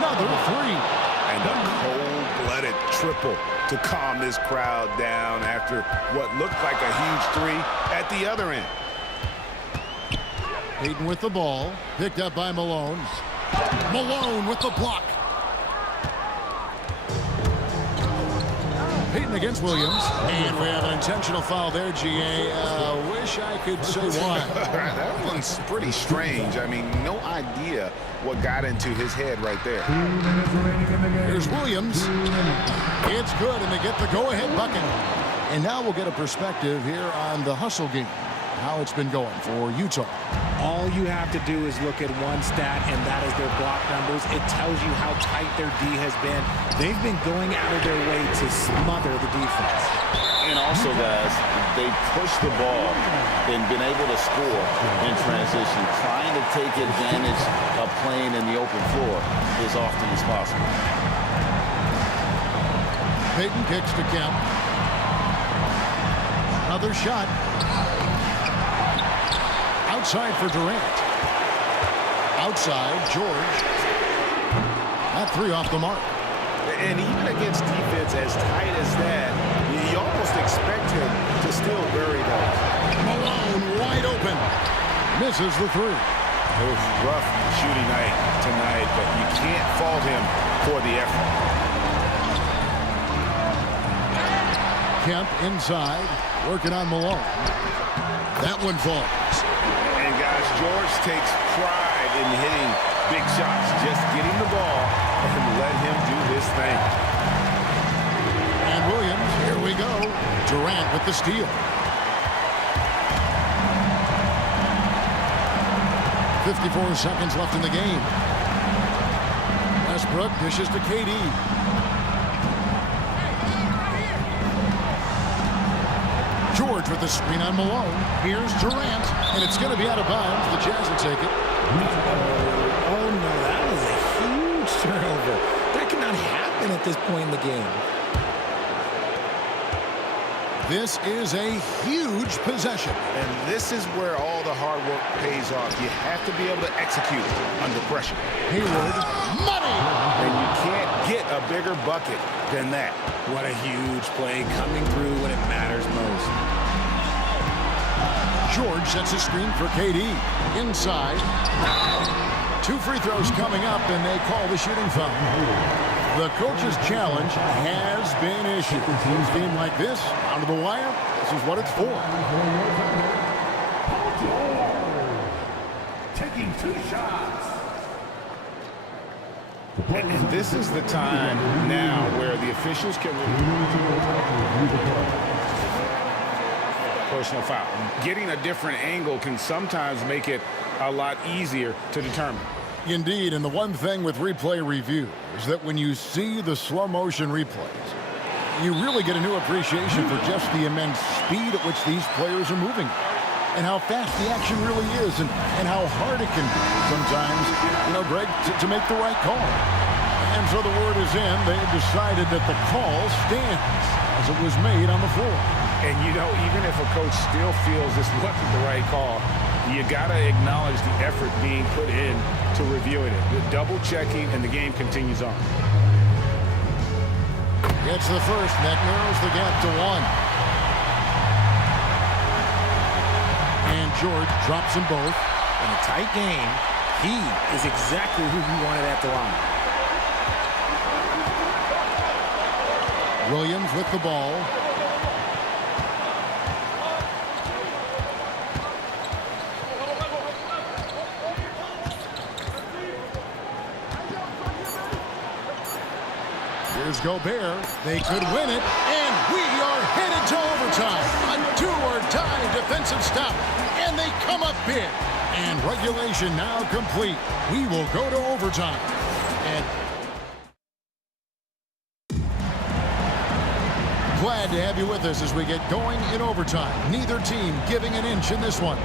another 3. And a cold-blooded triple to calm this crowd down after what looked like a huge 3 at the other end. Payton with the ball. Picked up by Malone. Malone with the block. Payton against Williams. And we have an intentional foul there, GA. Wish I could say why. That one's pretty strange. I mean, no idea what got into his head right there. Here's Williams. It's good, and they get the go-ahead bucket. And now we'll get a perspective here on the hustle game, how it's been going for Utah. All you have to do is look at one stat, and that is their block numbers. It tells you how tight their D has been. They've been going out of their way to smother the defense. And also, guys, they pushed the ball and been able to score in transition, trying to take advantage of playing in the open floor as often as possible. Payton kicks to Kemp. Another shot. Outside for Durant. Outside, George. That 3 off the mark. And even against defense as tight as that, you almost expect him to still bury those. Malone wide open. Misses the 3. It was rough shooting night tonight, but you can't fault him for the effort. Kemp inside, working on Malone. That one falls. And guys, George takes pride in hitting big shots. Just get him the ball and let him do his thing. And Williams, here we go. Durant with the steal. 54 seconds left in the game. Westbrook dishes to KD. George with the screen on Malone. Here's Durant, and it's going to be out of bounds. The Jazz will take it. Oh, no, that was a huge turnover. That cannot happen at this point in the game. This is a huge possession. And this is where all the hard work pays off. You have to be able to execute under pressure. Hayward, money! And you can't get a bigger bucket than that. What a huge play coming through when it matters most. George sets a screen for KD. Inside. 2 free throws coming up, and they call the shooting foul. The coach's challenge has been issued. A game like this, out of the wire, this is what it's for. Taking 2 shots. And this is the time now where the officials can personal foul. Getting a different angle can sometimes make it a lot easier to determine. Indeed, and the one thing with replay review is that when you see the slow motion replays, you really get a new appreciation for just the immense speed at which these players are moving and how fast the action really is and how hard it can be sometimes, Greg, to make the right call. And so the word is in. They've decided that the call stands as it was made on the floor. And, even if a coach still feels this wasn't the right call, you got to acknowledge the effort being put in to reviewing it. The double checking, and the game continues on. Gets the first. That narrows the gap to 1. And George drops them both. In a tight game, he is exactly who you wanted at the line. Williams with the ball. Here's Gobert. They could win it, and we are headed to overtime. A do-or-die defensive stop, and they come up big. And regulation now complete. We will go to overtime. And glad to have you with us as we get going in overtime. Neither team giving an inch in this one.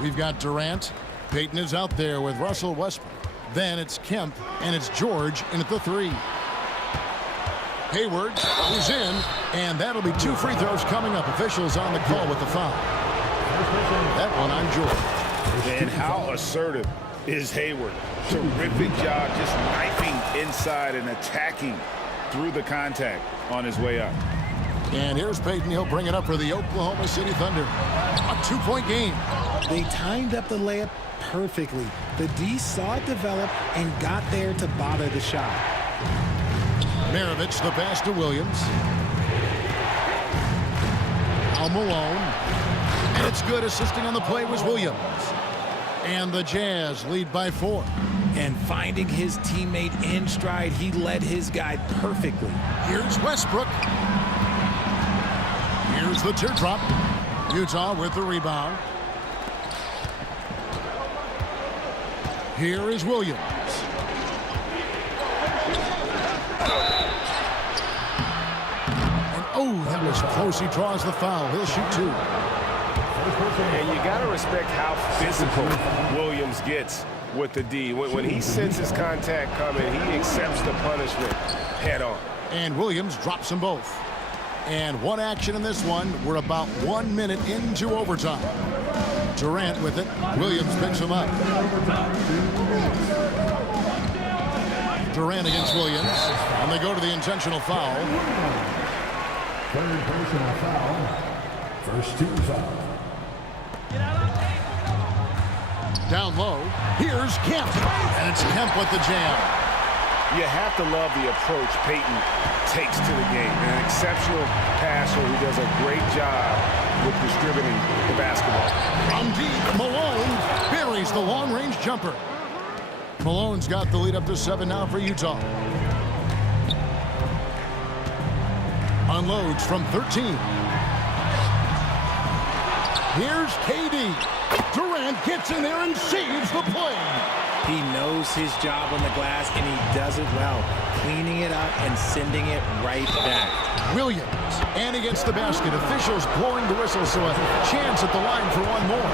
We've got Durant. Payton is out there with Russell Westbrook. Then it's Kemp, and it's George in at the 3. Hayward goes in, and that'll be 2 free throws coming up. Officials on the call with the foul. That one on George. And how assertive is Hayward? Terrific job just knifing inside and attacking through the contact on his way up. And here's Payton. He'll bring it up for the Oklahoma City Thunder. A 2-point game. They timed up the layup perfectly. The D saw it develop and got there to bother the shot. Maravich, the pass to Williams. Al Malone. And it's good. Assisting on the play was Williams. And the Jazz lead by 4. And finding his teammate in stride, he led his guy perfectly. Here's Westbrook. Here's the teardrop. Utah with the rebound. Here is Williams. And that was close. He draws the foul. He'll shoot 2. And you got to respect how physical Williams gets with the D. When he senses contact coming, he accepts the punishment head on. And Williams drops them both. And one action in this one. We're about 1 minute into overtime. Durant with it. Williams picks him up. Durant against Williams. And they go to the intentional foul. Third personal foul. First team foul. Down low, here's Kemp. And it's Kemp with the jam. You have to love the approach Peyton takes to the game. An exceptional passer who does a great job with distributing the basketball. From deep, Malone buries the long-range jumper. Malone's got the lead up to 7 now for Utah. Unloads from 13. Here's KD. Durant gets in there and saves the play. He knows his job on the glass, and he does it well, cleaning it up and sending it right back. Williams, and against the basket. Officials blowing the whistle, so a chance at the line for one more.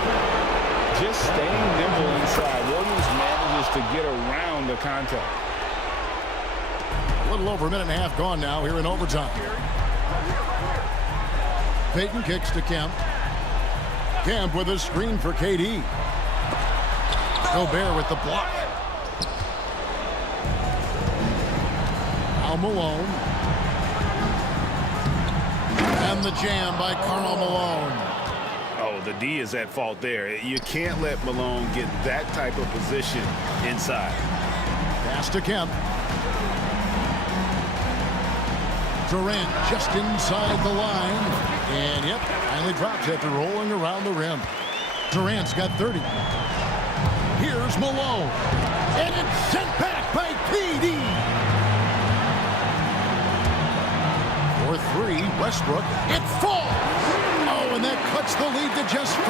Just staying nimble inside. Williams manages to get around the contact. A little over a minute and a half gone now here in overtime. Peyton kicks to Kemp. Kemp with a screen for KD. Gobert with the block. Al Malone. And the jam by Karl Malone. Oh, the D is at fault there. You can't let Malone get that type of position inside. Pass to Kemp. Durant just inside the line. And, yep, finally drops after rolling around the rim. Durant's got 30. Here's Malone. And it's sent back by KD. For 3, Westbrook. It falls. Oh, and that cuts the lead to just 5.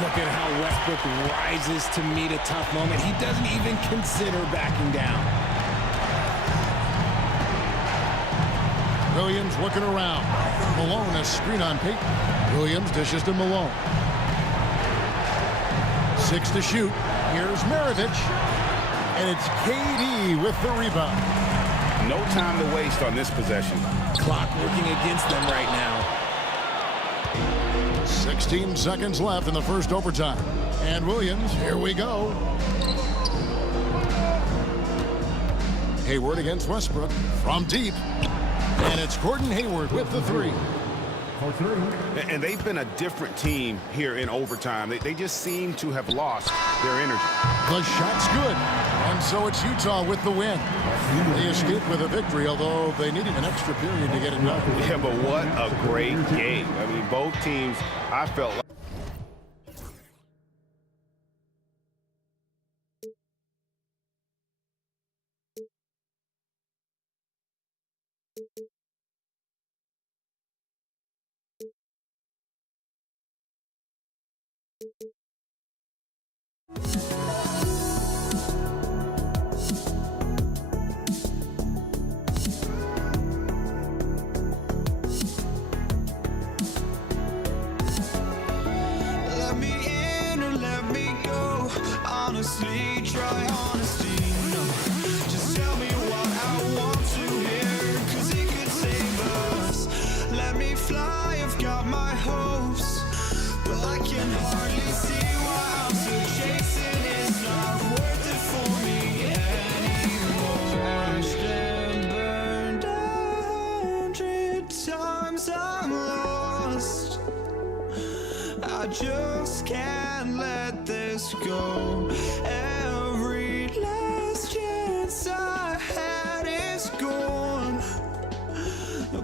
Look at how Westbrook rises to meet a tough moment. He doesn't even consider backing down. Williams looking around. Malone a screen on Peyton. Williams dishes to Malone. 6 to shoot. Here's Maravich. And it's KD with the rebound. No time to waste on this possession. Clock working against them right now. 16 seconds left in the first overtime. And Williams, here we go. Hayward against Westbrook from deep. And it's Gordon Hayward with the 3. And they've been a different team here in overtime. They just seem to have lost their energy. The shot's good. And so it's Utah with the win. They escaped with a victory, although they needed an extra period to get it done. Yeah, but what a great game. I mean, both teams, I felt like Let me in or let me go. Honestly, try honesty. No, just tell me what I want to hear, 'cause it could save us. Let me fly, I've got my hopes, but I can hardly see why I'm still chasing. It's not worth it for me anymore. Crashed and burned 100 times, I'm lost. I just can't let this go. Every last chance I had is gone,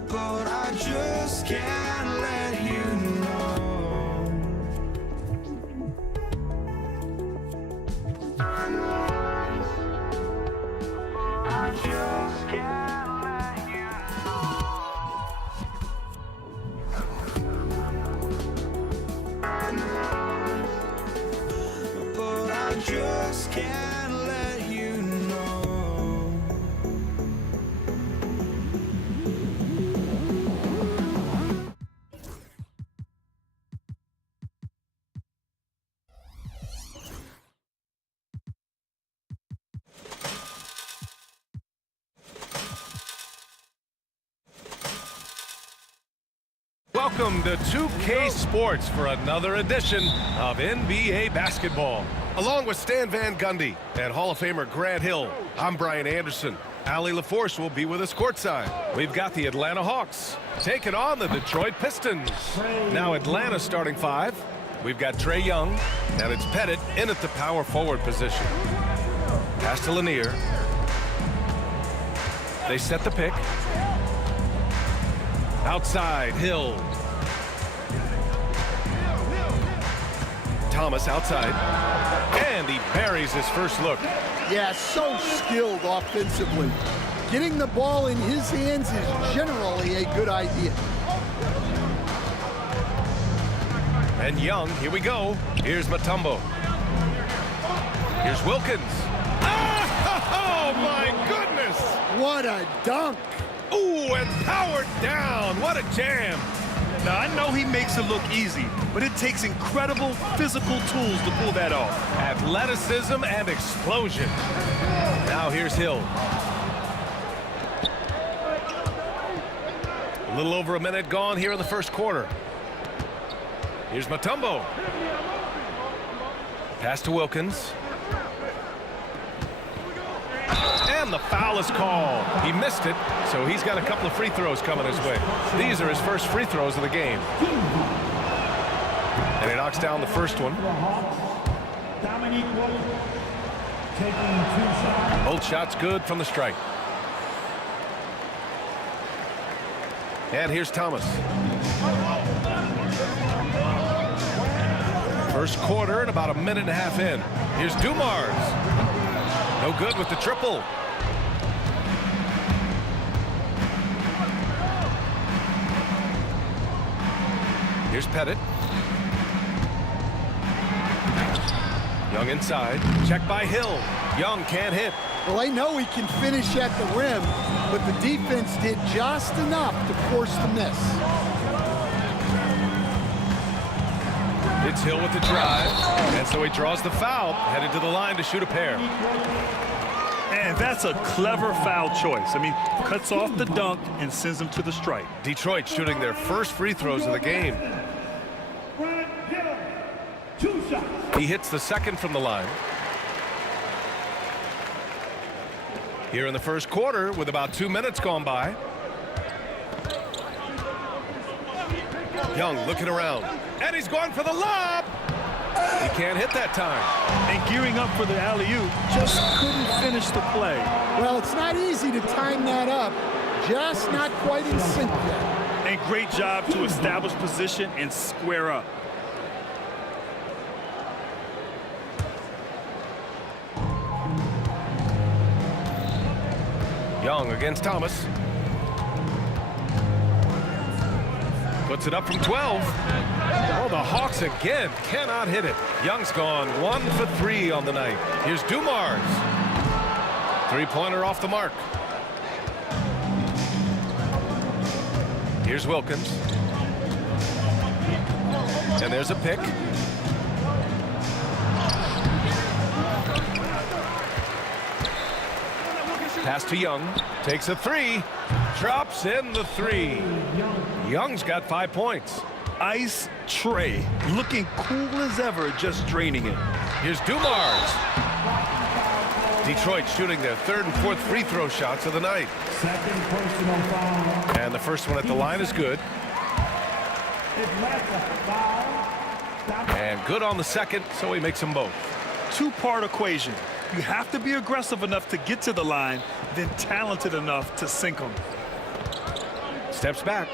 but I just can't let you know. I just can't let you know. But I just can't let you know. Welcome to 2K Sports for another edition of NBA basketball. Along with Stan Van Gundy and Hall of Famer Grant Hill, I'm Brian Anderson. Allie LaForce will be with us courtside. We've got the Atlanta Hawks taking on the Detroit Pistons. Now Atlanta starting 5. We've got Trey Young, and it's Pettit in at the power forward position. Pass to Lanier. They set the pick. Outside, Hill. Thomas outside. And he buries his first look. Yeah, so skilled offensively. Getting the ball in his hands is generally a good idea. And Young, here we go. Here's Mutombo. Here's Wilkins. Oh, my goodness! What a dunk! Ooh, and powered down. What a jam. Now, I know he makes it look easy, but it takes incredible physical tools to pull that off. Athleticism and explosion. Now here's Hill. A little over a minute gone here in the first quarter. Here's Mutombo. Pass to Wilkins. And the foul is called. He missed it, so he's got a couple of free throws coming his way. These are his first free throws of the game. And he knocks down the first one. Both shots good from the strike. And here's Thomas. First quarter and about a minute and a half in. Here's Dumars. No good with the triple. Here's Pettit. Young inside. Check by Hill. Young can't hit. Well, they know he can finish at the rim, but the defense did just enough to force the miss. It's Hill with the drive, and so he draws the foul, headed to the line to shoot a pair. And that's a clever foul choice. I mean, cuts off the dunk and sends him to the strike. Detroit shooting their first free throws of the game. He hits the second from the line. Here in the first quarter with about 2 minutes gone by. Young looking around. And he's going for the lob. He can't hit that time. And gearing up for the alley-oop, just couldn't finish the play. Well, it's not easy to time that up. Just not quite in sync yet. And great job to establish position and square up. Young against Thomas. Puts it up from 12. Oh, the Hawks again cannot hit it. Young's gone 1 for 3 on the night. Here's Dumars. Three-pointer off the mark. Here's Wilkins. And there's a pick. Pass to Young. Takes a three. Drops in the three. Young's got 5 points. Ice Trey looking cool as ever, just draining it. Here's Dumars. Detroit shooting their third and fourth free throw shots of the night. Second personal foul. And the first one at the line is good. And good on the second, so he makes them both. Two-part equation. You have to be aggressive enough to get to the line, then talented enough to sink them. Steps back.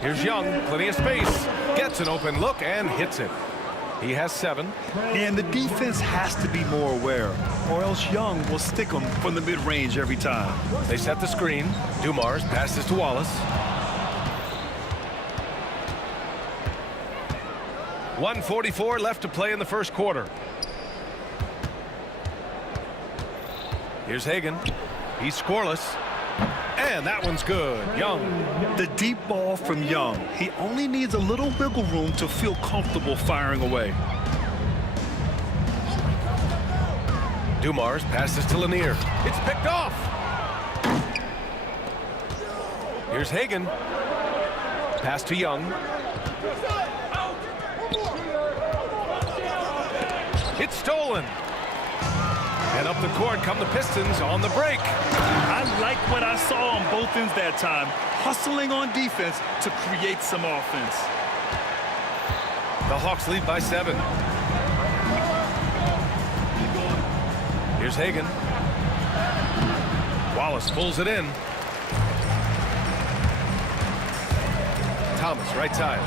Here's Young, plenty of space. Gets an open look and hits it. He has 7. And the defense has to be more aware, or else Young will stick them from the mid-range every time. They set the screen. Dumars passes to Wallace. 1:44 left to play in the first quarter. Here's Hagan. He's scoreless. And that one's good. Young. The deep ball from Young. He only needs a little wiggle room to feel comfortable firing away. Dumars passes to Lanier. It's picked off. Here's Hagan. Pass to Young. It's stolen. And up the court come the Pistons on the break. I like what I saw on both ends that time. Hustling on defense to create some offense. The Hawks lead by 7. Here's Hagan. Wallace pulls it in. Thomas, right side.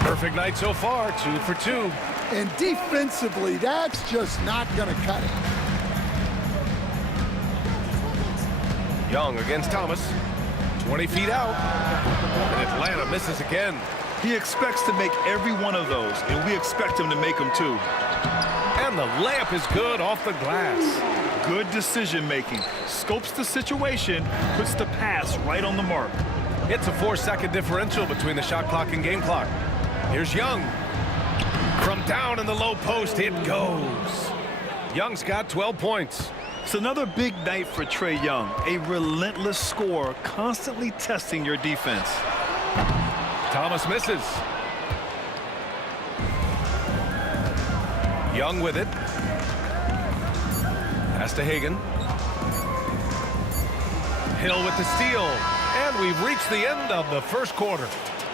Perfect night so far, 2 for 2. And defensively, that's just not going to cut it. Young against Thomas. 20 feet out. And Atlanta misses again. He expects to make every one of those, and we expect him to make them too. And the layup is good off the glass. Good decision making. Scopes the situation, puts the pass right on the mark. It's a 4-second differential between the shot clock and game clock. Here's Young. From down in the low post, it goes. Young's got 12 points. It's another big night for Trae Young. A relentless scorer, constantly testing your defense. Thomas misses. Young with it. Pass to Hagan. Hill with the steal. And we've reached the end of the first quarter.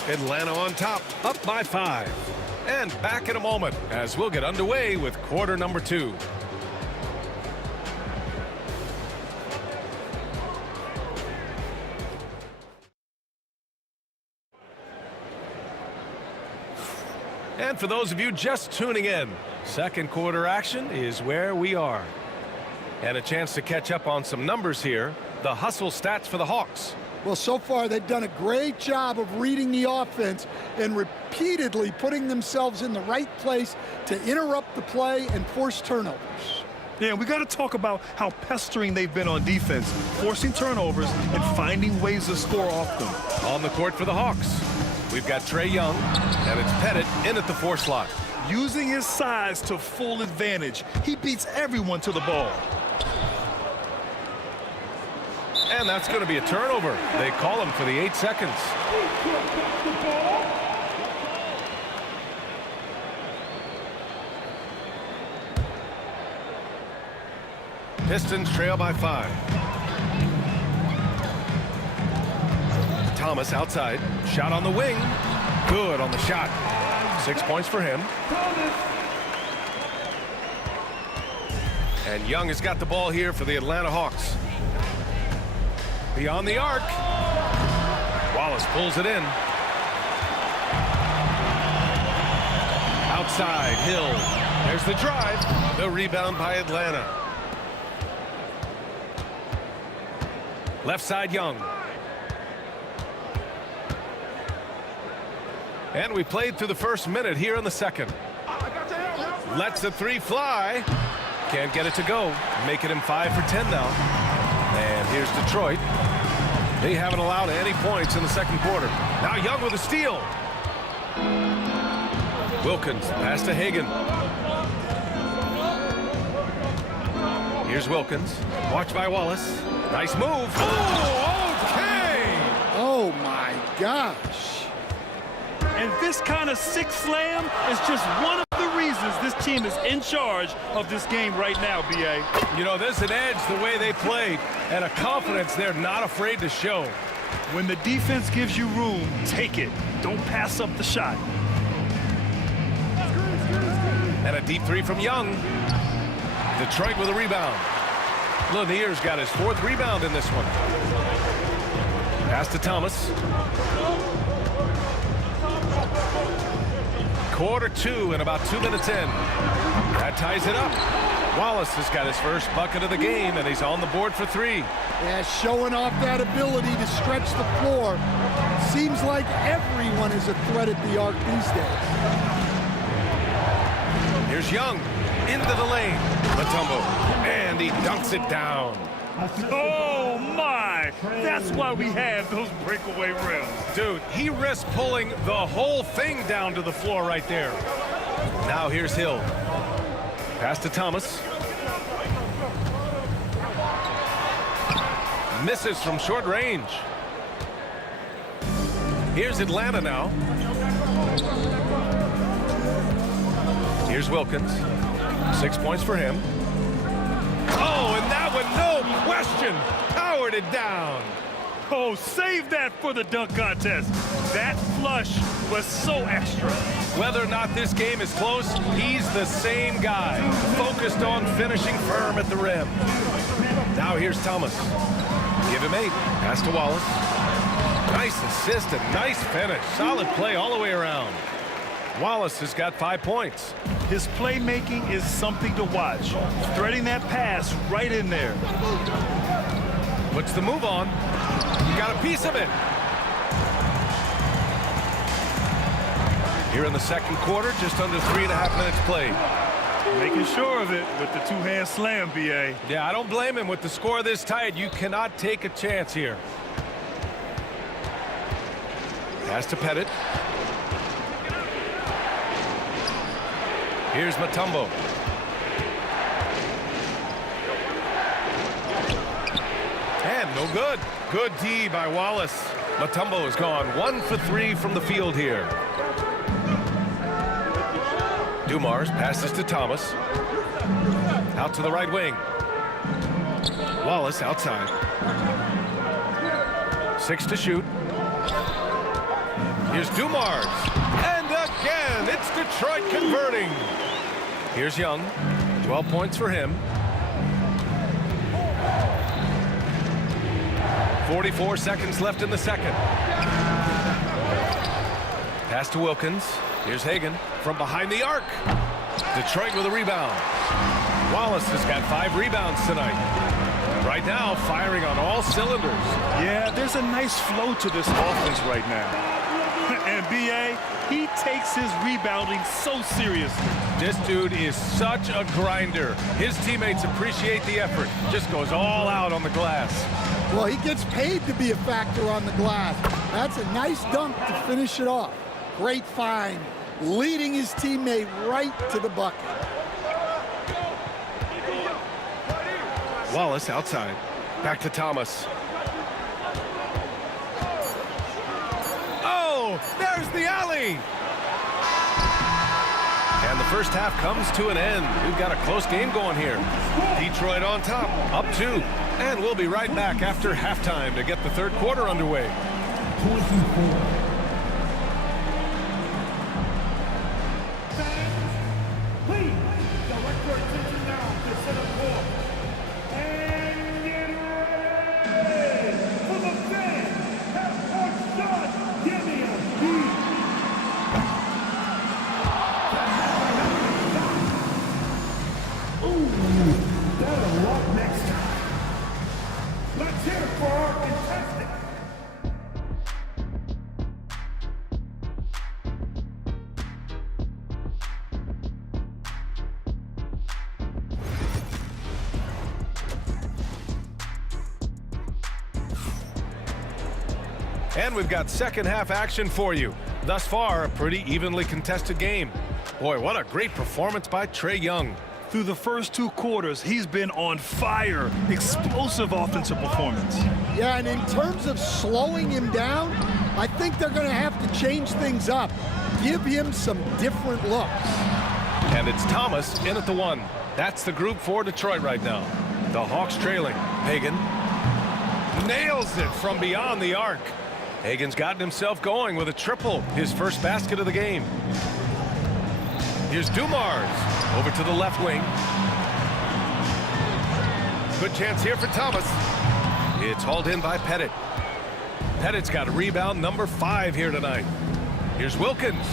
Atlanta on top, up by 5. And back in a moment as we'll get underway with quarter number 2. And for those of you just tuning in, second quarter action is where we are. And a chance to catch up on some numbers here. The hustle stats for the Hawks. Well, so far they've done a great job of reading the offense and repeatedly putting themselves in the right place to interrupt the play and force turnovers. Yeah, we got to talk about how pestering they've been on defense, forcing turnovers and finding ways to score off them. On the court for the Hawks, we've got Trae Young, and it's Pettit in at the 4 slot. Using his size to full advantage. He beats everyone to the ball. And that's going to be a turnover. They call him for the 8 seconds. Pistons trail by 5. Thomas outside. Shot on the wing. Good on the shot. 6 points for him. And Young has got the ball here for the Atlanta Hawks. Beyond the arc. Wallace pulls it in. Outside, Hill. There's the drive. The rebound by Atlanta. Left side, Young. And we played through the first minute here in the second. Lets the 3 fly. Can't get it to go. Making him 5 for 10 now. And here's Detroit. They haven't allowed any points in the second quarter. Now Young with a steal. Wilkins, pass to Hagan. Here's Wilkins. Watched by Wallace. Nice move. Oh, okay. Oh, my gosh. And this kind of sick slam is just one of the reasons this team is in charge of this game right now, B.A. You know, there's an edge the way they played and a confidence they're not afraid to show. When the defense gives you room, take it. Don't pass up the shot. And a deep 3 from Young. Detroit with a rebound. Lanier's got his 4th rebound in this one. Pass to Thomas. Quarter 2 and about 2 minutes in. That ties it up. Wallace has got his first bucket of the game, and he's on the board for 3. Yeah, showing off that ability to stretch the floor. Seems like everyone is a threat at the arc these days. Here's Young into the lane. Matumbo, and he dunks it down. Oh, my! That's why we have those breakaway rims. Dude, he risked pulling the whole thing down to the floor right there. Now here's Hill. Pass to Thomas. Misses from short range. Here's Atlanta now. Here's Wilkins. 6 points for him. Oh, and that one, no question, powered it down. Oh, save that for the dunk contest. That flush was so extra. Whether or not this game is close, he's the same guy, focused on finishing firm at the rim. Now here's Thomas. Give him 8. Pass to Wallace. Nice assist and nice finish. Solid play all the way around. Wallace has got 5 points. His playmaking is something to watch. Threading that pass right in there. Puts the move on. Got a piece of it. Here in the second quarter, just under 3.5 minutes played. Making sure of it with the two-hand slam, B.A. Yeah, I don't blame him. With the score this tight, you cannot take a chance here. Pass to Pettit. Here's Mutombo. And no good. Good D by Wallace. Mutombo has gone 1 for 3 from the field here. Dumars passes to Thomas. Out to the right wing. Wallace outside. 6 to shoot. Here's Dumars. And again, it's Detroit converting. Here's Young. 12 points for him. 44 seconds left in the second. Pass to Wilkins. Here's Hagan from behind the arc. Detroit with a rebound. Wallace has got 5 rebounds tonight. Right now, firing on all cylinders. Yeah, there's a nice flow to this offense right now. And B.A., he takes his rebounding so seriously. This dude is such a grinder. His teammates appreciate the effort. Just goes all out on the glass. Well, he gets paid to be a factor on the glass. That's a nice dunk to finish it off. Great find, leading his teammate right to the bucket. Wallace outside. Back to Thomas. Oh, there's the alley. And the first half comes to an end. We've got a close game going here. Detroit on top, up 2. And we'll be right back after halftime to get the third quarter underway. 24. And we've got second half action for you. Thus far, a pretty evenly contested game. Boy, what a great performance by Trae Young. Through the first 2 quarters, he's been on fire. Explosive offensive performance. Yeah, and in terms of slowing him down, I think they're going to have to change things up. Give him some different looks. And it's Thomas in at the 1. That's the group for Detroit right now. The Hawks trailing. Hagan nails it from beyond the arc. Hagan's gotten himself going with a triple, his first basket of the game. Here's Dumars over to the left wing. Good chance here for Thomas. It's hauled in by Pettit. Pettit's got a rebound number 5 here tonight. Here's Wilkins.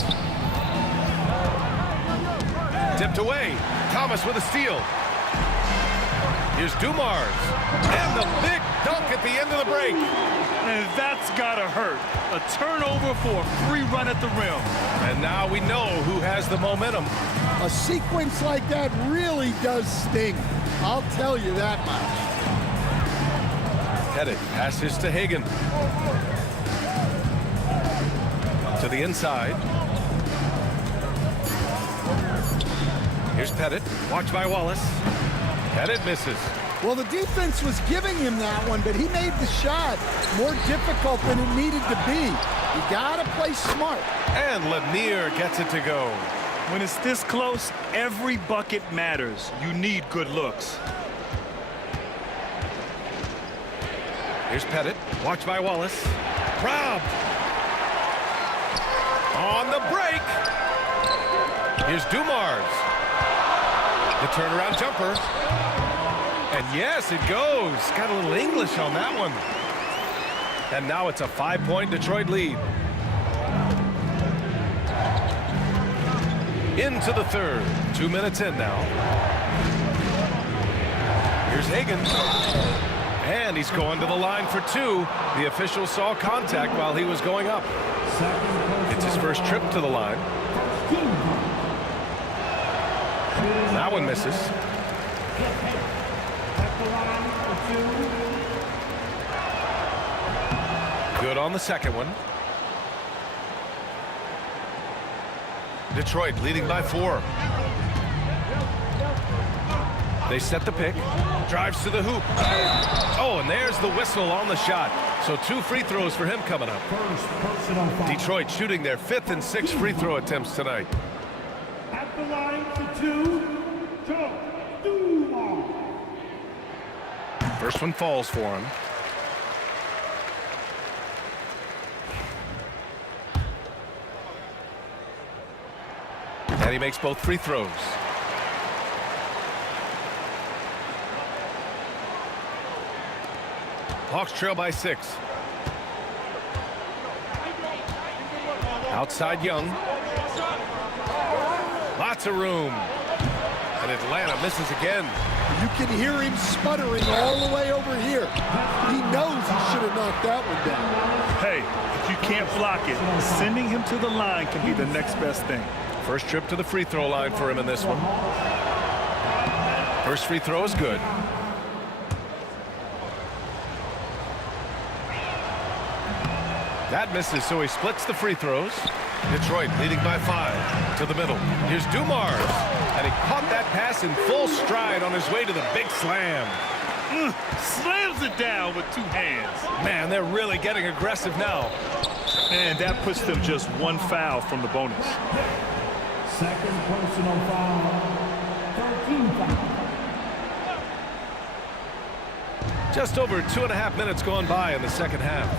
Tipped away. Thomas with a steal. Here's Dumars. And the big dunk at the end of the break. And that's gotta hurt. A turnover for a free run at the rim. And now we know who has the momentum. A sequence like that really does sting. I'll tell you that much. Pettit passes to Hagan. To the inside. Here's Pettit. Watched by Wallace. Pettit misses. Well, the defense was giving him that one, but he made the shot more difficult than it needed to be. You gotta play smart. And Lanier gets it to go. When it's this close, every bucket matters. You need good looks. Here's Pettit. Watched by Wallace. Robbed. On the break. Here's Dumars. The turnaround jumper. And yes, it goes. Got a little English on that one. And now it's a 5-point Detroit lead. Into the third. 2 minutes in now. Here's Hagan. And he's going to the line for 2. The official saw contact while he was going up. It's his first trip to the line. That one misses. Good on the second one. Detroit leading by 4. They set the pick. Drives to the hoop. Oh, and there's the whistle on the shot. So 2 free throws for him coming up. Detroit shooting their 5th and 6th free throw attempts tonight. At the line for 2, Dumars. First one falls for him. And he makes both free throws. Hawks trail by 6. Outside Young. Lots of room. And Atlanta misses again. You can hear him sputtering all the way over here. He knows he should have knocked that one down. Hey, if you can't block it, sending him to the line can be the next best thing. First trip to the free throw line for him in this one. First free throw is good. That misses, so he splits the free throws. Detroit leading by 5 to the middle. Here's Dumars, and he caught that pass in full stride on his way to the big slam. Slams it down with 2 hands. Man, they're really getting aggressive now. And that puts them just 1 foul from the bonus. Second personal foul. 13 foul. Just over 2.5 minutes gone by in the second half.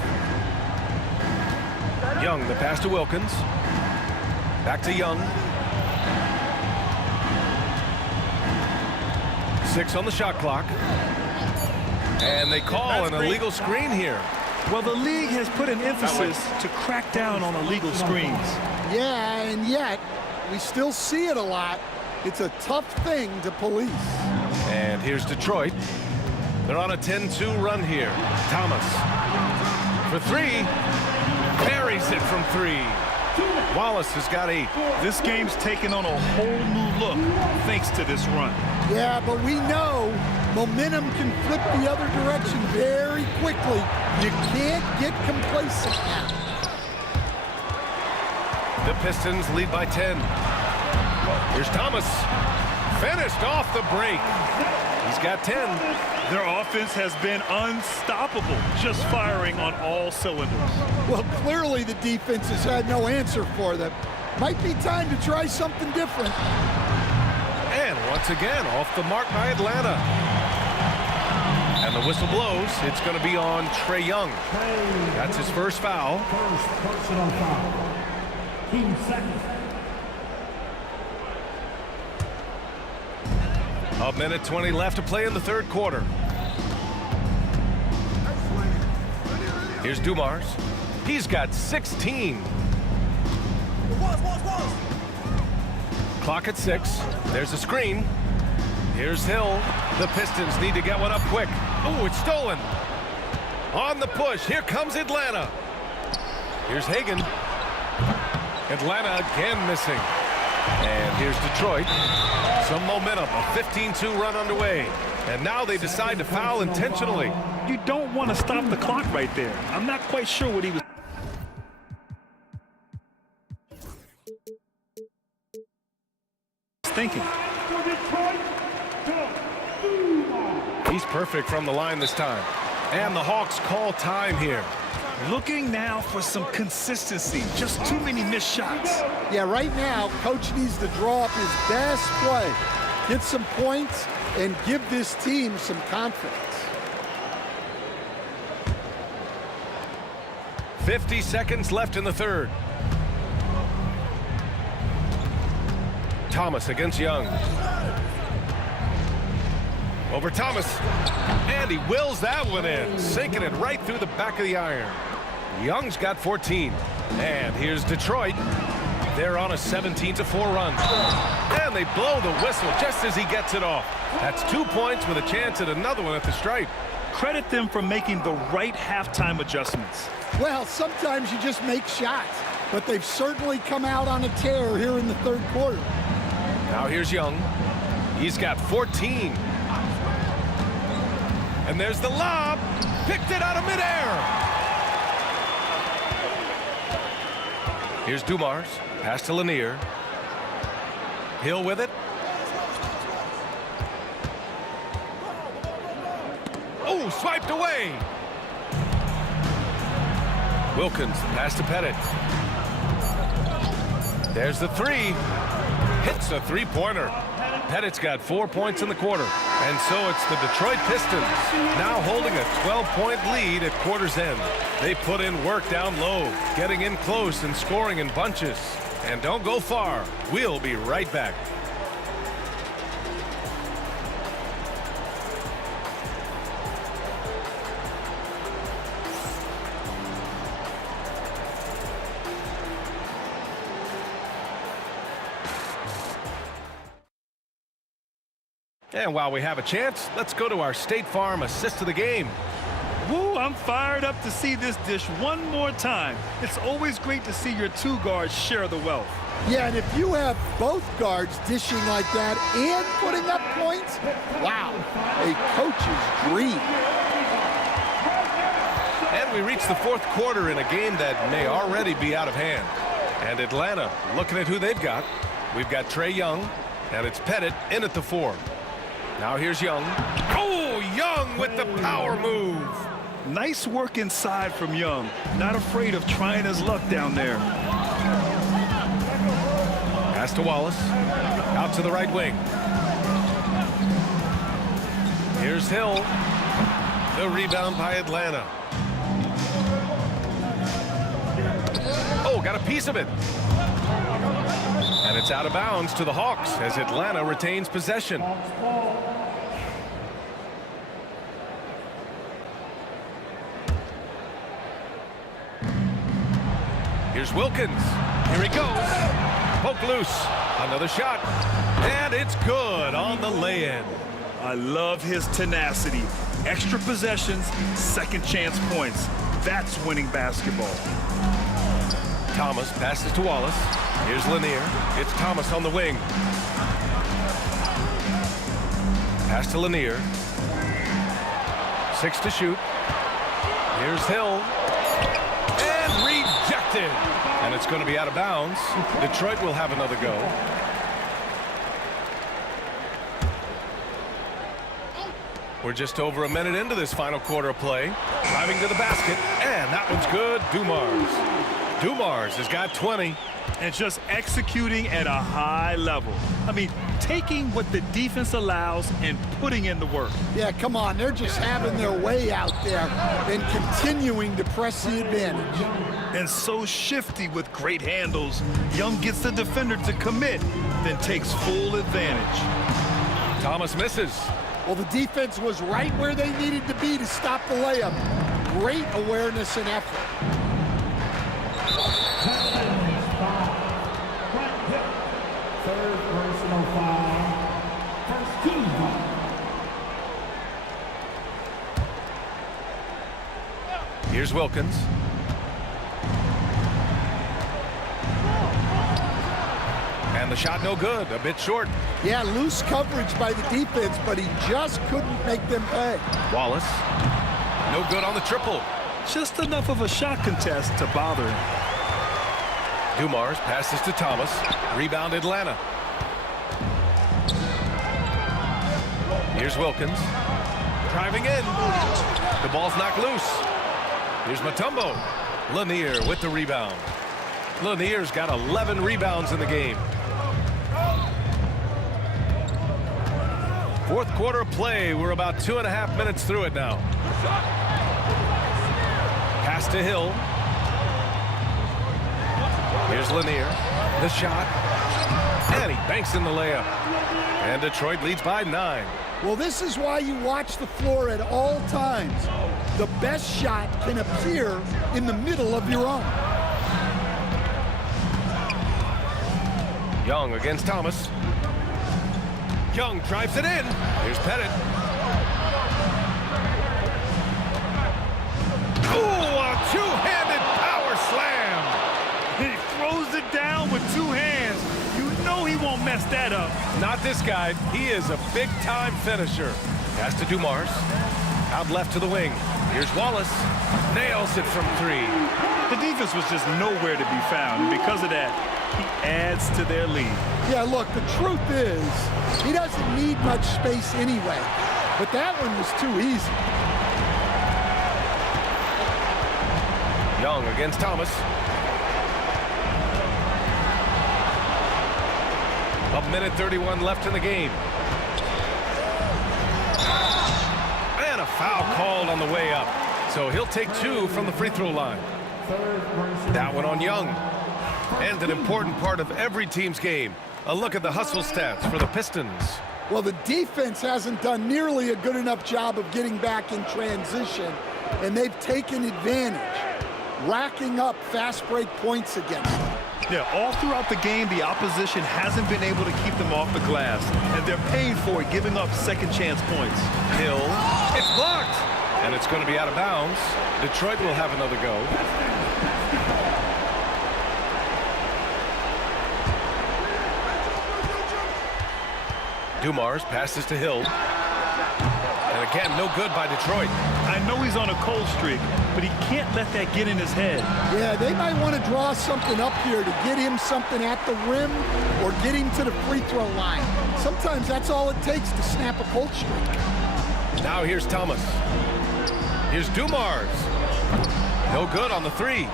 Young, the pass to Wilkins. Back to Young. 6 on the shot clock. And they call an illegal screen here. Well, the league has put an emphasis to crack down on illegal screens. Yeah, and yet we still see it a lot. It's a tough thing to police. And here's Detroit. They're on a 10-2 run here. Thomas for 3. Buries it from 3. Wallace has got 8. This game's taken on a whole new look thanks to this run. Yeah, but we know momentum can flip the other direction very quickly. You can't get complacent now. The Pistons lead by 10. Here's Thomas. Finished off the break. He's got 10. Their offense has been unstoppable, just firing on all cylinders. Well, clearly the defense has had no answer for them. Might be time to try something different. And once again, off the mark by Atlanta. And the whistle blows. It's going to be on Trae Young. That's his first foul. First personal foul. Team second. A minute 20 left to play in the third quarter. Here's Dumars. He's got 16. Clock at 6. There's a screen. Here's Hill. The Pistons need to get one up quick. Oh, it's stolen. On the push. Here comes Atlanta. Here's Hagan. Atlanta again missing. And here's Detroit. Some momentum. A 15-2 run underway. And now they decide to foul intentionally. You don't want to stop the clock right there. I'm not quite sure what he was thinking. He's perfect from the line this time. And the Hawks call time here. Looking now for some consistency. Just too many missed shots. Yeah, right now, coach needs to draw up his best play, get some points, and give this team some confidence. 50 seconds left in the third. Thomas against Young. Over Thomas. And he wills that one in, sinking it right through the back of the iron. Young's got 14. And here's Detroit. They're on a 17-4 run. And they blow the whistle just as he gets it off. That's 2 points with a chance at another one at the stripe. Credit them for making the right halftime adjustments. Well, sometimes you just make shots, but they've certainly come out on a tear here in the third quarter. Now here's Young. He's got 14. And there's the lob. Picked it out of midair. Here's Dumars. Pass to Lanier. Hill with it. Oh, swiped away. Wilkins, pass to Pettit. There's the three. Hits a three-pointer. Pettit's got 4 points in the quarter. And so it's the Detroit Pistons now holding a 12-point lead at quarter's end. They put in work down low, getting in close and scoring in bunches. And don't go far. We'll be right back. And while we have a chance, let's go to our State Farm assist of the game. Woo, I'm fired up to see this dish one more time. It's always great to see your two guards share the wealth. Yeah, and if you have both guards dishing like that and putting up points, wow, a coach's dream. And we reach the fourth quarter in a game that may already be out of hand. And Atlanta, looking at who they've got. We've got Trae Young, and it's Pettit in at the 4. Now here's Young. Oh, Young with the power move. Nice work inside from Young. Not afraid of trying his luck down there. Pass to Wallace. Out to the right wing. Here's Hill. The rebound by Atlanta. Oh, got a piece of it. And it's out of bounds to the Hawks as Atlanta retains possession. Here's Wilkins. Here he goes. Poke loose. Another shot. And it's good on the lay-in. I love his tenacity. Extra possessions, second chance points. That's winning basketball. Thomas passes to Wallace. Here's Lanier. It's Thomas on the wing. Pass to Lanier. 6 to shoot. Here's Hill. And rejected. And it's going to be out of bounds. Detroit will have another go. We're just over a minute into this final quarter of play. Driving to the basket. And that one's good. Dumars has got 20. And just executing at a high level. I mean, taking what the defense allows and putting in the work. Yeah, come on. They're just having their way out there and continuing to press the advantage. And so shifty with great handles. Young gets the defender to commit, then takes full advantage. Thomas misses. Well, the defense was right where they needed to be to stop the layup. Great awareness and effort. Third personal foul. First team foul. Here's Wilkins. And the shot no good, a bit short. Yeah, loose coverage by the defense, but he just couldn't make them pay. Wallace, no good on the triple. Just enough of a shot contest to bother him. Dumars passes to Thomas. Rebound Atlanta. Here's Wilkins. Driving in. The ball's knocked loose. Here's Mutombo. Lanier with the rebound. Lanier's got 11 rebounds in the game. Fourth quarter of play. We're about 2.5 minutes through it now. Pass to Hill. Here's Lanier. The shot. And he banks in the layup. And Detroit leads by 9. Well, this is why you watch the floor at all times. The best shot can appear in the middle of your own. Young against Thomas. Young drives it in. Here's Pettit. Ooh, a two-handed power slam. He throws it down with 2 hands. You know he won't mess that up. Not this guy. He is a big-time finisher. Pass to Dumars. Out left to the wing. Here's Wallace. Nails it from 3. The defense was just nowhere to be found, and because of that, he adds to their lead. Yeah, look, the truth is, he doesn't need much space anyway. But that one was too easy. Young against Thomas. A minute 31 left in the game. And a foul called on the way up. So he'll take 2 from the free throw line. That one on Young. And an important part of every team's game. A look at the hustle stats for the Pistons. Well, the defense hasn't done nearly a good enough job of getting back in transition, and they've taken advantage, racking up fast break points against them. Yeah, all throughout the game, the opposition hasn't been able to keep them off the glass, and they're paying for it, giving up second chance points. Hill, it's blocked, and it's going to be out of bounds. Detroit will have another go. Dumars passes to Hill. And again, no good by Detroit. I know he's on a cold streak, but he can't let that get in his head. Yeah, they might want to draw something up here to get him something at the rim or get him to the free throw line. Sometimes that's all it takes to snap a cold streak. Now here's Thomas. Here's Dumars. No good on the 3.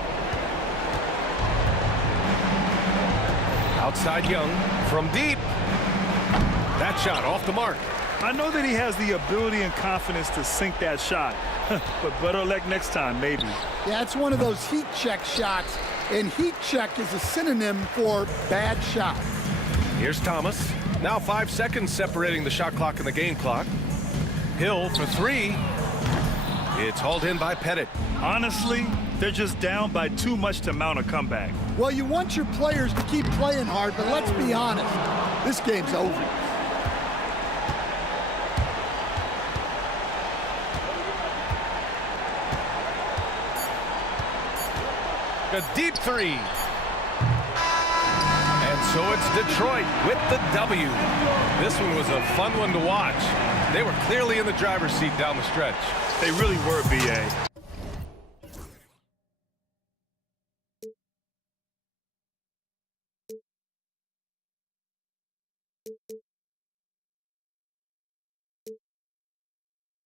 Outside Young from deep. That shot off the mark. I know that he has the ability and confidence to sink that shot, but better luck next time, maybe. Yeah, it's one of those heat check shots, and heat check is a synonym for bad shot. Here's Thomas. Now 5 seconds separating the shot clock and the game clock. Hill for 3. It's hauled in by Pettit. Honestly, they're just down by too much to mount a comeback. Well, you want your players to keep playing hard, but let's be honest, this game's over. A deep 3. And so it's Detroit with the W. This one was a fun one to watch. They were clearly in the driver's seat down the stretch. They really were, B.A.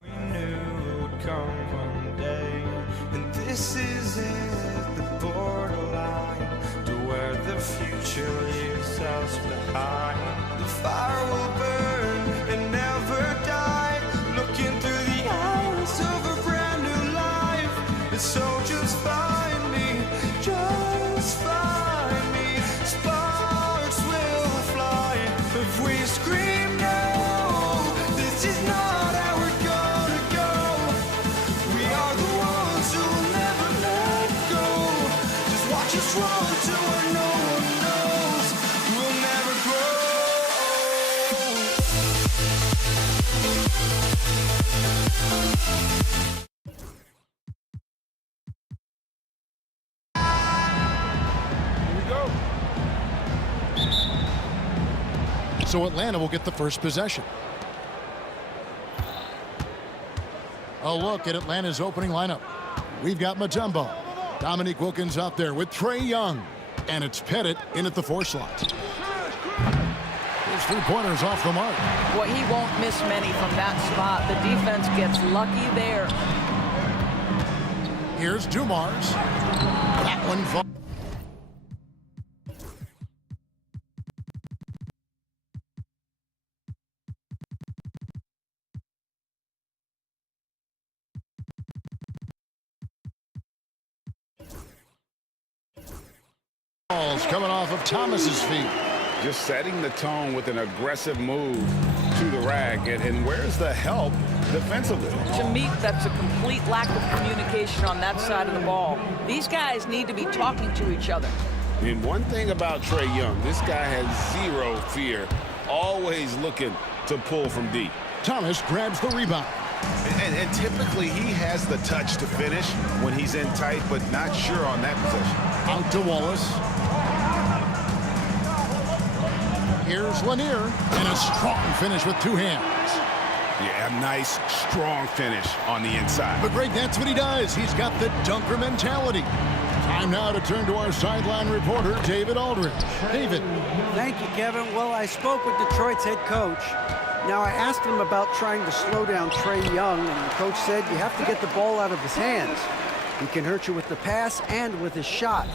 We knew it would come one day, and this is it, the borderline to where the future leaves us behind. The fire will burn and never die, looking through the eyes of a brand new life. And so just find me, just find me. Sparks will fly if we scream no. This is not how we're gonna go. We are the ones who will never let go. Just watch us run to where no one knows. We'll never grow. Here we go. So Atlanta will get the first possession. A look at Atlanta's opening lineup. We've got Mutombo. Dominique Wilkins out there with Trae Young. And it's Pettit in at the 4 slot. His 3-pointers off the mark. Well, he won't miss many from that spot. The defense gets lucky there. Here's Dumars. That one falls. pass coming off of Thomas's feet. Just setting the tone with an aggressive move to the rack. And where's the help defensively? To me, that's a complete lack of communication on that side of the ball. These guys need to be talking to each other. And one thing about Trae Young, this guy has zero fear, always looking to pull from deep. Thomas grabs the rebound. And typically he has the touch to finish when he's in tight, but not sure on that possession. Out to Wallace. Here's Lanier, and a strong finish with two hands. Yeah, a nice, strong finish on the inside. But Greg, that's what he does. He's got the dunker mentality. Time now to turn to our sideline reporter, David Aldridge. David. Thank you, Kevin. Well, I spoke with Detroit's head coach. Now, I asked him about trying to slow down Trae Young, and the coach said you have to get the ball out of his hands. He can hurt you with the pass and with his shot.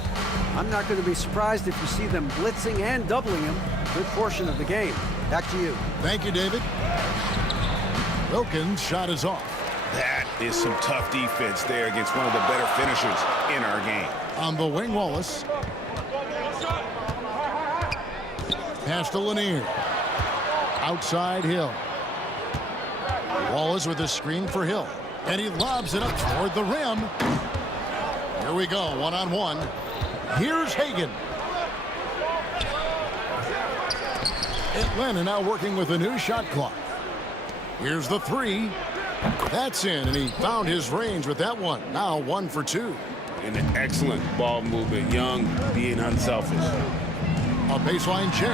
I'm not going to be surprised if you see them blitzing and doubling him a good portion of the game. Back to you. Thank you, David. Wilkins' shot is off. That is some tough defense there against one of the better finishers in our game. On the wing, Wallace. Pass to Lanier. Outside Hill. Wallace with a screen for Hill. And he lobs it up toward the rim. Here we go, one-on-one. Here's Hagan. Atlanta now working with a new shot clock. Here's the three. That's in, and he found his range with that one. Now 1 for 2. And an excellent ball movement. Young being unselfish. A baseline J.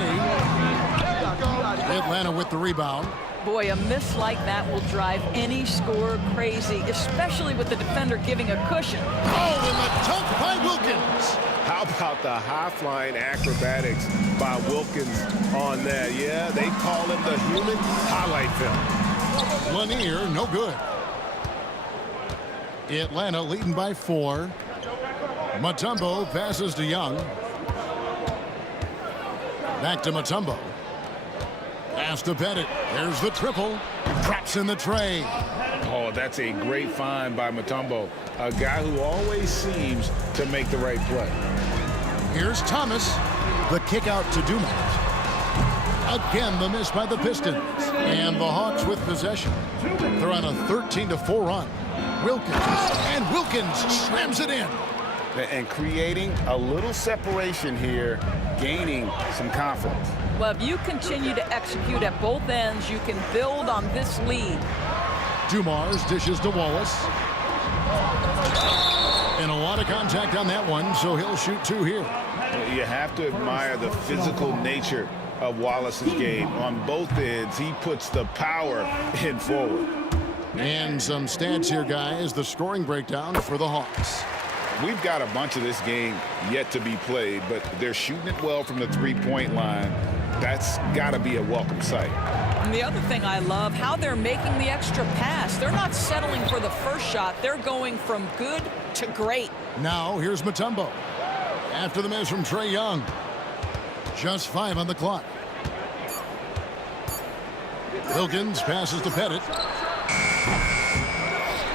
Atlanta with the rebound. Boy, a miss like that will drive any scorer crazy, especially with the defender giving a cushion. Oh, and the dunk by Wilkins. How about the high-flying acrobatics by Wilkins on that? Yeah, they call him the human highlight film. Lanier, no good. Atlanta leading by 4. Mutombo passes to Young. Back to Mutombo. Pass to Pettit. There's the triple. Traps in the tray. Oh, that's a great find by Mutombo. A guy who always seems to make the right play. Here's Thomas. The kick out to Dumont. Again, the miss by the Pistons. And the Hawks with possession. They're on a 13-4 run. Wilkins slams it in. And creating a little separation here, gaining some confidence. Well, if you continue to execute at both ends, you can build on this lead. Dumars dishes to Wallace. And a lot of contact on that one, so he'll shoot 2 here. You have to admire the physical nature of Wallace's game. On both ends, he puts the power in forward. And some stats here, guys. The scoring breakdown for the Hawks. We've got a bunch of this game yet to be played, but they're shooting it well from the three-point line. That's got to be a welcome sight. And the other thing I love, how they're making the extra pass. They're not settling for the first shot. They're going from good to great. Now, here's Mutombo. After the miss from Trae Young. Just 5 on the clock. Wilkins passes to Pettit.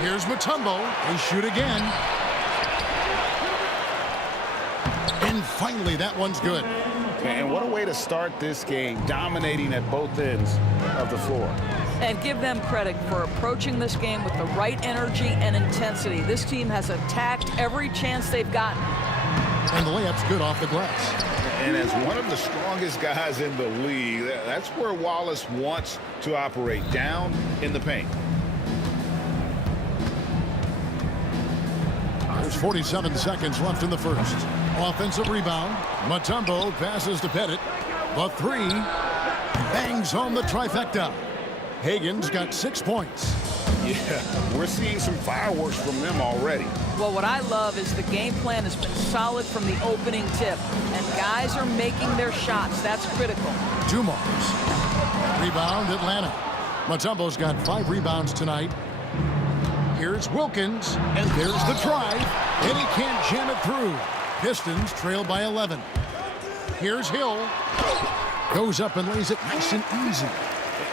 Here's Mutombo. They shoot again. And finally, that one's good. And what a way to start this game, dominating at both ends of the floor. And give them credit for approaching this game with the right energy and intensity. This team has attacked every chance they've gotten. And the layup's good off the glass. And as one of the strongest guys in the league, that's where Wallace wants to operate, down in the paint. There's 47 seconds left in the first. Offensive rebound. Mutombo passes to Pettit. The 3 bangs home the trifecta. Hagan's got 6 points. Yeah, we're seeing some fireworks from them already. Well, what I love is the game plan has been solid from the opening tip, and guys are making their shots. That's critical. Dumars. Rebound, Atlanta. Mutombo's got 5 rebounds tonight. Here's Wilkins, and there's the drive, and he can't jam it through. Pistons trail by 11. Here's Hill. Goes up and lays it nice and easy.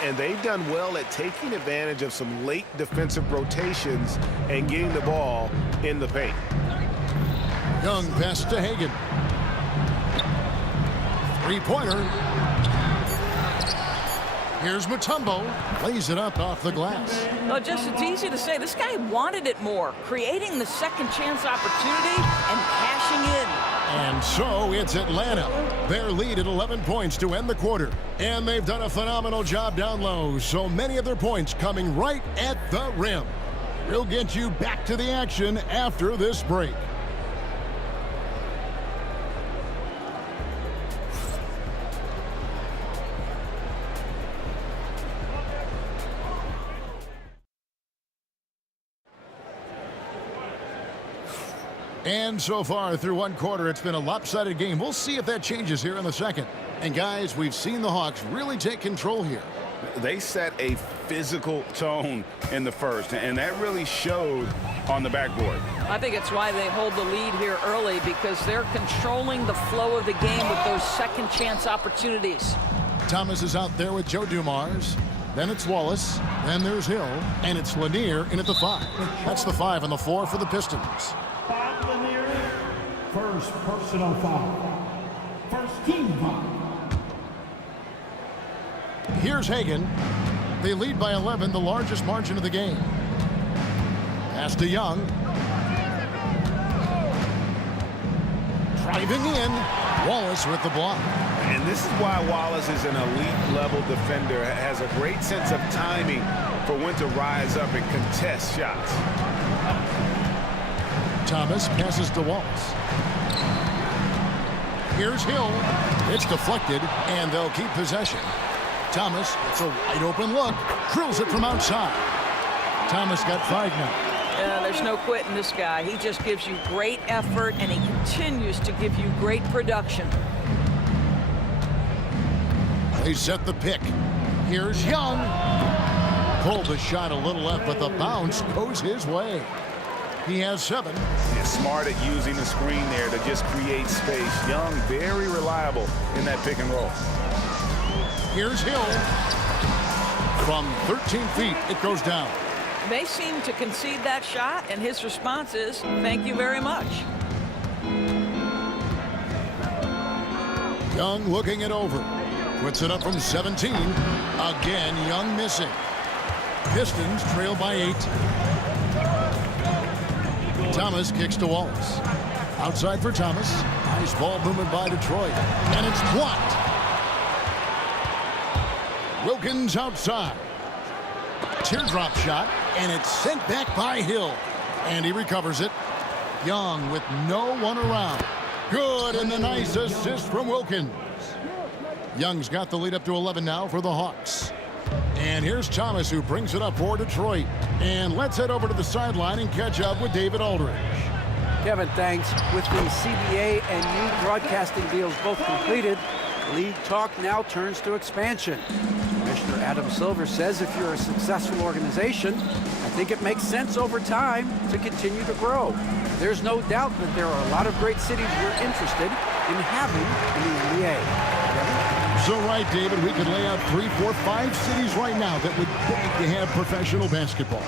And they've done well at taking advantage of some late defensive rotations and getting the ball in the paint. Young pass to Hagan. Three-pointer. Here's Mutombo. Lays it up off the glass. Well, it's easy to say. This guy wanted it more, creating the second chance opportunity and cashing in. And so it's Atlanta. Their lead at 11 points to end the quarter. And they've done a phenomenal job down low. So many of their points coming right at the rim. We'll get you back to the action after this break. And so far through one quarter, it's been a lopsided game. We'll see if that changes here in the second. And guys, we've seen the Hawks really take control here. They set a physical tone in the first, and that really showed on the backboard. I think it's why they hold the lead here early, because they're controlling the flow of the game with those second chance opportunities. Thomas is out there with Joe Dumars. Then it's Wallace. Then there's Hill. And it's Lanier in at the 5. That's the 5 and the 4 for the Pistons. First personal foul. First team foul. Here's Hagan. They lead by 11, the largest margin of the game. Pass to Young. Driving in. Wallace with the block. And this is why Wallace is an elite-level defender. Has a great sense of timing for when to rise up and contest shots. Thomas passes to Wallace. Here's Hill. It's deflected, and they'll keep possession. Thomas, it's a wide open look. Drills it from outside. Thomas got 5 now. There's no quitting this guy. He just gives you great effort, and he continues to give you great production. They set the pick. Here's Young. Pulled the shot a little left, but the bounce goes his way. He has 7. He's smart at using the screen there to just create space. Young, very reliable in that pick and roll. Here's Hill. From 13 feet, it goes down. They seem to concede that shot, and his response is, thank you very much. Young looking it over. Puts it up from 17. Again, Young missing. Pistons trail by 8. Thomas kicks to Wallace. Outside for Thomas. Nice ball movement by Detroit. And it's blocked. Wilkins outside. Teardrop shot. And it's sent back by Hill. And he recovers it. Young with no one around. Good, and the nice assist from Wilkins. Young's got the lead up to 11 now for the Hawks. And here's Thomas, who brings it up for Detroit. And let's head over to the sideline and catch up with David Aldridge. Kevin, thanks. With the CBA and new broadcasting deals both completed, league talk now turns to expansion. Commissioner Adam Silver says if you're a successful organization, I think it makes sense over time to continue to grow. There's no doubt that there are a lot of great cities we're interested in having in the NBA. Kevin? So right, David, we could lay out 3, 4, 5 cities right now that would like to have professional basketball.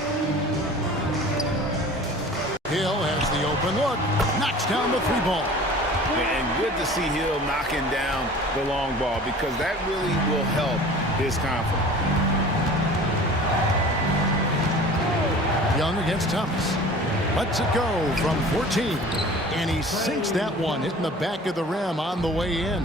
Hill has the open look, knocks down the 3 ball. And good to see Hill knocking down the long ball, because that really will help his confidence. Young against Thomas. Lets it go from 14. And he sinks that one, hitting the back of the rim on the way in.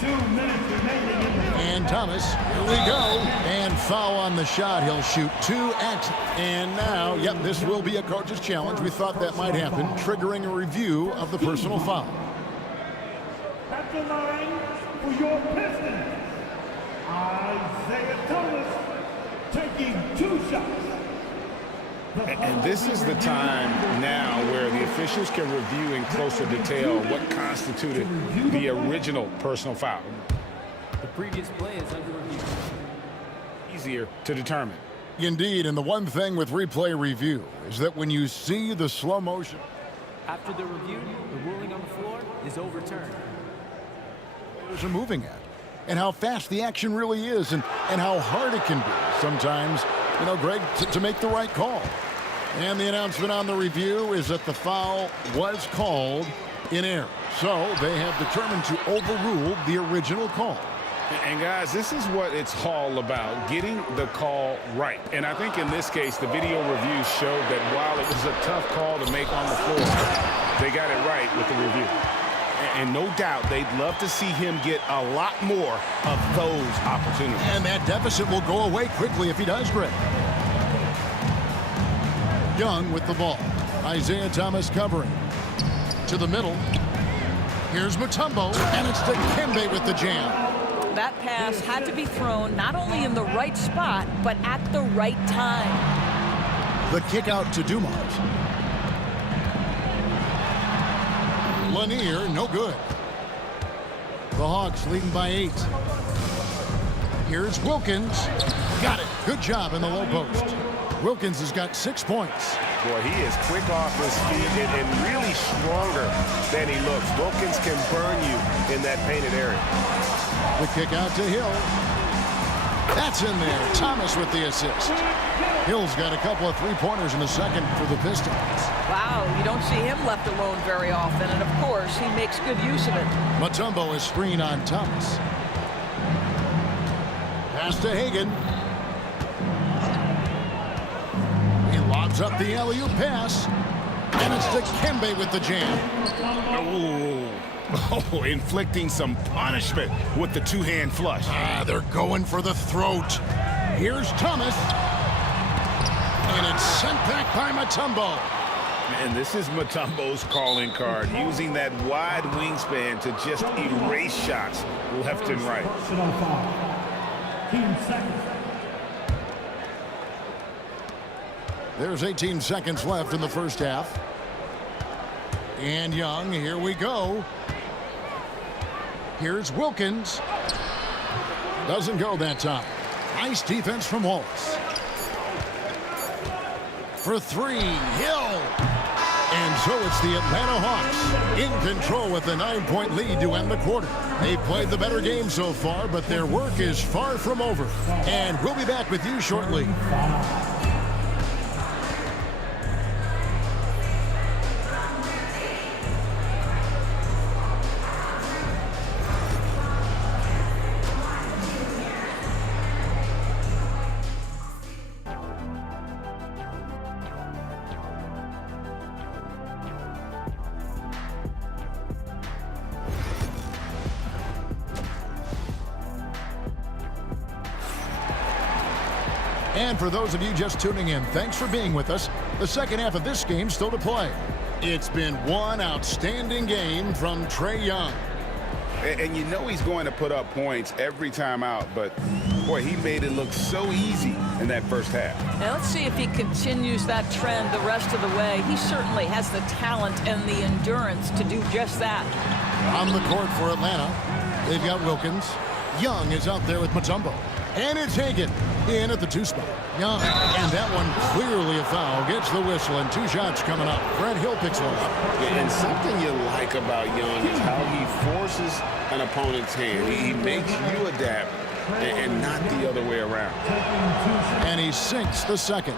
2 minutes remaining in the And Thomas, here we go. And foul on the shot. He'll shoot 2 at. And now, yep, this will be a coach's challenge. We thought that might happen, triggering a review of the personal foul. at the line for your Pistons, Isaiah Thomas taking 2 shots. And this is the time now where the officials can review in closer detail what constituted the original personal foul. The previous play is under review. Easier to determine. Indeed, and the one thing with replay review is that when you see the slow motion. After the review, the ruling on the floor is overturned. Players are moving at, and how fast the action really is, and how hard it can be sometimes, you know, Greg, to make the right call. And the announcement on the review is that the foul was called in air. So they have determined to overrule the original call. And guys, this is what it's all about, getting the call right. And I think in this case, the video review showed that while it was a tough call to make on the floor, they got it right with the review. And no doubt they'd love to see him get a lot more of those opportunities. And that deficit will go away quickly if he does, Greg. Young with the ball. Isaiah Thomas covering. To the middle. Here's Mutombo, and it's to Kembe with the jam. That pass had to be thrown not only in the right spot, but at the right time. The kick out to Dumars. Lanier, no good. The Hawks leading by 8. Here's Wilkins. Got it. Good job in the low post. Wilkins has got 6 points. Boy, he is quick off his feet and really stronger than he looks. Wilkins can burn you in that painted area. The kick out to Hill. That's in there. Thomas with the assist. Hill's got a couple of three-pointers in the second for the Pistons. Wow, you don't see him left alone very often, and of course, he makes good use of it. Mutombo is screen on Thomas. Pass to Hagan. He lobs up the alley-oop pass. And it's to Kembe with the jam. Oh, inflicting some punishment with the two-hand flush. They're going for the throat. Here's Thomas. And it's sent back by Mutombo. And this is Mutombo's calling card, using that wide wingspan to just erase shots left and right. Personal foul. Team seconds. There's 18 seconds left in the first half. And Young, here we go. Here's Wilkins. Doesn't go that time. Nice defense from Wallace. For 3, Hill. And so it's the Atlanta Hawks in control with a 9-point lead to end the quarter. They've played the better game so far, but their work is far from over. And we'll be back with you shortly. And for those of you just tuning in, thanks for being with us. The second half of this game still to play. It's been one outstanding game from Trae Young. And you know he's going to put up points every time out, but boy, he made it look so easy in that first half. Now let's see if he continues that trend the rest of the way. He certainly has the talent and the endurance to do just that. On the court for Atlanta, they've got Wilkins. Young is out there with Mutombo. And it's Hagan in at the 2 spot. Young, and that one clearly a foul. Gets the whistle, and 2 shots coming up. Fred Hill picks one up. And something you like about Young is how he forces an opponent's hand. He makes you adapt and not the other way around. And he sinks the second.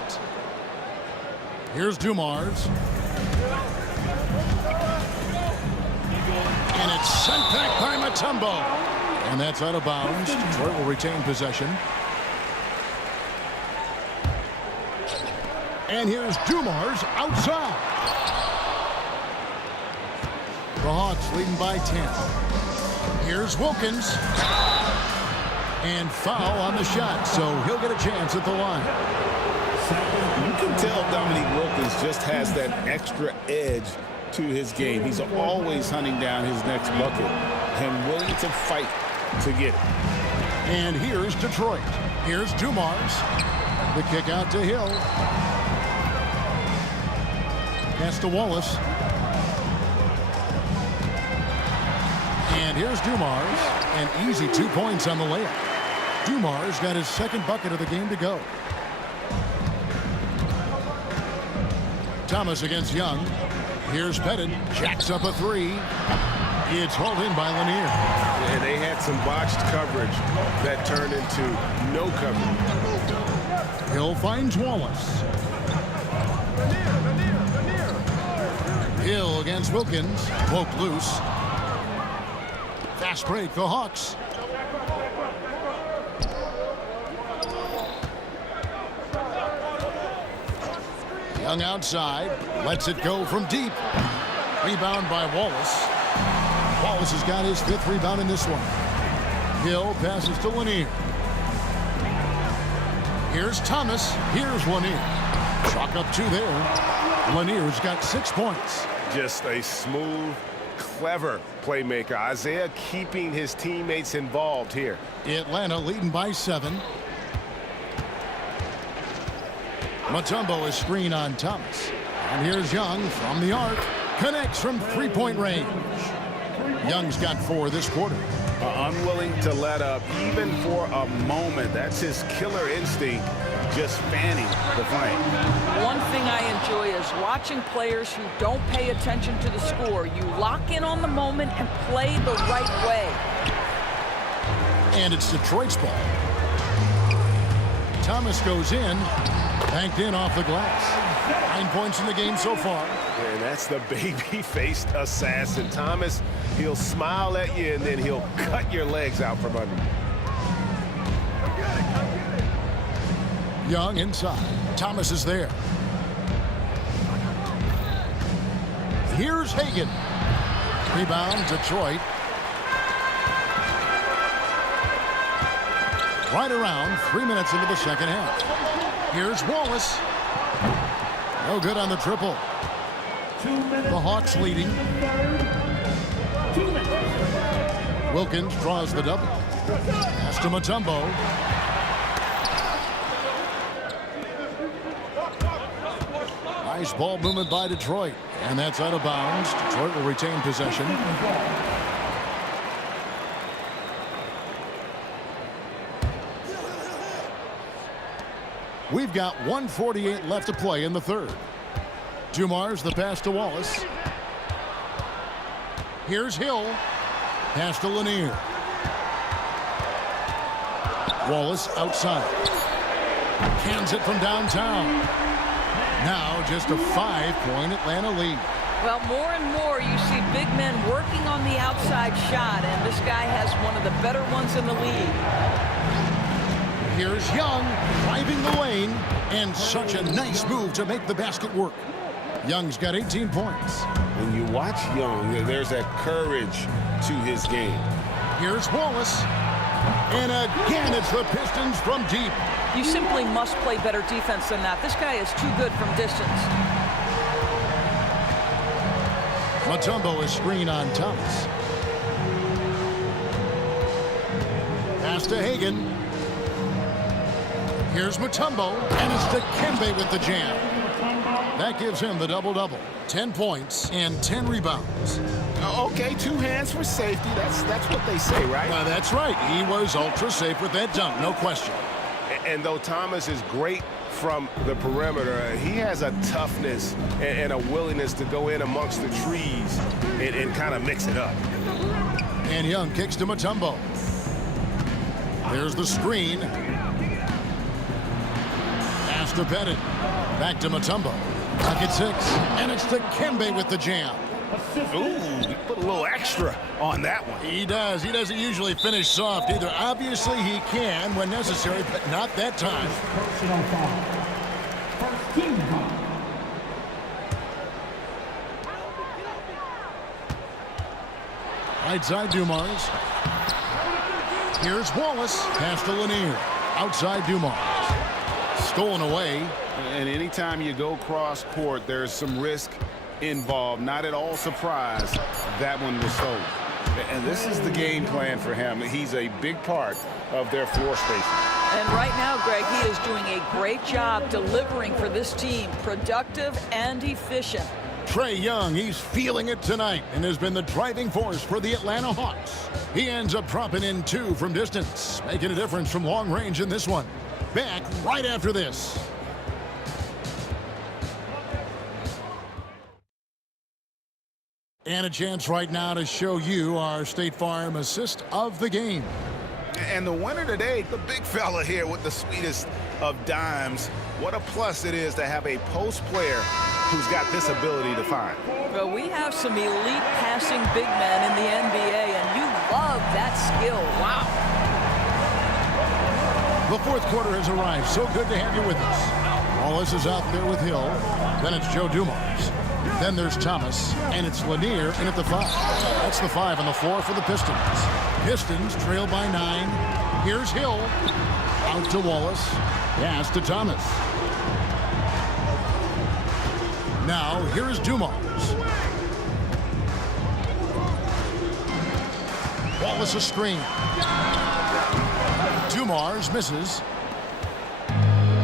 Here's Dumars. And it's sent back by Mutombo. And that's out of bounds. Detroit will retain possession. And here's Dumars outside. The Hawks leading by 10. Here's Wilkins. And foul on the shot, so he'll get a chance at the line. You can tell Dominique Wilkins just has that extra edge to his game. He's always hunting down his next bucket and willing to fight to get it. And here's Detroit. Here's Dumars. The kick out to Hill. Pass to Wallace. And here's Dumars. An easy 2 points on the layup. Dumars got his second bucket of the game to go. Thomas against Young. Here's Pettit. Jacks up a 3. It's hauled in by Lanier. And they had some botched coverage that turned into no coverage. Hill finds Wallace. Hill against Wilkins. Woke loose. Fast break, the Hawks. Young outside. Lets it go from deep. Rebound by Wallace. Wallace has got his 5th rebound in this one. Hill passes to Lanier. Here's Thomas. Here's Lanier. Chalk up 2 there. Lanier's got 6 points. Just a smooth, clever playmaker. Isaiah keeping his teammates involved here. Atlanta leading by 7. Mutombo is screen on Thomas. And here's Young from the arc. Connects from 3-point range. Young's got 4 this quarter. Unwilling to let up even for a moment. That's his killer instinct, just fanning the flame. One thing I enjoy is watching players who don't pay attention to the score. You lock in on the moment and play the right way. And it's Detroit's ball. Thomas goes in, banked in off the glass. 9 points in the game so far. And that's the baby-faced assassin. Thomas, he'll smile at you, and then he'll cut your legs out from under. Young inside. Thomas is there. Here's Hagan. Rebound, Detroit. Right around 3 minutes into the second half. Here's Wallace. No good on the triple. The Hawks leading. Wilkins draws the double. Pass to Mutombo. Nice ball movement by Detroit. And that's out of bounds. Detroit will retain possession. We've got 1:48 left to play in the third. Dumars the pass to Wallace. Here's Hill. Pass to Lanier. Wallace outside. Cans it from downtown. Now just a 5-point Atlanta lead. Well, more and more you see big men working on the outside shot, and this guy has one of the better ones in the league. Here's Young driving the lane, and such a nice move to make the basket work. Young's got 18 points. When you watch Young, there's that courage to his game. Here's Wallace. And again, it's the Pistons from deep. You simply must play better defense than that. This guy is too good from distance. Mutombo is screen on Thomas. Pass to Hagan. Here's Mutombo, and it's to Kembe with the jam. That gives him the double-double. 10 points and 10 rebounds. Okay, 2 hands for safety. That's what they say, right? That's right. He was ultra safe with that dunk, no question. And though Thomas is great from the perimeter, he has a toughness and a willingness to go in amongst the trees and kind of mix it up. And Young kicks to Mutombo. There's the screen. Pass to Bennett. Back to Mutombo. Pocket 6. And it's to Kembe with the jam. Ooh, he put a little extra on that one. He does. He doesn't usually finish soft either. Obviously, he can when necessary, but not that time. Personal foul. First team foul. Right side, Dumars. Here's Wallace. Pass to Lanier. Outside, Dumars. Stolen away. And anytime you go cross court, there's some risk involved. Not at all surprised that one was stolen. And this is the game plan for him. He's a big part of their floor spacing. And right now, Greg, he is doing a great job delivering for this team. Productive and efficient. Trae Young, he's feeling it tonight and has been the driving force for the Atlanta Hawks. He ends up dropping in 2 from distance, making a difference from long range in this one. Back right after this. And a chance right now to show you our State Farm assist of the game. And the winner today, the big fella here with the sweetest of dimes. What a plus it is to have a post player who's got this ability to find. Well, we have some elite passing big men in the NBA, and you love that skill. Wow. The fourth quarter has arrived. So good to have you with us. Wallace is out there with Hill. Then it's Joe Dumars. Then there's Thomas, and it's Lanier in at the 5. That's the 5 on the floor for the Pistons. Pistons trail by 9. Here's Hill. Out to Wallace. Pass to Thomas. Now, here is Dumars. Wallace a screen. Dumars misses.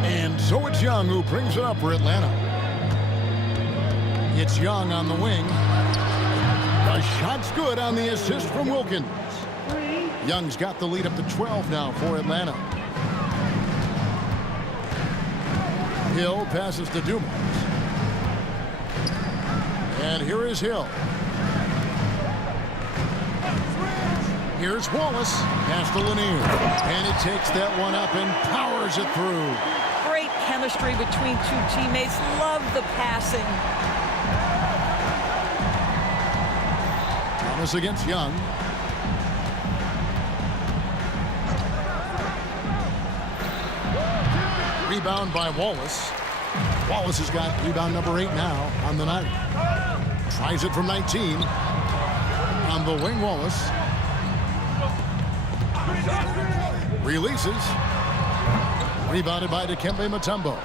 And so it's Young who brings it up for Atlanta. It's Young on the wing. The shot's good on the assist from Wilkins. Young's got the lead up to 12 now for Atlanta. Hill passes to Dumars. And here is Hill. Here's Wallace. Pass to Lanier. And he takes that one up and powers it through. Great chemistry between two teammates. Love the passing. Thomas against Young. Rebound by Wallace. Wallace has got rebound number 8 now on the night. Tries it from 19. On the wing, Wallace. Releases. Rebounded by Dikembe Mutombo.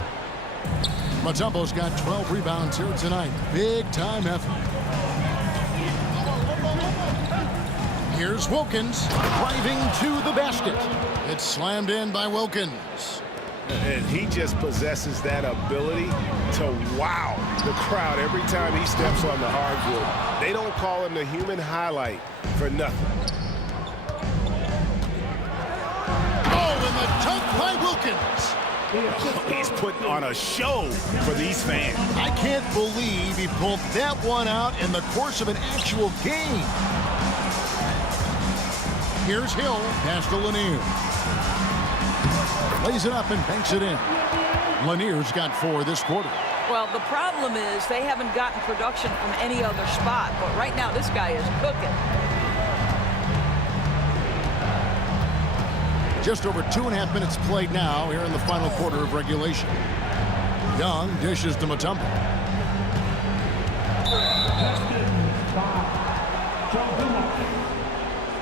Mutombo's got 12 rebounds here tonight. Big time effort. Here's Wilkins driving to the basket. It's slammed in by Wilkins. And he just possesses that ability to wow the crowd every time he steps on the hardwood. They don't call him the human highlight for nothing. Oh, and the dunk by Wilkins. He's putting on a show for these fans. I can't believe he pulled that one out in the course of an actual game. Here's Hill. Pass to Lanier. Lays it up and banks it in. Lanier's got 4 this quarter. Well, the problem is they haven't gotten production from any other spot, but right now this guy is cooking. Just over 2.5 minutes played now here in the final quarter of regulation. Young dishes to Mutombo.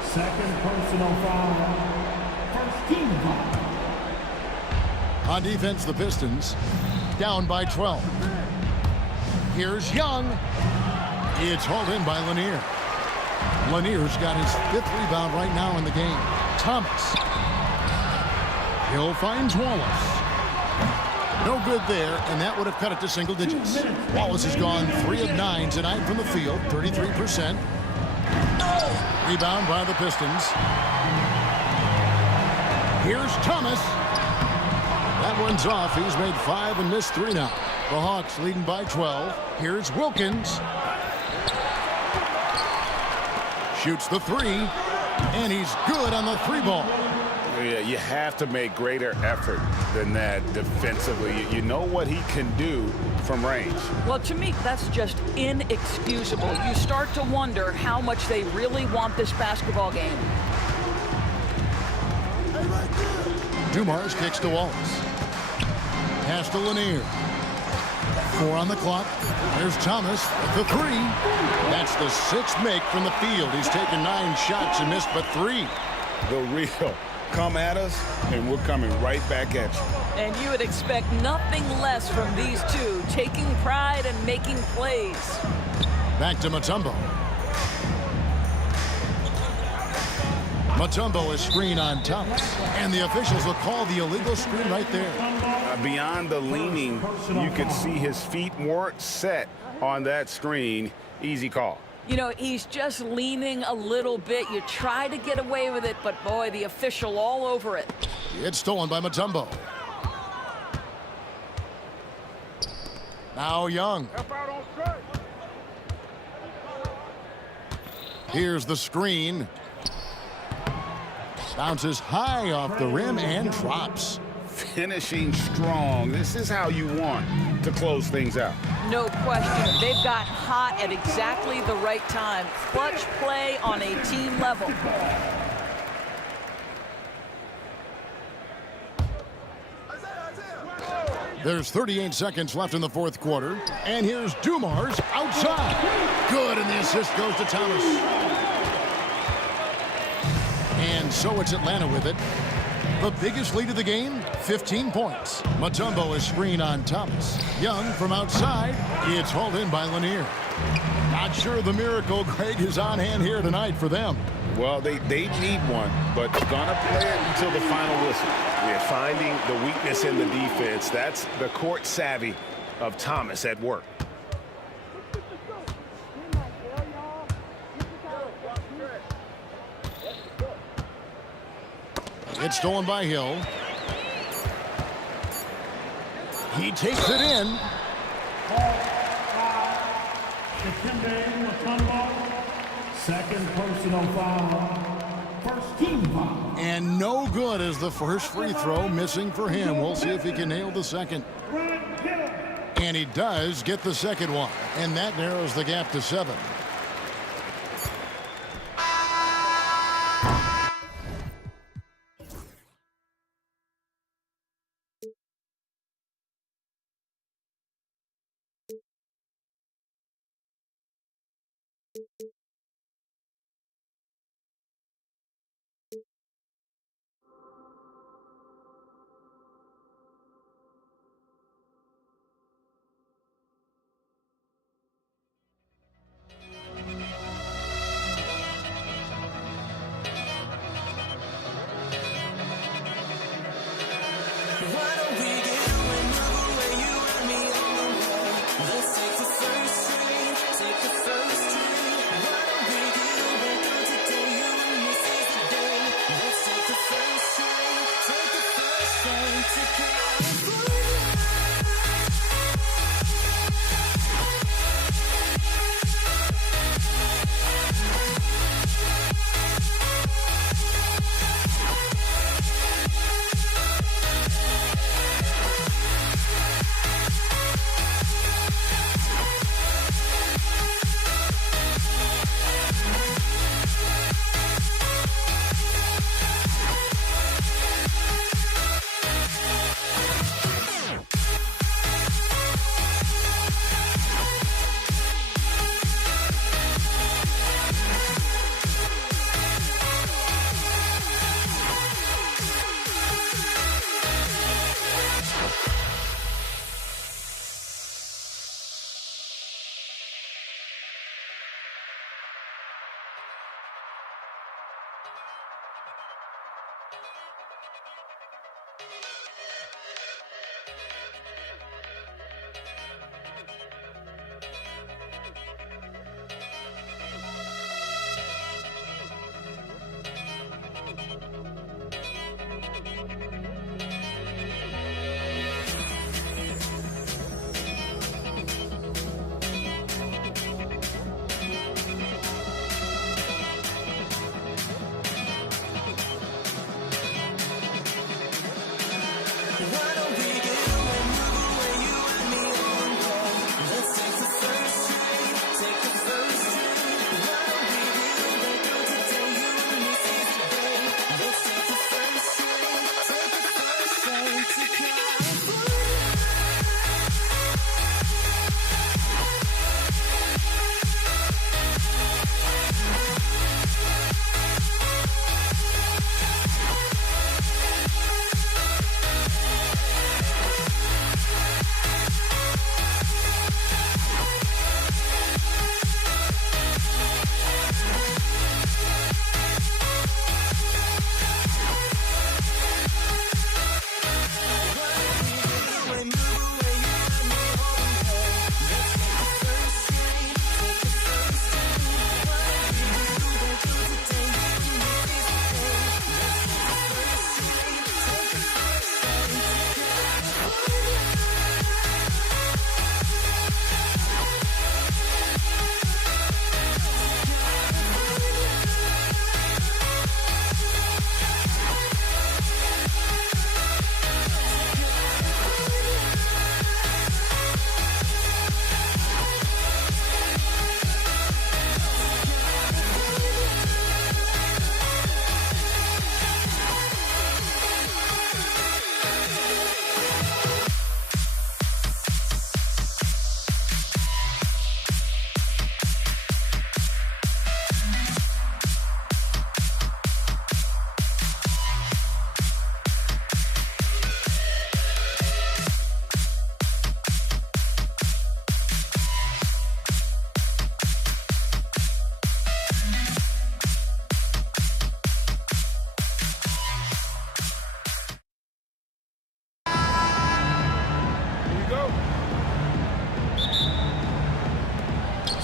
Second personal foul. First team foul. On defense, the Pistons down by 12. Here's Young. It's hauled in by Lanier. Lanier's got his 5th rebound right now in the game. Thomas. Hill finds Wallace. No good there, and that would have cut it to single digits. Wallace has gone 3 of 9 tonight from the field, 33%. Rebound by the Pistons. Here's Thomas. That one's off. He's made 5 and missed 3 now. The Hawks leading by 12. Here's Wilkins. Shoots the 3, and he's good on the 3 ball. Yeah, you have to make greater effort than that defensively. You know what he can do from range. Well, to me, that's just inexcusable. You start to wonder how much they really want this basketball game. Dumars kicks to Wallace. Pass to Lanier. 4 on the clock. There's Thomas at the 3. That's the 6th make from the field. He's taken 9 shots and missed but 3. The real. Come at us, and we're coming right back at you. And you would expect nothing less from these two, taking pride and making plays. Back to Mutombo. Mutombo is screen on Thomas, and the officials will call the illegal screen right there. Beyond the leaning, you could see his feet weren't set on that screen. Easy call. You know, he's just leaning a little bit. You try to get away with it, but boy, the official all over it. It's stolen by Mutombo. Now Young. Here's the screen. Bounces high off the rim and drops. finishing strong. This is how you want to close things out. No question. They've got hot at exactly the right time. Clutch play on a team level. There's 38 seconds left in the fourth quarter. And here's Dumars outside. Good, and the assist goes to Thomas. And so it's Atlanta with it. The biggest lead of the game, 15 points. Mutombo is screened on Thomas. Young from outside. It's hauled in by Lanier. Not sure the miracle, Greg, is on hand here tonight for them. Well, they need one, but gonna play it until the final whistle. Yeah, finding the weakness in the defense. That's the court savvy of Thomas at work. It's stolen by Hill. He takes it in. Second personal foul. First team foul. And no good as the first free throw missing for him. We'll see if he can nail the second. And he does get the second one. And that narrows the gap to 7.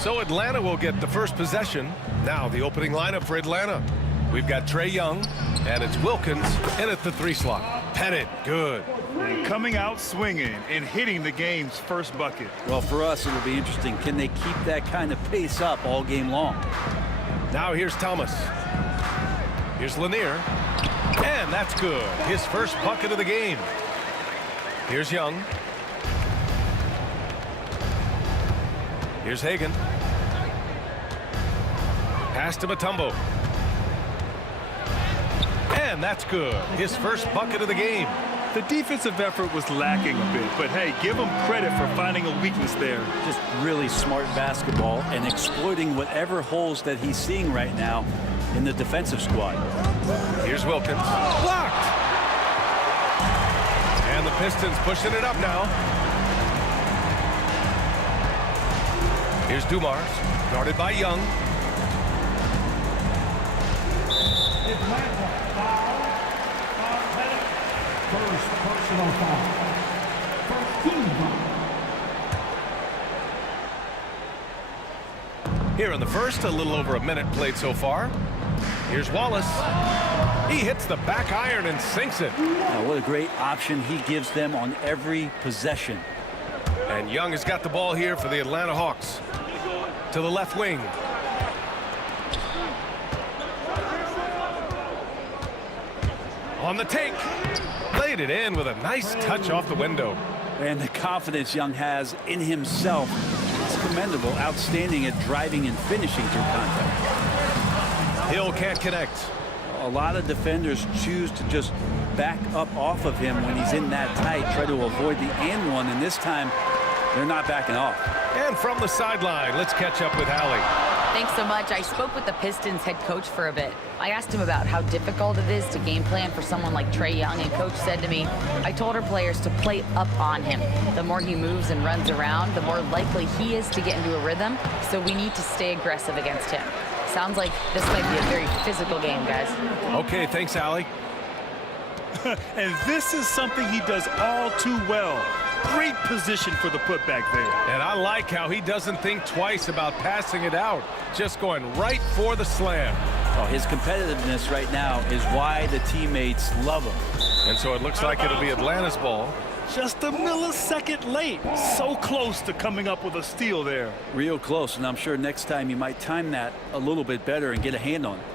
So Atlanta will get the first possession. Now the opening lineup for Atlanta. We've got Trae Young, and it's Wilkins in at the 3 slot. Pettit, good. And coming out swinging and hitting the game's first bucket. Well, for us, it'll be interesting. Can they keep that kind of pace up all game long? Now here's Thomas. Here's Lanier. And that's good. His first bucket of the game. Here's Young. Here's Hagan. Pass to Mutombo. And that's good. His first bucket of the game. The defensive effort was lacking a bit, but hey, give them credit for finding a weakness there. Just really smart basketball and exploiting whatever holes that he's seeing right now in the defensive squad. Here's Wilkins. Blocked! And the Pistons pushing it up now. Here's Dumars, guarded by Young. First personal foul. First team foul. Here in the first, a little over a minute played so far. Here's Wallace. He hits the back iron and sinks it. Now, what a great option he gives them on every possession. And Young has got the ball here for the Atlanta Hawks. To the left wing. On the take. Laid it in with a nice touch off the window. And the confidence Young has in himself is commendable. Outstanding at driving and finishing through contact. Hill can't connect. A lot of defenders choose to just back up off of him when he's in that tight, try to avoid the and one, and this time they're not backing off. And from the sideline, let's catch up with Allie. Thanks so much. I spoke with the Pistons head coach for a bit. I asked him about how difficult it is to game plan for someone like Trae Young, and coach said to me, I told our players to play up on him. The more he moves and runs around, the more likely he is to get into a rhythm, so we need to stay aggressive against him. Sounds like this might be a very physical game, guys. Okay, thanks, Allie. And this is something he does all too well. Great position for the putback there. And I like how he doesn't think twice about passing it out, just going right for the slam. Oh, his competitiveness right now is why the teammates love him. And so it looks like it'll be Atlanta's ball. Just a millisecond late. So close to coming up with a steal there. Real close, and I'm sure next time you might time that a little bit better and get a hand on it.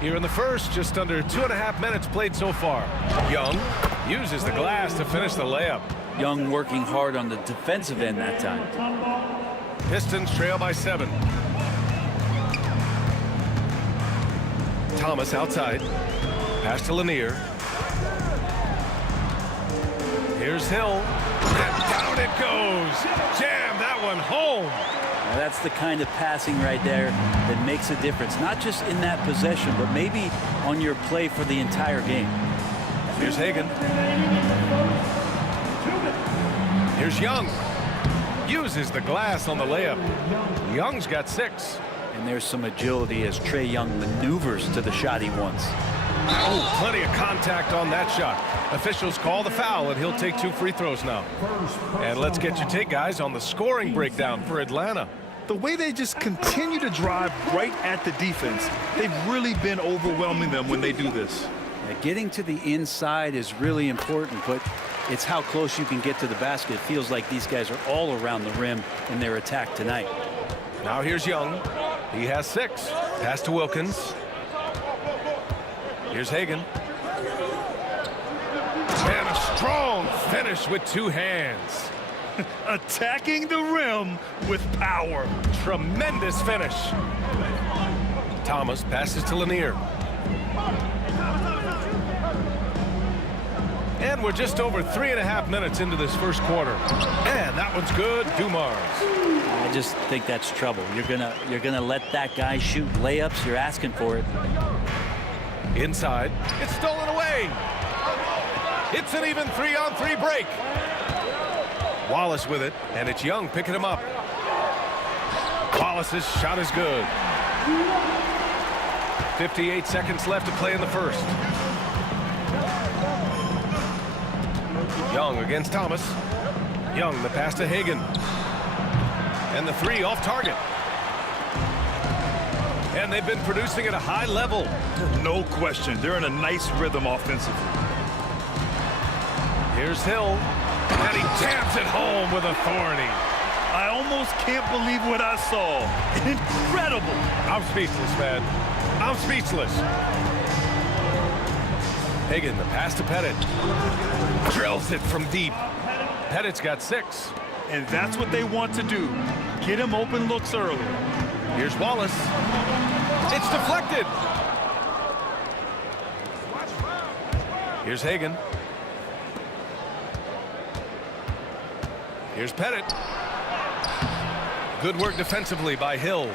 Here in the first, just under 2.5 minutes played so far. Young uses the glass to finish the layup. Young working hard on the defensive end that time. Pistons trail by 7. Thomas outside. Pass to Lanier. Here's Hill. And down it goes. Jam that one home. Now that's the kind of passing right there that makes a difference. Not just in that possession, but maybe on your play for the entire game. Here's Hagan. Here's Young. Uses the glass on the layup. Young's got 6. And there's some agility as Trae Young maneuvers to the shot he wants. Oh, plenty of contact on that shot. Officials call the foul, and he'll take 2 free throws now. And let's get your take, guys, on the scoring breakdown for Atlanta. The way they just continue to drive right at the defense, they've really been overwhelming them when they do this. Yeah, getting to the inside is really important, but it's how close you can get to the basket. It feels like these guys are all around the rim in their attack tonight. Now here's Young. He has 6. Pass to Wilkins. Here's Hagan. And a strong finish with 2 hands. Attacking the rim with power. Tremendous finish. Thomas passes to Lanier. And we're just over 3.5 minutes into this first quarter. And that one's good. Dumars. I just think that's trouble. You're gonna let that guy shoot layups. You're asking for it. Inside. It's stolen away. It's an even 3-on-3 break. Wallace with it, and it's Young picking him up. Wallace's shot is good. 58 seconds left to play in the first. Young against Thomas. Young, the pass to Hagan. And the 3 off target. and they've been producing at a high level. No question. They're in a nice rhythm offensively. Here's Hill, and he jams it home with authority. I almost can't believe what I saw. Incredible. I'm speechless, man. I'm speechless. Hagan, the pass to Pettit. Drills it from deep. Pettit's got 6. And that's what they want to do. Get him open looks early. Here's Wallace. It's deflected. Here's Hagan. Here's Pettit. Good work defensively by Hill.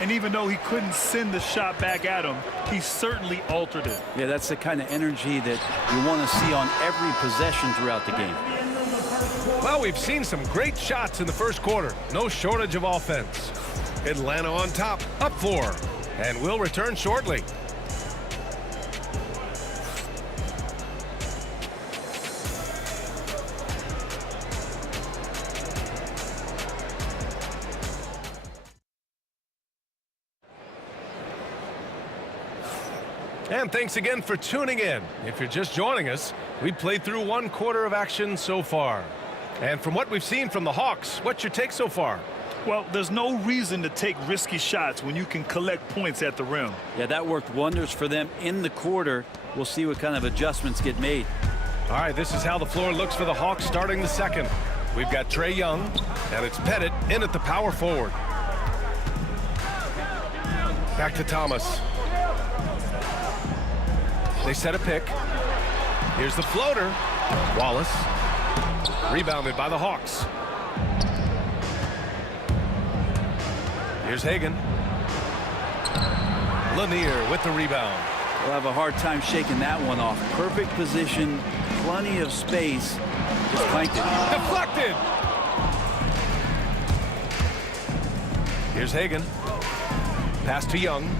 And even though he couldn't send the shot back at him, he certainly altered it. Yeah, that's the kind of energy that you want to see on every possession throughout the game. Well, we've seen some great shots in the first quarter. No shortage of offense. Atlanta on top, up 4. And we'll return shortly. And thanks again for tuning in. If you're just joining us, we played through 1 quarter of action so far. And from what we've seen from the Hawks, what's your take so far? Well, there's no reason to take risky shots when you can collect points at the rim. Yeah, that worked wonders for them in the quarter. We'll see what kind of adjustments get made. All right, this is how the floor looks for the Hawks starting the second. We've got Trae Young, and it's Pettit in at the power forward. Back to Thomas. They set a pick. Here's the floater. Wallace. Rebounded by the Hawks. Here's Hagan. Lanier with the rebound. We'll have a hard time shaking that one off. Perfect position, plenty of space. Just clanked it. Deflected. Here's Hagan. Pass to Young.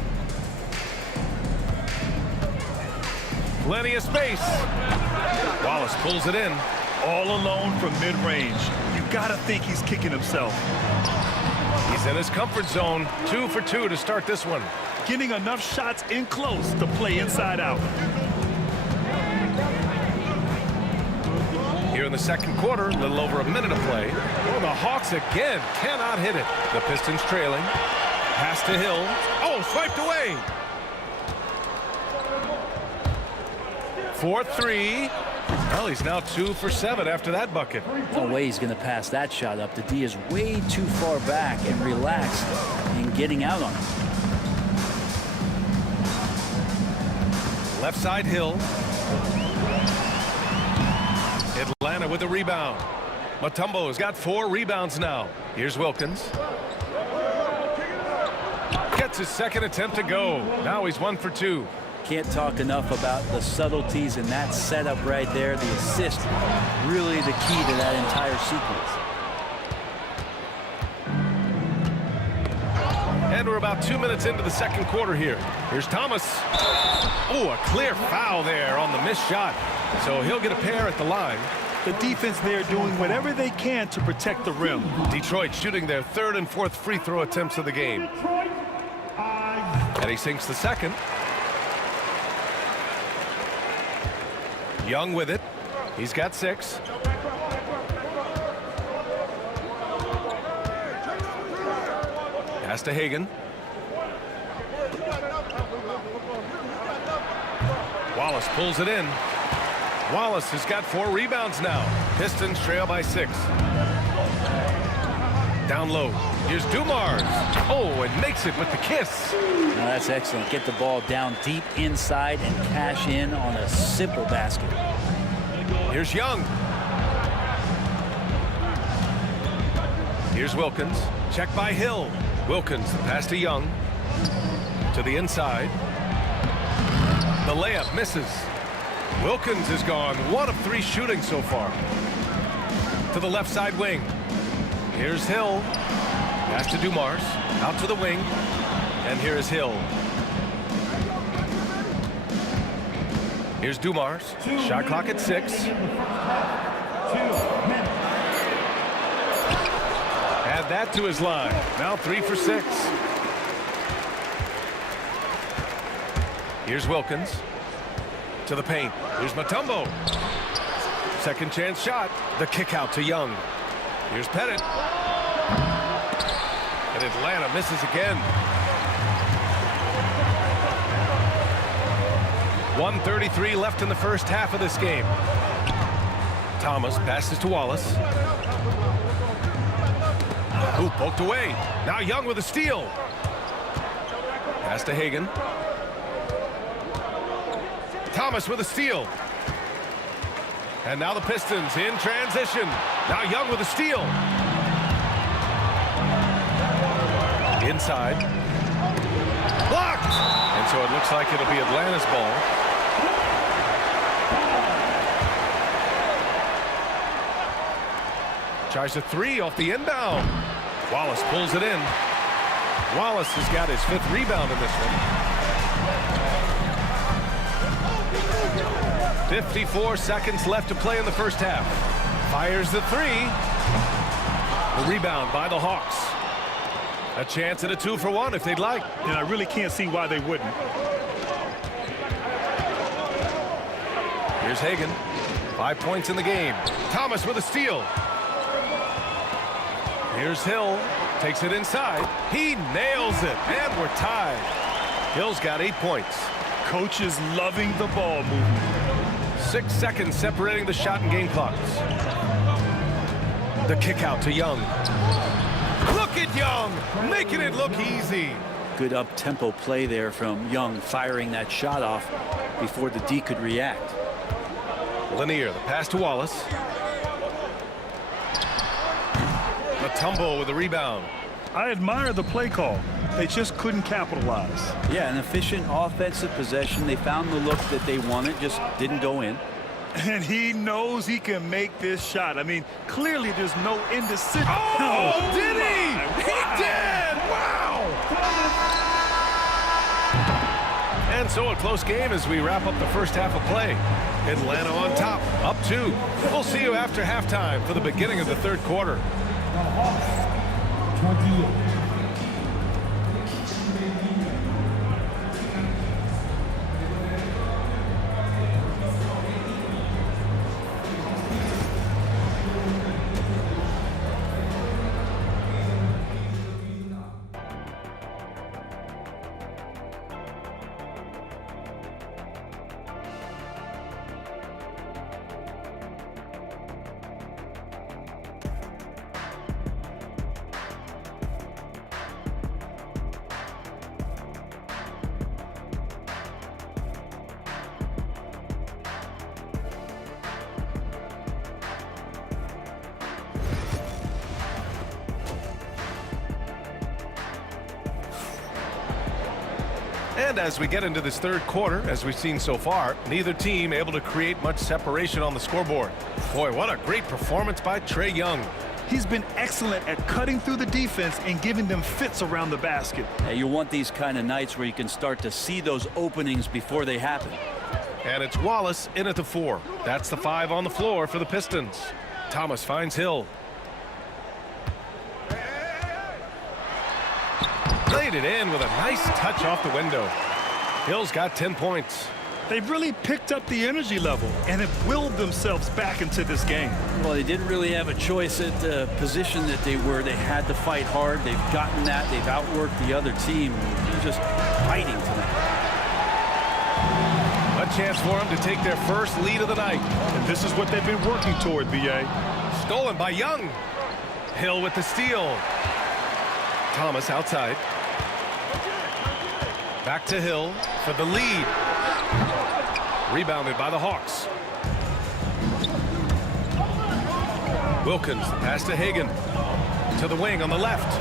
Plenty of space. Wallace pulls it in. All alone from mid-range. You gotta think he's kicking himself. He's in his comfort zone. 2 for 2 to start this one. Getting enough shots in close to play inside out. Here in the second quarter, a little over a minute of play. Well, the Hawks again cannot hit it. The Pistons trailing. Pass to Hill. Oh, swiped away. 4-3. Well, he's now 2 for 7 after that bucket. No way he's going to pass that shot up. The D is way too far back and relaxed in getting out on it. Left side Hill. Atlanta with the rebound. Mutombo has got 4 rebounds now. Here's Wilkins. Gets his second attempt to go. Now he's 1 for 2. Can't talk enough about the subtleties in that setup right there. The assist, really the key to that entire sequence. And we're about 2 minutes into the second quarter here. Here's Thomas. Oh, a clear foul there on the missed shot. So he'll get a pair at the line. The defense there doing whatever they can to protect the rim. Detroit shooting their 3rd and 4th free throw attempts of the game. And he sinks the second. Young with it. He's got 6. Pass to Hagan. Wallace pulls it in. Wallace has got 4 rebounds now. Pistons trail by 6. Down low. Here's Dumars. Oh, and makes it with the kiss. Now that's excellent. Get the ball down deep inside and cash in on a simple basket. Here's Young. Here's Wilkins. Check by Hill. Wilkins, the pass to Young. To the inside. The layup misses. Wilkins has gone 1 of 3 shooting so far. To the left side wing. Here's Hill. Pass to Dumars. Out to the wing. And here is Hill. Here's Dumars. Shot clock at 6. Add that to his line. Now 3 for 6. Here's Wilkins. To the paint. Here's Mutombo. Second chance shot. The kick out to Young. Here's Pettit. And Atlanta misses again. 1:33 left in the first half of this game. Thomas passes to Wallace. Who poked away. Now Young with a steal. Pass to Hagan. Thomas with a steal. And now the Pistons in transition. Now Young with a steal. Inside. Blocked! And so it looks like it'll be Atlanta's ball. Tries a three off the inbound. Wallace pulls it in. Wallace has got his 5th rebound in this one. 54 seconds left to play in the first half. Fires the three. The rebound by the Hawks. A chance at a 2-for-1 if they'd like. And I really can't see why they wouldn't. Here's Hagan. 5 points in the game. Thomas with a steal. Here's Hill. Takes it inside. He nails it. And we're tied. Hill's got 8 points. Coach is loving the ball movement. 6 seconds separating the shot and game clocks. The kick out to Young. Look at Young, making it look easy. Good up-tempo play there from Young, firing that shot off before the D could react. Lanier, the pass to Wallace. Mutombo with the rebound. I admire the play call. They just couldn't capitalize. Yeah, an efficient offensive possession. They found the look that they wanted, just didn't go in. And he knows he can make this shot. I mean, clearly there's no indecision. Oh, did he? He did! Wow! And so a close game as we wrap up the first half of play. Atlanta on top, up 2. We'll see you after halftime for the beginning of the third quarter. 28. And as we get into this third quarter, as we've seen so far, neither team able to create much separation on the scoreboard. Boy, what a great performance by Trae Young. He's been excellent at cutting through the defense and giving them fits around the basket. Hey, you want these kind of nights where you can start to see those openings before they happen. And it's Wallace in at the 4. That's the 5 on the floor for the Pistons. Thomas finds Hill. Laid it in with a nice touch off the window. Hill's got 10 points. They've really picked up the energy level and have willed themselves back into this game. Well, they didn't really have a choice at the position that they were. They had to fight hard. They've gotten that. They've outworked the other team. They're just fighting tonight. A chance for them to take their first lead of the night. And this is what they've been working toward, B.A. Stolen by Young. Hill with the steal. Thomas outside. Back to Hill for the lead. Rebounded by the Hawks. Wilkins, pass to Hagan. To the wing on the left.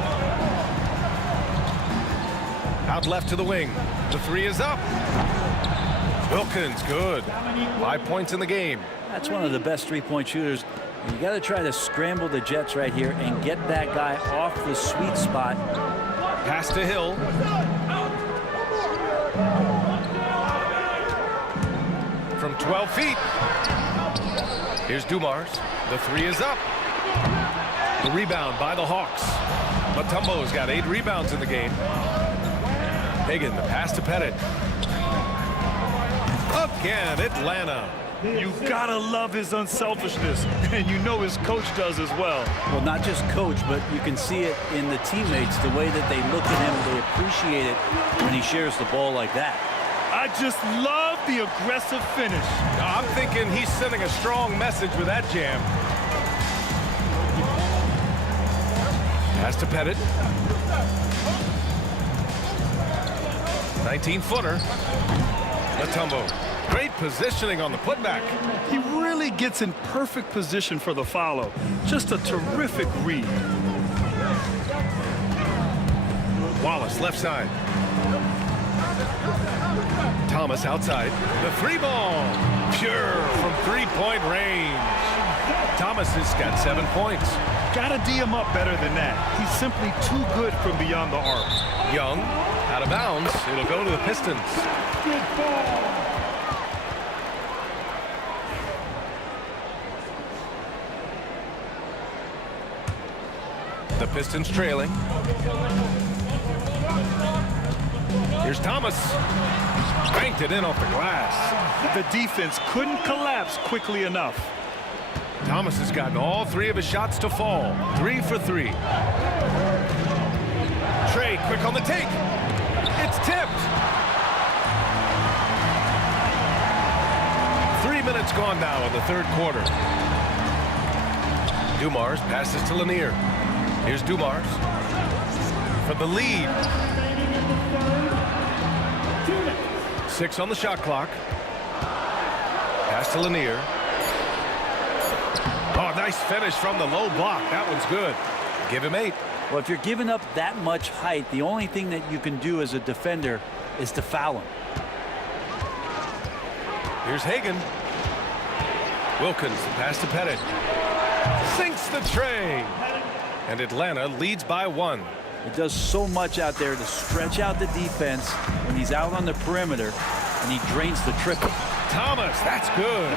Out left to the wing. The 3 is up. Wilkins, good. 5 points in the game. That's one of the best three-point shooters. You got to try to scramble the Jets right here and get that guy off the sweet spot. Pass to Hill. From 12 feet. Here's Dumars. The 3 is up. The rebound by the Hawks. Mutombo's got 8 rebounds in the game. Hagan, the pass to Pettit. again, Atlanta. You gotta love his unselfishness, and you know his coach does as well. Well, not just coach, but you can see it in the teammates, the way that they look at him. They appreciate it when he shares the ball like that. I just love the aggressive finish. I'm thinking he's sending a strong message with that jam. Pass to Pettit. 19-footer. Matumbo. Great positioning on the putback. He really gets in perfect position for the follow. Just a terrific read. Wallace left side. Thomas outside. The three ball. Pure from three-point range. Thomas has got 7 points. Gotta D him up better than that. He's simply too good from beyond the arc. Young out of bounds. It'll go to the Pistons. The Pistons trailing. Here's Thomas. Banked it in off the glass. The defense couldn't collapse quickly enough. Thomas has gotten all 3 of his shots to fall. 3 for 3. Trey quick on the take. It's tipped. 3 minutes gone now in the third quarter. Dumars passes to Lanier. Here's Dumars for the lead. 6 on the shot clock. Pass to Lanier. Oh, nice finish from the low block. That one's good. Give him 8. Well, if you're giving up that much height, the only thing that you can do as a defender is to foul him. Here's Hagan. Wilkins, the pass to Pettit. Sinks the tray. And Atlanta leads by 1. He does so much out there to stretch out the defense when he's out on the perimeter, and he drains the triple. Thomas, that's good.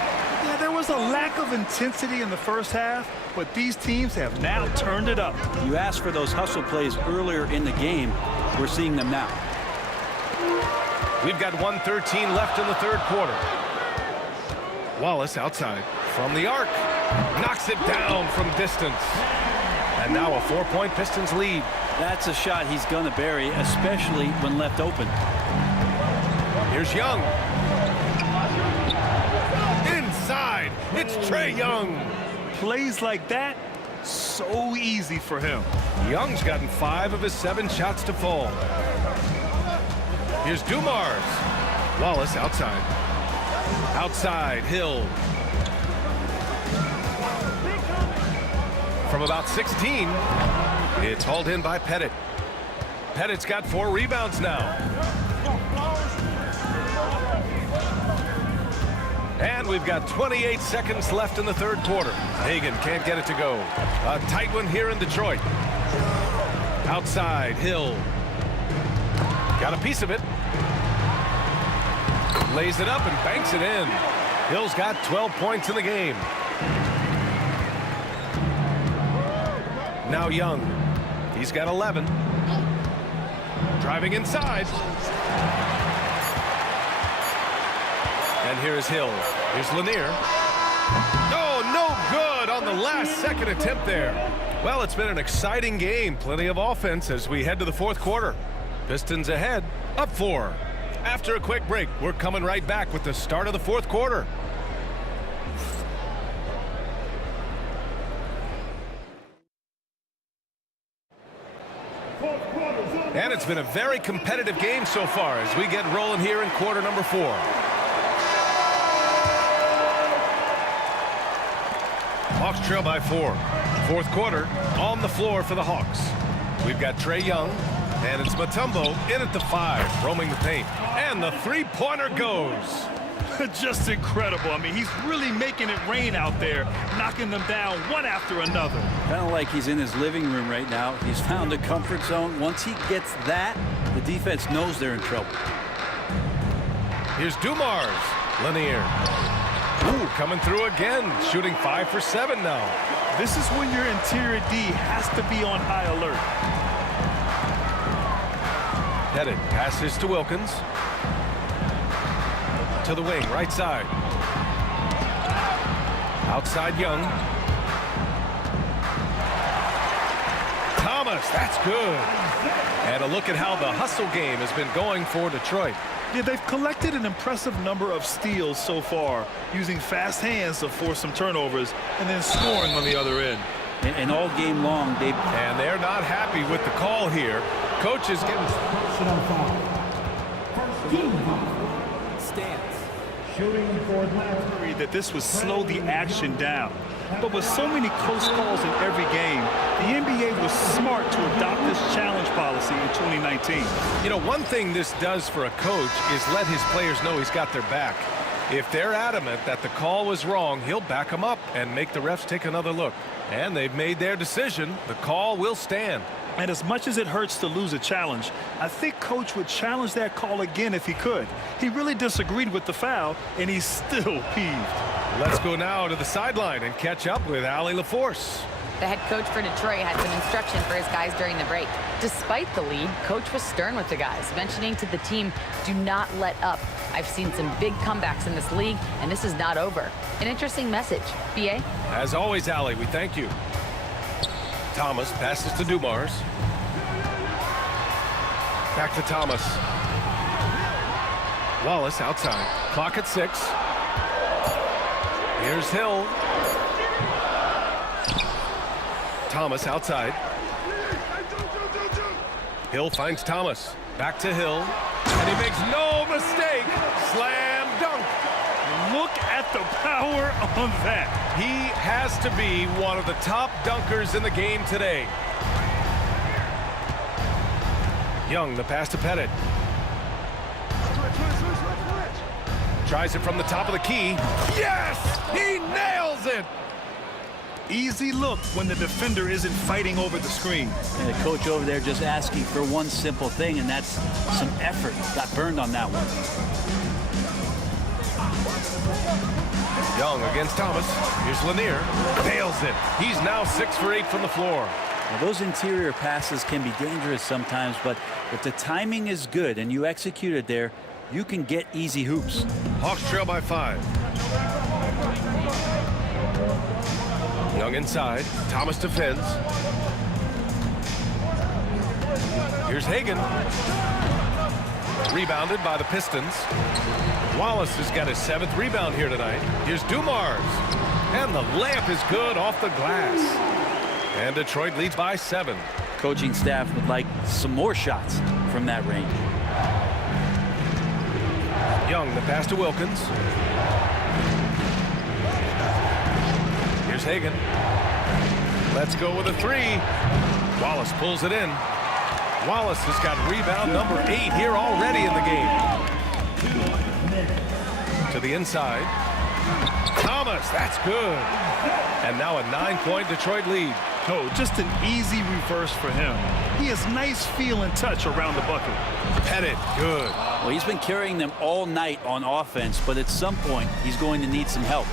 Yeah, there was a lack of intensity in the first half, but these teams have now turned it up. You asked for those hustle plays earlier in the game. We're seeing them now. We've got 1:13 left in the third quarter. Wallace outside from the arc. Knocks it down from distance. And now a 4-point Pistons lead. That's a shot he's going to bury, especially when left open. Here's Young. Inside, it's Trae Young. Plays like that, so easy for him. Young's gotten 5 of his 7 shots to fall. Here's Dumars. Wallace outside. Outside, Hill. From about 16, it's hauled in by Pettit. Pettit's got 4 rebounds now. And we've got 28 seconds left in the third quarter. Hagan can't get it to go. A tight one here in Detroit. Outside, Hill. Got a piece of it. Lays it up and banks it in. Hill's got 12 points in the game. Now Young. He's got 11. Driving inside. And here's Hill. Here's Lanier. Oh, no good on the last second attempt there. Well, it's been an exciting game. Plenty of offense as we head to the fourth quarter. Pistons ahead, up 4. After a quick break, we're coming right back with the start of the fourth quarter. And it's been a very competitive game so far as we get rolling here in quarter number 4. Hawks trail by 4. Fourth quarter on the floor for the Hawks. We've got Trae Young, and it's Matumbo in at the 5, roaming the paint. And the three-pointer goes. Just incredible. I mean, he's really making it rain out there, knocking them down one after another. Kind of like he's in his living room right now. He's found a comfort zone. Once he gets that, the defense knows they're in trouble. Here's Dumars. Lanier. Ooh, coming through again, shooting 5 for 7 now. This is when your interior D has to be on high alert. Pettit passes to Wilkins. to the wing, right side. Outside Young. Thomas, that's good. And a look at how the hustle game has been going for Detroit. Yeah, they've collected an impressive number of steals so far, using fast hands to force some turnovers and then scoring on the other end. And all game long, and they're not happy with the call here. Coach is getting Stance. Shooting for that this would slow the action down. But with so many close calls in every game, the NBA was smart to adopt this challenge policy in 2019. You know, one thing this does for a coach is let his players know he's got their back. If they're adamant that the call was wrong, he'll back them up and make the refs take another look. And they've made their decision. The call will stand. And as much as it hurts to lose a challenge, I think Coach would challenge that call again if he could. He really disagreed with the foul, and he's still peeved. Let's go now to the sideline and catch up with Allie LaForce. The head coach for Detroit had some instruction for his guys during the break. Despite the lead, Coach was stern with the guys, mentioning to the team, do not let up. I've seen some big comebacks in this league, and this is not over. An interesting message. B.A.? As always, Allie, we thank you. Thomas passes to Dumars. Back to Thomas. Wallace outside. Clock at 6. Here's Hill. Thomas outside. Hill finds Thomas. Back to Hill. And he makes no mistake. Slam dunk. Look at the power on that. He has to be one of the top dunkers in the game today. Young, the pass to Pettit. Tries it from the top of the key. Yes! He nails it! Easy look when the defender isn't fighting over the screen. And the coach over there just asking for one simple thing, and that's some effort. Got burned on that one. Young against Thomas. Here's Lanier. Nails it. He's now 6 for 8 from the floor. Now, those interior passes can be dangerous sometimes, but if the timing is good and you execute it there, you can get easy hoops. Hawks trail by 5. Young inside. Thomas defends. Here's Hagan. Rebounded by the Pistons. Wallace has got his 7th rebound here tonight. Here's Dumars. And the layup is good off the glass. And Detroit leads by 7. Coaching staff would like some more shots from that range. Young, the pass to Wilkins. Here's Hagan. Let's go with a 3. Wallace pulls it in. Wallace has got rebound number 8 here already in the game. To the inside. Thomas, that's good. And now a 9-point Detroit lead. Oh, just an easy reverse for him. He has nice feel and touch around the bucket. Pettit, good. Well, he's been carrying them all night on offense, but at some point, he's going to need some help.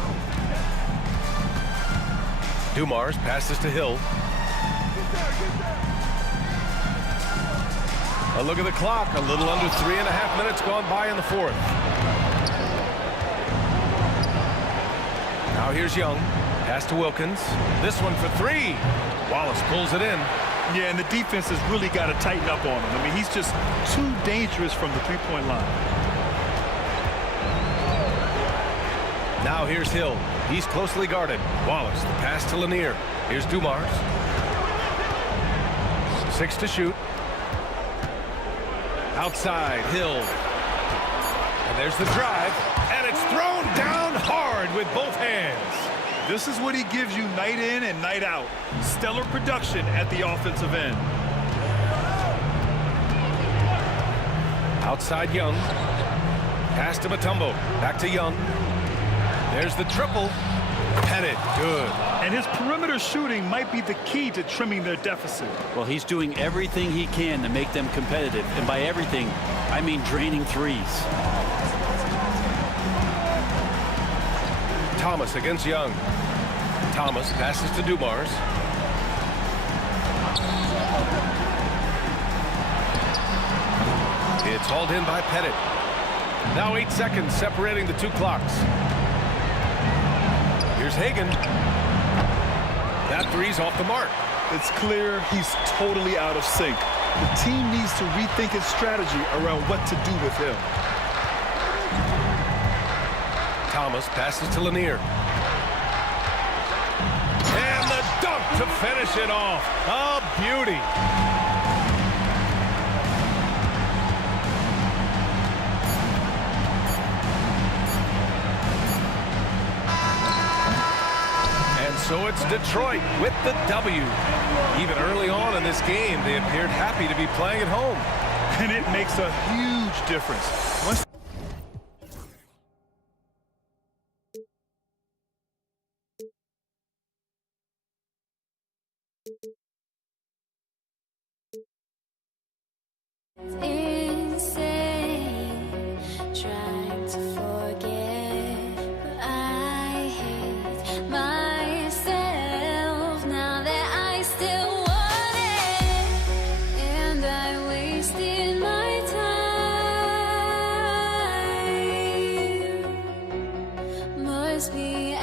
Dumars passes to Hill. A look at the clock. A little under 3.5 minutes gone by in the 4th. Now here's Young. Pass to Wilkins. This one for 3. Wallace pulls it in. Yeah, and the defense has really got to tighten up on him. I mean, he's just too dangerous from the three-point line. Now here's Hill. He's closely guarded. Wallace, the pass to Lanier. Here's Dumars. 6 to shoot. Outside, Hill. And there's the drive. And it's thrown down hard with both hands. This is what he gives you night in and night out. Stellar production at the offensive end. Outside Young. Pass to Mutombo. Back to Young. There's the triple. Pettit, good. And his perimeter shooting might be the key to trimming their deficit. Well, he's doing everything he can to make them competitive. And by everything, I mean draining threes. Thomas against Young. Thomas passes to Dumars. It's hauled in by Pettit. Now 8 seconds separating the two clocks. Here's Hagan. That three's off the mark. It's clear he's totally out of sync. The team needs to rethink its strategy around what to do with him. Thomas passes to Lanier. And the dunk to finish it off. A beauty. So it's Detroit with the W. Even early on in this game, they appeared happy to be playing at home. And it makes a huge difference. Insane, trying to forget, but I hate myself now that I still want it, and I wasted my time. Must be